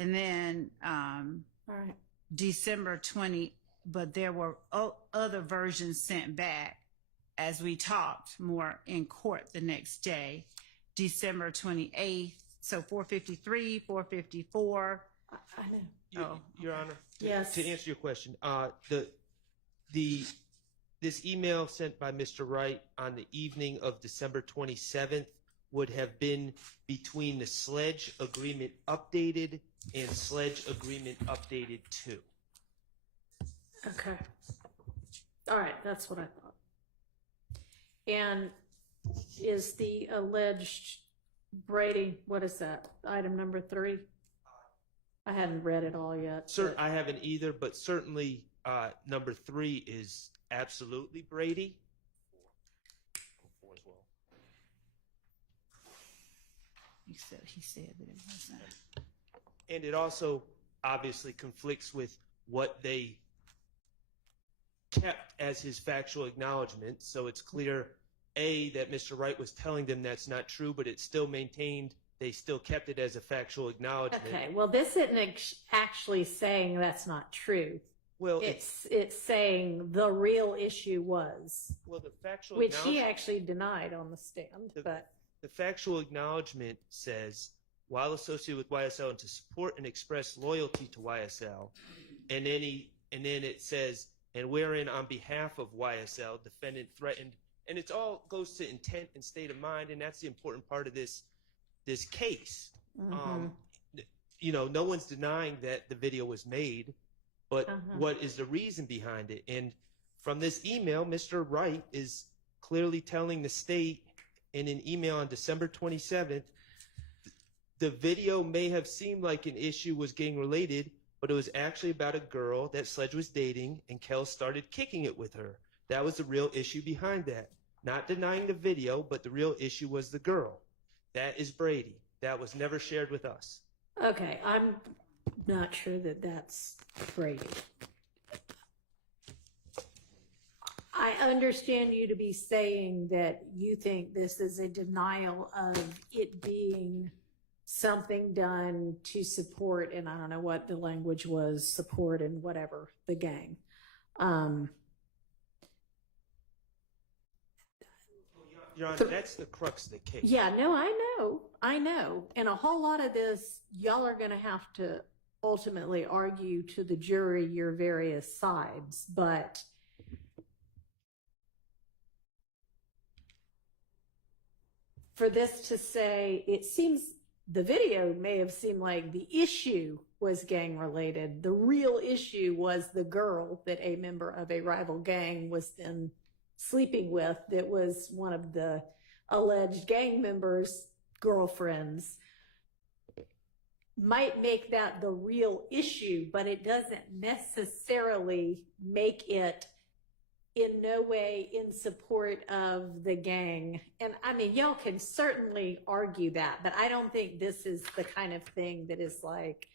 And then All right. December 20, but there were other versions sent back as we talked more in court the next day. December 28th, so 453, 454. I know. Your Honor, Yes. to answer your question, this email sent by Mr. Wright on the evening of December 27th would have been between the Sledge Agreement Updated and Sledge Agreement Updated 2. Okay. All right, that's what I thought. And is the alleged Brady, what is that? Item number 3? I hadn't read it all yet. Sir, I haven't either, but certainly number 3 is absolutely Brady. 4 as well. He said that it wasn't. And it also obviously conflicts with what they kept as his factual acknowledgement. So it's clear, A, that Mr. Wright was telling them that's not true, but it's still maintained. They still kept it as a factual acknowledgement. Okay, well, this isn't actually saying that's not true. Well, It's saying the real issue was, well, the factual which he acknowledgement, actually denied on the stand. But the factual acknowledgement says while associated with YSL and to support and express loyalty to YSL. And then it says, and wherein on behalf of YSL, defendant threatened, and it all goes to intent and state of mind, and that's the important part of this case. You know, no one's denying that the video was made, but what is the reason behind it? And from this email, Mr. Wright is clearly telling the state in an email on December 27th, the video may have seemed like an issue was gang related, but it was actually about a girl that Sledge was dating, and Kel started kicking it with her. That was the real issue behind that. Not denying the video, but the real issue was the girl. That is Brady. That was never shared with us. Okay, I'm not sure that that's Brady. I understand you to be saying that you think this is a denial of it being something done to support, and I don't know what the language was, support and whatever, the gang. Your Honor, that's the crux of the case. Yeah, no, I know. And a whole lot of this, y'all are going to have to ultimately argue to the jury your various sides, but for this to say, it seems the video may have seemed like the issue was gang related. The real issue was the girl that a member of a rival gang was then sleeping with, that was one of the alleged gang members' girlfriends. Might make that the real issue, but it doesn't necessarily make it in no way in support of the gang. And I mean, y'all can certainly argue that, but I don't think this is the kind of thing that is like,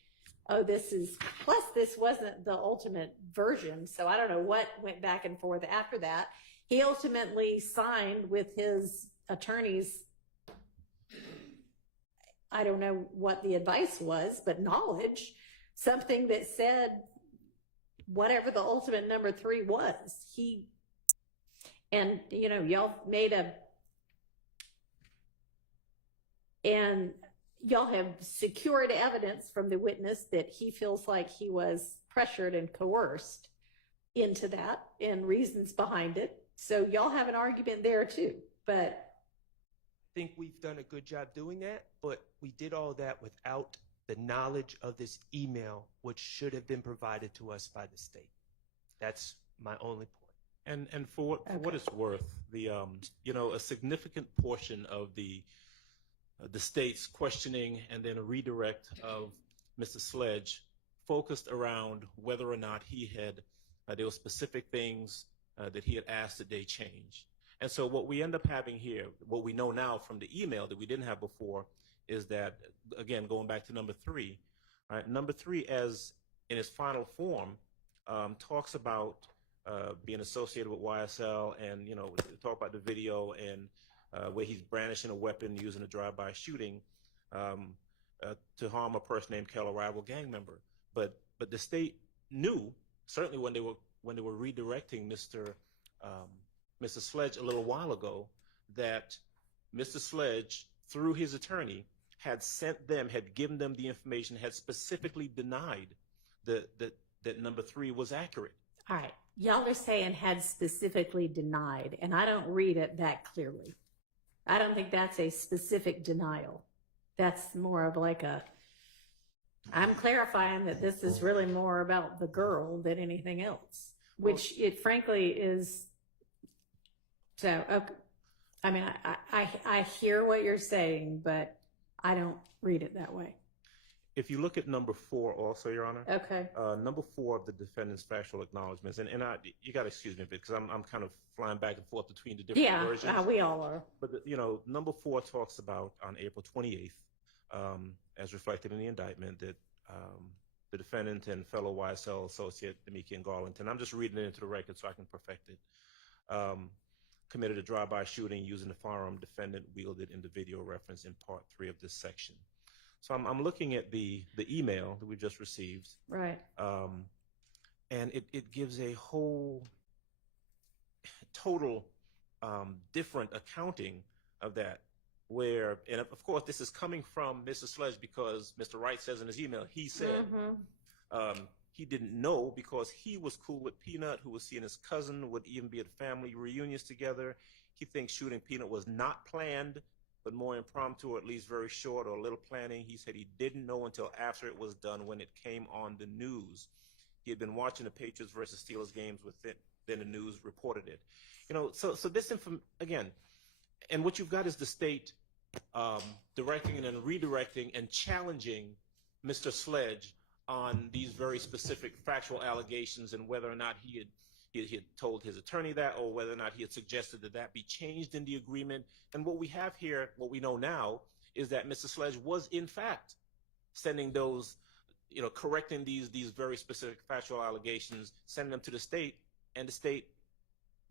oh, this is, plus this wasn't the ultimate version. So I don't know what went back and forth after that. He ultimately signed with his attorneys, I don't know what the advice was, but knowledge, something that said whatever the ultimate number 3 was. And you know, y'all made and y'all have secured evidence from the witness that he feels like he was pressured and coerced into that, and reasons behind it. So y'all have an argument there too, but I think we've done a good job doing that, but we did all that without the knowledge of this email, which should have been provided to us by the state. That's my only point. And for what it's worth, the you know, a significant portion of the state's questioning and then a redirect of Mr. Sledge focused around whether or not he had there were specific things that he had asked that they change. And so what we end up having here, what we know now from the email that we didn't have before, is that, again, going back to number 3, right? Number 3, as in its final form, talks about being associated with YSL, and you know, talk about the video and where he's brandishing a weapon using a drive-by shooting to harm a person named Kel, a rival gang member. But the state knew, certainly when they were redirecting Mr. Sledge a little while ago, that Mr. Sledge, through his attorney, had given them the information, had specifically denied that number 3 was accurate. all right, y'all are saying had specifically denied, and I don't read it that clearly. I don't think that's a specific denial. That's more of like I'm clarifying that this is really more about the girl than anything else, which it frankly is. So, okay. I mean, I hear what you're saying, but I don't read it that way. If you look at number 4 also, Your Honor. Okay. Number 4 of the defendant's factual acknowledgments, and you got to excuse me because I'm kind of flying back and forth between the different versions. Yeah, we all are. But, you know, number 4 talks about on April 28th, as reflected in the indictment, that the defendant and fellow YSL associate, Demikian Garlington, I'm just reading it into the record so I can perfect it, committed a drive-by shooting using the firearm defendant wielded in the video reference in part 3 of this section. So I'm looking at the email that we just received. Right. And it gives a whole total different accounting of that. where, and of course this is coming from Mr. Sledge because Mr. Wright says in his email, he said he didn't know because he was cool with Peanut, who was seeing his cousin, would even be at family reunions together. He thinks shooting Peanut was not planned, but more impromptu, or at least very short or a little planning. He said he didn't know until after it was done when it came on the news. He had been watching the Patriots versus Steelers games with it, then the news reported it. You know, so this again, and what you've got is the state directing and redirecting and challenging Mr. Sledge on these very specific factual allegations and whether or not he had told his attorney that, or whether or not he had suggested that that be changed in the agreement. And what we have here, what we know now, is that Mr. Sledge was in fact sending those, you know, correcting these very specific factual allegations, sending them to the state, and the state,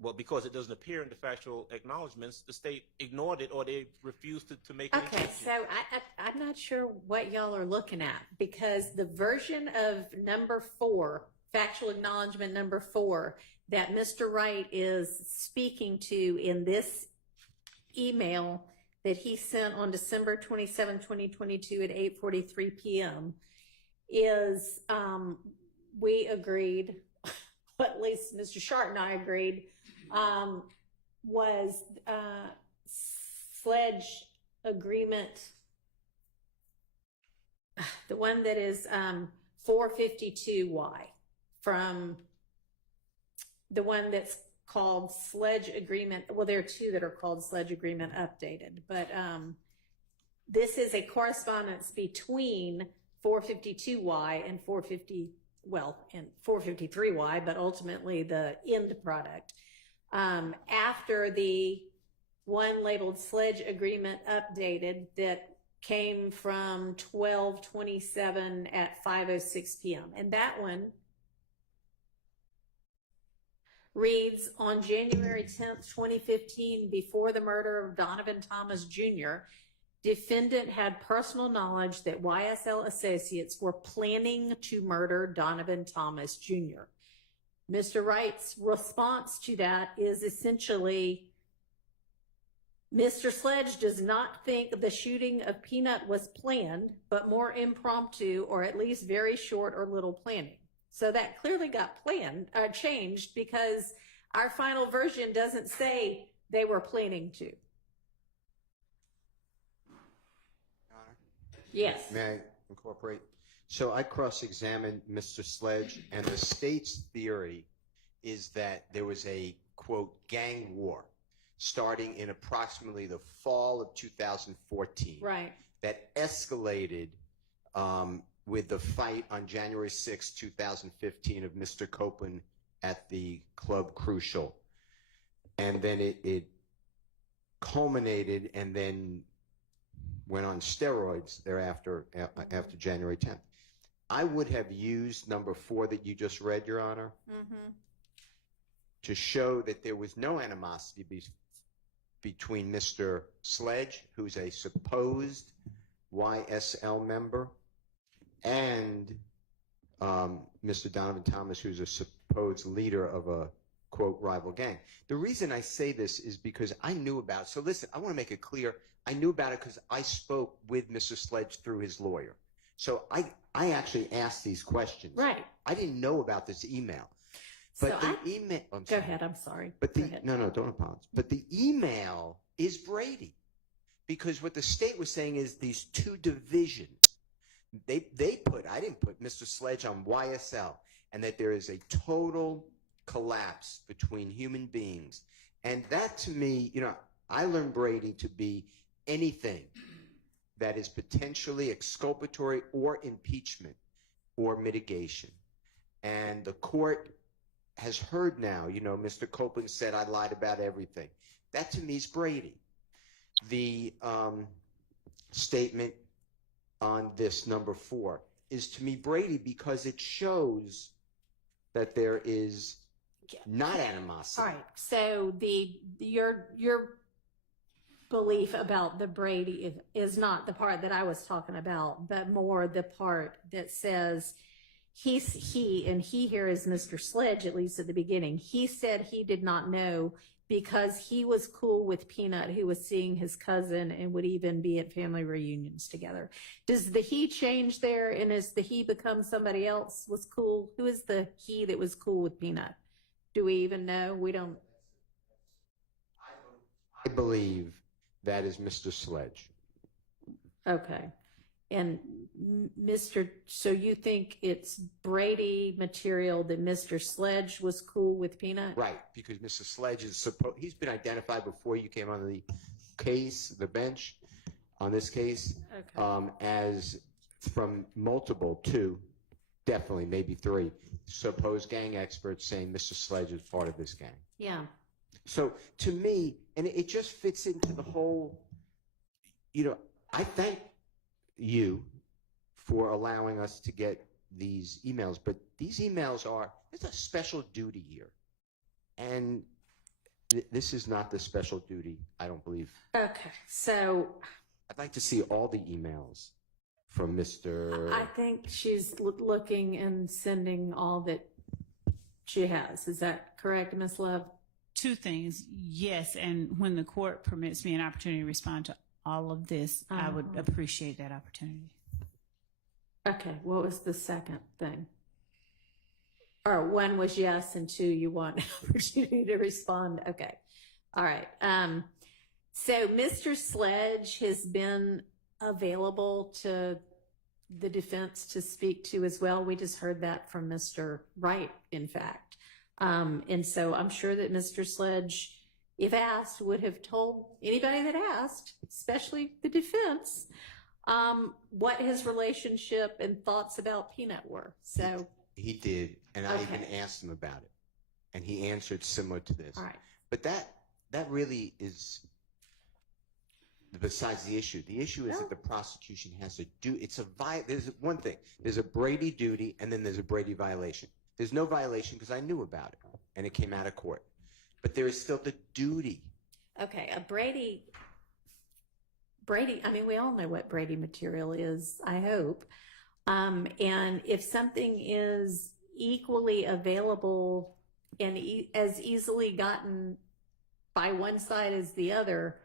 well, because it doesn't appear in the factual acknowledgments, the state ignored it, or they refused to make any Okay, changes. so I'm not sure what y'all are looking at, because the version of number 4, factual acknowledgement number 4, that Mr. Wright is speaking to in this email that he sent on December 27, 2022 at 8:43 p.m. is, we agreed, at least Mr. Shart and I agreed, was Sledge agreement, the one that is 452Y, from the one that's called Sledge Agreement. Well, there are 2 that are called Sledge Agreement Updated, but this is a correspondence between 452Y and 453Y, but ultimately the end product. After the one labeled Sledge Agreement Updated that came from 12/27 at 5:06 p.m. And that one reads, on January 10th, 2015, before the murder of Donovan Thomas Jr., defendant had personal knowledge that YSL associates were planning to murder Donovan Thomas Jr. Mr. Wright's response to that is essentially, Mr. Sledge does not think the shooting of Peanut was planned, but more impromptu, or at least very short or little planning. So that clearly got changed, because our final version doesn't say they were planning to. Yes. May I incorporate? So I cross-examined Mr. Sledge, and the state's theory is that there was a, quote, gang war starting in approximately the fall of 2014. Right. That escalated with the fight on January 6, 2015 of Mr. Copeland at the Club Crucial. And then it culminated and then went on steroids thereafter, after January 10th. I would have used number 4 that you just read, Your Honor, to show that there was no animosity between Mr. Sledge, who's a supposed YSL member, and Mr. Donovan Thomas, who's a supposed leader of a, quote, rival gang. The reason I say this is because I knew about it. So listen, I want to make it clear. I knew about it because I spoke with Mr. Sledge through his lawyer. So I actually asked these questions. Right. I didn't know about this email. But So the email. Go ahead. I'm sorry. But Go ahead. no, don't apologize. But the email is Brady, because what the state was saying is these 2 divisions. I didn't put Mr. Sledge on YSL, and that there is a total collapse between human beings. And that, to me, you know, I learned Brady to be anything that is potentially exculpatory or impeachment or mitigation. And the court has heard now, you know, Mr. Copeland said I lied about everything. That, to me, is Brady. The statement on this number 4 is, to me, Brady, because it shows that there is not animosity. All right. So your belief about the Brady is not the part that I was talking about, but more the part that says he here is Mr. Sledge, at least at the beginning. He said he did not know because he was cool with Peanut, who was seeing his cousin and would even be at family reunions together. Does the he change there, and is the he become somebody else was cool? Who is the he that was cool with Peanut? Do we even know? We don't. I believe that is Mr. Sledge. Okay. And so you think it's Brady material that Mr. Sledge was cool with Peanut? Right, because Mr. Sledge is he's been identified before you came on the case, the bench on this case, as from multiple, two, definitely, maybe three, supposed gang experts saying Mr. Sledge is part of this gang. Yeah. So to me, and it just fits into the whole, I thank you for allowing us to get these emails, but these emails there's a special duty here. And this is not the special duty, I don't believe. Okay, so I'd like to see all the emails from Mr. I think she's looking and sending all that she has. Is that correct, Ms. Love? Two things. Yes, and when the court permits me an opportunity to respond to all of this, I would appreciate that opportunity. Okay, what was the second thing? Or one was yes, and two, you want an opportunity to respond. Okay. All right. So Mr. Sledge has been available to the defense to speak to as well. We just heard that from Mr. Wright, in fact. And so I'm sure that Mr. Sledge, if asked, would have told anybody that asked, especially the defense, what his relationship and thoughts about Peanut were. So he did, and I even asked him about it, and he answered similar to this. All right. But that really is besides the issue. The issue is that the prosecution has to do. There's one thing. There's a Brady duty, and then there's a Brady violation. There's no violation because I knew about it, and it came out of court. But there is still the duty. Okay, a Brady, I mean, we all know what Brady material is, I hope. And if something is equally available and as easily gotten by one side as the other,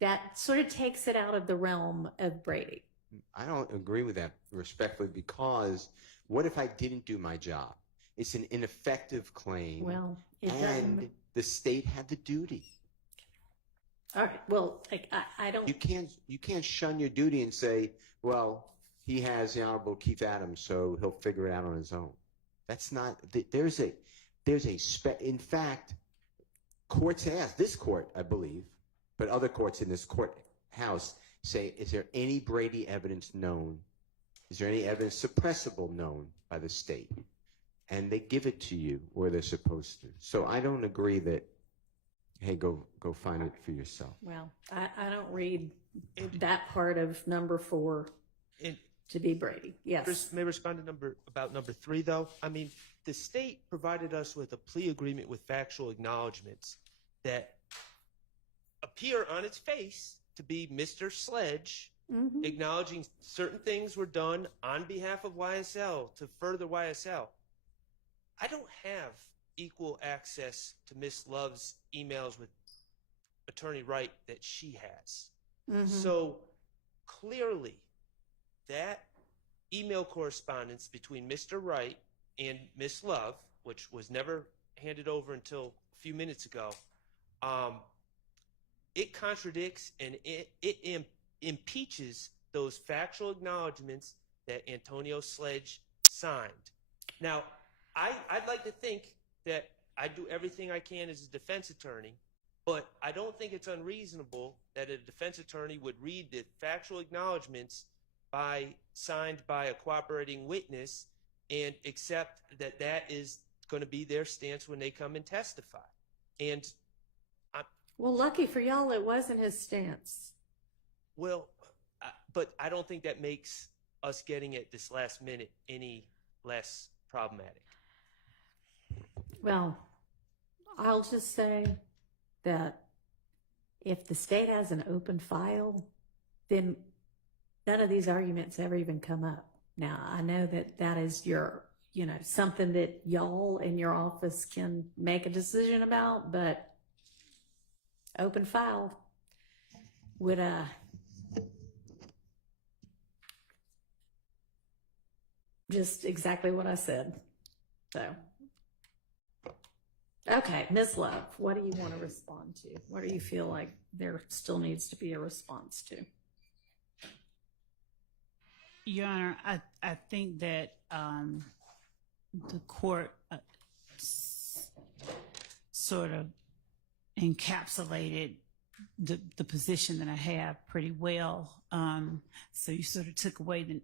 that sort of takes it out of the realm of Brady. I don't agree with that respectfully, because what if I didn't do my job? It's an ineffective claim. Well, and the state had the duty. All right. Well, I don't. You can't shun your duty and say, well, he has the Honorable Keith Adams, so he'll figure it out on his own. That's not. In fact, courts ask, this court, I believe, but other courts in this courthouse say, is there any Brady evidence known? Is there any evidence suppressible known by the state? And they give it to you where they're supposed to. So I don't agree that, hey, go find it for yourself. Well, I don't read that part of number 4 to be Brady. Yes. May I respond to number 3, though? I mean, the state provided us with a plea agreement with factual acknowledgments that appear on its face to be Mr. Sledge acknowledging certain things were done on behalf of YSL to further YSL. I don't have equal access to Miss Love's emails with Attorney Wright that she has. So clearly that email correspondence between Mr. Wright and Miss Love, which was never handed over until a few minutes ago, it contradicts and it impeaches those factual acknowledgments that Antonio Sledge signed. Now, I'd like to think that I do everything I can as a defense attorney, but I don't think it's unreasonable that a defense attorney would read the factual acknowledgments signed by a cooperating witness and accept that that is going to be their stance when they come and testify. And well, lucky for y'all, it wasn't his stance. Well, but I don't think that makes us getting it this last minute any less problematic. Well, I'll just say that if the state has an open file, then none of these arguments ever even come up. Now, I know that that is your, something that y'all in your office can make a decision about, but open file would, just exactly what I said. So, okay, Ms. Love, what do you want to respond to? What do you feel like there still needs to be a response to? Your Honor, I think that the court sort of encapsulated the position that I have pretty well. So you sort of took away the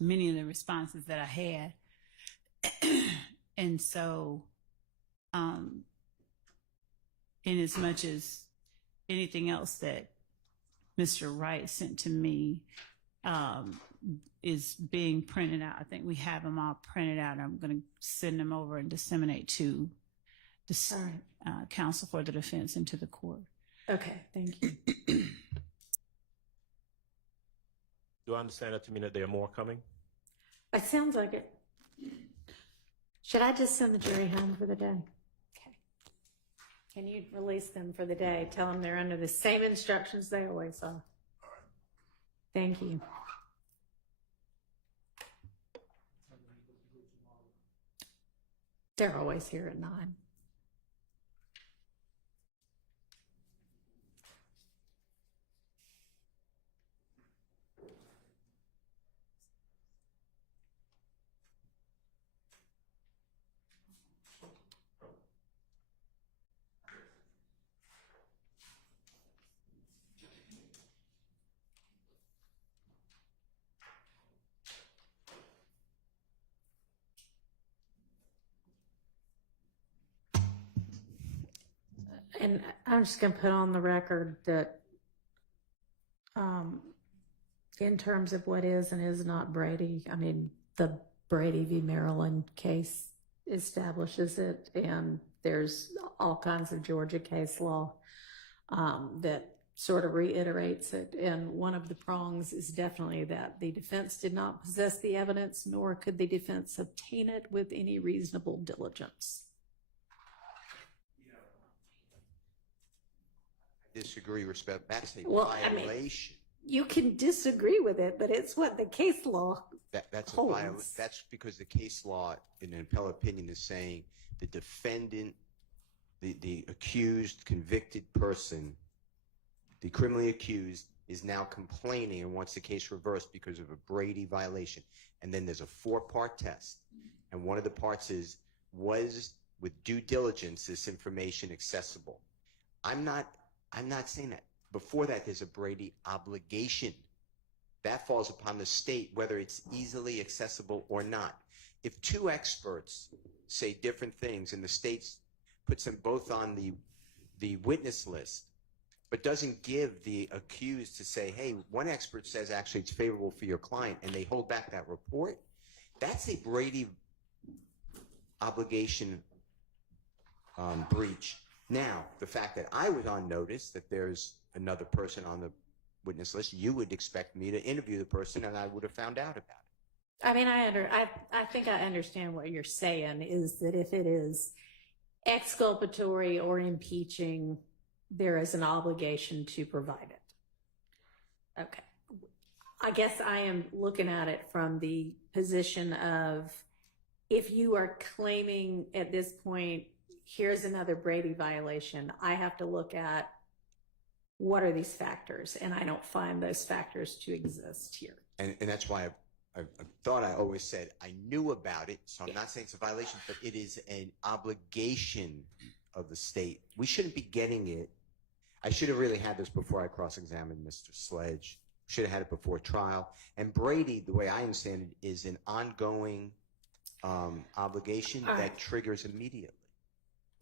many of the responses that I had. And so, in as much as anything else that Mr. Wright sent to me is being printed out, I think we have them all printed out. I'm going to send them over and disseminate to the counsel for the defense and to the court. Okay, thank you. Do I understand that to mean that there are more coming? It sounds like it. Should I just send the jury home for the day? Okay. Can you release them for the day? Tell them they're under the same instructions they always are. Thank you. They're always here at 9. And I'm just going to put on the record that in terms of what is and is not Brady, I mean, the Brady v. Maryland case establishes it, and there's all kinds of Georgia case law that sort of reiterates it. And one of the prongs is definitely that the defense did not possess the evidence, nor could the defense obtain it with any reasonable diligence. Disagree, respect. That's a I mean, violation. you can disagree with it, but it's what the case law That's a holds. violation. That's because the case law in an appellate opinion is saying the defendant, the accused, convicted person, the criminally accused, is now complaining and wants the case reversed because of a Brady violation. And then there's a 4-part test. And one of the parts is, was with due diligence this information accessible? I'm not saying that. Before that, there's a Brady obligation. That falls upon the state, whether it's easily accessible or not. If 2 experts say different things and the state puts them both on the witness list, but doesn't give the accused to say, hey, one expert says actually it's favorable for your client, and they hold back that report, that's a Brady obligation breach. Now, the fact that I was on notice that there's another person on the witness list, you would expect me to interview the person, and I would have found out about it. I mean, I think I understand what you're saying, is that if it is exculpatory or impeaching, there is an obligation to provide it. Okay. I guess I am looking at it from the position of, if you are claiming at this point, here's another Brady violation, I have to look at what are these factors, and I don't find those factors to exist here. And that's why I thought I always said I knew about it, so I'm not saying it's a violation, but it is an obligation of the state. We shouldn't be getting it. I should have really had this before I cross-examined Mr. Sledge. Should have had it before trial. And Brady, the way I understand it, is an ongoing obligation that triggers immediately.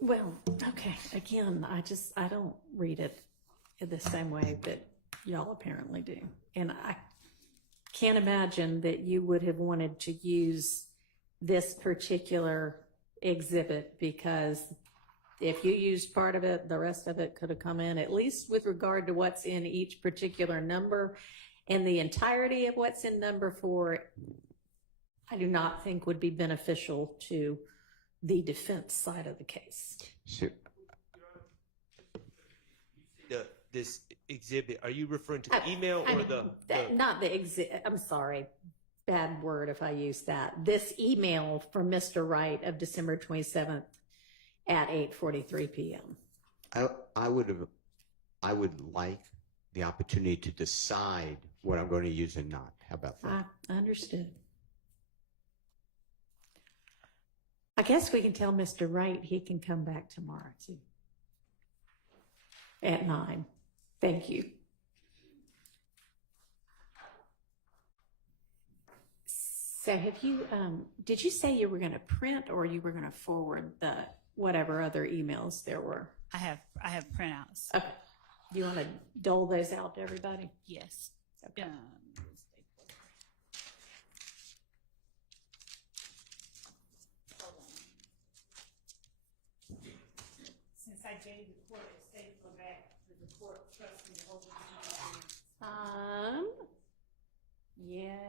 Well, okay. Again, I don't read it in the same way that y'all apparently do. And I can't imagine that you would have wanted to use this particular exhibit, because if you used part of it, the rest of it could have come in, at least with regard to what's in each particular number. And the entirety of what's in number 4, I do not think would be beneficial to the defense side of the case. So, This exhibit, are you referring to the email or Not the exhibit, I'm sorry, bad word if I use that. This email from Mr. Wright of December 27th at 8:43 p.m. I would like the opportunity to decide what I'm going to use and not. How about that? I understood. I guess we can tell Mr. Wright he can come back tomorrow too. At 9. Thank you. So have you, did you say you were going to print or you were going to forward the whatever other emails there were? I have printouts. Okay. Do you want to dole those out to everybody? Yes. Okay. Since I gave the court a staple back, does the court trust me to hold it? Yes.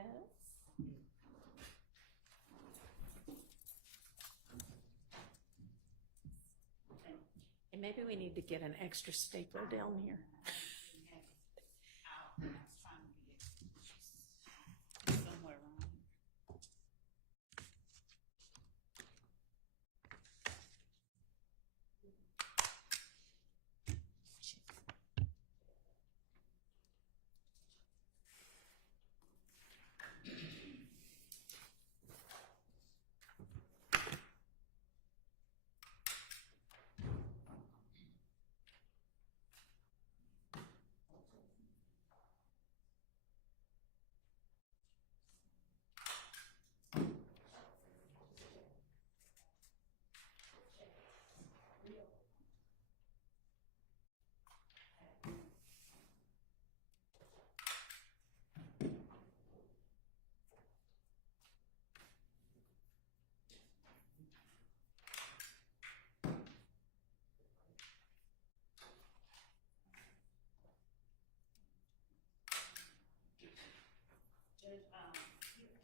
And maybe we need to get an extra stapler down here. Somewhere around.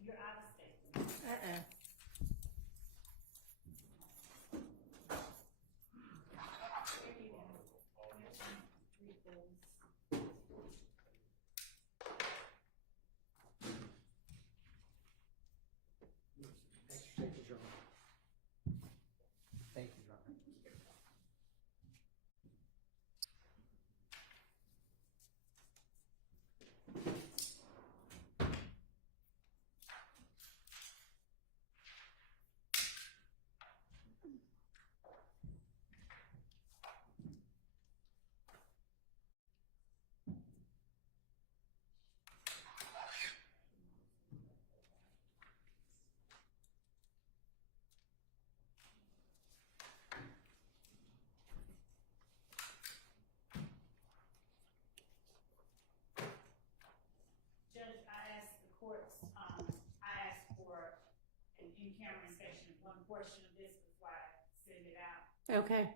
You're out of state. Thank you, Your Honor. Judge, I asked the courts, I asked for an in-camera inspection of one portion of this before I send it out. Okay.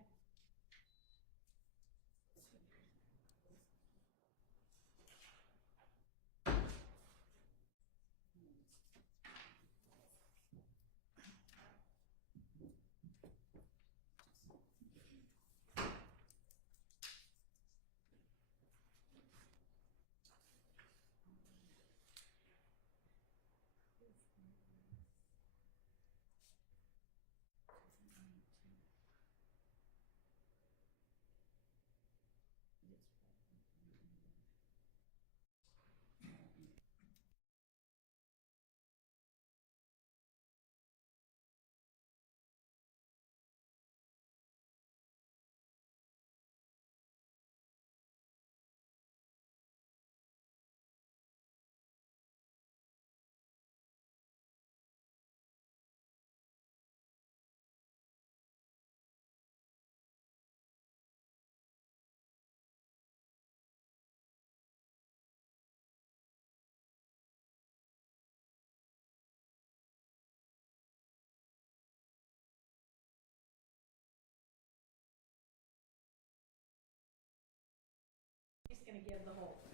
He's going to give the whole thing.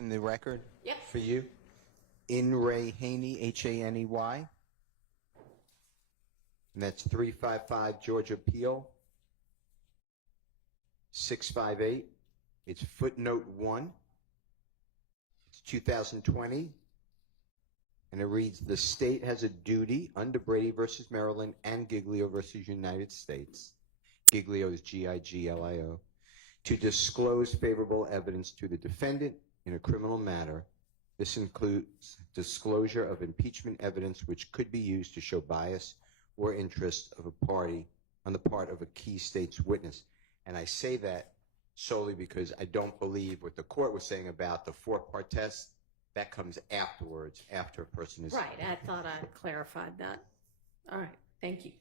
in the record Yep. for you. In Ray Haney, Haney, and that's 355 Georgia Peel, 658. It's footnote 1. It's 2020. And it reads, the state has a duty under Brady versus Maryland and Giglio versus United States. Giglio is Giglio, to disclose favorable evidence to the defendant in a criminal matter. This includes disclosure of impeachment evidence which could be used to show bias or interest of a party on the part of a key state's witness. And I say that solely because I don't believe what the court was saying about the 4-part test. That comes afterwards, after a person is... Right, I thought I clarified that. All right, thank you.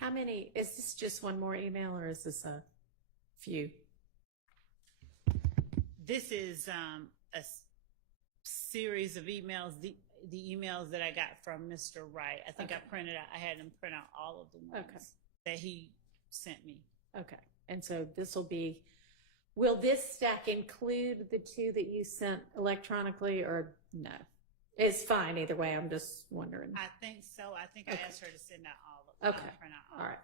How many, is this just one more email or is this a few? This is a series of emails, the emails that I got from Mr. Wright. I think Okay. I had him print out all of the ones Okay. that he sent me. Okay, and so this will be, will this stack include the 2 that you sent electronically or no? It's fine either way, I'm just wondering. I think so. I think I Okay. asked her to send out all of Okay, print out all right.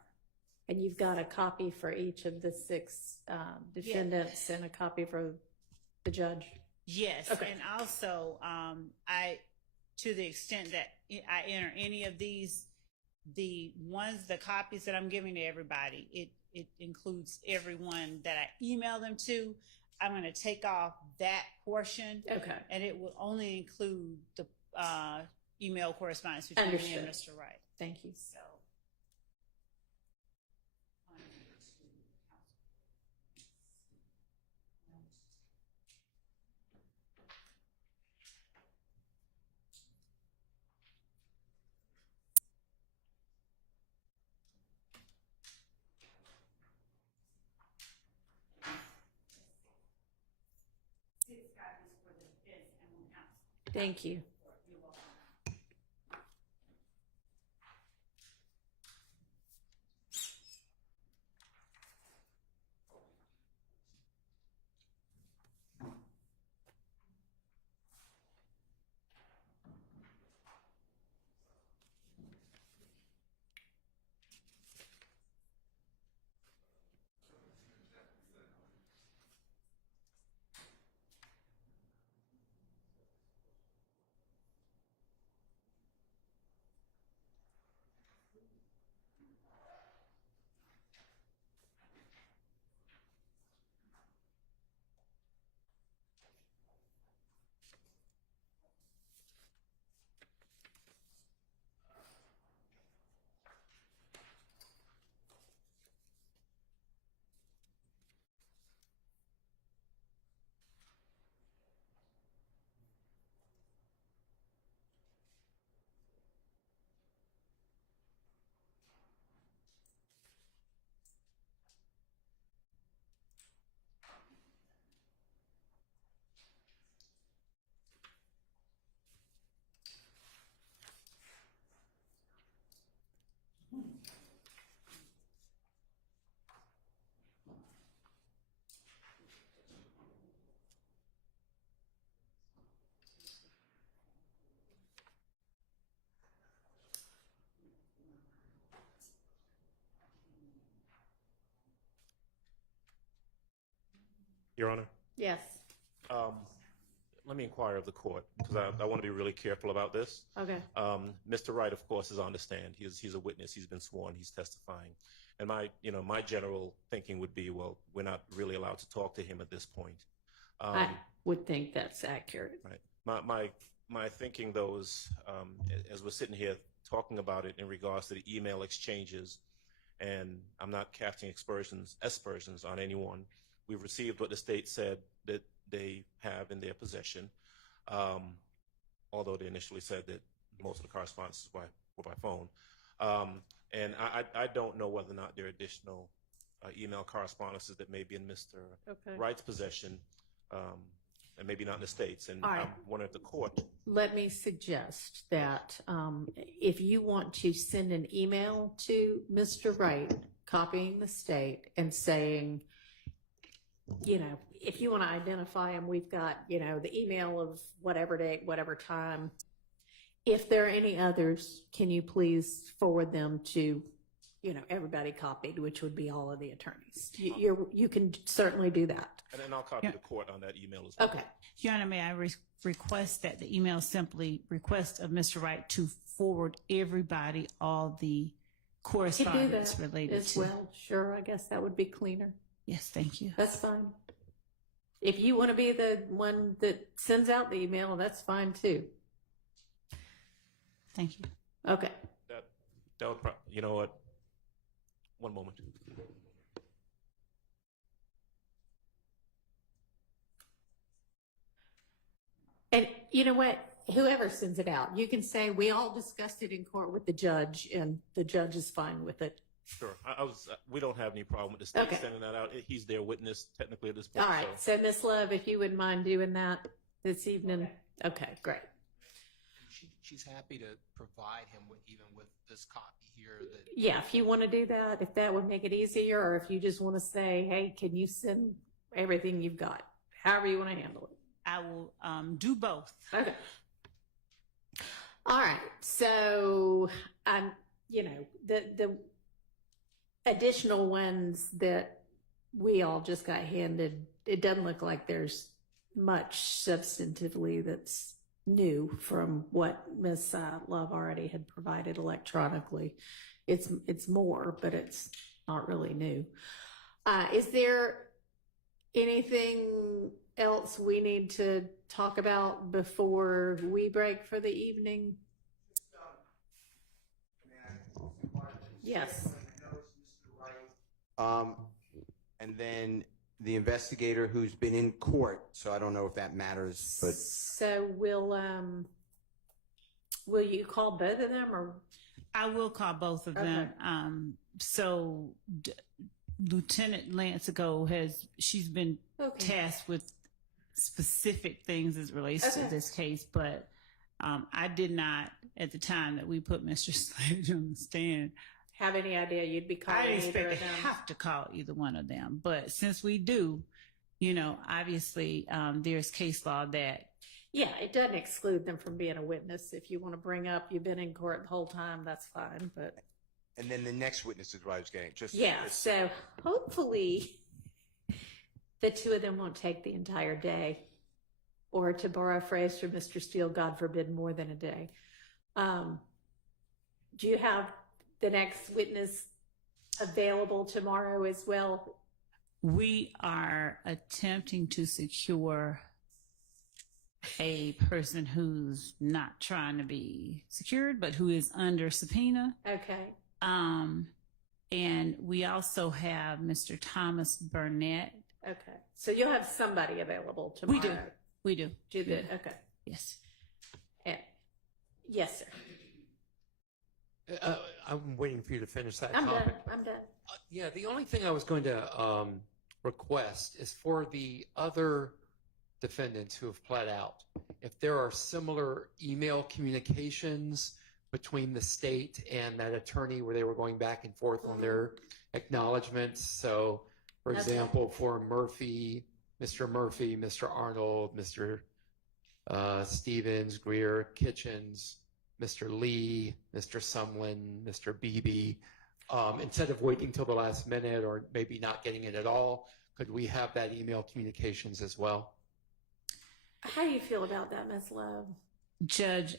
And you've got a copy for each of the 6 defendants and a copy for the judge? Yes, Okay. and also, to the extent that I enter any of these, the copies that I'm giving to everybody, it includes everyone that I email them to. I'm going to take off that portion. Okay. And it will only include the email correspondence between me and Mr. Wright. Thank you. So. Thank you. Your Honor, Yes. let me inquire of the court because I want to be really careful about this. Okay. Mr. Wright, of course, is on the stand. He's a witness. He's been sworn. He's testifying. And my general thinking would be, well, we're not really allowed to talk to him at this point. I would think that's accurate. Right. My thinking, though, is as we're sitting here talking about it in regards to the email exchanges, and I'm not casting aspersions on anyone. We've received what the state said that they have in their possession, although they initially said that most of the correspondence were by phone. And I don't know whether or not there are additional email correspondences that may be in Mr. Wright's possession, and maybe not in the States. And All right. I'm wondering if the court. Let me suggest that if you want to send an email to Mr. Wright, copying the state and saying, if you want to identify him, we've got, the email of whatever date, whatever time. If there are any others, can you please forward them to, everybody copied, which would be all of the attorneys. You can certainly do that. And then I'll copy the court on that email as well. Okay. Your Honor, may I request that the email simply request of Mr. Wright to forward everybody all the correspondence related as to. well. Sure, I guess that would be cleaner. Yes, thank you. That's fine. If you want to be the one that sends out the email, that's fine too. Thank you. Okay. That would you know what? One moment. And you know what? Whoever sends it out, you can say, we all discussed it in court with the judge and the judge is fine with it. Sure. We don't have any problem with the state Okay. sending that out. He's their witness technically at this point. All right. So Miss Love, if you wouldn't mind doing that this evening. Okay, great. She's happy to provide him with this copy here. That Yeah, if you want to do that, if that would make it easier, or if you just want to say, hey, can you send everything you've got? However you want to handle it. I will do both. Okay. All right. So, the additional ones that we all just got handed, it doesn't look like there's much substantively that's new from what Ms. Love already had provided electronically. It's more, but it's not really new. Is there anything else we need to talk about before we break for the evening? Yes. And then the investigator who's been in court, so I don't know if that matters, but So will you call both of them, or? I will call both of them. So Lieutenant Lancigo she's been tasked with specific things as it relates to this case, but I did not, at the time that we put Mr. Sledge on the stand, have any idea you'd be calling I didn't either expect of to them? have to call either one of them. But since we do, obviously there's case law that. Yeah, it doesn't exclude them from being a witness. If you want to bring up you've been in court the whole time, that's fine. But and then the next witness is what I was getting. so hopefully the two of them won't take the entire day, or to borrow a phrase from Mr. Steele, God forbid, more than a day. Do you have the next witness available tomorrow as well? We are attempting to secure a person who's not trying to be secured, but who is under subpoena. Okay. And we also have Mr. Thomas Burnett. Okay. So you'll have somebody available tomorrow. We do. Okay. Yes. Yes, sir. I'm waiting for you to finish that I'm topic. done. Yeah, the only thing I was going to request is for the other defendants who have pled out, if there are similar email communications between the state and that attorney where they were going back and forth on their acknowledgments. So, for example, for Mr. Murphy, Mr. Arnold, Mr. Stevens, Greer, Kitchens, Mr. Lee, Mr. Sumlin, Mr. Beebe, instead of waiting till the last minute or maybe not getting it at all, could we have that email communications as well? How do you feel about that, Ms. Love? Judge,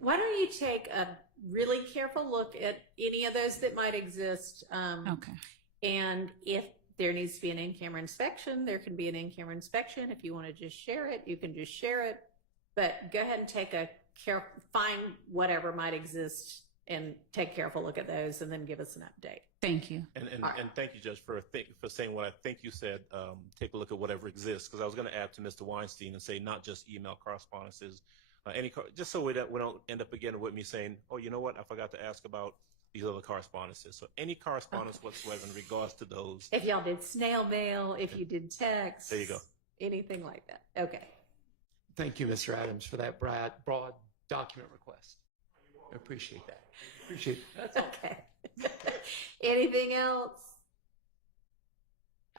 why don't you take a really careful look at any of those that might exist? Okay. And if there needs to be an in-camera inspection, there can be an in-camera inspection. If you want to just share it, you can just share it. But go ahead and find whatever might exist and take a careful look at those, and then give us an update. Thank you. And thank you, Judge, for saying what I think you said. Take a look at whatever exists, because I was going to add to Mr. Weinstein and say not just email correspondences, Just so we don't end up again with me saying, oh, you know what, I forgot to ask about these other correspondences. So any correspondence whatsoever in regards to those. If y'all did snail mail, if you did text. There you go. Anything like that. Okay. Thank you, Mr. Adams, for that broad document request. I appreciate that. Appreciate that. That's all. Okay. Anything else?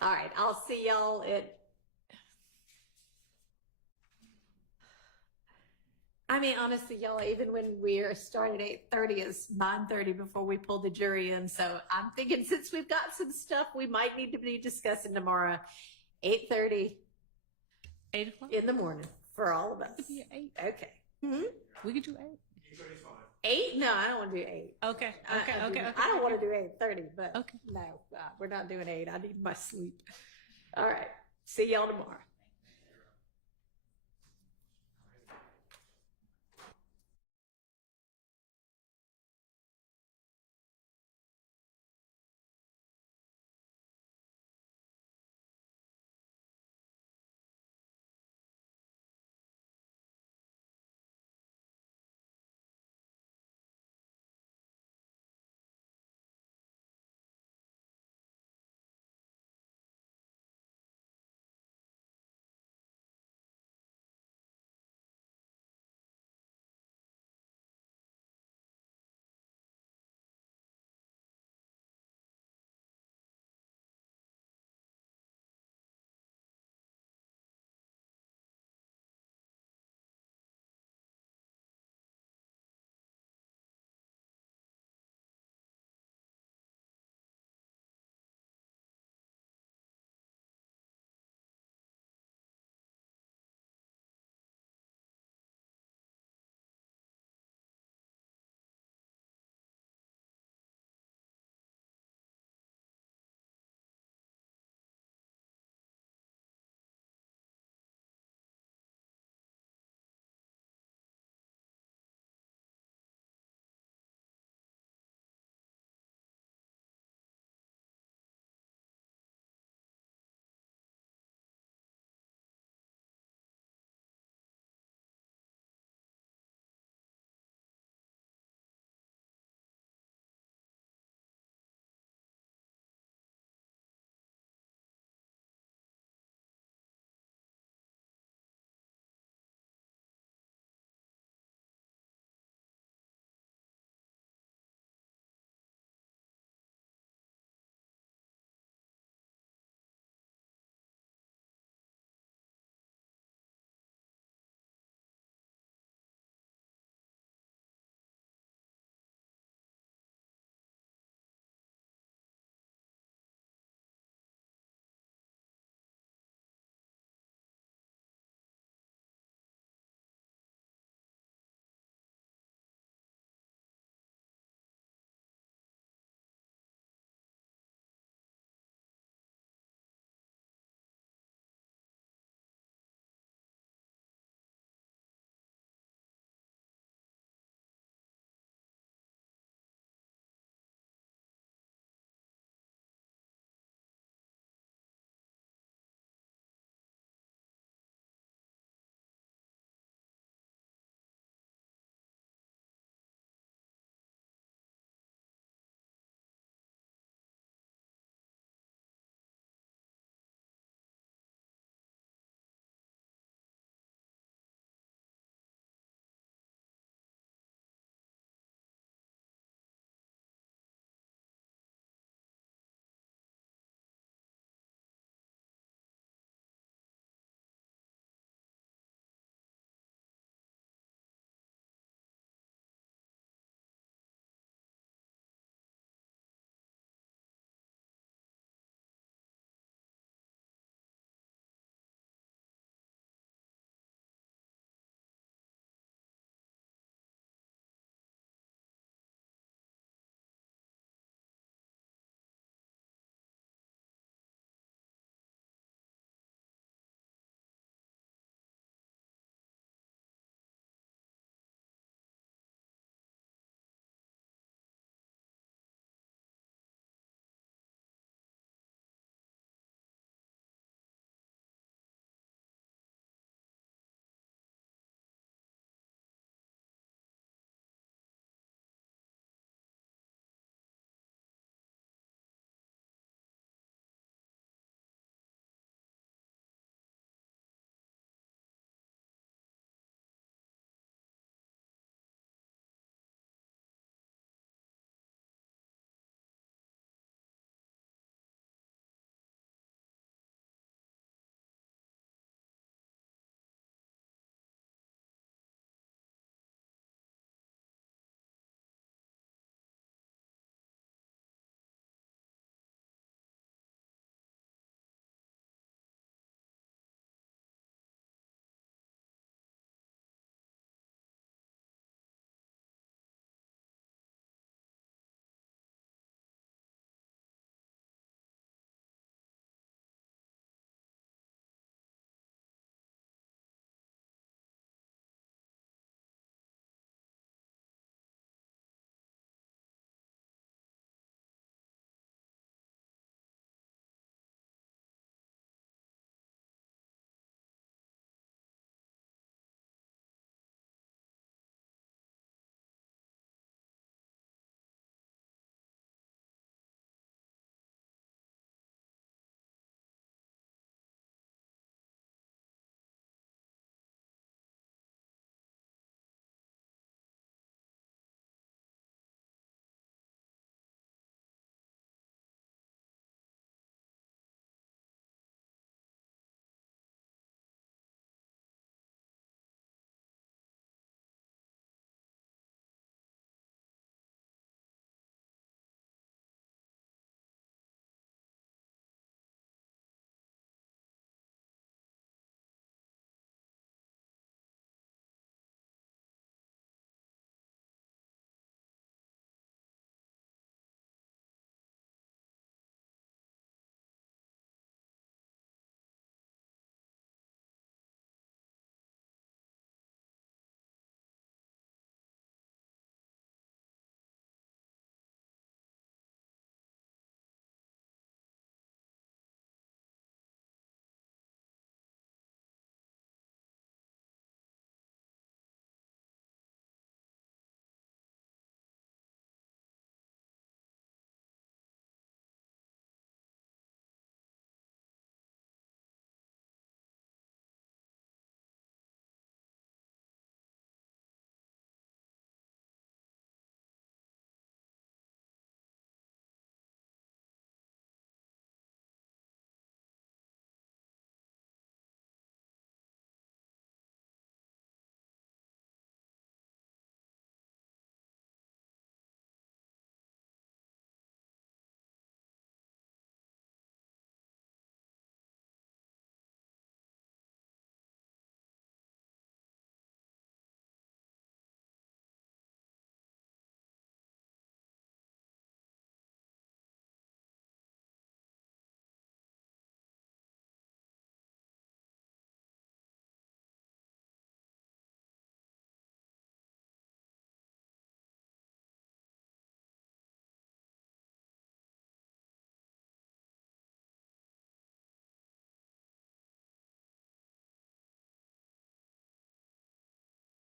All right. I'll see y'all at. I mean, honestly, y'all, even when we're starting at 8:30, it's 9:30 before we pull the jury in. So I'm thinking since we've got some stuff we might need to be discussing tomorrow, 8:30 8 o'clock? in the morning for all of us. It could be 8. Okay. Hmm? We could do 8. 8? No, I don't want to do 8. Okay. I don't want to do 8:30, but Okay. no, we're not doing 8. I need my sleep. All right. See y'all tomorrow.